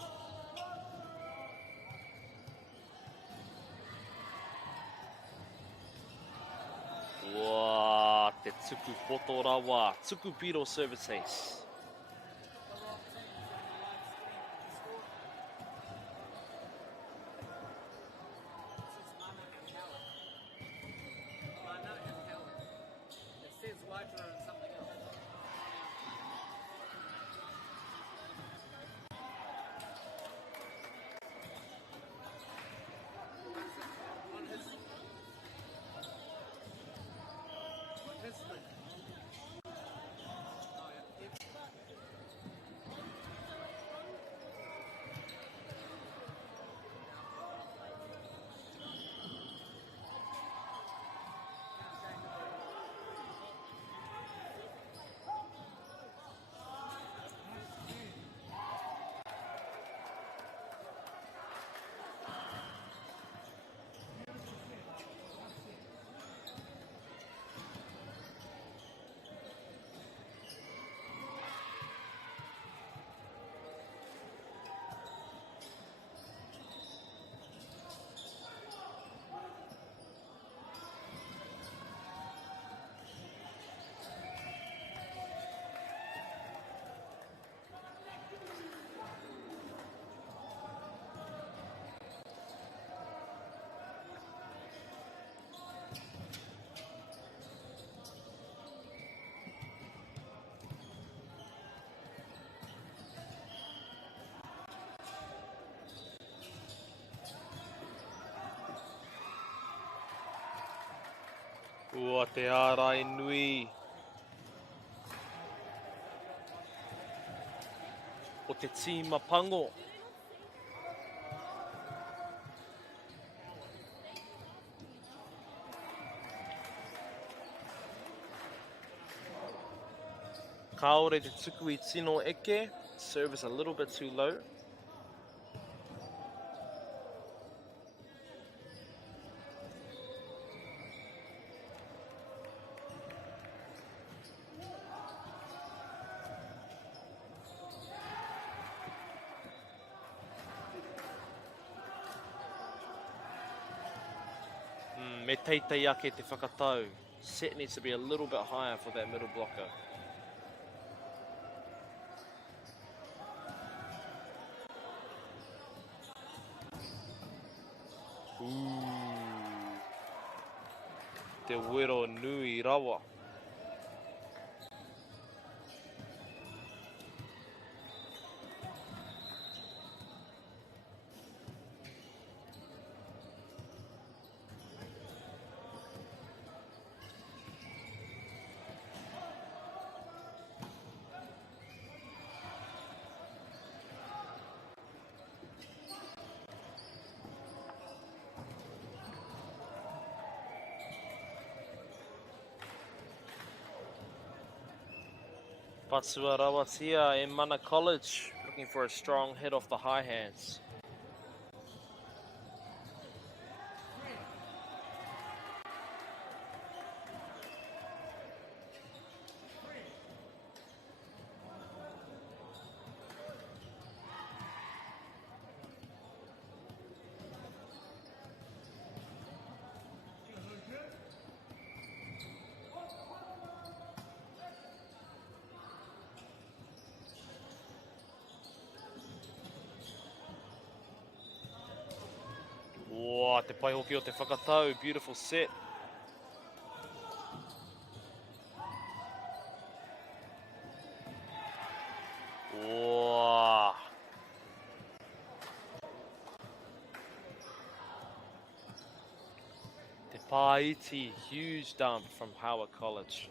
Wow, te tuku poto rawa. Tuku piro service ace. Ua te ārai nui. O te tīma pango. Kaore te tuku I tino eke. Service a little bit too low. Me teitei ake te whakatau. Set needs to be a little bit higher for that middle blocker. Ooh. Te wero nui rawa. Patsua Rawatia in Mana College, looking for a strong hit off the high hands. Wow, te pai hoki o te whakatau, beautiful set. Wow. Te Paiti, huge dump from Howard College.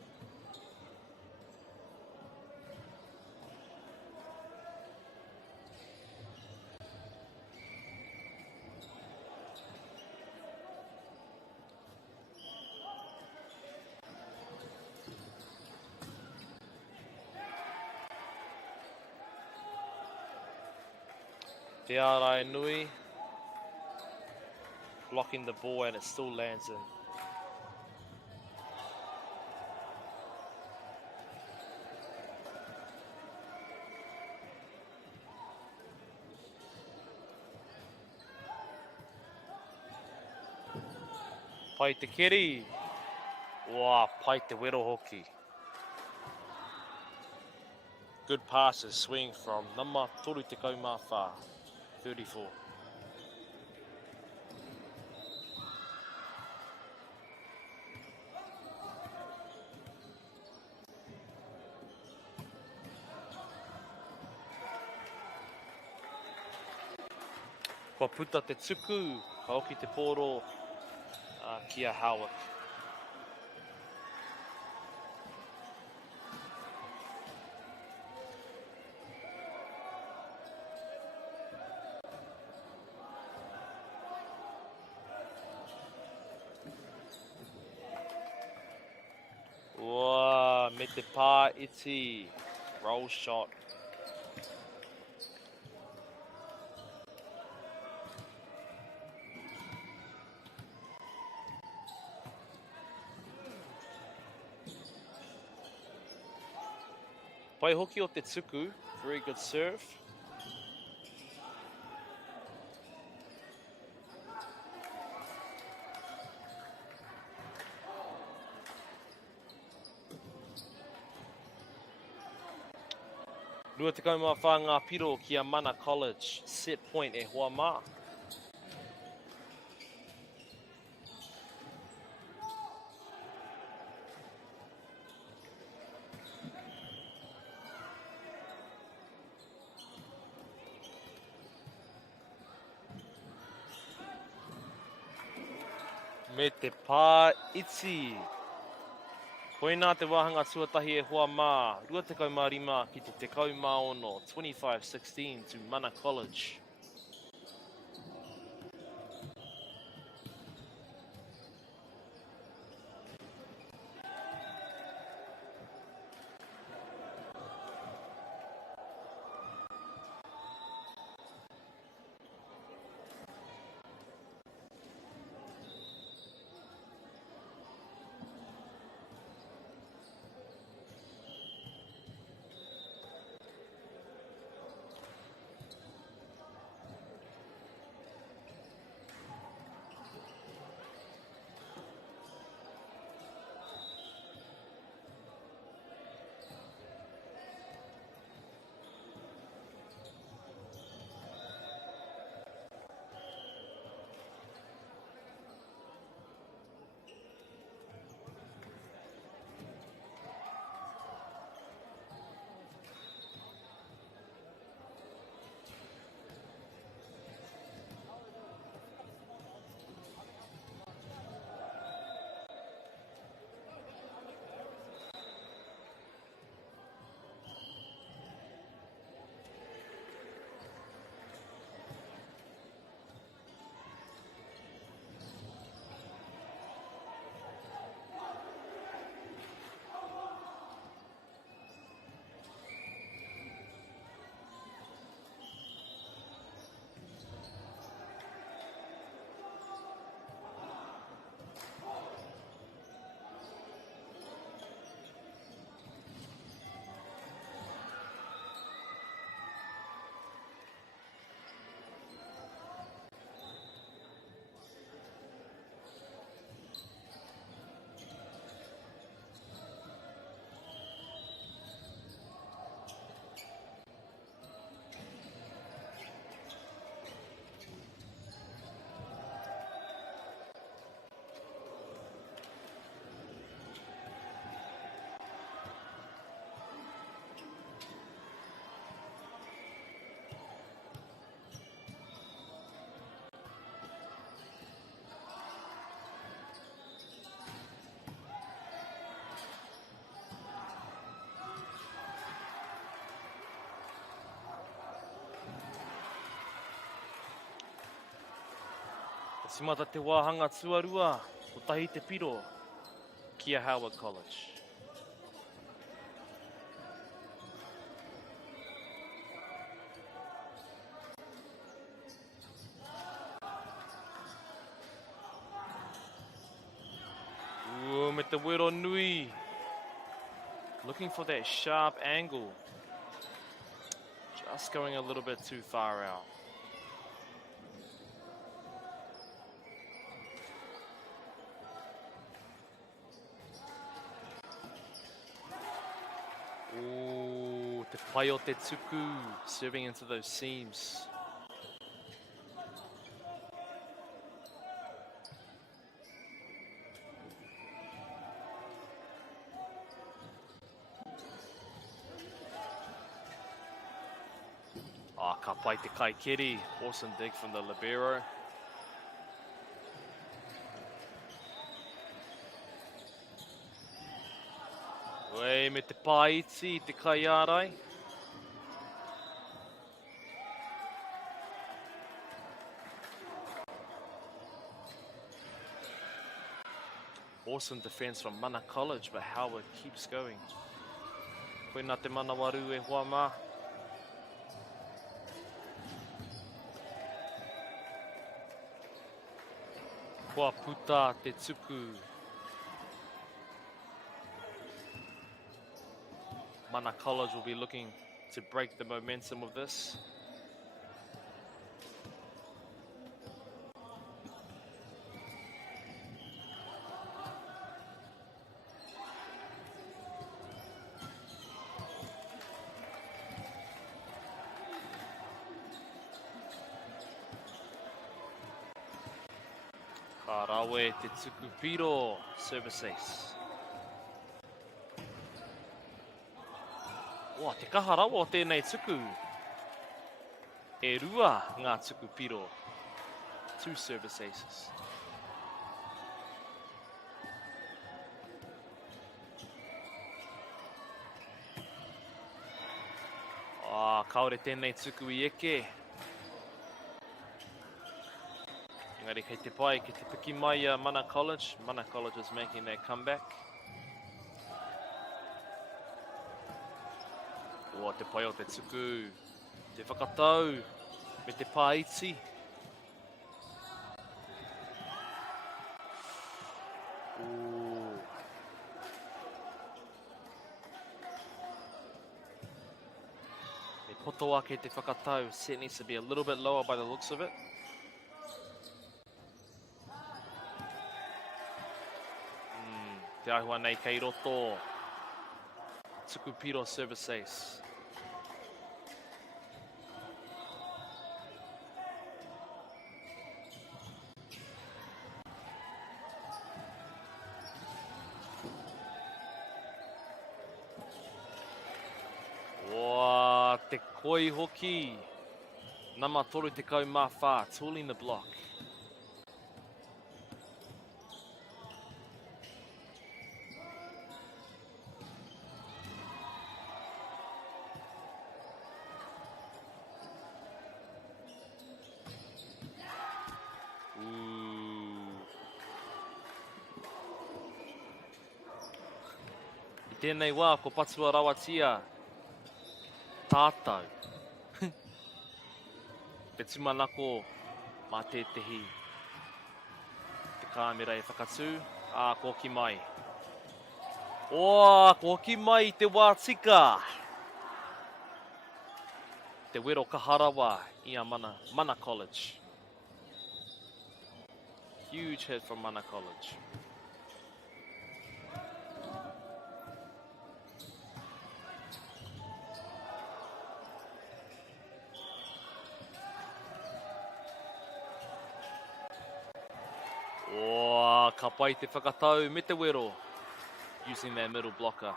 Te Arai Nui, blocking the ball and it still lands in. Pai te keri. Wow, pai te wero hoki. Good passes, swing from Nama Toru Te Kaumawha, 34. Kua puta te tuku, ka hoki te poro, kia Howard. Wow, me te pā iti, roll shot. Pai hoki o te tuku, very good serve. Rua te kaumawha ngā piro ki a Mana College, set point e hoa mā. Me te pā iti. Koina te wahanga tuatahi e hoa mā, rua te kaumārima ki te kaumāono, 25-16 to Mana College. Simata te wāhanga tuarua, o tahi te piro, kia Howard College. Ooh, me te wero nui. Looking for that sharp angle. Just going a little bit too far out. Ooh, te pai o te tuku, serving into those seams. Ka pai te kai kiri. Awesome dig from the libero. Wei me te paiti, te kai arai. Awesome defense from Mana College, but Howard keeps going. Koe nā te mana waru e hoa mā. Kua puta te tuku. Mana College will be looking to break the momentum of this. Karawe te tuku piro, service ace. Wā, te kaharawa o tēnei tuku. E rua ngā tuku piro. 2 service aces. Kaore tēnei tuku I eke. Engari kei te pai, kei te piki mai Mana College. Mana College is making their comeback. Ua te pai o te tuku. Te whakatau. Me te pāiti. Me potoa kei te whakatau. Set needs to be a little bit lower by the looks of it. Te ahua nei kei roto. Tuku piro service ace. Wā, te koi hoki. Nama toru te kau mā whā, tooling the block. Tēnei wā, ko patua rawatia. Tātau. Te tumanako mā tētehi. Te kāmera e whakatū. Ko hoki mai. Ko hoki mai I te wā tika. Te wero kaharawa I a Mana College. Huge hit from Mana College. Ka pai te whakatau me te wero, using their middle blocker.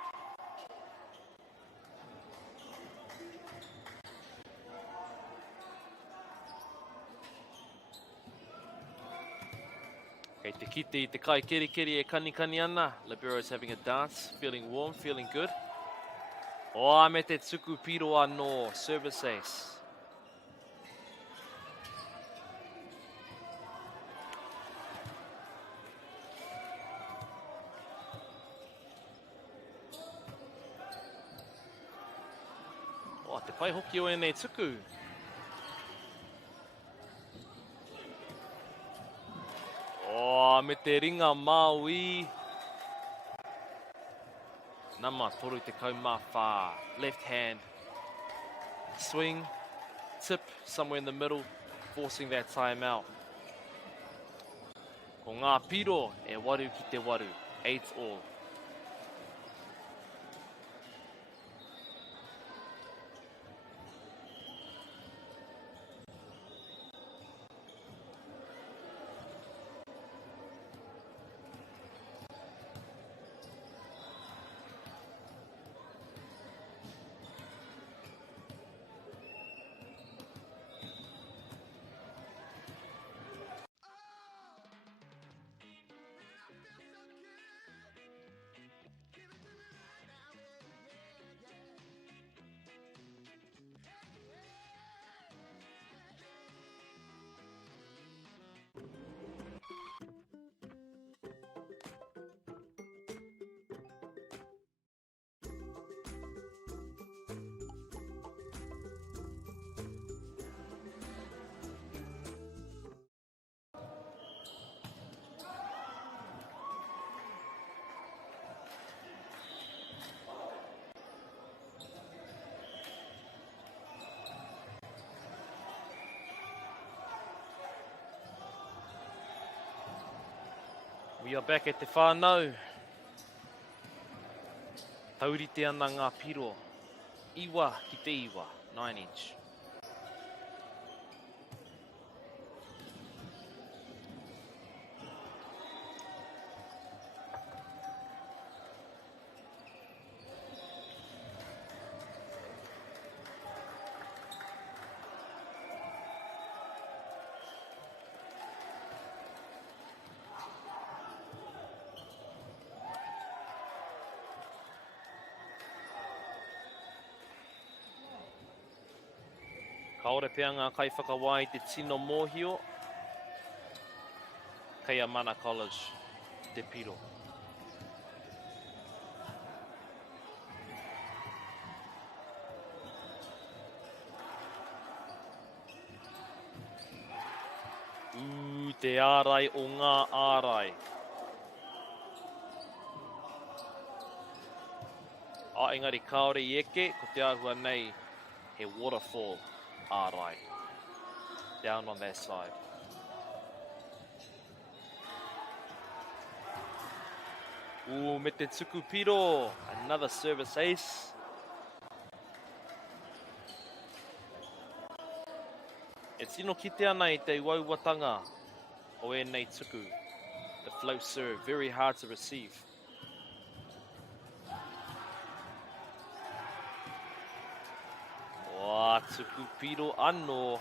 Kei te kite I te kai keri e kani ana. Libero is having a dance, feeling warm, feeling good. Me te tuku piro anō, service ace. Pai hoki o nei tuku. Oh, me te ringa Maui. Nama toru te kaumawha. Left hand. Swing. Tip somewhere in the middle. Forcing that time out. Ko ngā piro e waru ki te waru. 8-all. We are back at te whānau. Taurite ana ngā piro. Iwa ki te iwa, 9 inch. Kaore pea ngā kaiwhakawai te tino mōhio. Kei a Mana College, te piro. Te ārai o ngā ārai. Engari kaore I eke, ko te āhua nei he waterfall ārai. Down on that side. Me te tuku piro. Another service ace. E tino kite ana I te wauwatanga o e nei tuku. The float serve, very hard to receive. Tuku piro anō.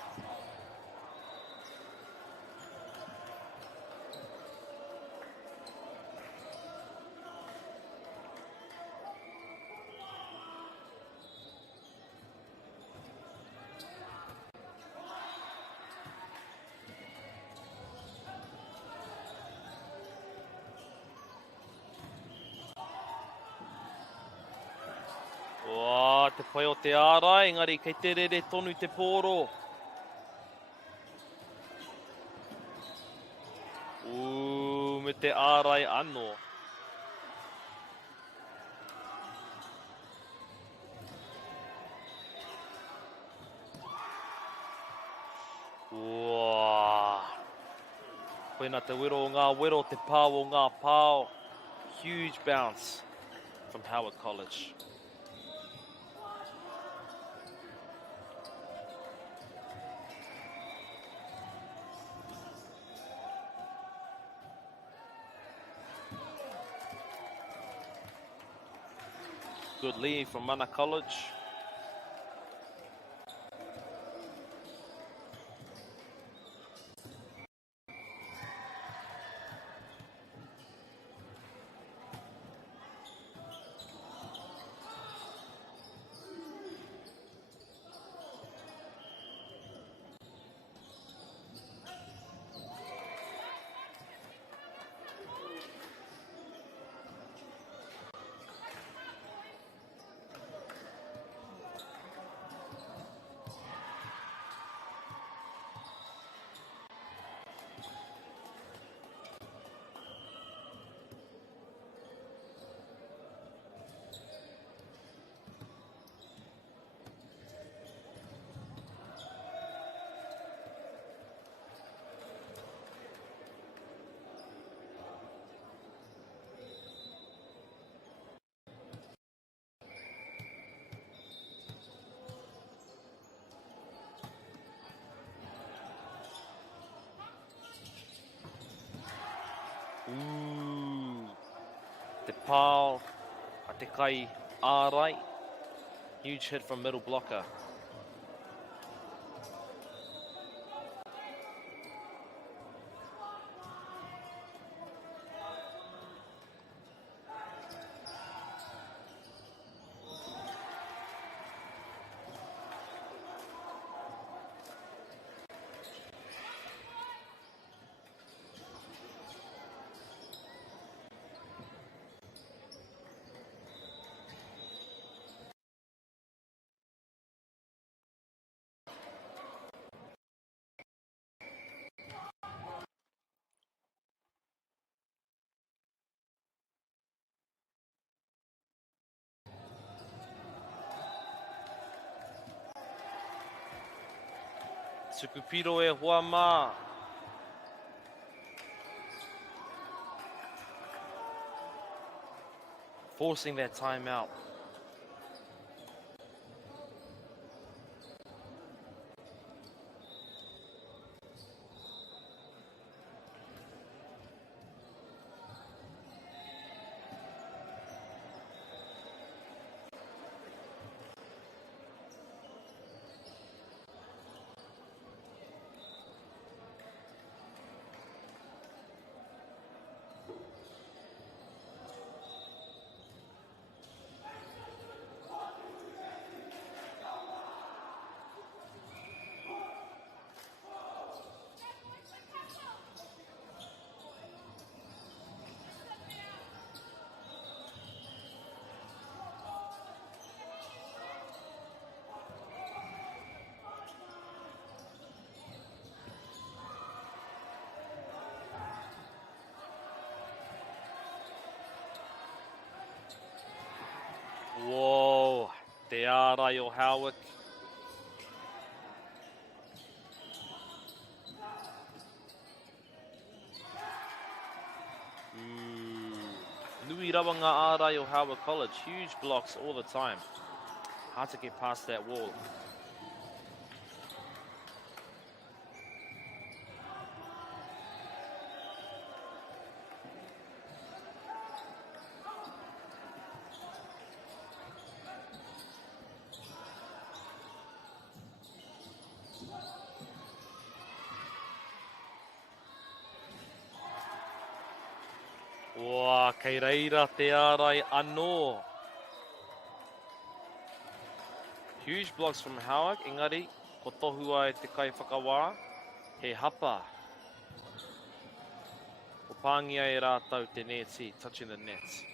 Te pai o te ārai, engari kei te rere tonu te pōro. Me te ārai anō. Koina te wero o ngā wero, te pāo o ngā pāo. Huge bounce from Howard College. Good lead from Mana College. pāo a te kai ārai. Huge hit from middle blocker. Tukupiro e hoa mā. Forcing that timeout. Whoa, te ārai o Howick. Nui rawa ngā ārai o Howick College. Huge blocks all the time. Hard to get past that wall. Wā, kei reira te ārai anō. Huge blocks from Howick, engari, ko tohu ai te kai whakawā, he hapa. Ko pāngia e rātau te neti, touching the net.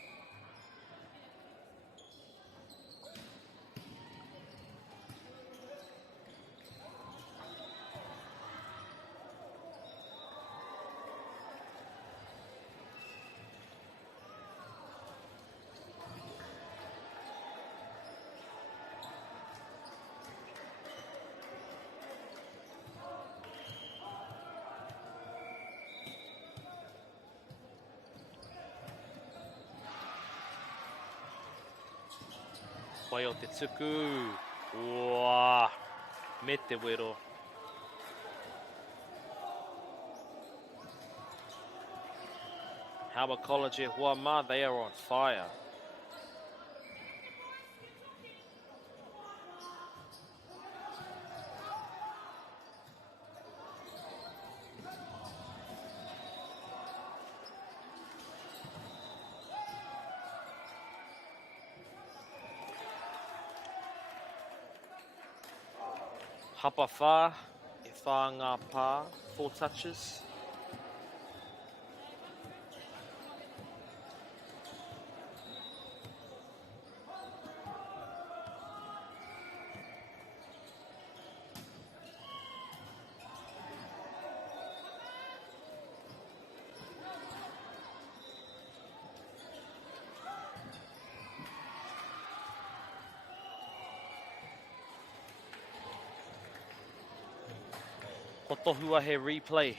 Pai o te tuku. Wā, me te wero. Howard College e hoa mā, they are on fire. Hapa whā, e whā ngā pā, 4 touches. Ko tohua he replay.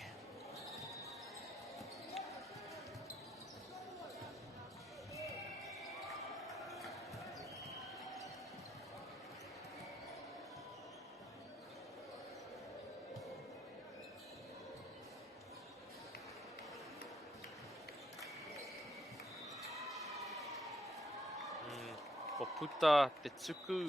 puta te tuku.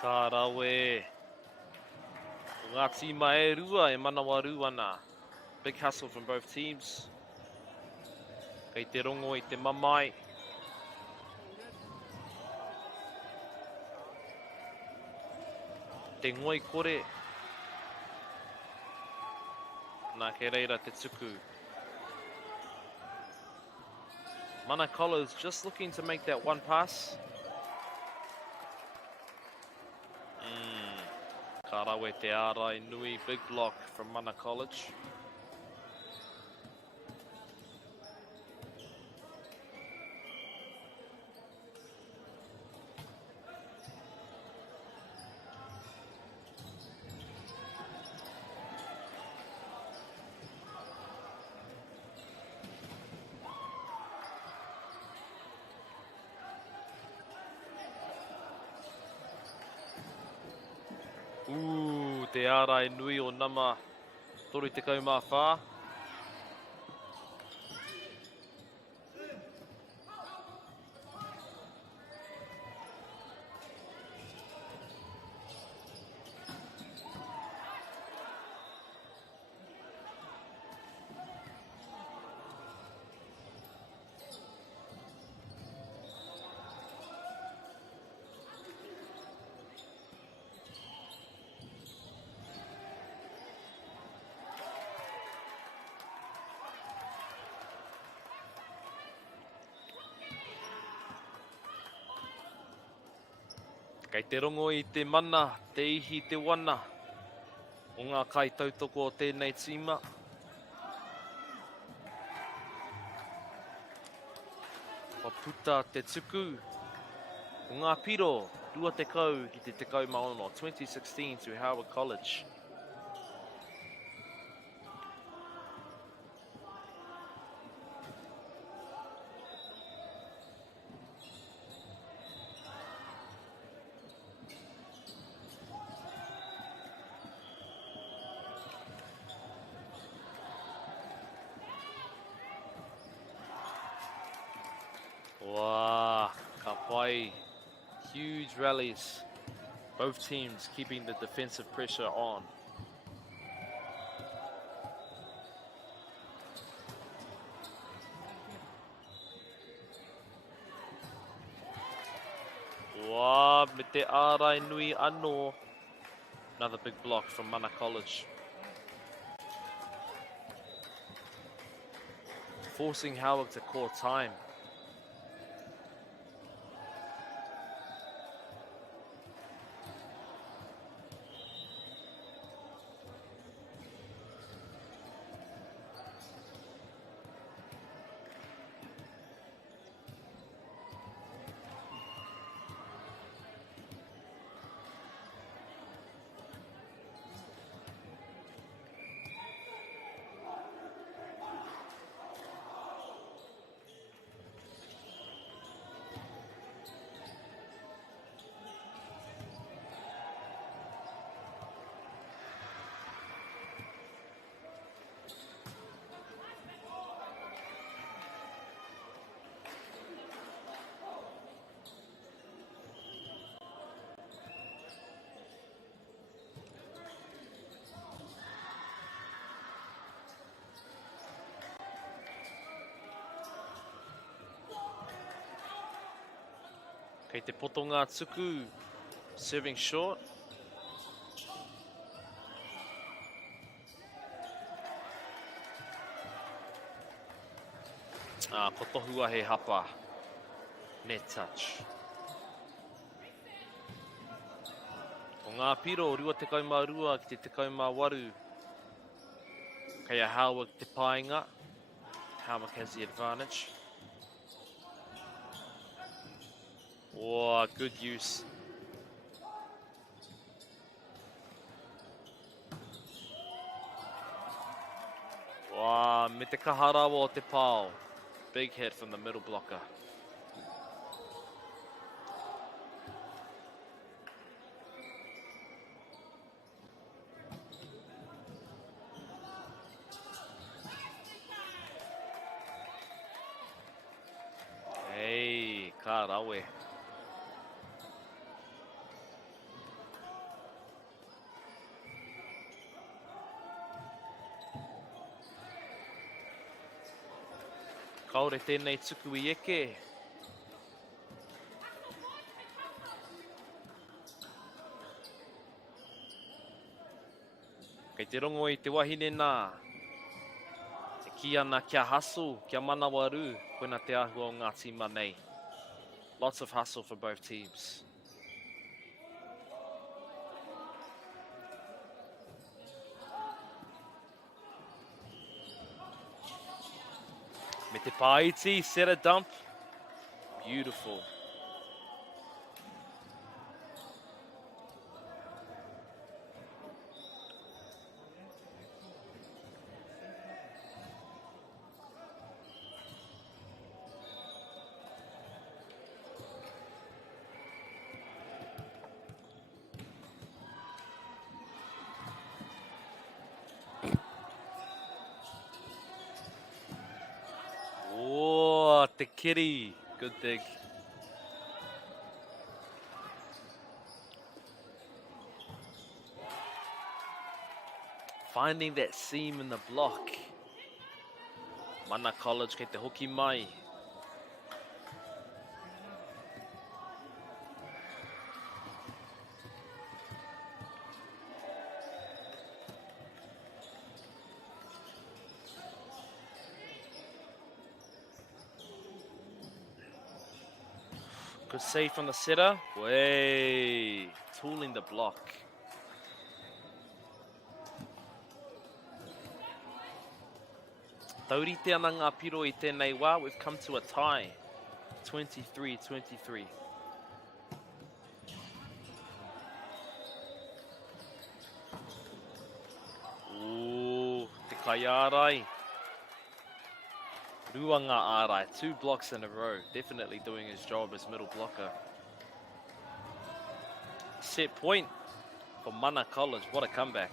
Ka rawe. Ngā tīma e rua e manawaru ana. Big hustle from both teams. Kei te rongo i te mamai. Te ngoi kore. Nā ke reira te tuku. Manakola's just looking to make that one pass. Ka rawe te ārai nui, big block from Mana College. Te ārai nui o nama toru te kaumā whā. Kei te rongo i te mana, te ihi te wana. O ngā kai tautoko o tēnei tīma. Pa puta te tuku. O ngā piro, 20 ki te 10 maono, 2016 to Howard College. Wow, ka pai. Huge rallies. Both teams keeping the defensive pressure on. Wow, me te ārai nui anō. Another big block from Mana College. Forcing Howard to call time. Kei te poto ngā tuku, serving short. Ko tohua he hapa. Net touch. O ngā piro, 22 ki te 18. Kei a Howard te painga. Howard has the advantage. Oh, good use. Wow, me te kaharawa o te pao. Big hit from the middle blocker. Hey, ka rawe. Kaore tēnei tuku I eke. Kei te rongo I te wahine nā. Te ki ana kia hustle, kia manawaru, koina te ahua o ngā tīma nei. Lots of hustle for both teams. Me te paiti, set a dump. Beautiful. Oh, te kitty. Good dig. Finding that seam in the block. Mana College kei te hoki mai. Good save from the sitter. Way. Tooling the block. Taurite ana ngā piro I tēnei wā. We've come to a tie. 23-23. Ooh, te kai ārai. Ruanga ārai. 2 blocks in a row. Definitely doing his job as middle blocker. Set point for Mana College. What a comeback.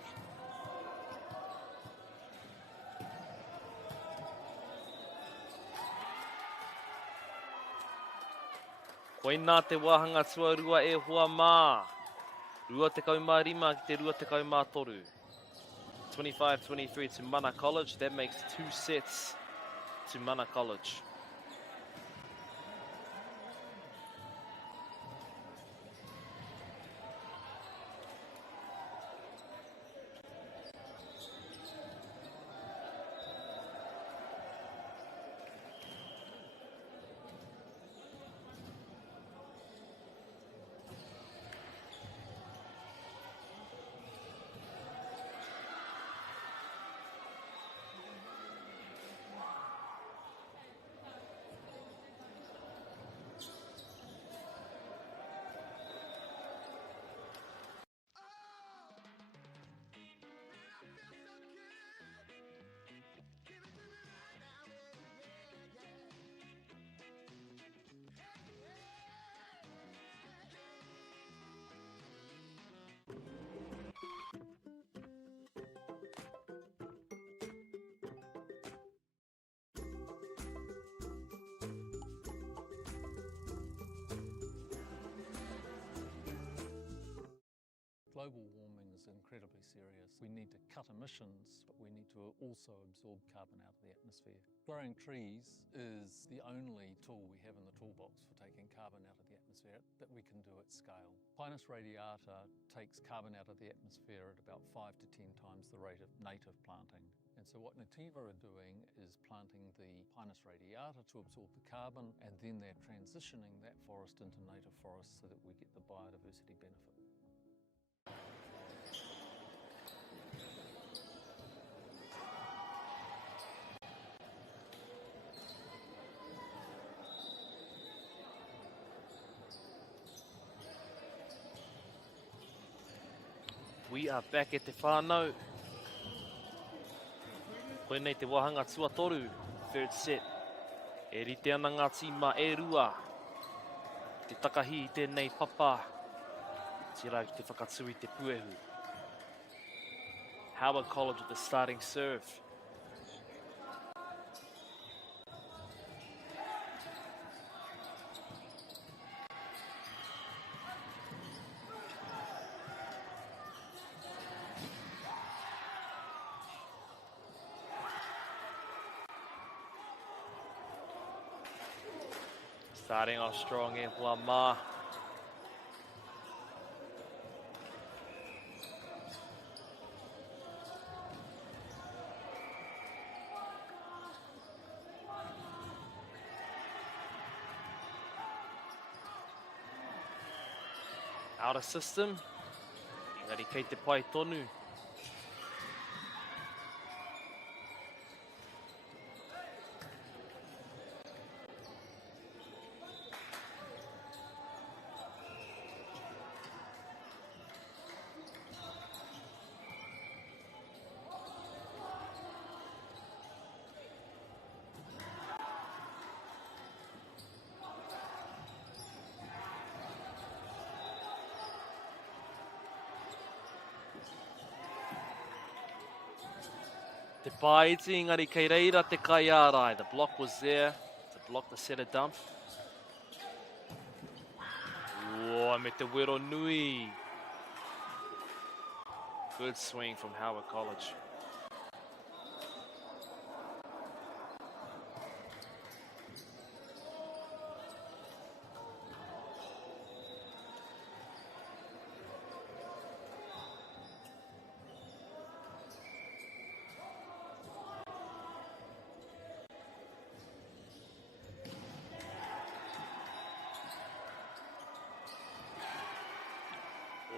Koe nā te wāhanga tuarua e hoa mā. Rua te kaumārima ki te rua te kaumātoru. 25-23 to Mana College. That makes 2 sets to Mana College. Global warming is incredibly serious. We need to cut emissions, but we need to also absorb carbon out of the atmosphere. Growing trees is the only tool we have in the toolbox for taking carbon out of the atmosphere that we can do at scale. Pinus radiata takes carbon out of the atmosphere at about 5 to 10 times the rate of native planting. And so what Nativa are doing is planting the Pinus radiata to absorb the carbon, and then they're transitioning that forest into native forest so that we get the biodiversity benefit. We are back at the whānau. Koenei te wahanga tuatoru, third set. E rite ana ngā tima e rua. Te takahi I tēnei papa. Tira ki te whakatui te puehu. Howard College with the starting serve. Starting off strong in Huama. Out of system. Engari kei te pai tonu. Te pāiti, engari kei reira te kai ārai. The block was there to block the setter dump. Oh, me te wero nui. Good swing from Howard College.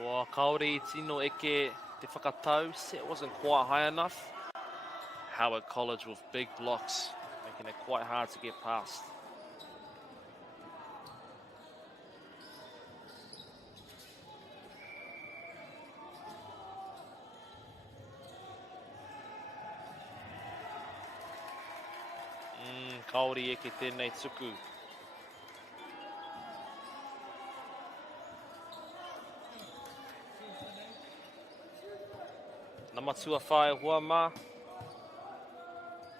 Wow, kaore tino eke te whakatau. Set wasn't quite high enough. Howard College with big blocks, making it quite hard to get past. Kaore eke tēnei tuku. Namatua whae Huama.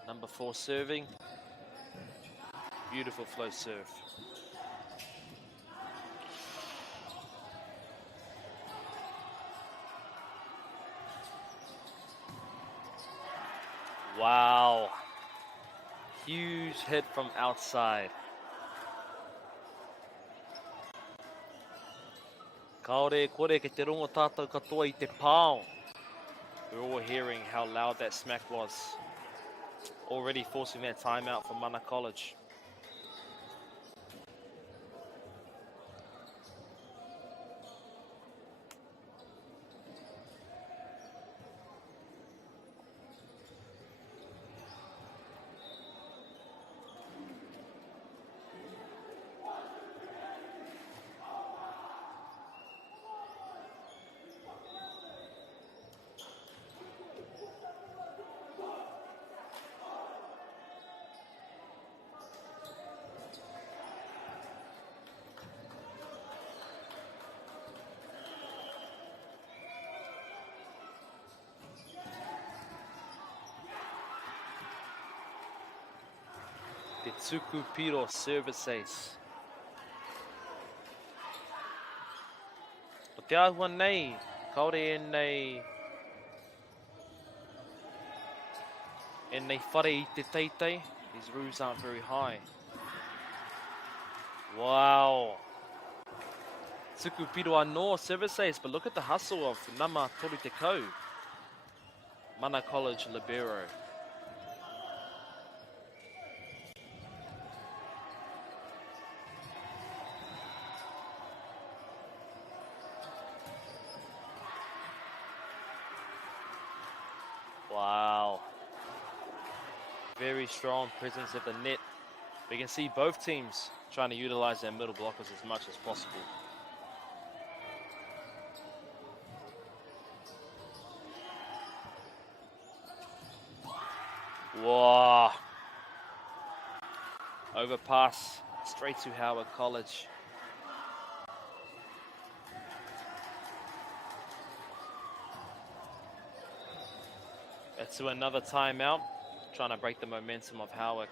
Number 4 serving. Beautiful flow serve. Wow. Huge hit from outside. Kaore kore ke te rongo tātou katoa I te pāo. We're all hearing how loud that smack was. Already forcing that timeout for Mana College. Te tuku piro service ace. O te āhua nei, kaore e nei whare I te teitei. These roofs aren't very high. Wow. Tuku piro anō service ace, but look at the hustle of Nama Toru Te Kau. Mana College libero. Wow. Very strong presence at the net. We can see both teams trying to utilize their middle blockers as much as possible. Whoa. Overpass straight to Howard College. To another timeout, trying to break the momentum of Howick.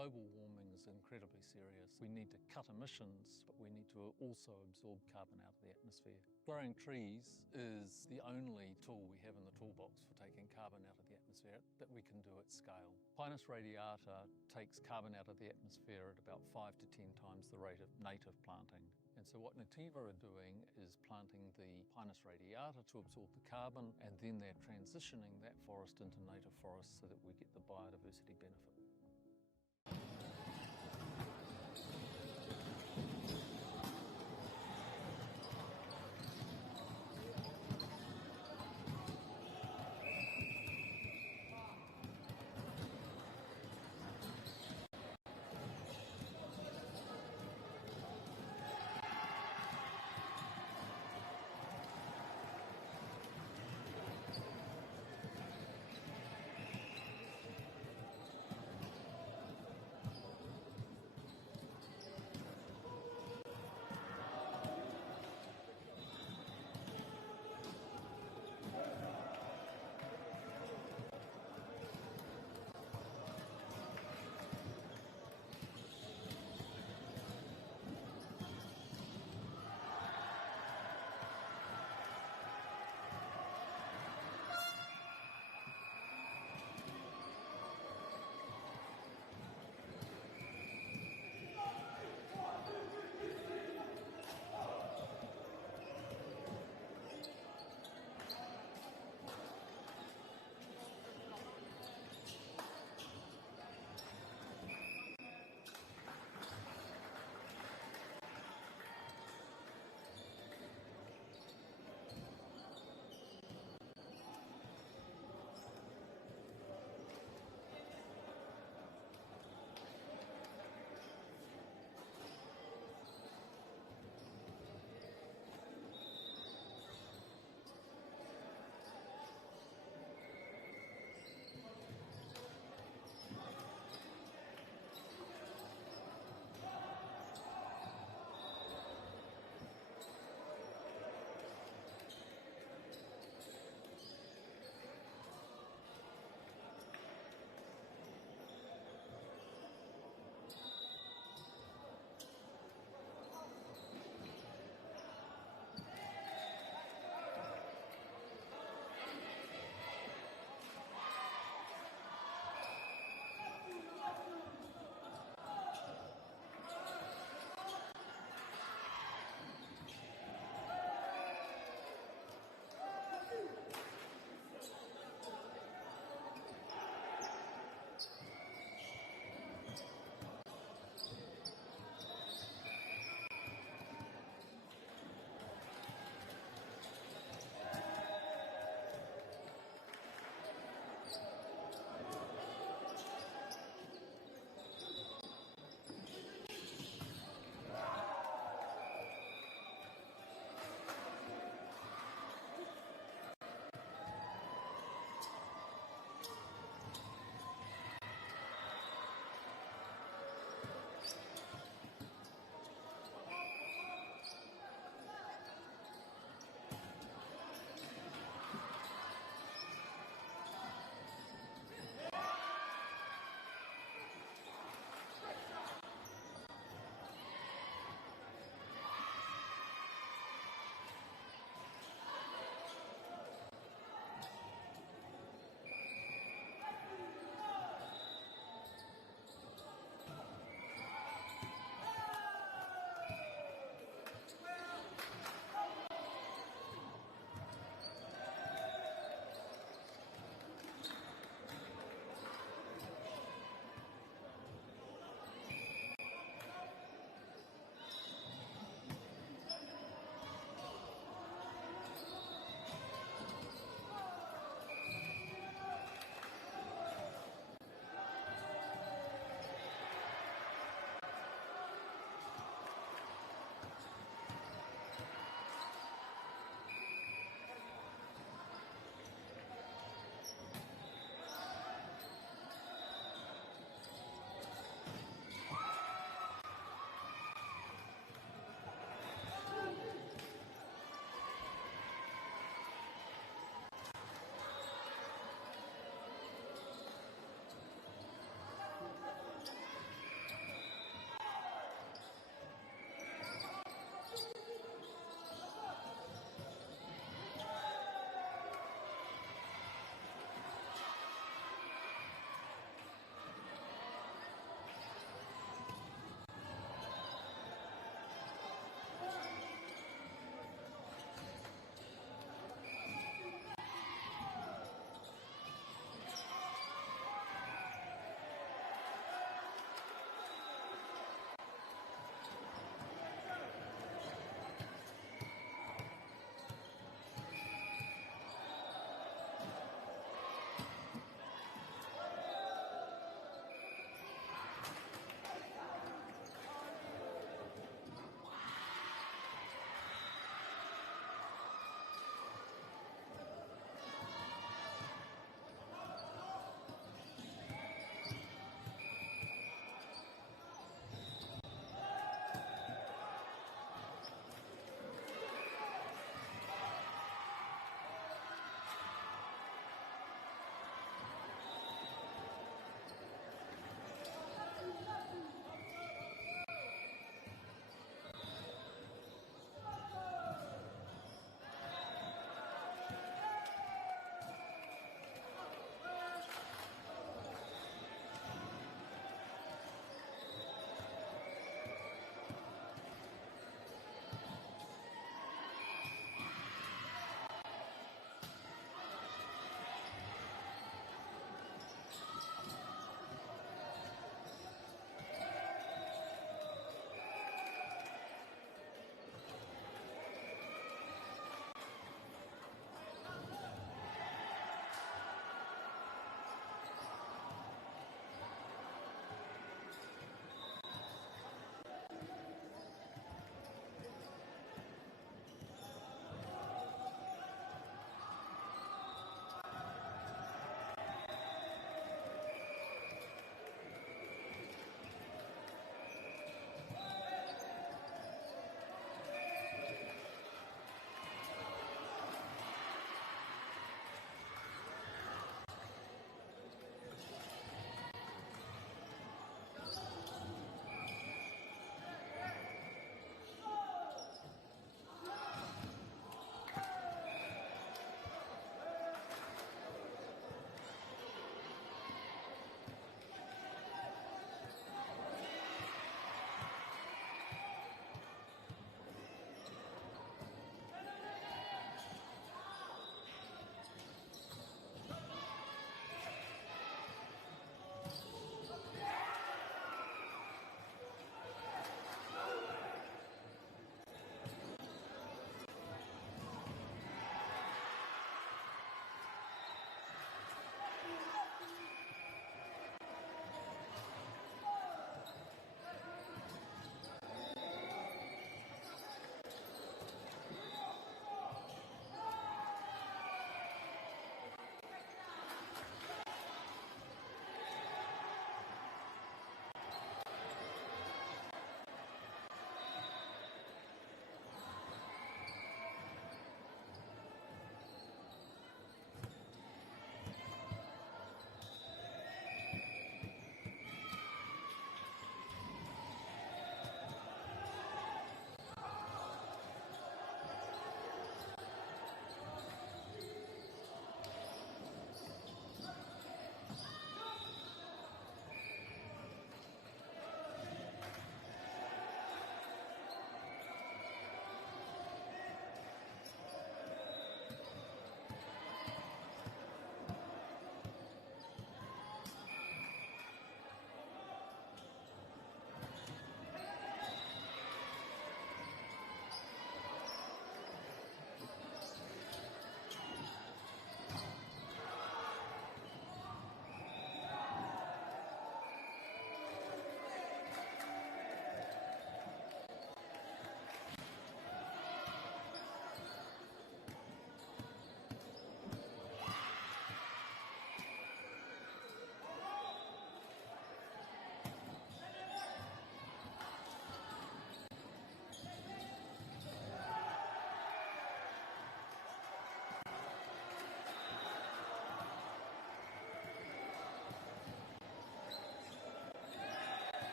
Global warming is incredibly serious. We need to cut emissions, but we need to also absorb carbon out of the atmosphere. Growing trees is the only tool we have in the toolbox for taking carbon out of the atmosphere that we can do at scale. Pinus radiata takes carbon out of the atmosphere at about 5 to 10 times the rate of native planting. And so what Nativa are doing is planting the Pinus radiata to absorb the carbon, and then they're transitioning that forest into native forest so that we get the biodiversity benefit.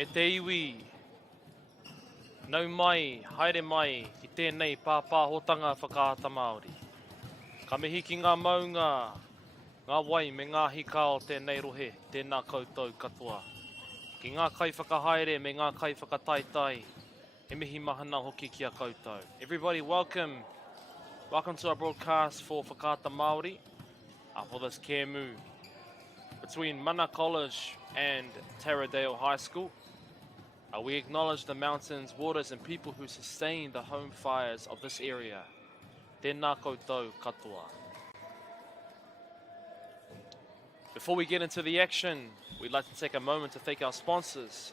E te iwi, nau mai, haere mai, i tēnei pāpāhotanga whakaata Māori. Ka mihi ki ngā maunga, ngā wai me ngā hika o tēnei rohe, tēnā koutou katoa. Ki ngā kai whakahaere me ngā kai whakataitai, e mihi mahana hoki ki a koutou. Everybody, welcome to our broadcast for Whakaata Māori, for this kēmu between Mana College and Taradale High School. We acknowledge the mountains, waters and people who sustain the home fires of this area. Tēnā koutou katoa. Before we get into the action, we'd like to take a moment to thank our sponsors.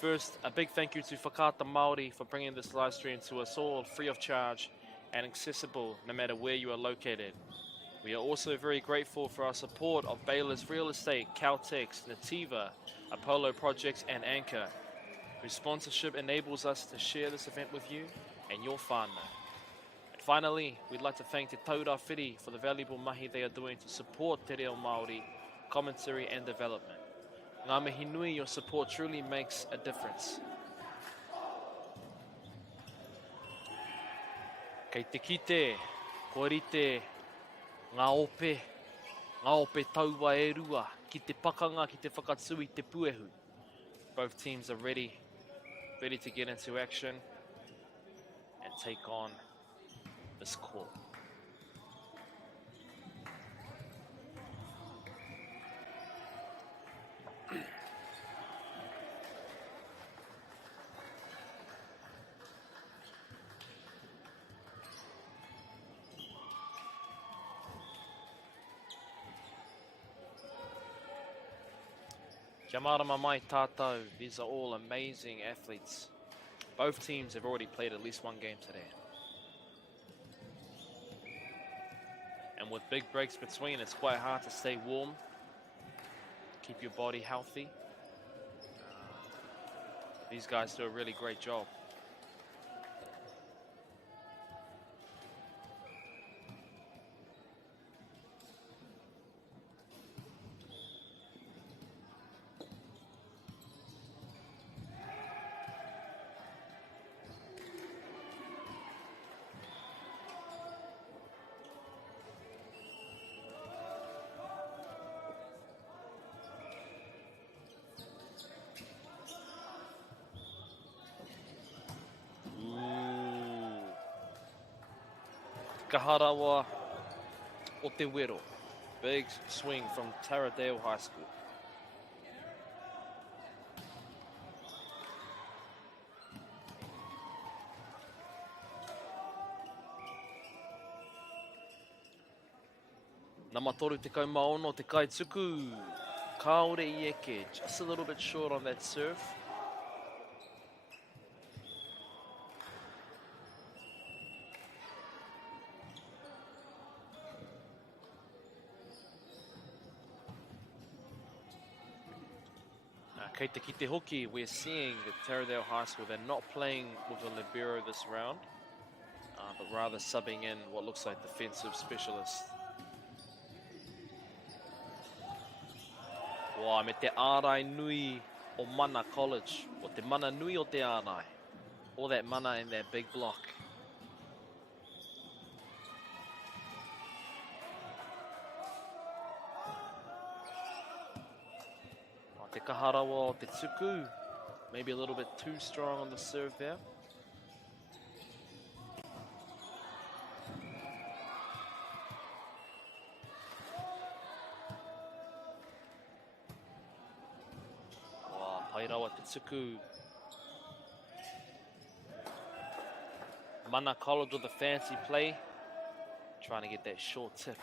First, a big thank you to Whakaata Māori for bringing this live stream to us all free of charge and accessible no matter where you are located. We are also very grateful for our support of Baylor's Real Estate, Caltex, Nativa, Apollo Projects and Anchor, whose sponsorship enables us to share this event with you and your whānau. And finally, we'd like to thank Te Taura Whiri for the valuable mahi they are doing to support Te Reo Māori commentary and development. Ngā mihi nui, your support truly makes a difference. Kei te kite, korite, ngā ope taua e rua, ki te pakanga, ki te whakatsui, te puehu. Both teams are ready to get into action and take on this call. Kia marama mai tātou. These are all amazing athletes. Both teams have already played at least one game today. And with big breaks between, it's quite hard to stay warm, keep your body healthy. These guys do a really great job. Kaharawa o te Wero. Big swing from Taradale High School. Namatoru te kaumaono te kaituku. Kaore i eke, just a little bit short on that serve. Kei te kite hoki, we're seeing that Taradale High School, they're not playing with a libero this round, but rather subbing in what looks like defensive specialist. Wā, me te ārai nui o Mana College, o te mana nui o te ārai. All that mana in that big block. Te kaharawa o te tuku, maybe a little bit too strong on the serve there. Wow, Pairawa te tuku. Mana College with a fancy play, trying to get that short tip.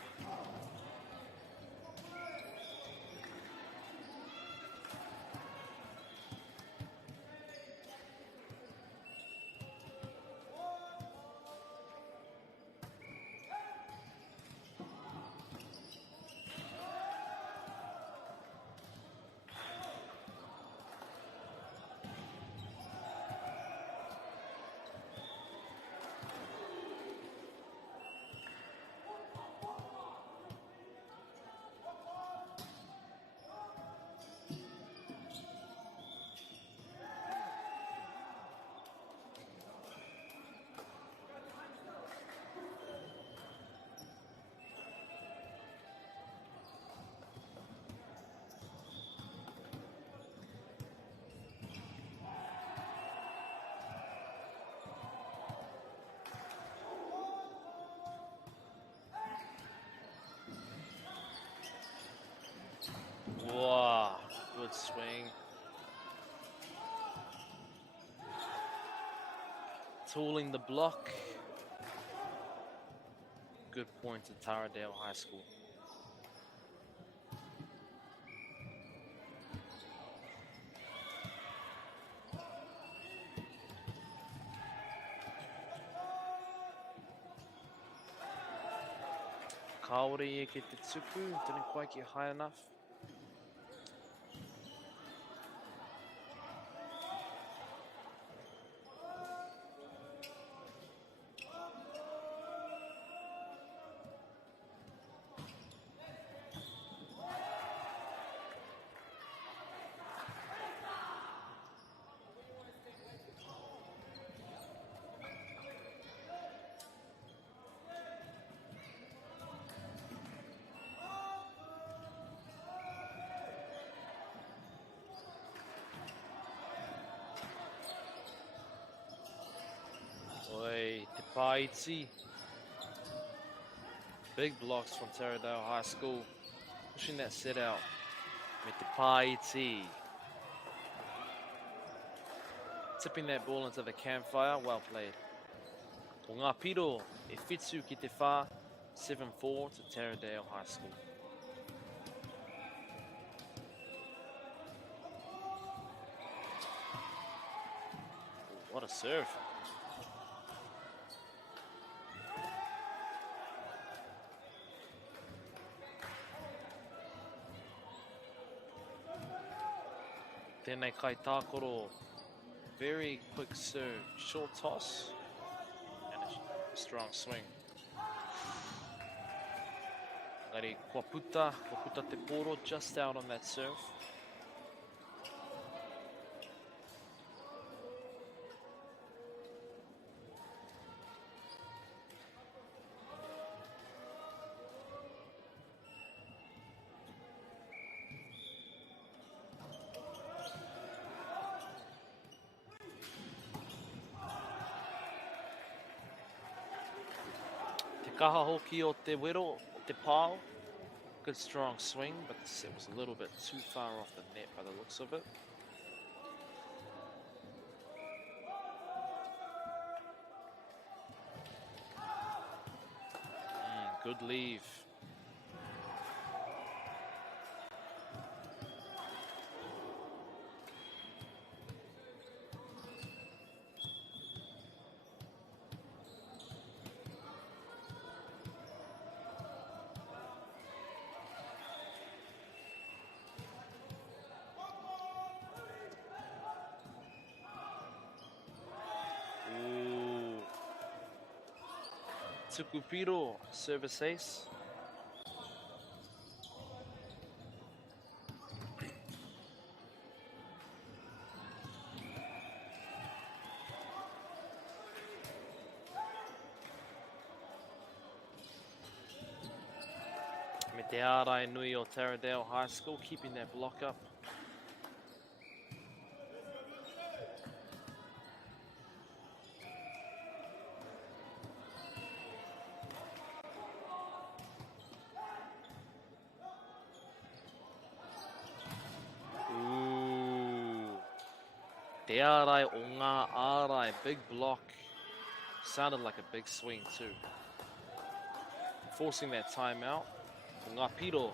Tooling the block. Good point to Taradale High School. Kaore e ke te tupu, didn't quite get high enough. Oi, Te Paiti. Big blocks from Taradale High School. Pushing that set out. Me Te Paiti. Tipping that ball into the campfire. Well played. O ngā piro e whitu ki te whā. 7-4 to Taradale High School. Ooh, what a serve. Tēnei kai tākoro, very quick serve, short toss, and a strong swing. Ngari, kua puta te poro just out on that serve. Kaha hoki o te wero, o te pao. Good strong swing, but the set was a little bit too far off the net by the looks of it. Good leave. Tukupiro, service ace. Me te ārai nui o Taradale High School, keeping that block up. Te ārai o ngā ārai, big block. Sounded like a big swing too. Forcing that timeout. O ngā piro,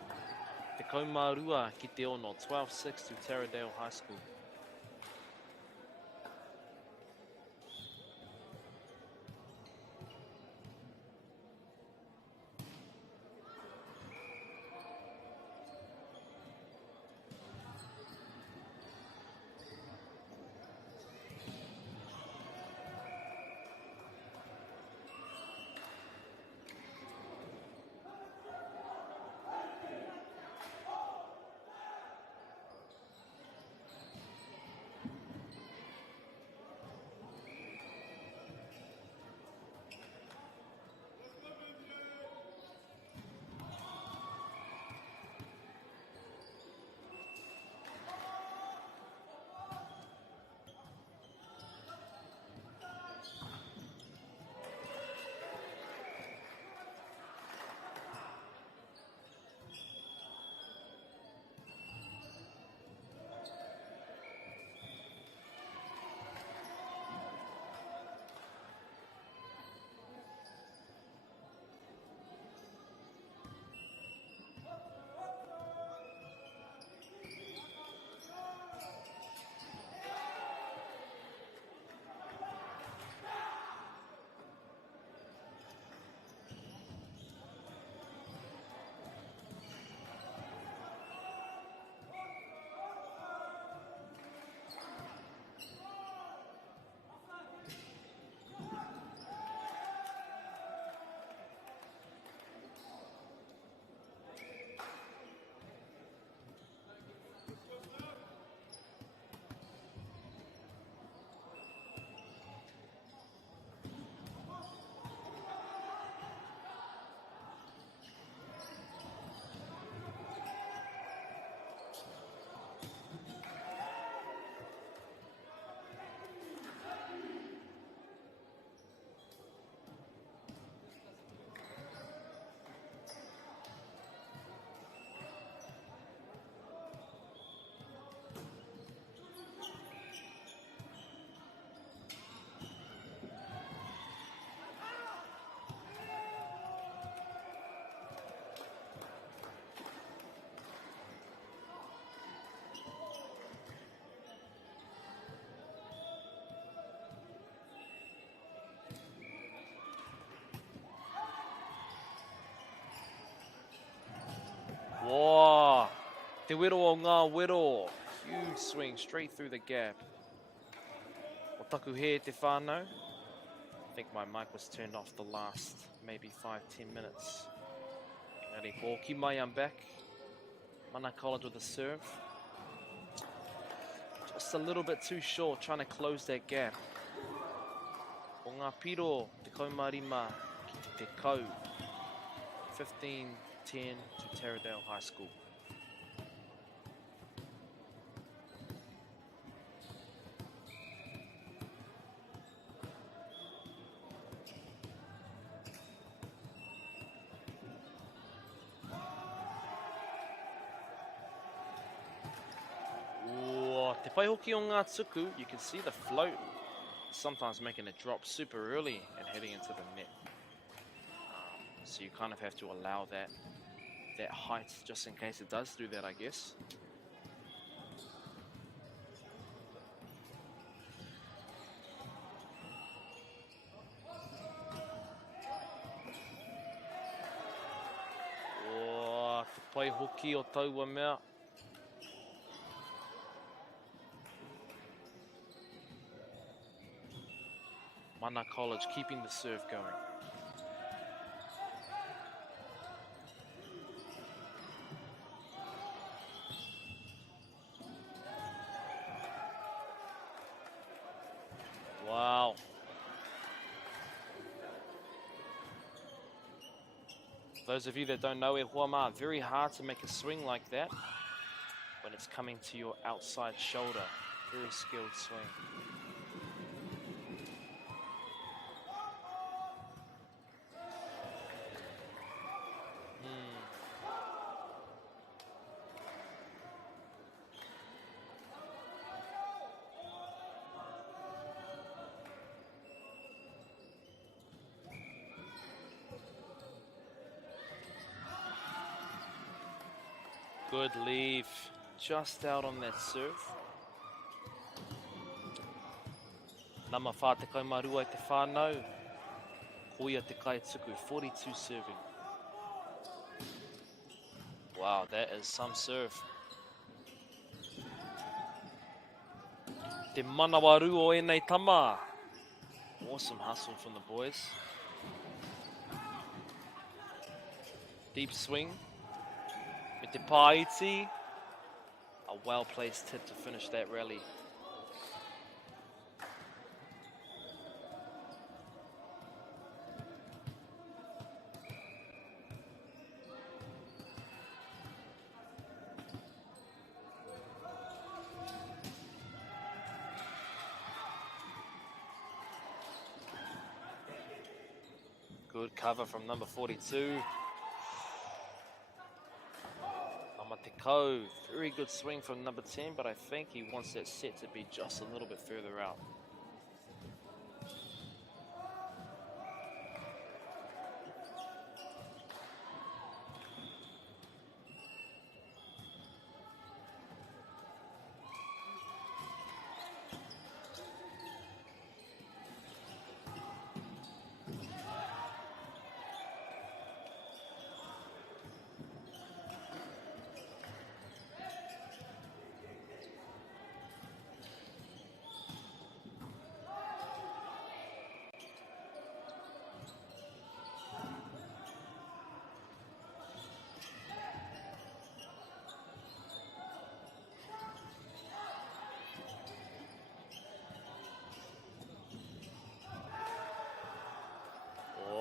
te kaumārua ki te ono, 12-6 to Taradale High School. Te wero o ngā wero. Huge swing straight through the gap. O taku he te whānau. I think my mic was turned off the last maybe 5-10 minutes. Ngari ball ki mai, I'm back. Mana College with the serve. Just a little bit too short, trying to close that gap. O ngā piro, te kaumarima ki te kau. 15-10 to Taradale High School. Te pai hoki o ngā tuku, you can see the float sometimes making it drop super early and heading into the net. So you kind of have to allow that height just in case it does do that, I guess. Oh, te pai hoki o taua mea. Mana College keeping the serve going. Wow. For those of you that don't know, e huama, very hard to make a swing like that when it's coming to your outside shoulder. Very skilled swing. Good leave, just out on that serve. Nama whā te kaumarua I te whānau. Koia te kaituku, 42 serving. Wow, that is some serve. Te manawaru o enei tama. Awesome hustle from the boys. Deep swing. Me te pāiti. A well-placed hit to finish that rally. Good cover from number 42. Amatekau, very good swing from number 10, but I think he wants that set to be just a little bit further out.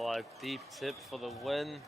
A deep tip for the win.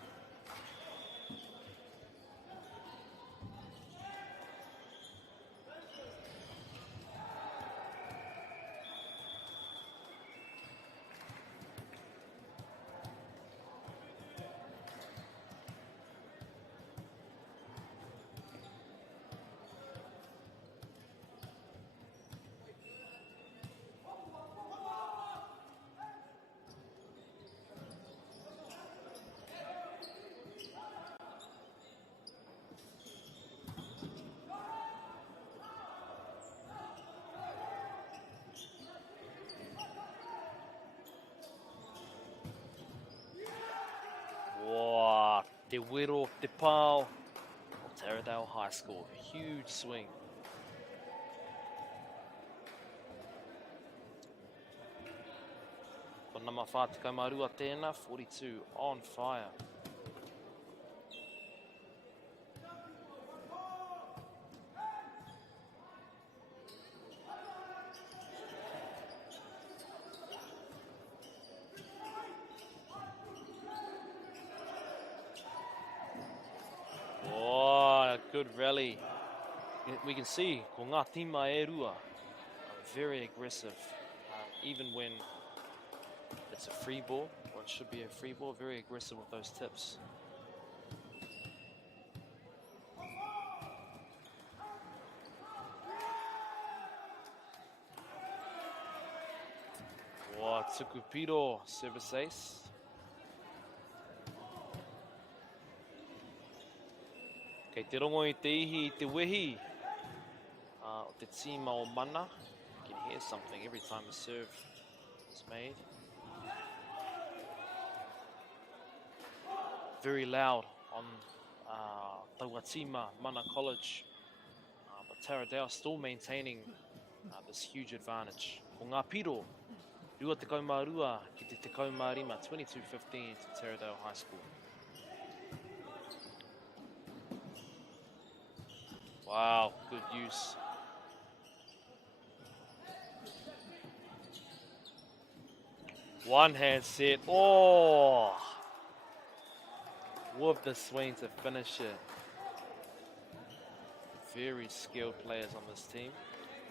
Te wero, te pāo, o Taradale High School, huge swing. For number 5, Te Kaumarua tēnā, 42 on fire. Good rally. We can see ko ngā tīma e rua are very aggressive, even when it's a free ball, or it should be a free ball, very aggressive with those tips. Oh, Tukupiro service ace. Kei te rongo I te ihi I te wehi o te tīma o mana. You can hear something every time a serve is made. Very loud on Taua Tīma, Mana College. But Taradale still maintaining this huge advantage. Ko ngā piro, rua te kaumarua ki te kaumarima, 22-15 to Taradale High School. Wow, good use. One hand set. Oh! With the swing to finish it. Very skilled players on this team.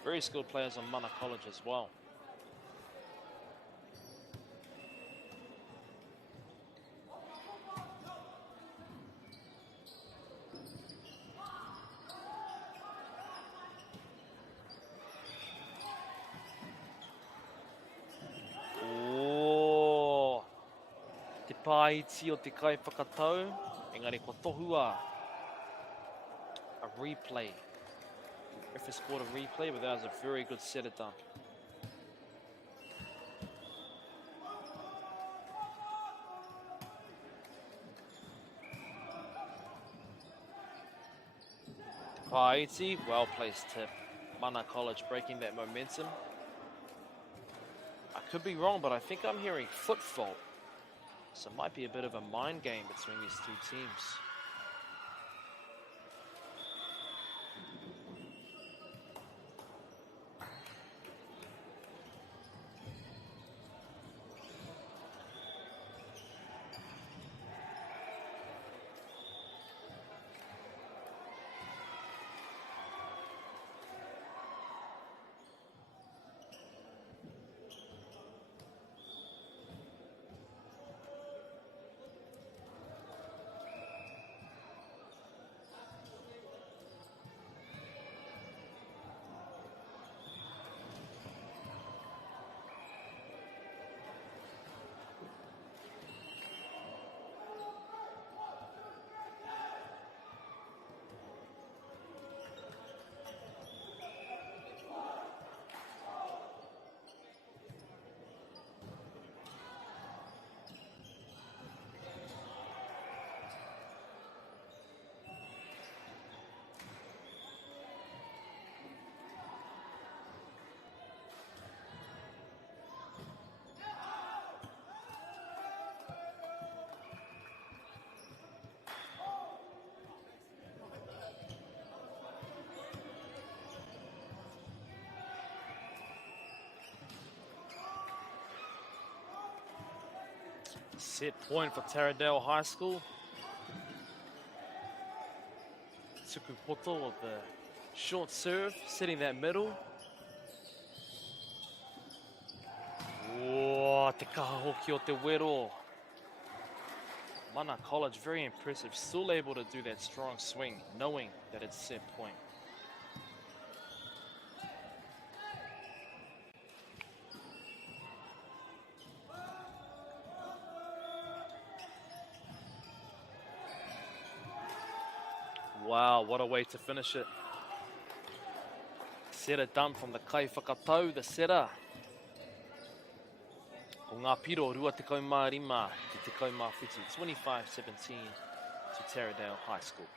Very skilled players on Mana College as well. Paiti o te kai whakatau, engari ko tohua a replay. If he scored a replay, but that was a very good setter done. Paiti, well placed tip. Mana College breaking that momentum. I could be wrong, but I think I'm hearing foot fault. So it might be a bit of a mind game between these two teams. Set point for Taradale High School. Tukupoto with the short serve, setting that middle. Oh, te kaha hoki o te wero. Mana College, very impressive. Still able to do that strong swing, knowing that it's set point. Wow, what a way to finish it. Setter done from the kai whakatau, the setter. Ko ngā piro, rua te kaumārima ki te kaumāwhitu, 25-17 to Taradale High School.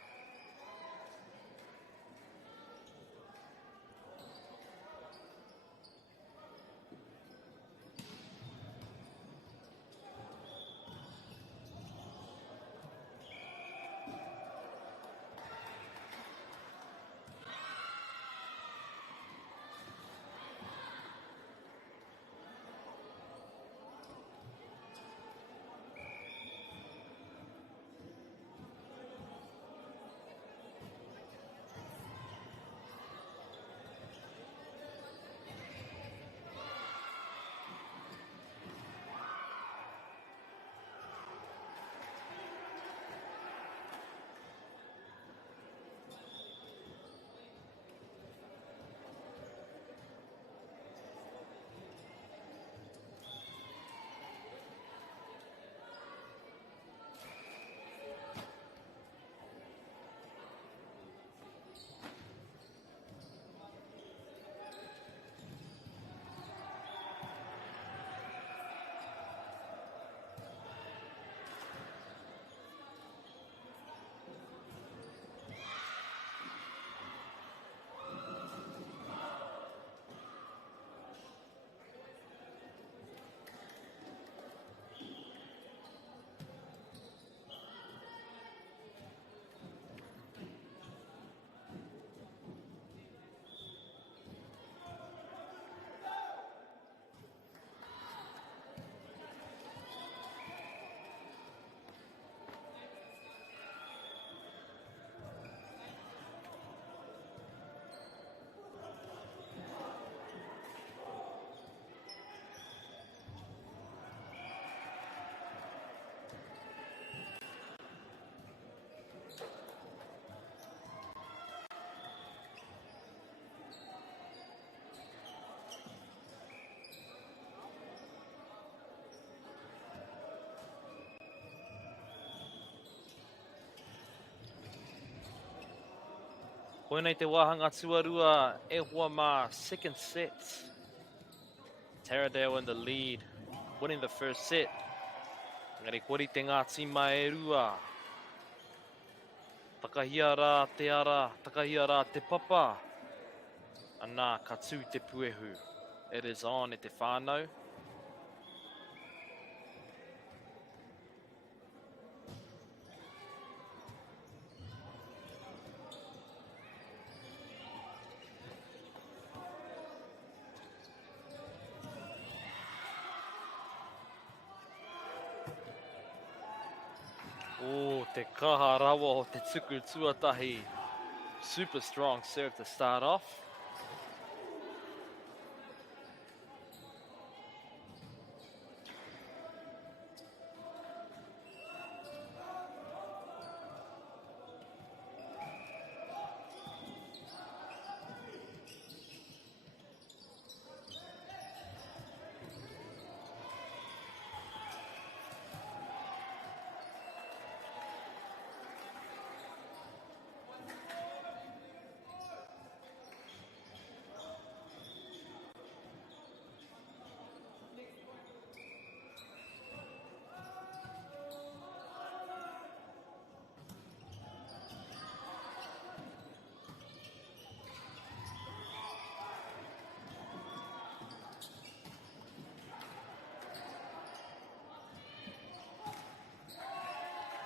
Koenei te wahanga tuarua e hoa mā second set. Taradale in the lead, winning the first set. Ngari kori te ngā tima e rua. Takahia rā te ara, takahia rā te papa. Anā ka tū te puehu. It is on e te whānau. Oh, te kaha rawa o te tuku tuatahi. Super strong serve to start off.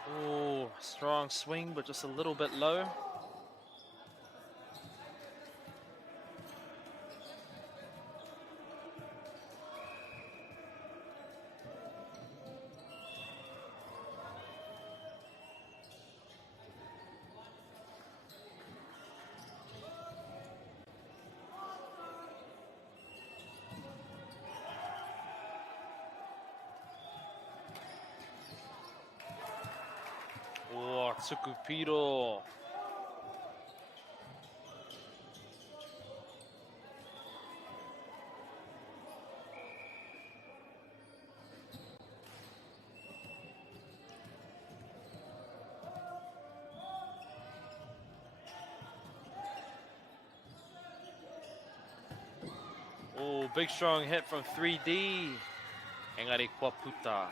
Oh, strong swing, but just a little bit low. Oh, Tsukupiro. Oh, big strong hit from 3D. Engari kua puta.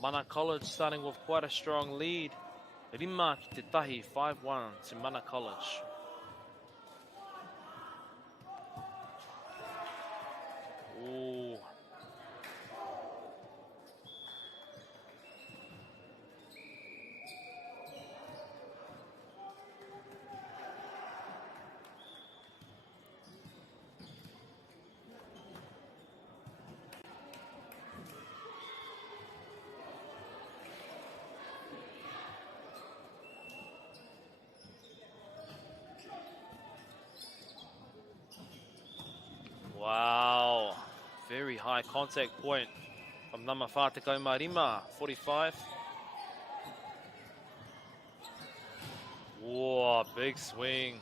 Mana College starting with quite a strong lead. Rima ki te tahi, 5-1 to Mana College. Ooh. Wow, very high contact point from Namawhatiko Marima, 45. Whoa, big swing.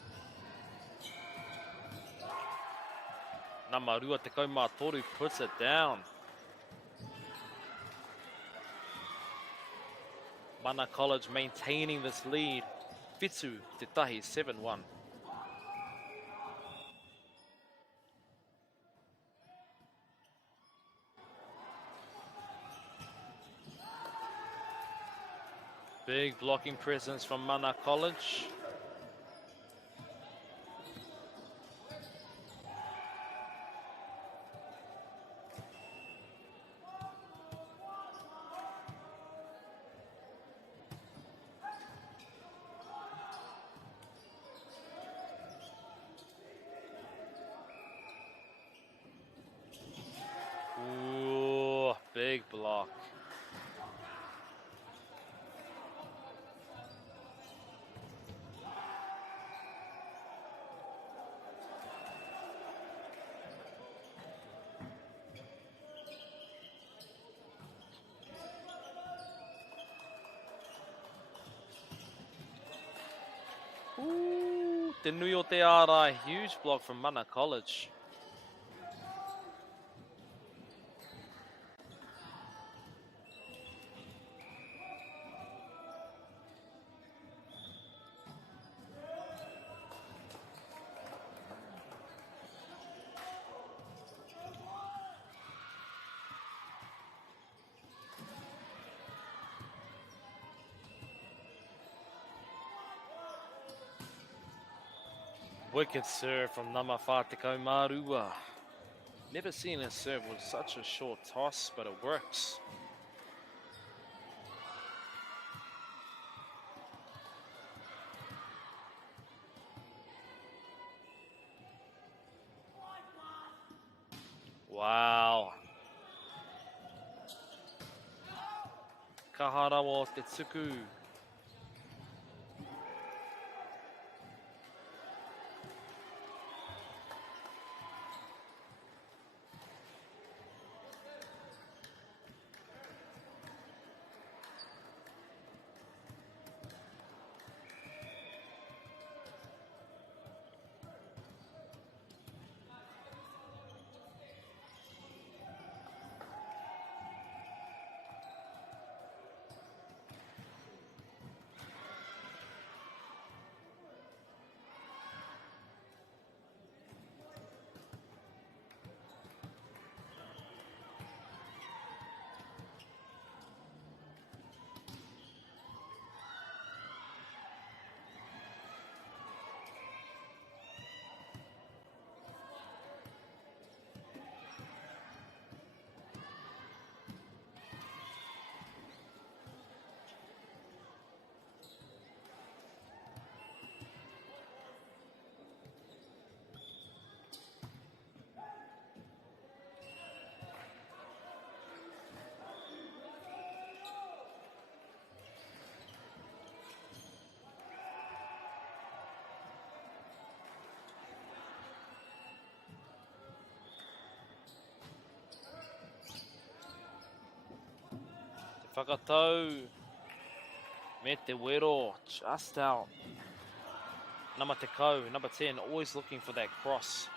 Namarua Te Kaumatoru puts it down. Mana College maintaining this lead. Fitsu Te Tahi, 7-1. Big blocking presence from Mana College. Ooh, big block. te nui o te ārai. Huge block from Mana College. Wicked serve from Nama Whātekau Marua. Never seen a serve with such a short toss, but it works. Wow. Kahara o te tuku. Whakatau. Me te wero. Just out. Number Tekau, number 10, always looking for that cross.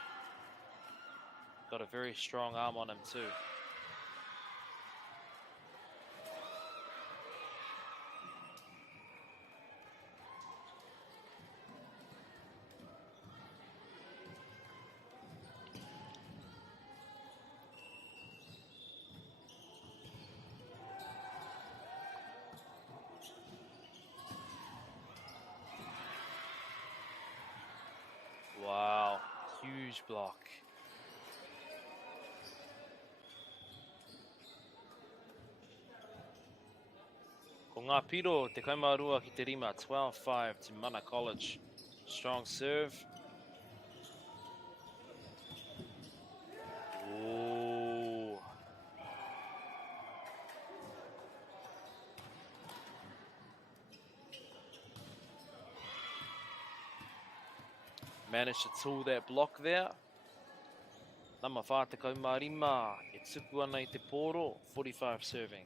Got a very strong arm on him too. Wow, huge block. Ko ngā piro te kaumarua ki te rima, 12-5 to Mana College. Strong serve. Ooh. Managed to tool that block there. Nama Whātekau Marima, e tuku ana I te poro, 45 serving.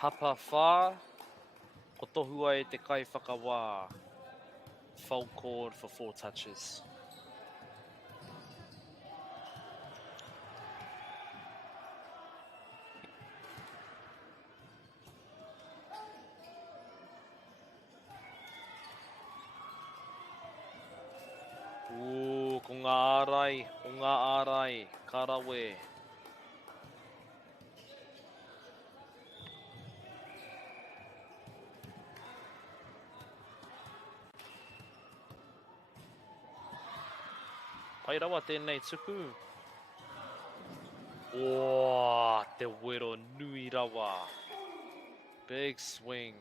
Hapa whā, ko tohua e te kai whakawā. Full chord for 4 touches. Ooh, ko ngā ārai, o ngā ārai, karawe. Pai rawa tēnei tuku. Oh, te wero nui rawa. Big swing.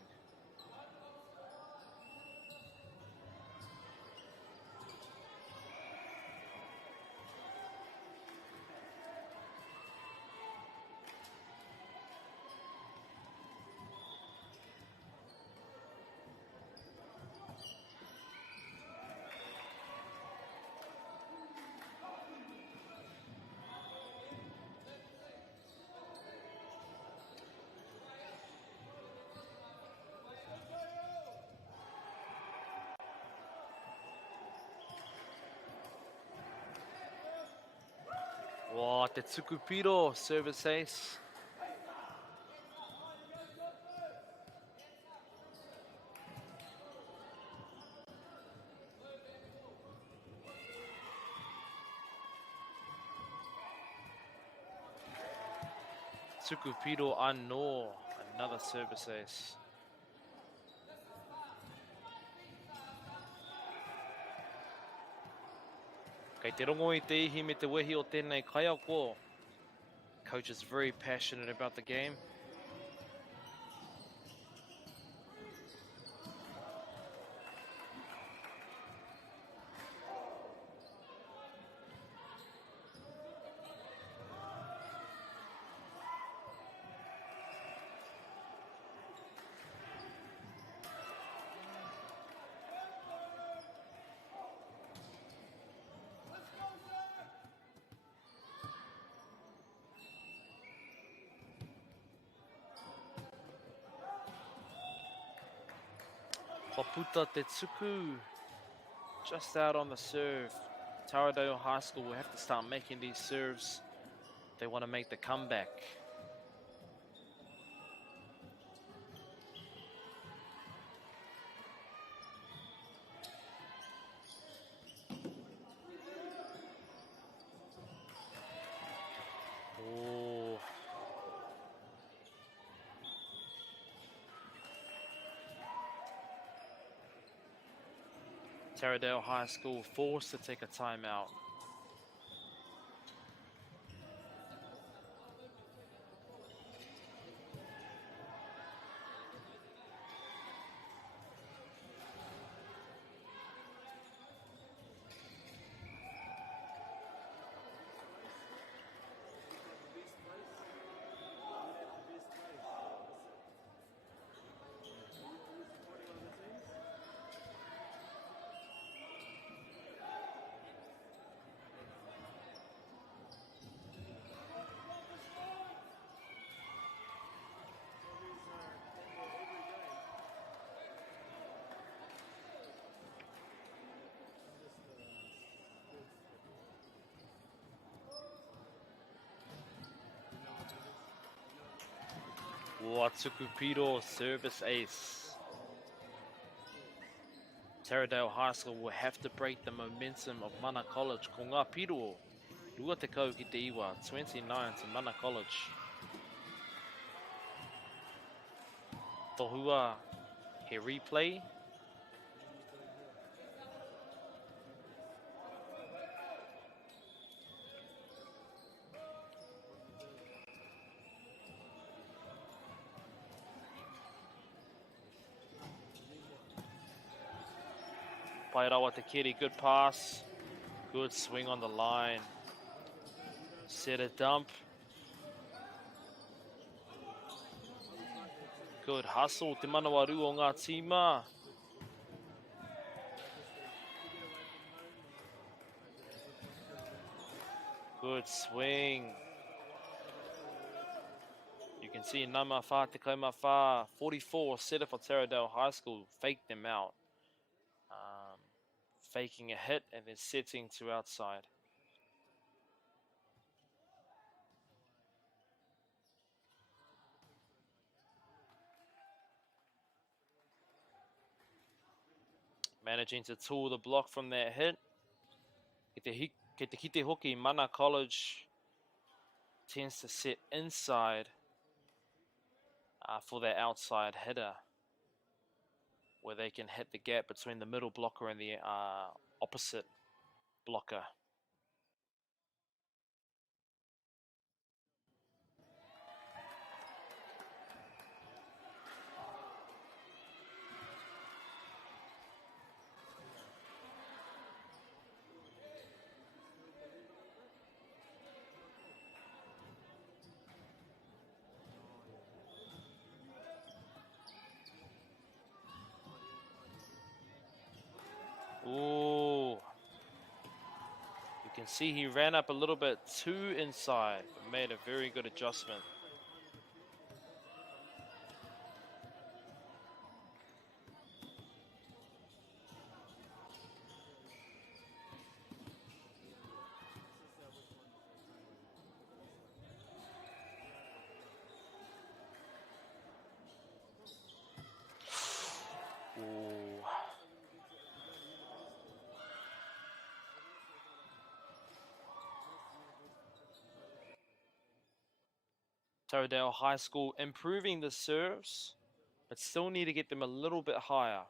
Wow, te Tsukupiro service ace. Tsukupiro Anno, another service ace. Kei te rongo I te ihi me te wehi o tēnei kaiako. Coach is very passionate about the game. Paputa te tsuku, just out on the serve. Taradale High School will have to start making these serves. They want to make the comeback. Oh. Taradale High School forced to take a timeout. Watsukupiro service ace. Taradale High School will have to break the momentum of Mana College. Ko ngā piro, rua te kau ki te iwa, 29 to Mana College. Tohua, he replay. Pairawa te kiri, good pass. Good swing on the line. Set a dump. Good hustle, te manawaru o ngā tīma. Good swing. You can see Nama Wha Te Kauma Wha, 44, setter for Taradale High School, faked them out. Faking a hit and then setting to outside. Managing to tool the block from that hit. Ke te kite hoki, Mana College tends to sit inside for their outside hitter, where they can hit the gap between the middle blocker and the opposite blocker. Ooh. You can see he ran up a little bit too inside, but made a very good adjustment. Taradale High School improving the serves, but still need to get them a little bit higher.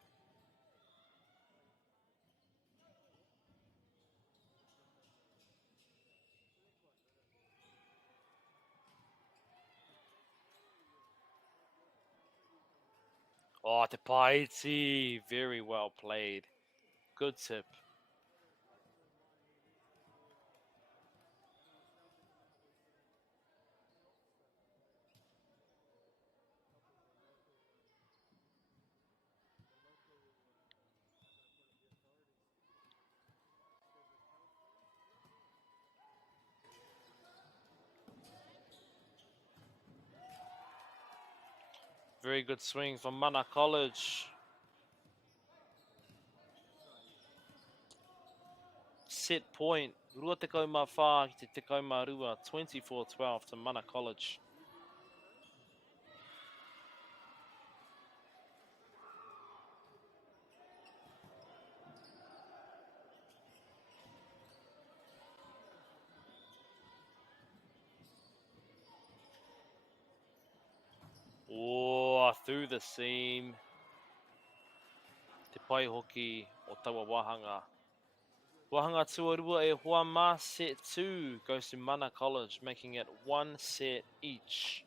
Oh, Te Paiti, very well played. Good tip. Very good swing from Mana College. Set point. Rua te kauma whā ki te kauma rua. 24-12 to Mana College. Oh, through the seam. Te pai hoki o taua wahanga. Wahanga tuarua e hoa ma, set 2 goes to Mana College, making it 1 set each.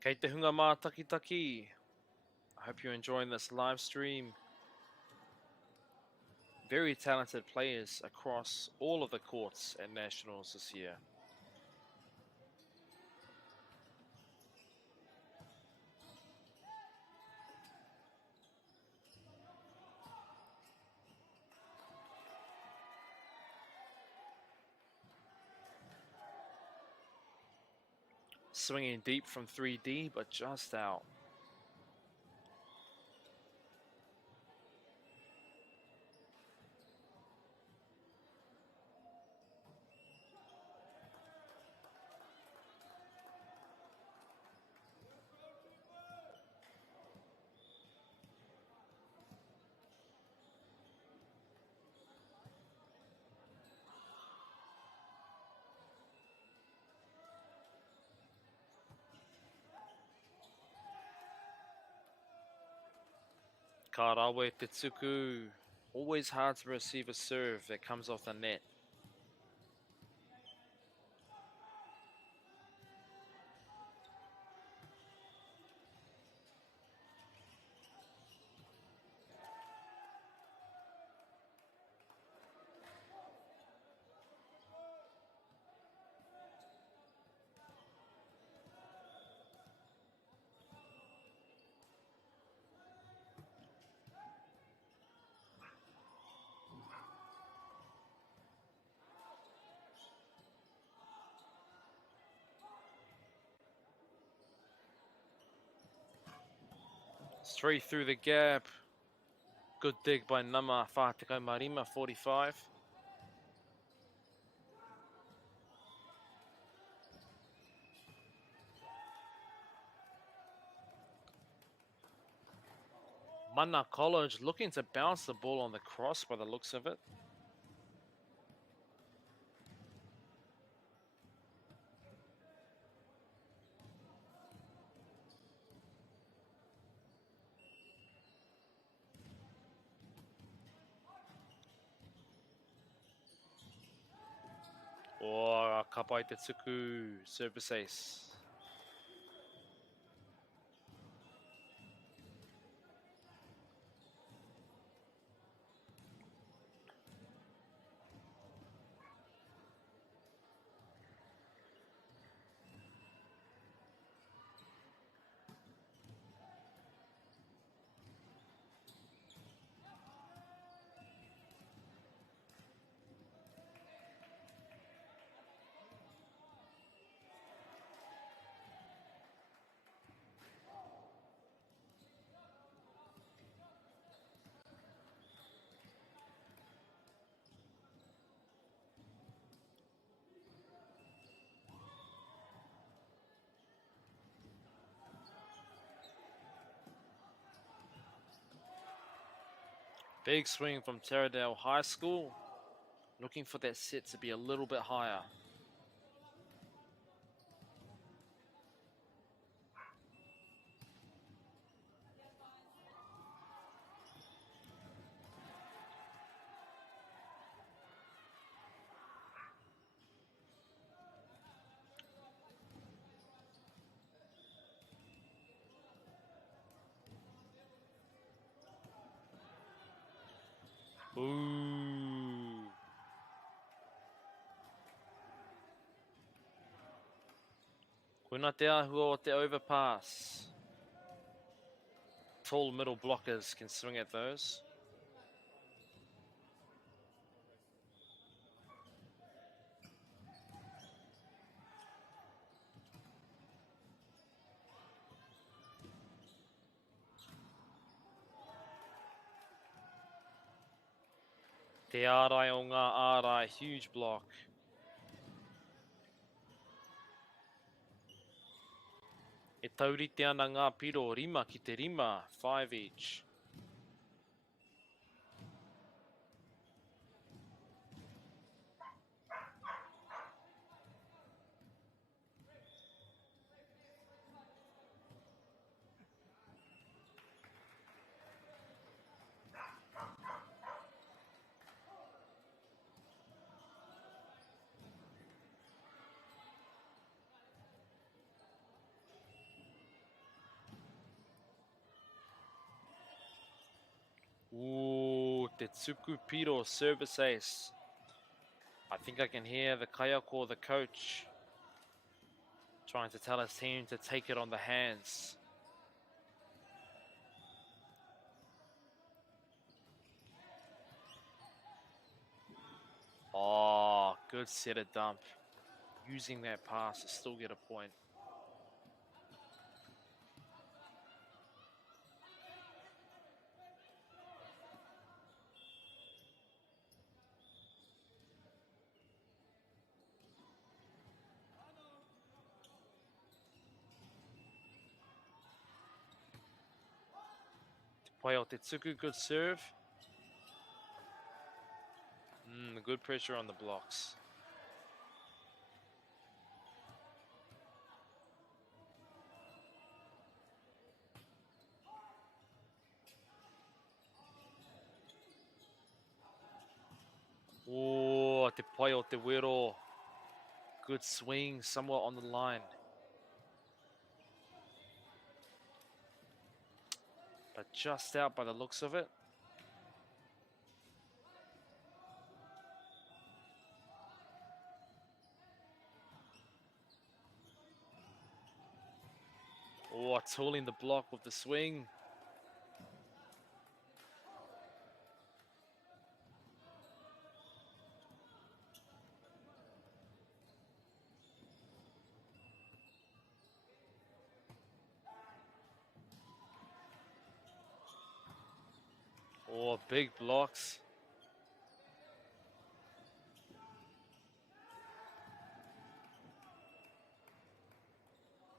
Kei te hunga mā takitaki. I hope you're enjoying this live stream. Very talented players across all of the courts at Nationals this year. Swinging deep from 3D, but just out. Karawe Tetsuku. Always hard to receive a serve that comes off the net. Three through the gap. Good dig by Nama Whāteko Marima, 45. Mana College looking to bounce the ball on the cross by the looks of it. Or Kapai Tetsuku, service ace. Big swing from Taradale High School. Looking for that set to be a little bit higher. Ooh. Koina te ahua o te overpass. Tall middle blockers can swing at those. Te ārai o ngā ārai, huge block. E taurite ana ngā piro, rima ki te rima, 5 each. Ooh, Tetsuku Piro, service ace. I think I can hear the Kayako, the coach, trying to tell his team to take it on the hands. Oh, good setter dump. Using that pass to still get a point. Poyo Tetsuku, good serve. Good pressure on the blocks. te pai o te wero. Good swing, somewhat on the line. But just out by the looks of it. Oh, tooling the block with the swing. Oh, big blocks.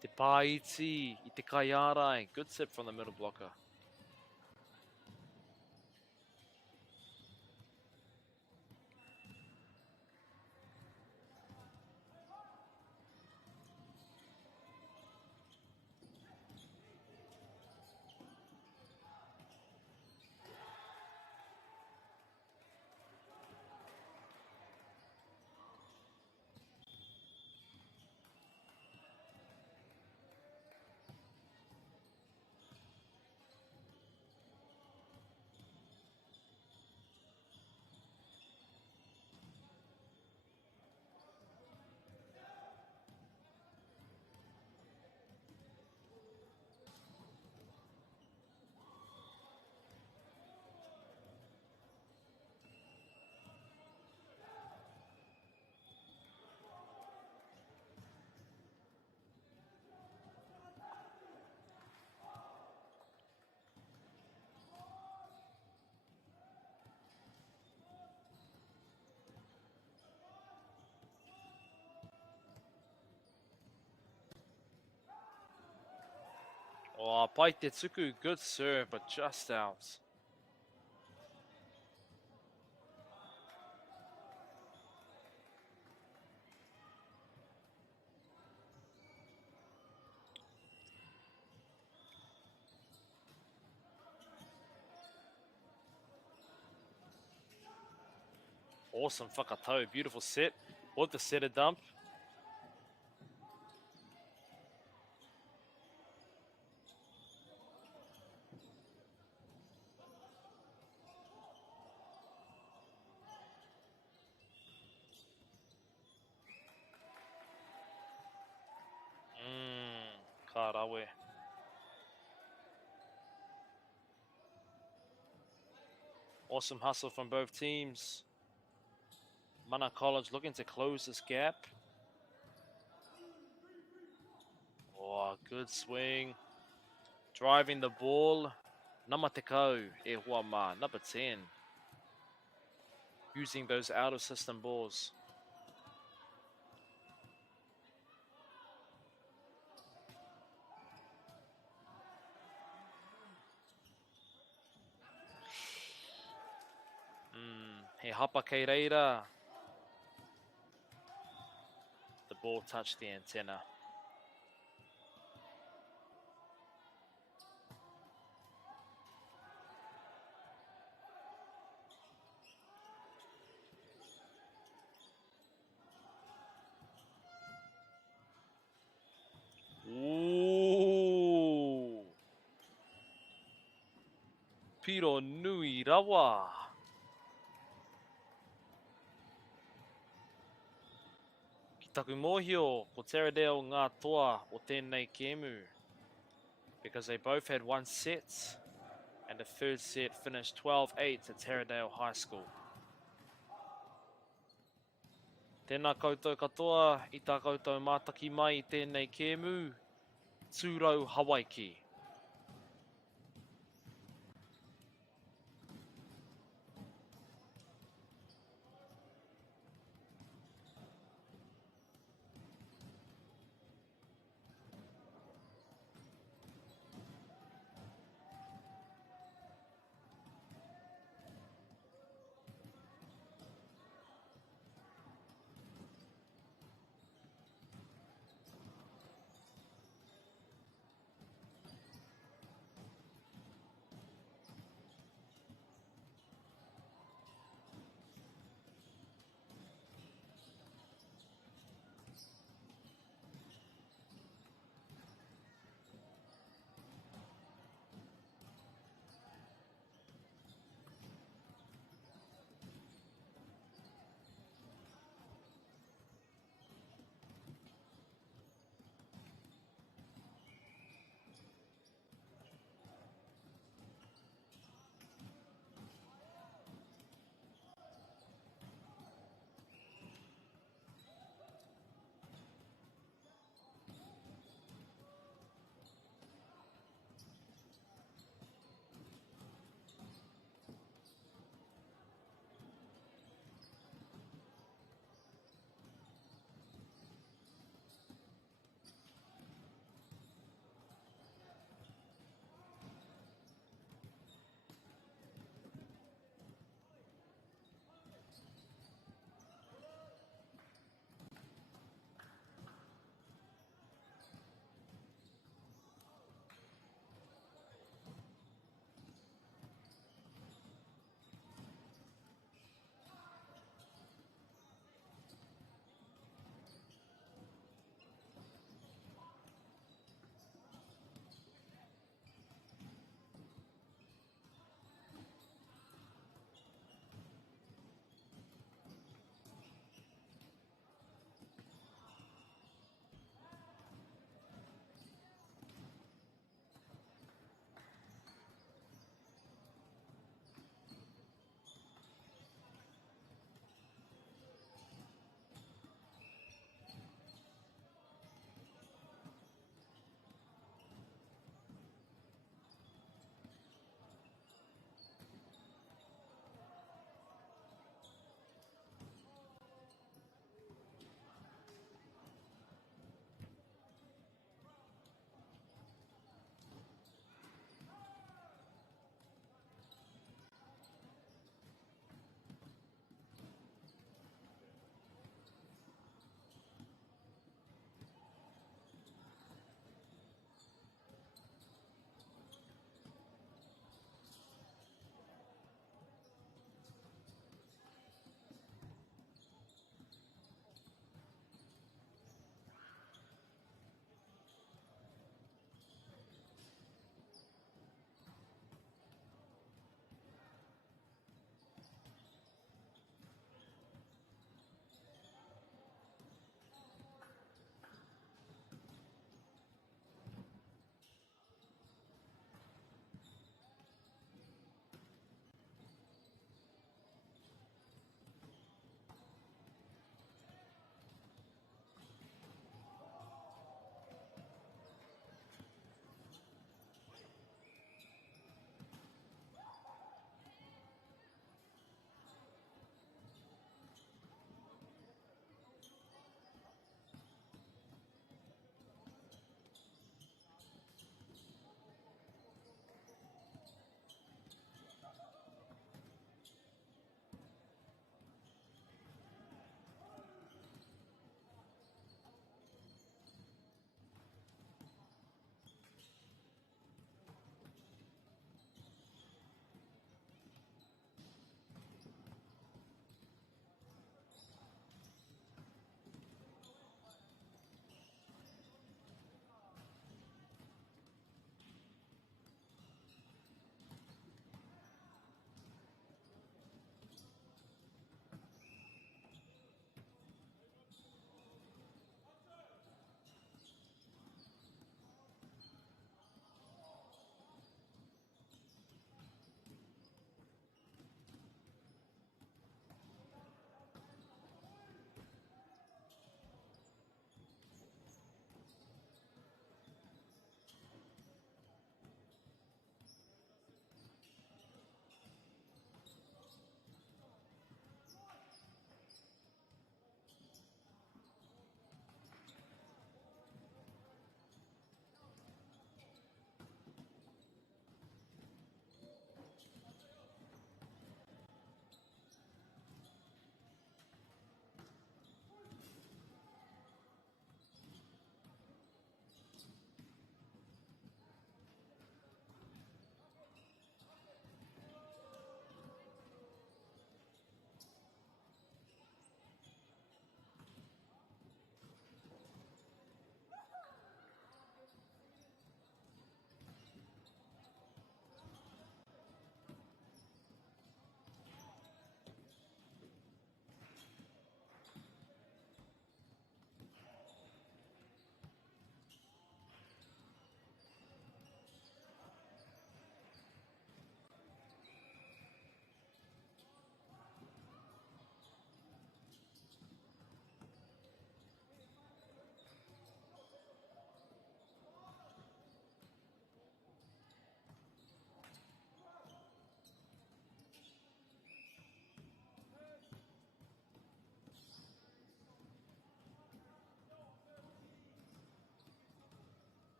Te Paiti, I te Kaiarai. Good sip from the middle blocker. Oh, Pai Te Tuku, good serve, but just out. Awesome whakatau, beautiful set. With the setter dump. Karawe. Awesome hustle from both teams. Mana College looking to close this gap. Oh, good swing. Driving the ball. Namatekau e Huama, number 10. Using those out of system balls. He hapa kei reira. The ball touched the antenna. Ooh. Piro nui rawa. Taku mohio ko Teradale ngā toa o tēnei kēmu. Because they both had one set, and the third set finished 12-8 to Teradale High School. Tēnā koutou katoa, I tā koutou mātaki mai I tēnei kēmu, tūrau Hawaiki.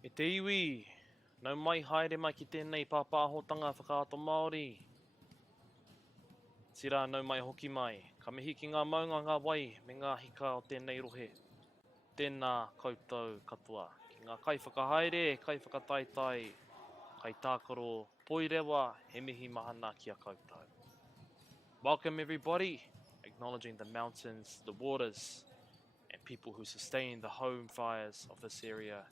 E te iwi, nau mai haere mai ki tēnei pāpāhotanga whakaato Māori. Tira nau mai hoki mai, ka mihi ki ngā maunga ngā wai me ngā hika o tēnei rohe. Tēnā koutou katoa. Ki ngā kai whakahaere, kai whakataitai, kai tākaro poirewa, he mihi mahana ki a koutou. Welcome everybody, acknowledging the mountains, the waters, and people who sustain the home fires of this area.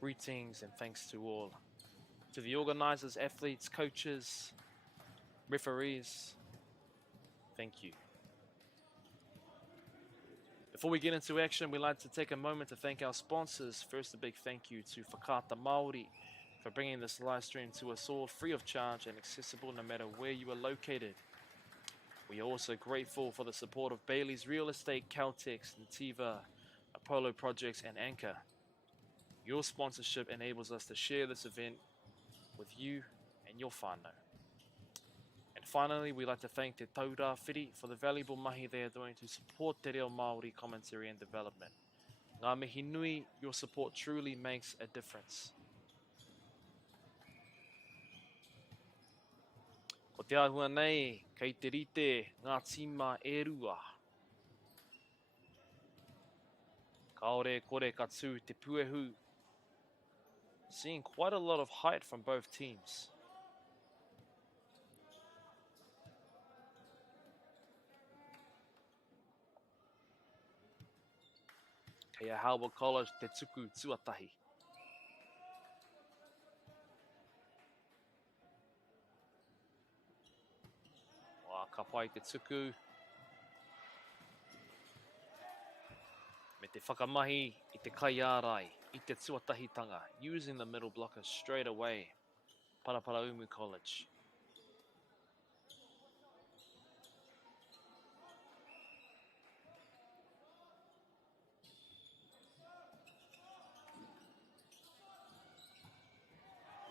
Greetings and thanks to all. To the organisers, athletes, coaches, referees, thank you. Before we get into action, we'd like to take a moment to thank our sponsors. First, a big thank you to Whakaata Māori for bringing this live stream to us all free of charge and accessible no matter where you are located. We are also grateful for the support of Bailey's Real Estate, Caltex, Nativa, Apollo Projects, and Anchor. Your sponsorship enables us to share this event with you and your whānau. And finally, we'd like to thank Te Taura Whiri for the valuable mahi they are doing to support Te Reo Māori commentary and development. Ngā mihi nui, your support truly makes a difference. Ko te ahua nei, kei te rite, ngā tīma e rua. Kaore kore katu te puehu. Seeing quite a lot of height from both teams. Kei a Howard College te tuku tuatahi. Wā ka pai te tuku. Me te whakamahi I te kai ārai, I te tuatahitanga, using the middle blocker straight away. Paraparaumu College.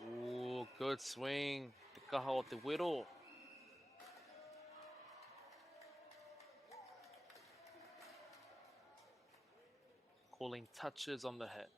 Ooh, good swing. Te kaha o te wero. Calling touches on the hit.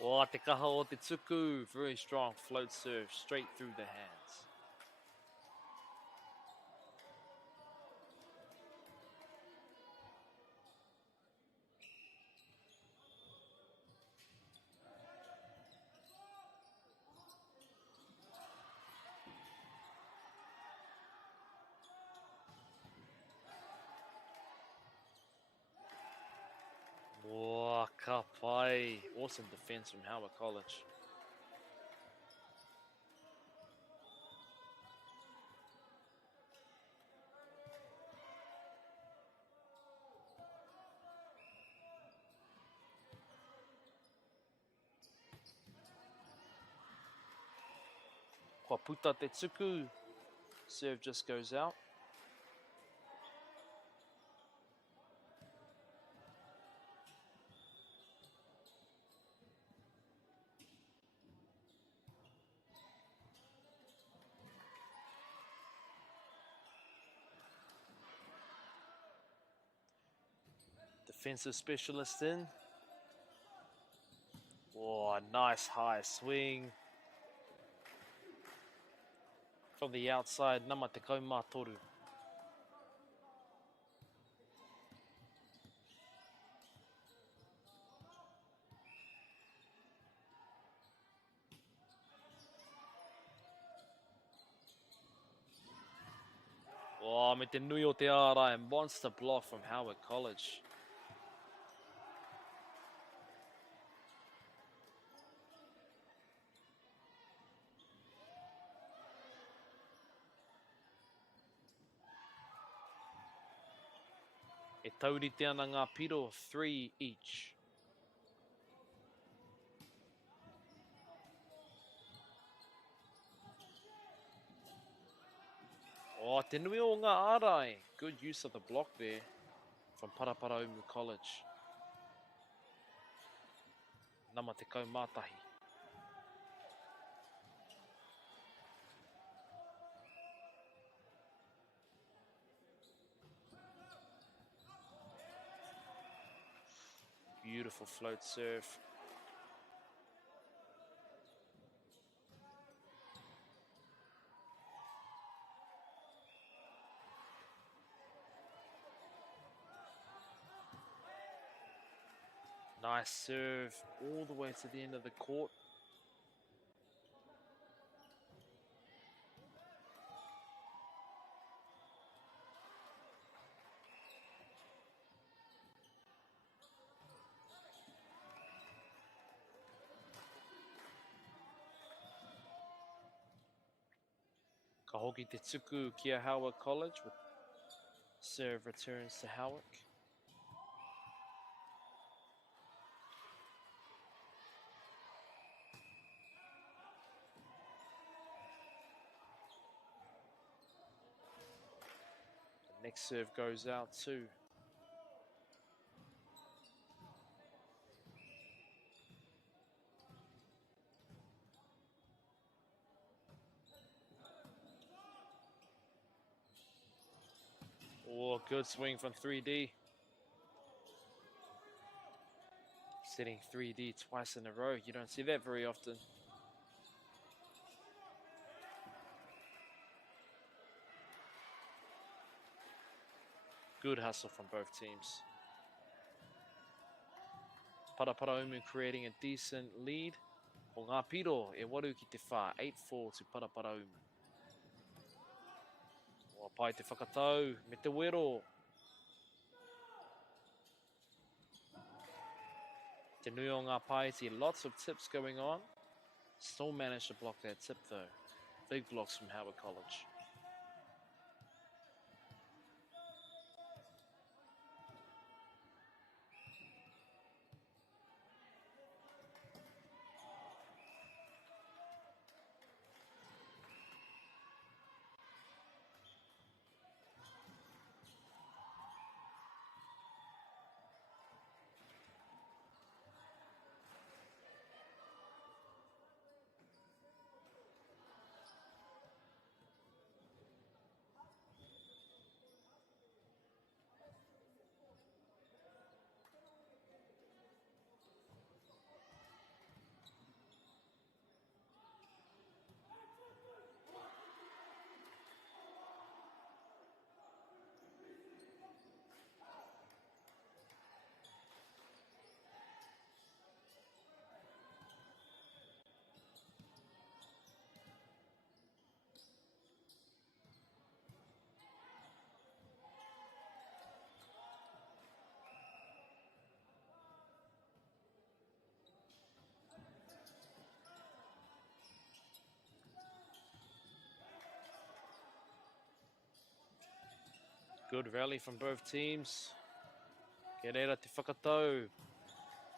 Wā te kaha o te tuku, very strong float serve straight through the hands. Wā ka pai. Awesome defense from Howard College. Kua puta te tuku. Serve just goes out. Defensive specialist in. Oh, a nice high swing. From the outside, nama te kaumātoru. Oh, me te nui o te ārai, monster block from Howard College. E taurite ana ngā piro, 3 each. Oh, te nui o ngā ārai. Good use of the block there from Paraparaumu College. Nama te kaumātahi. Beautiful float serve. Nice serve all the way to the end of the court. Ka hoki te tuku kia Howard College with serve returns to Howick. The next serve goes out too. Oh, good swing from 3D. Setting 3D twice in a row. You don't see that very often. Good hustle from both teams. Paraparaumu creating a decent lead. O ngā piro e waru ki te whā, 8-4 to Paraparaumu. O pai te whakatau, me te wero. Te nui o ngā paiti, lots of tips going on. Still managed to block that tip though. Big blocks from Howard College. Good rally from both teams. Kerera te whakatau.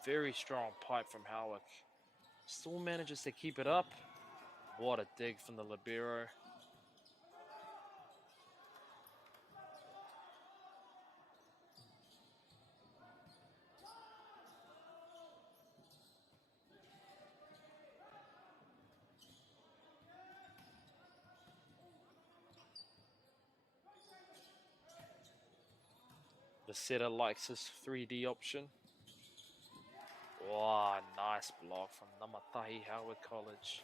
Very strong pipe from Howick. Still manages to keep it up. What a dig from the libero. The setter likes his 3D option. Wow, nice block from Namatahi Howard College.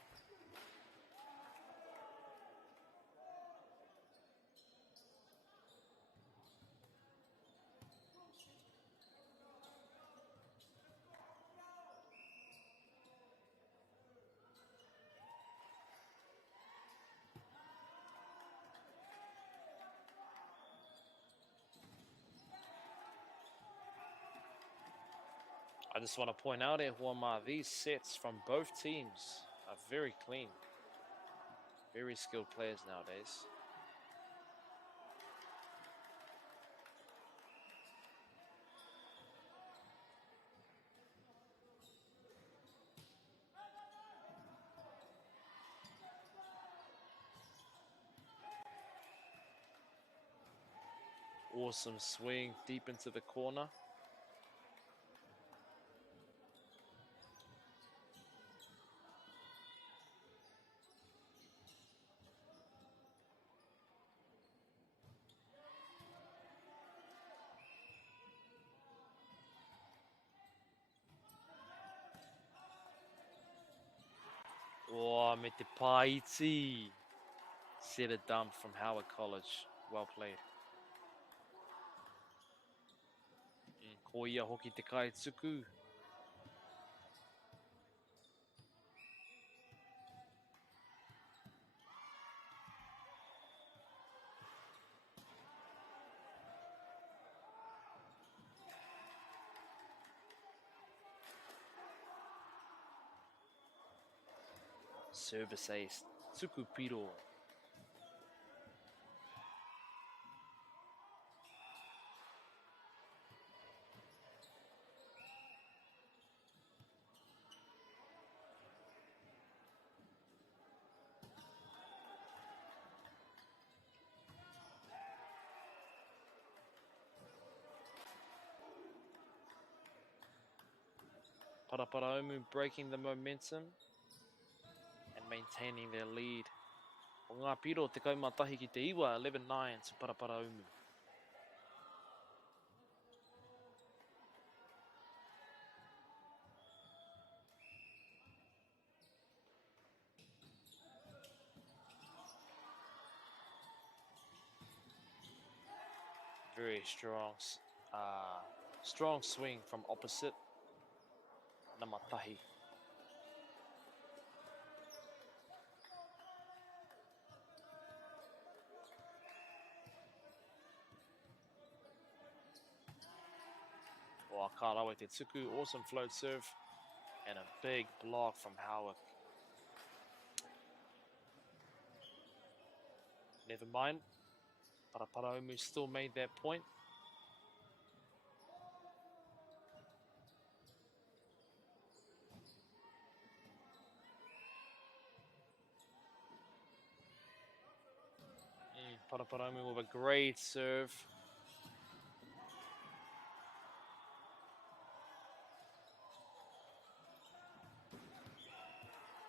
I just want to point out, Huama, these sets from both teams are very clean. Very skilled players nowadays. Awesome swing deep into the corner. Oh, me te paiti. Set it dump from Howard College. Well played. Ko ia hoki te kai tuku. Service ace. Tuku Piro. Paraparaumu breaking the momentum and maintaining their lead. O ngā piro te kaumatahi ki te iwa, 11-9 to Paraparaumu. Very strong, strong swing from opposite Namatahi. Karawe te tuku, awesome float serve, and a big block from Howard. Never mind, Paraparaumu still made that point. Paraparaumu with a great serve.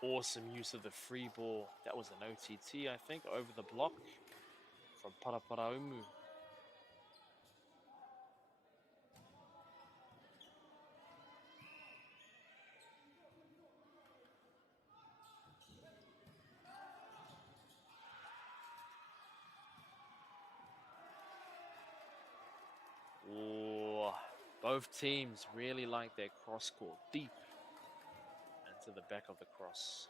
Awesome use of the free ball. That was an OTT, I think, over the block from Paraparaumu. Oh, both teams really like their cross court deep into the back of the cross.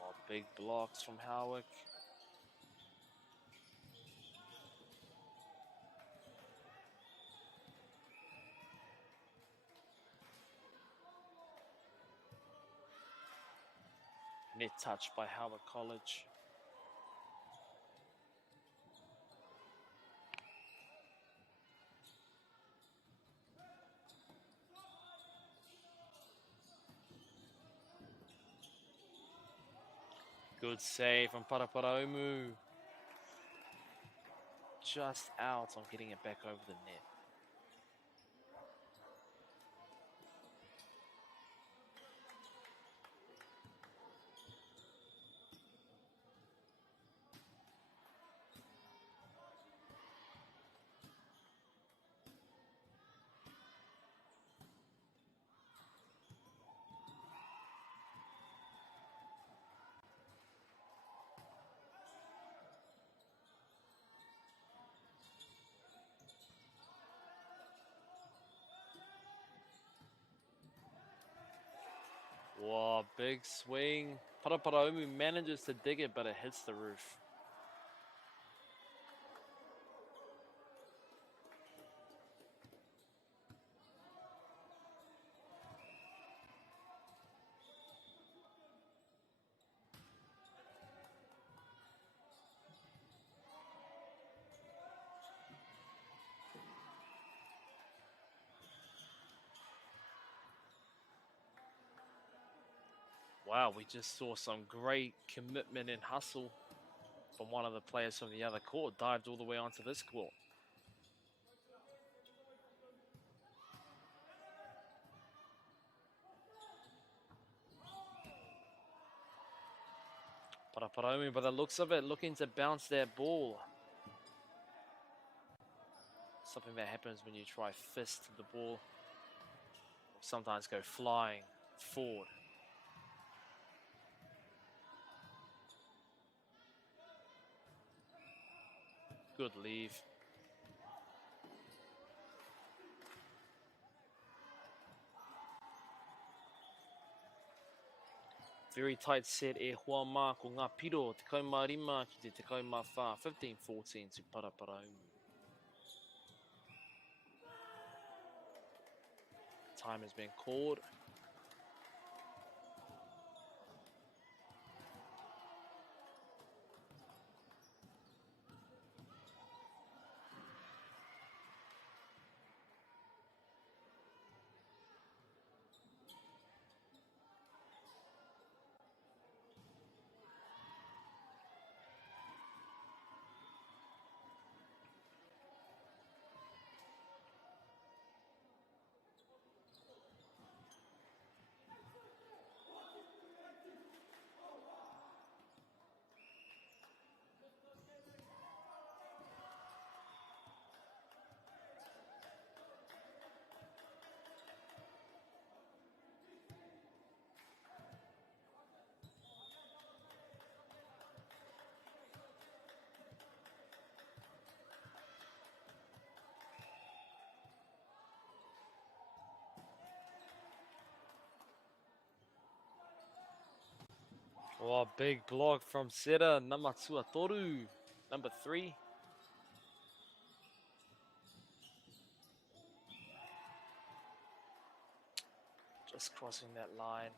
Oh, big blocks from Howick. Net touch by Howard College. Good save from Paraparaumu. Just out on getting it back over the net. Wow, big swing. Paraparaumu manages to dig it, but it hits the roof. Wow, we just saw some great commitment and hustle from one of the players from the other court. Dived all the way onto this court. Paraparaumu, by the looks of it, looking to bounce that ball. Something that happens when you try fist the ball. Sometimes go flying forward. Good leave. Very tight set e hoa mā ko ngā piro, te kaumārima ki te kaumawha, 15-14 to Paraparaumu. Time has been called. Oh, big block from Seta Namatua Toru, number 3. Just crossing that line.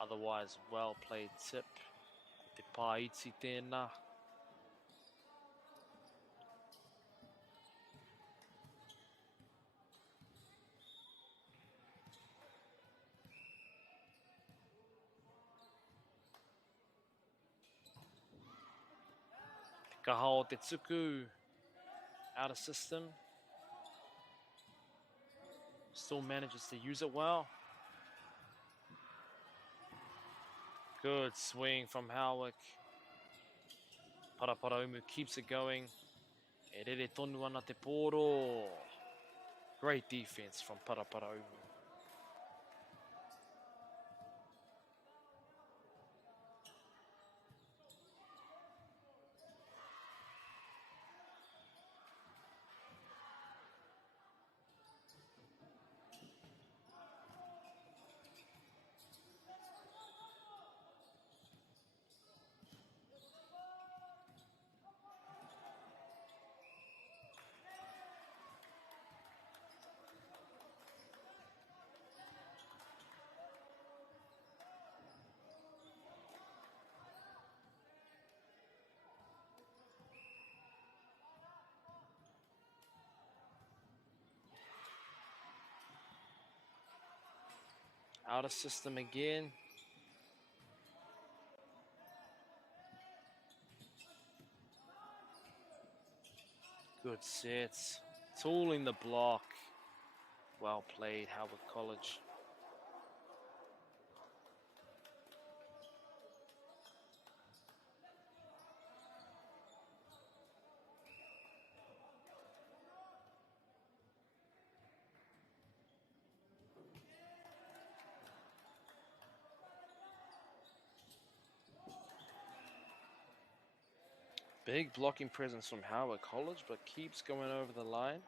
Otherwise, well played tip. Te pāiti tēnā. Kahao te tuku, out of system. Still manages to use it well. Good swing from Howick. Paraparaumu keeps it going. E rere tonu ana te poro. Great defense from Paraparaumu. Out of system again. Good sets. Tooling the block. Well played, Howard College. Big blocking presence from Howard College, but keeps going over the line.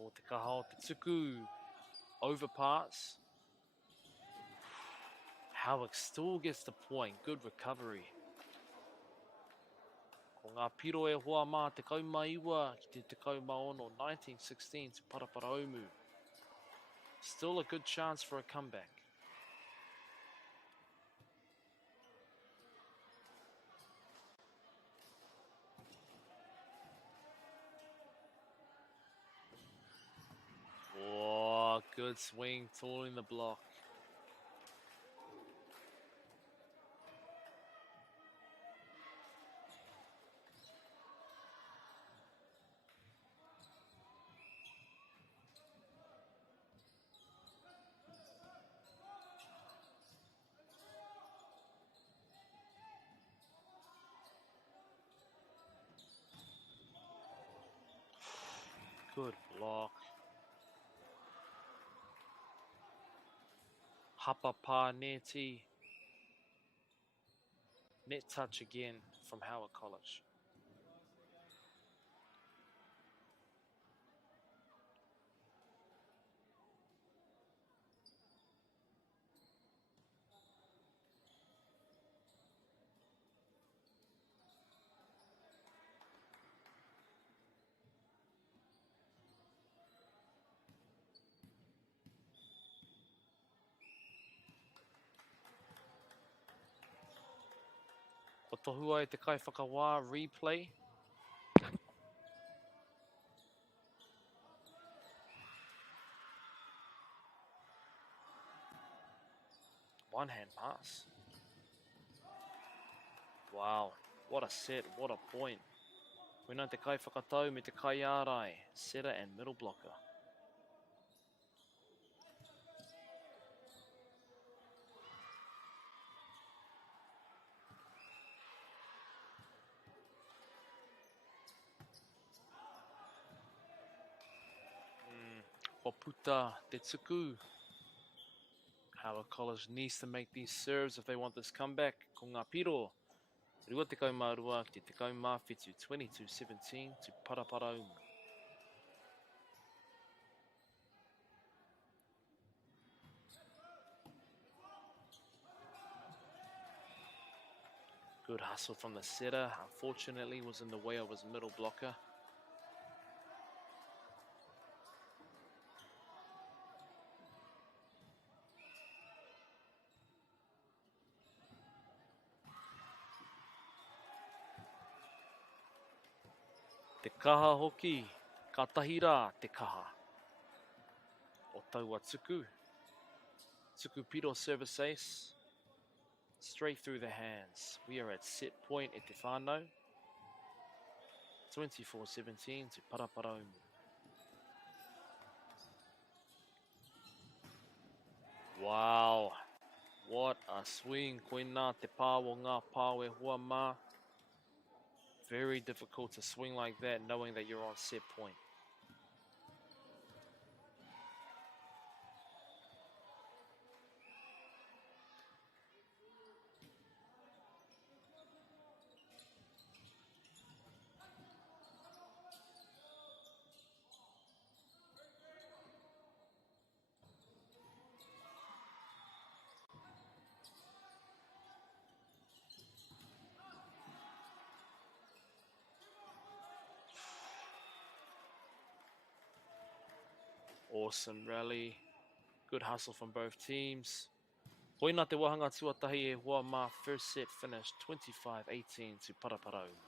O te kaha o te tuku overpass. Howick still gets the point. Good recovery. Ko ngā piro e hoa mā te kaumaiwa ki te kaumaono 1916 to Paraparaumu. Still a good chance for a comeback. Oh, good swing, tooling the block. Good block. Hapapa neti. Net touch again from Howard College. O tohua e te kai whakawā replay. One hand pass. Wow, what a set, what a point. Wina te kai whakatau me te kai ārai, setter and middle blocker. Puta te tuku. Howard College needs to make these serves if they want this comeback. Ko ngā piro. Rua te kaumārua ki te kaumāwhitu 22-17 to Paraparaumu. Good hustle from the setter. Unfortunately was in the way of his middle blocker. Te kaha hoki, ka tahi rā te kaha. O taua tuku. Tuku piro service ace. Straight through the hands. We are at set point at te whānau. 24-17 to Paraparaumu. Wow. What a swing. Koina te pāwo ngā pāwe hua mā. Very difficult to swing like that knowing that you're on set point. Awesome rally. Good hustle from both teams. Hoina te wahanga tuatahi e hoa mā. First set finished 25-18 to Paraparaumu.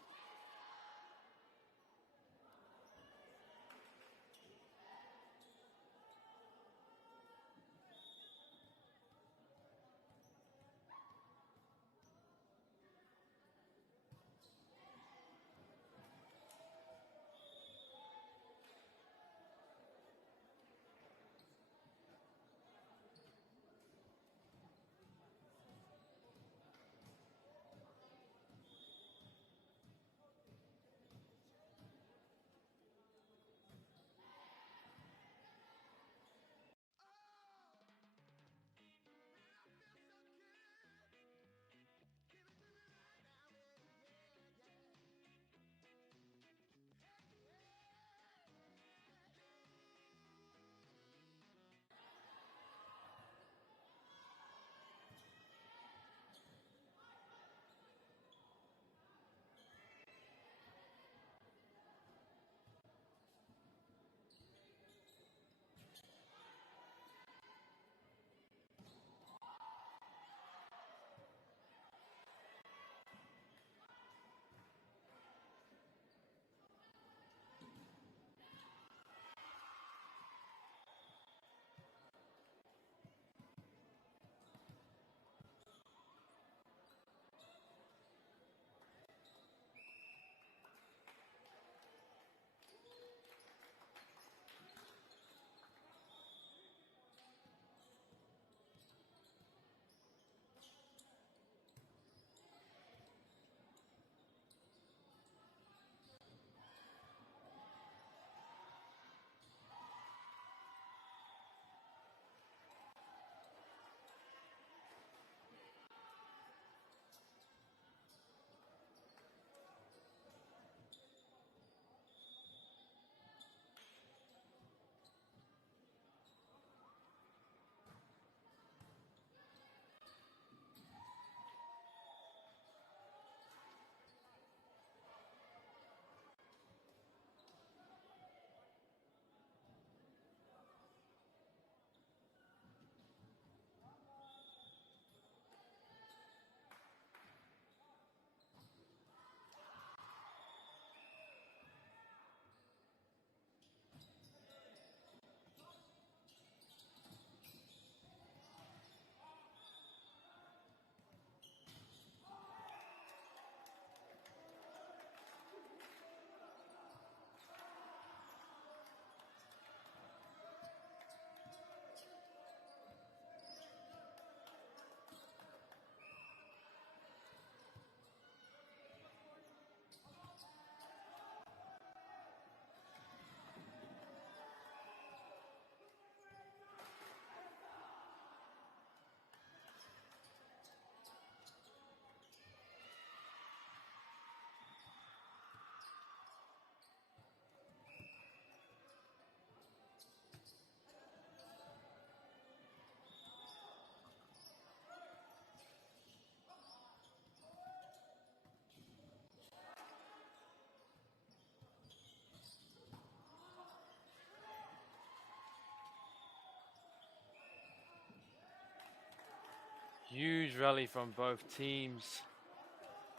Huge rally from both teams.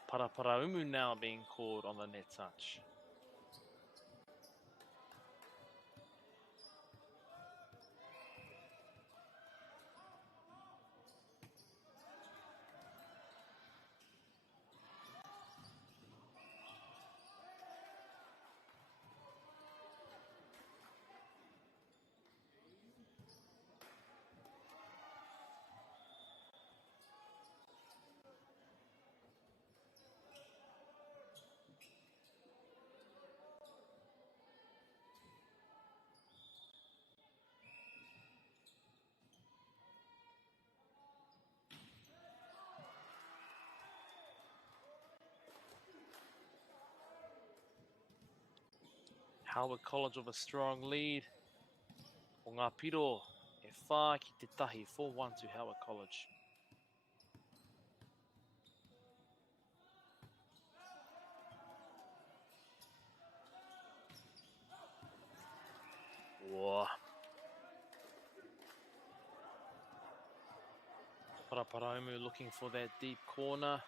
Paraparaumu now being called on the net touch. Howard College with a strong lead. O ngā piro e whā ki te tahi 4-1 to Howard College. Whoa. Paraparaumu looking for that deep corner.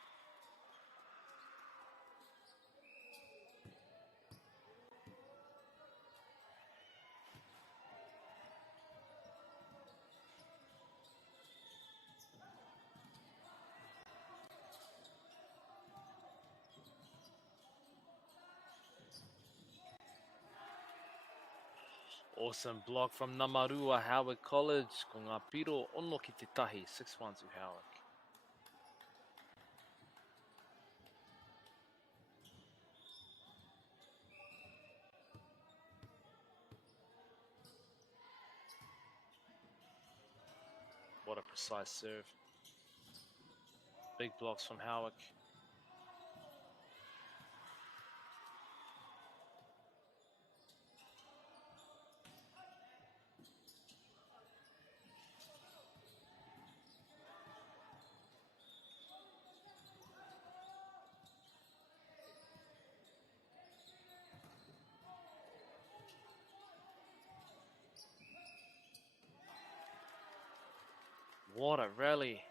Awesome block from Namarua, Howard College. Ko ngā piro ono ki te tahi, 6-1 to Howard. What a precise serve. Big blocks from Howard. What a rally.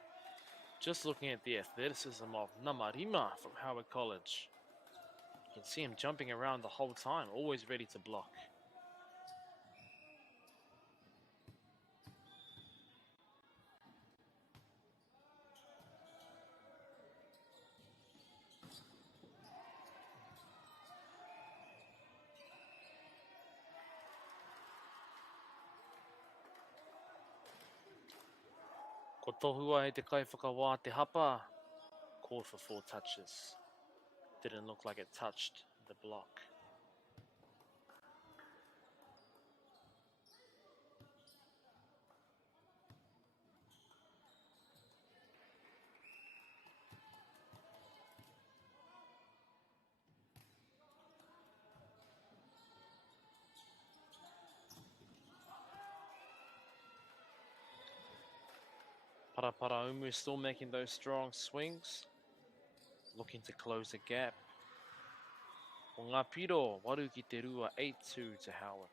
Just looking at the athleticism of Namarima from Howard College. You can see him jumping around the whole time, always ready to block. Ko tohua e te kaiwhakawā te hapa, called for 4 touches. Didn't look like it touched the block. Paraparaumu still making those strong swings, looking to close the gap. O ngā piro, waru ki te rua, 8-2 to Howard.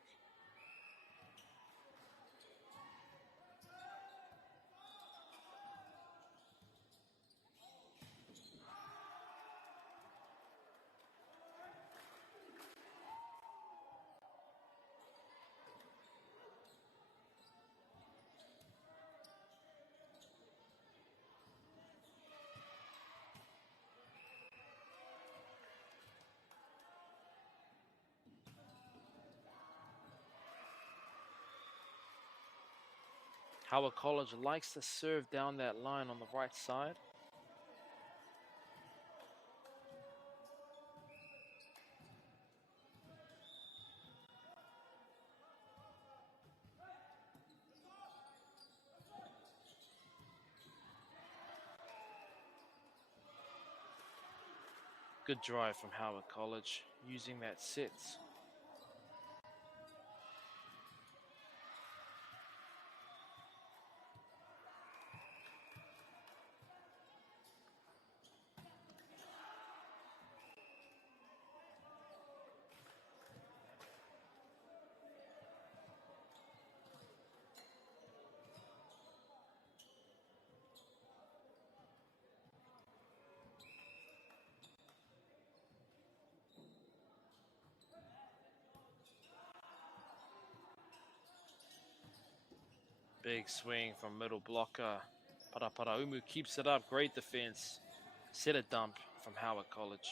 Howard College likes to serve down that line on the right side. Good drive from Howard College, using that sit. Big swing from middle blocker. Paraparaumu keeps it up. Great defense. Set a dump from Howard College.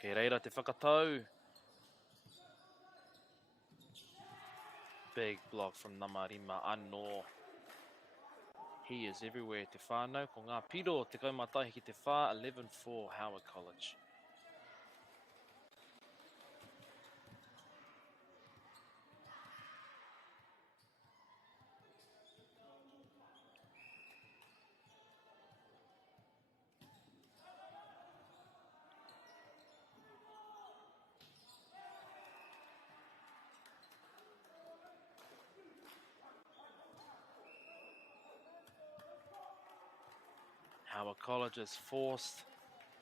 Kei reira te whakatau. Big block from Namarima Anō. He is everywhere te whānau. Ko ngā piro te kaumatahi ki te whā. 11-4 Howard College. Howard College has forced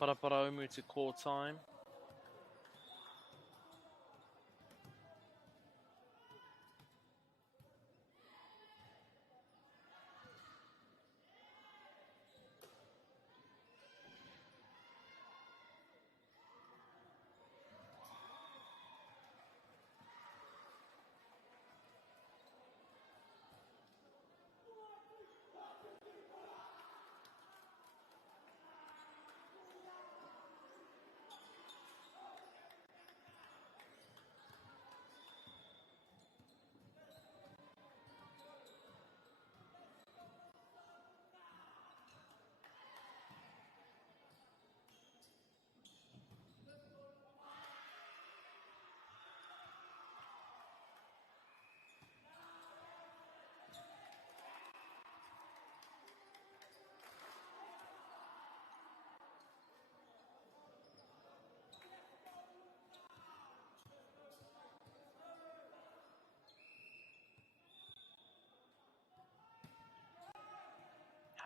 Paraparaumu to call time.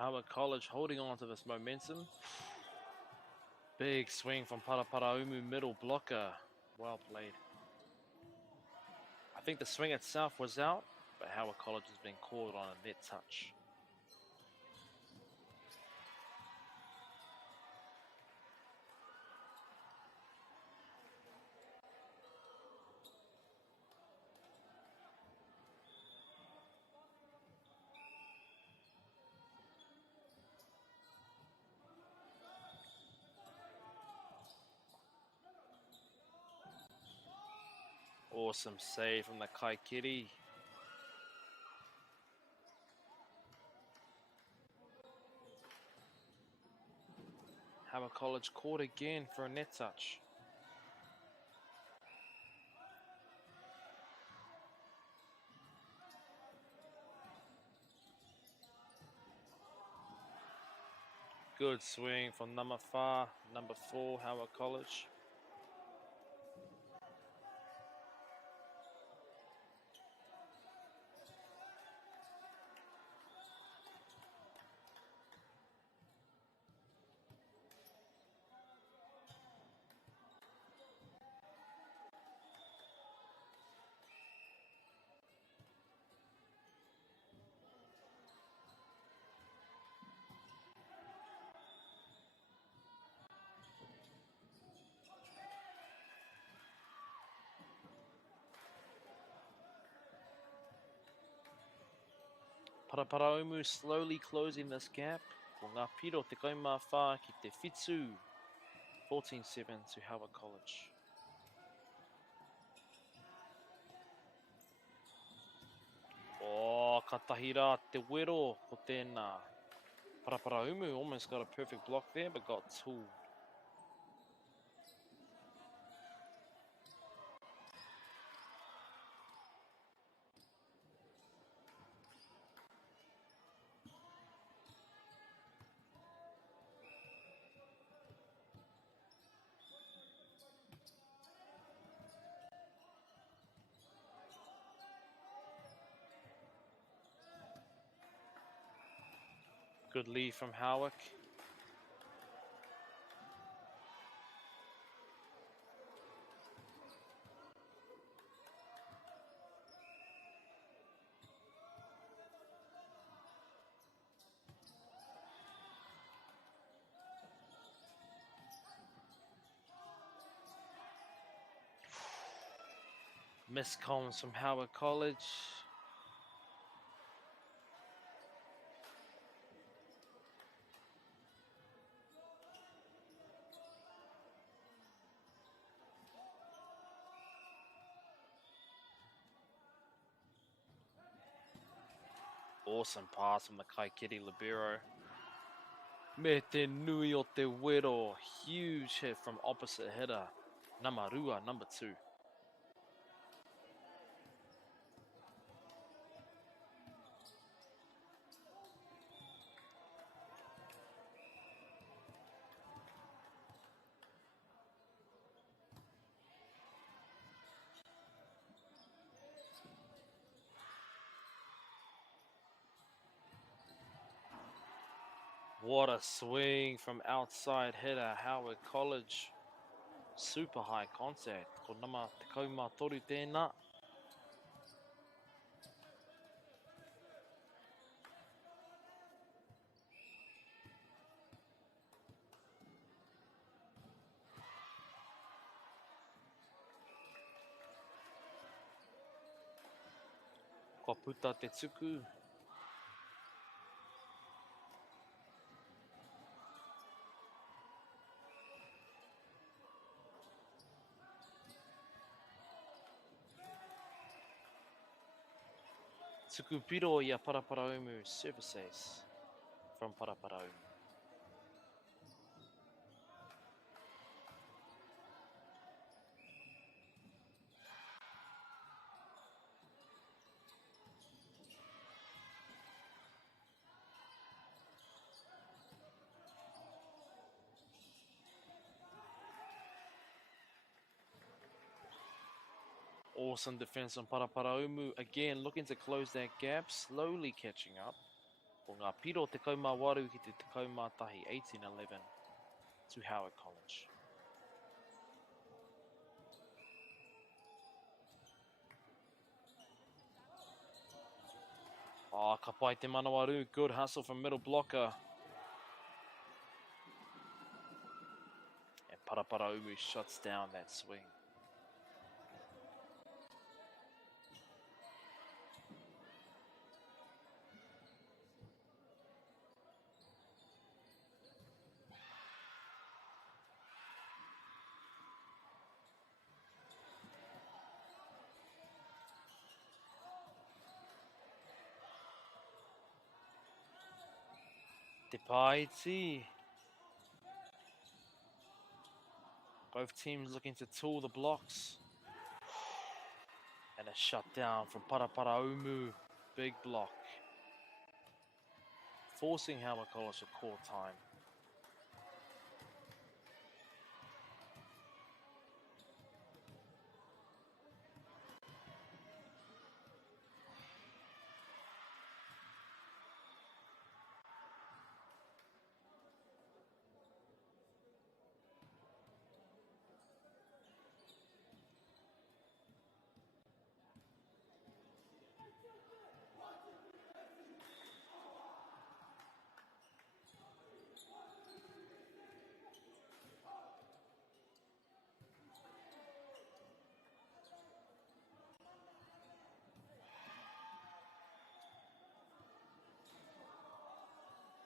Howard College holding on to this momentum. Big swing from Paraparaumu, middle blocker. Well played. I think the swing itself was out, but Howard College has been called on a net touch. Awesome save from the Kaikiri. Howard College caught again for a net touch. Good swing from number 4, Howard College. Paraparaumu slowly closing this gap. Ko ngā piro te kaumawha ki te whitu. 14-7 to Howard College. Oh, katahi rā te wero ko tēnā. Paraparaumu almost got a perfect block there, but got tooled. Good lead from Howick. Miss Collins from Howard College. Awesome pass from the Kaikiri libero. Me te nui o te wero. Huge hit from opposite hitter. Namarua, number 2. What a swing from outside hitter, Howard College. Super high contact. Ko nama te kauma toru tēnā. Ko puta te tuku. Tuku piro ia Paraparaumu service ace from Paraparaumu. Awesome defense on Paraparaumu. Again, looking to close that gap, slowly catching up. O ngā piro te kaumā waru ki te kaumā tahi, 18-11 to Howard College. Oh, ka pai te manawaru. Good hustle from middle blocker. And Paraparaumu shuts down that swing. Te Paiti. Both teams looking to tool the blocks. And a shutdown from Paraparaumu. Big block. Forcing Howard College to call time.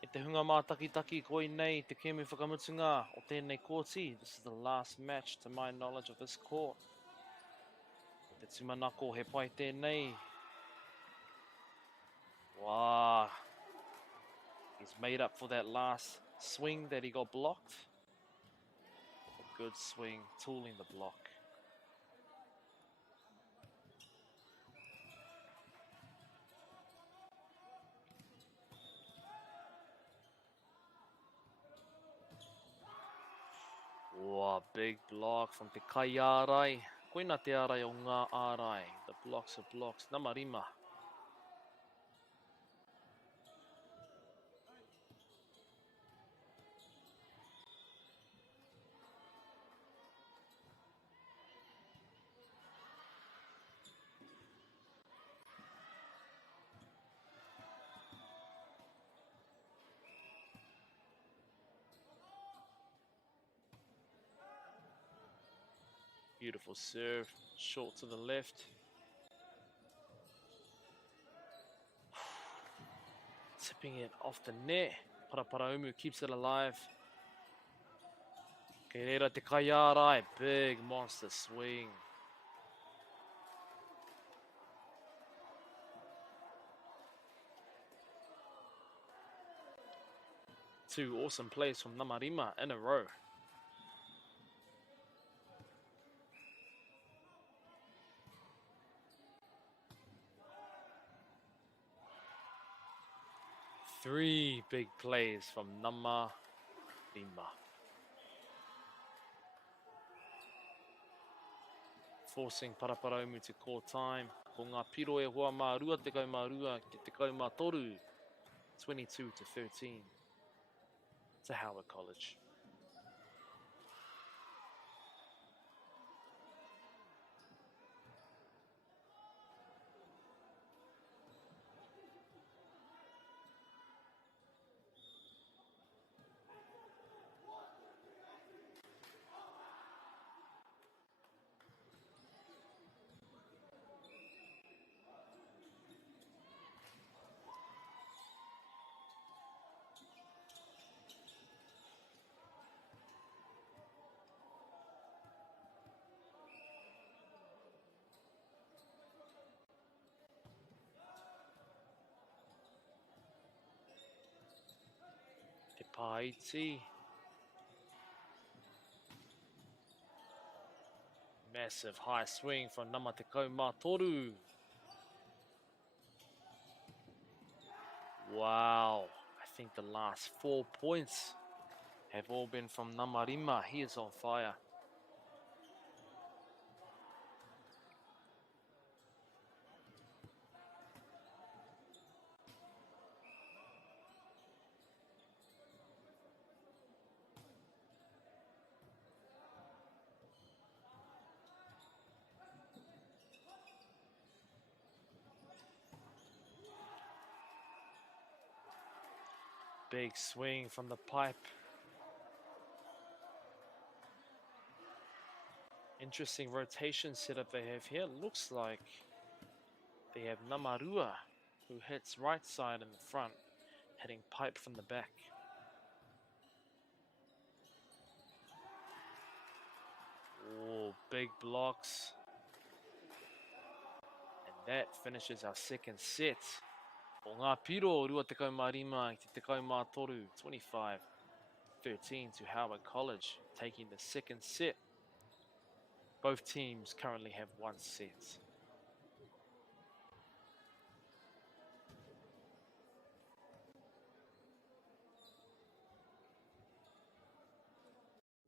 E te hunga mā taki koi nei te kemi whakamutunga o tēnei kōti. This is the last match to my knowledge of this court. Te tumanako he pai tēnei. Wow. He's made up for that last swing that he got blocked. A good swing, tooling the block. Wow, big block from te kai ārai. Koina te ārai o ngā ārai. The blocks are blocks. Namarima. Beautiful serve, short to the left. Tipping it off the net. Paraparaumu keeps it alive. Kereira Te Kaiarai, big monster swing. Two awesome plays from Namarima in a row. Three big plays from Namarima. Forcing Paraparaumu to call time. Ko ngā piro e hoa mā rua te kau mā rua ki te kau mā toru. 22-13 to Howard College. Te Paiti. Massive high swing from Namatekau Matoru. Wow, I think the last 4 points have all been from Namarima. He is on fire. Big swing from the pipe. Interesting rotation setup they have here. Looks like they have Namarua, who hits right side in the front, hitting pipe from the back. Oh, big blocks. And that finishes our second set. O ngā piro, rua te kaumārima ki te kaumātoru, 25-13 to Howard College, taking the second set. Both teams currently have one set.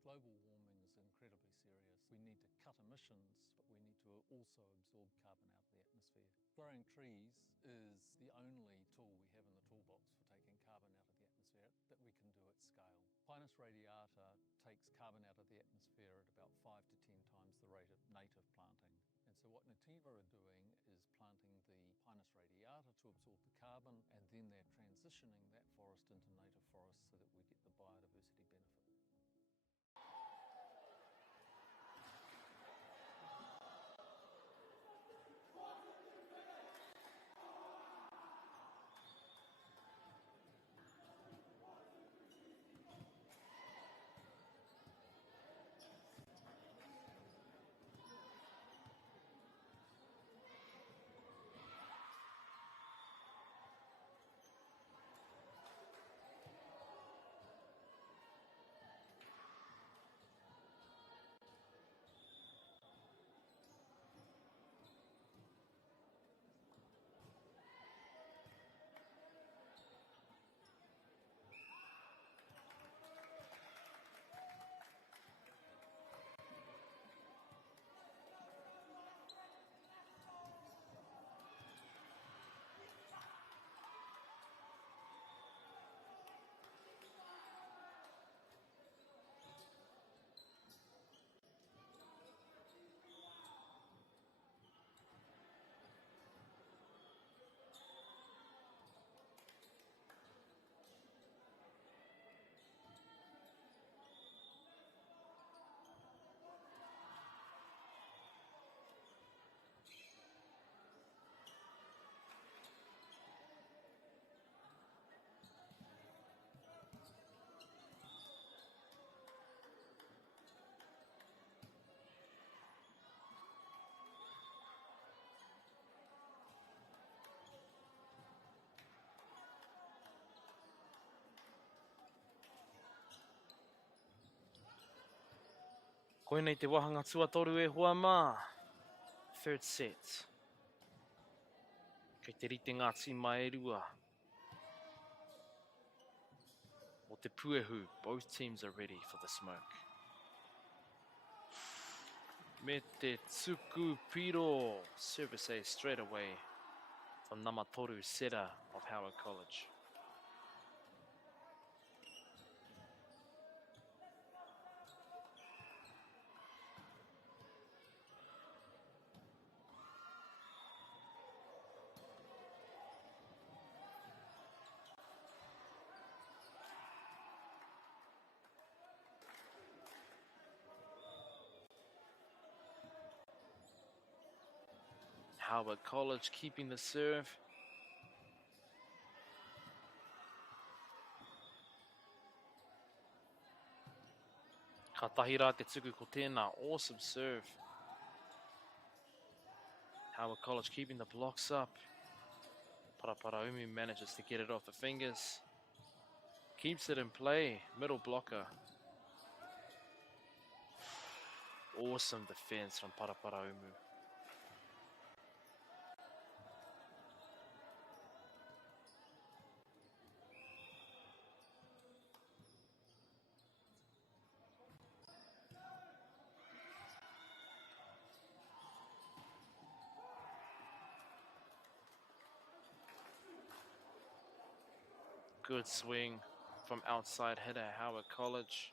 Global warming is incredibly serious. We need to cut emissions, but we need to also absorb carbon out of the atmosphere. Growing trees is the only tool we have in the toolbox for taking carbon out of the atmosphere that we can do at scale. Pinus radiata takes carbon out of the atmosphere at about 5 to 10 times the rate of native planting. And so what Nativa are doing is planting the Pinus radiata to absorb the carbon, and then they're transitioning that forest into native forest so that we get the biodiversity benefit. Koenei te wahanga tuatoru e hoa mā. Third set. Kei te rite ngā tima e rua. O te puehu, both teams are ready for the smoke. Me te tuku piro. Service ace straight away from Namatoru Seta of Howard College. Howard College keeping the serve. Ka tahi rā te tuku ko tēnā, awesome serve. Howard College keeping the blocks up. Paraparaumu manages to get it off the fingers. Keeps it in play, middle blocker. Awesome defense from Paraparaumu. Good swing from outside hitter Howard College.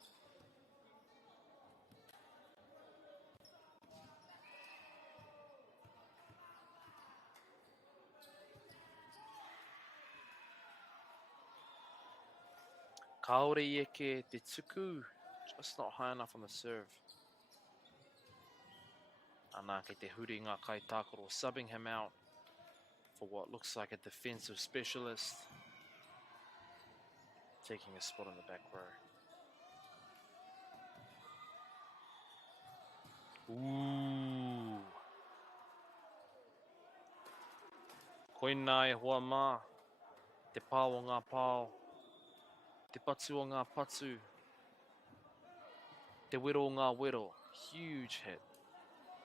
Kaore Ieke te tuku, just not high enough on the serve. Anā kei te huri ngā kai tākoro subbing him out for what looks like a defensive specialist. Taking a spot on the back row. Ooh. Koina e hoa mā. Te pāo o ngā pāo. Te patu o ngā patu. Te wero o ngā wero. Huge hit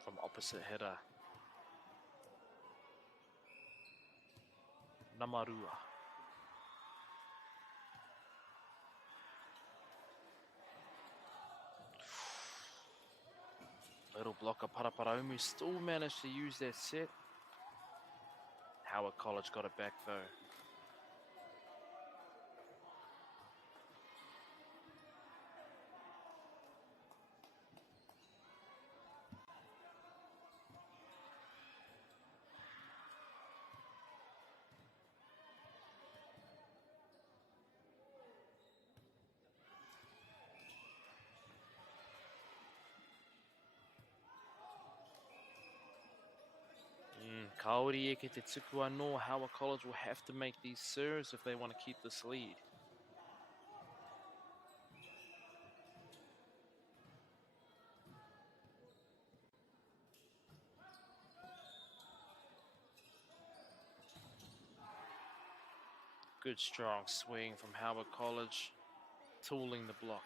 from opposite hitter. Namarua. Little blocker Paraparaumu still managed to use that set. Howard College got it back though. Kaore Ieke te tuku anō. Howard College will have to make these serves if they want to keep this lead. Good strong swing from Howard College, tooling the block.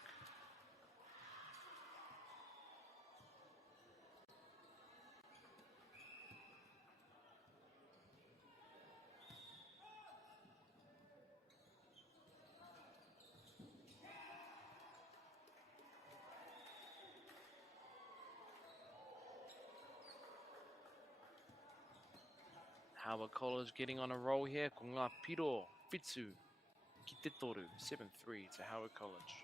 Howard College getting on a roll here. Ko ngā piro, Fitsu, ki te toru, 7-3 to Howard College.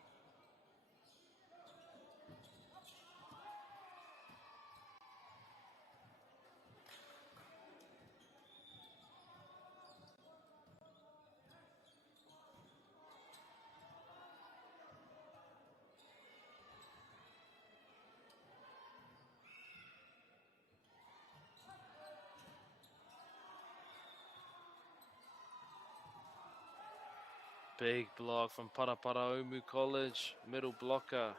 Big block from Paraparaumu College, middle blocker.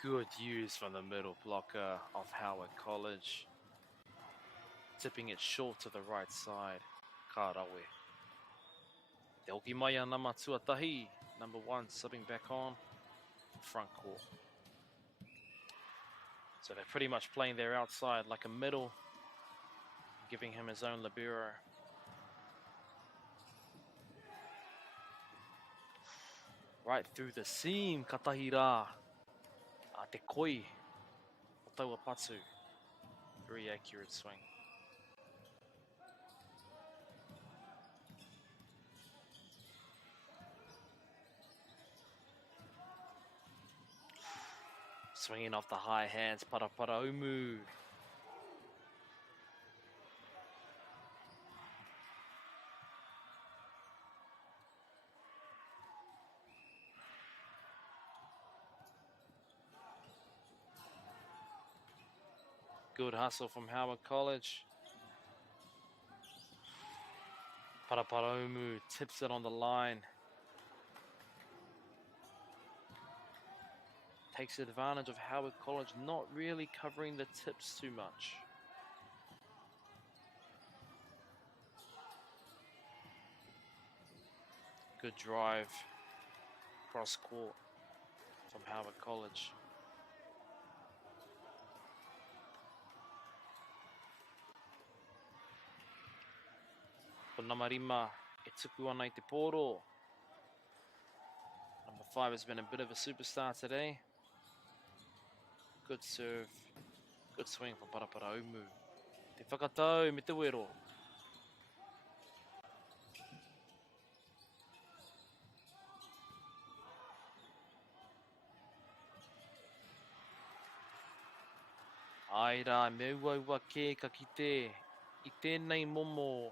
Good use from the middle blocker of Howard College. Tipping it short to the right side. Karawe. Te hoki mai a Nama Tuatahi, number 1, subbing back on. Front court. So they're pretty much playing their outside like a middle, giving him his own libero. Right through the seam, Katahira. A te koi. O taua patu. Very accurate swing. Swinging off the high hands, Paraparaumu. Good hustle from Howard College. Paraparaumu tips it on the line. Takes advantage of Howard College not really covering the tips too much. Good drive cross court from Howard College. For Namarima, e tuku ana I te poro. Number 5 has been a bit of a superstar today. Good serve, good swing from Paraparaumu. Te whakatau me te wero. Aira, me ua ke ka kite, I tēnei momo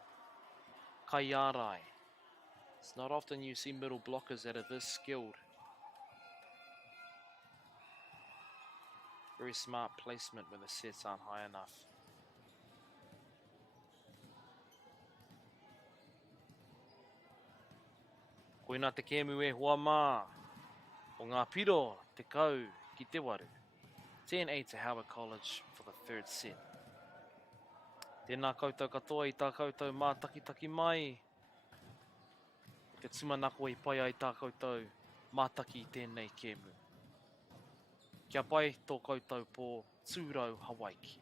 kai arai. It's not often you see middle blockers that are this skilled. Very smart placement when the sets aren't high enough. Koina te kēmu e hoa mā. O ngā piro te kau ki te waru. 10-8 to Howard College for the 3rd set. Tēnā koutou katoa I tā koutou mātakitaki mai. Te tumanako I pai ai tā koutou mātaki I tēnei kēmu. Kia pai tō koutou pō tūrau Hawaii.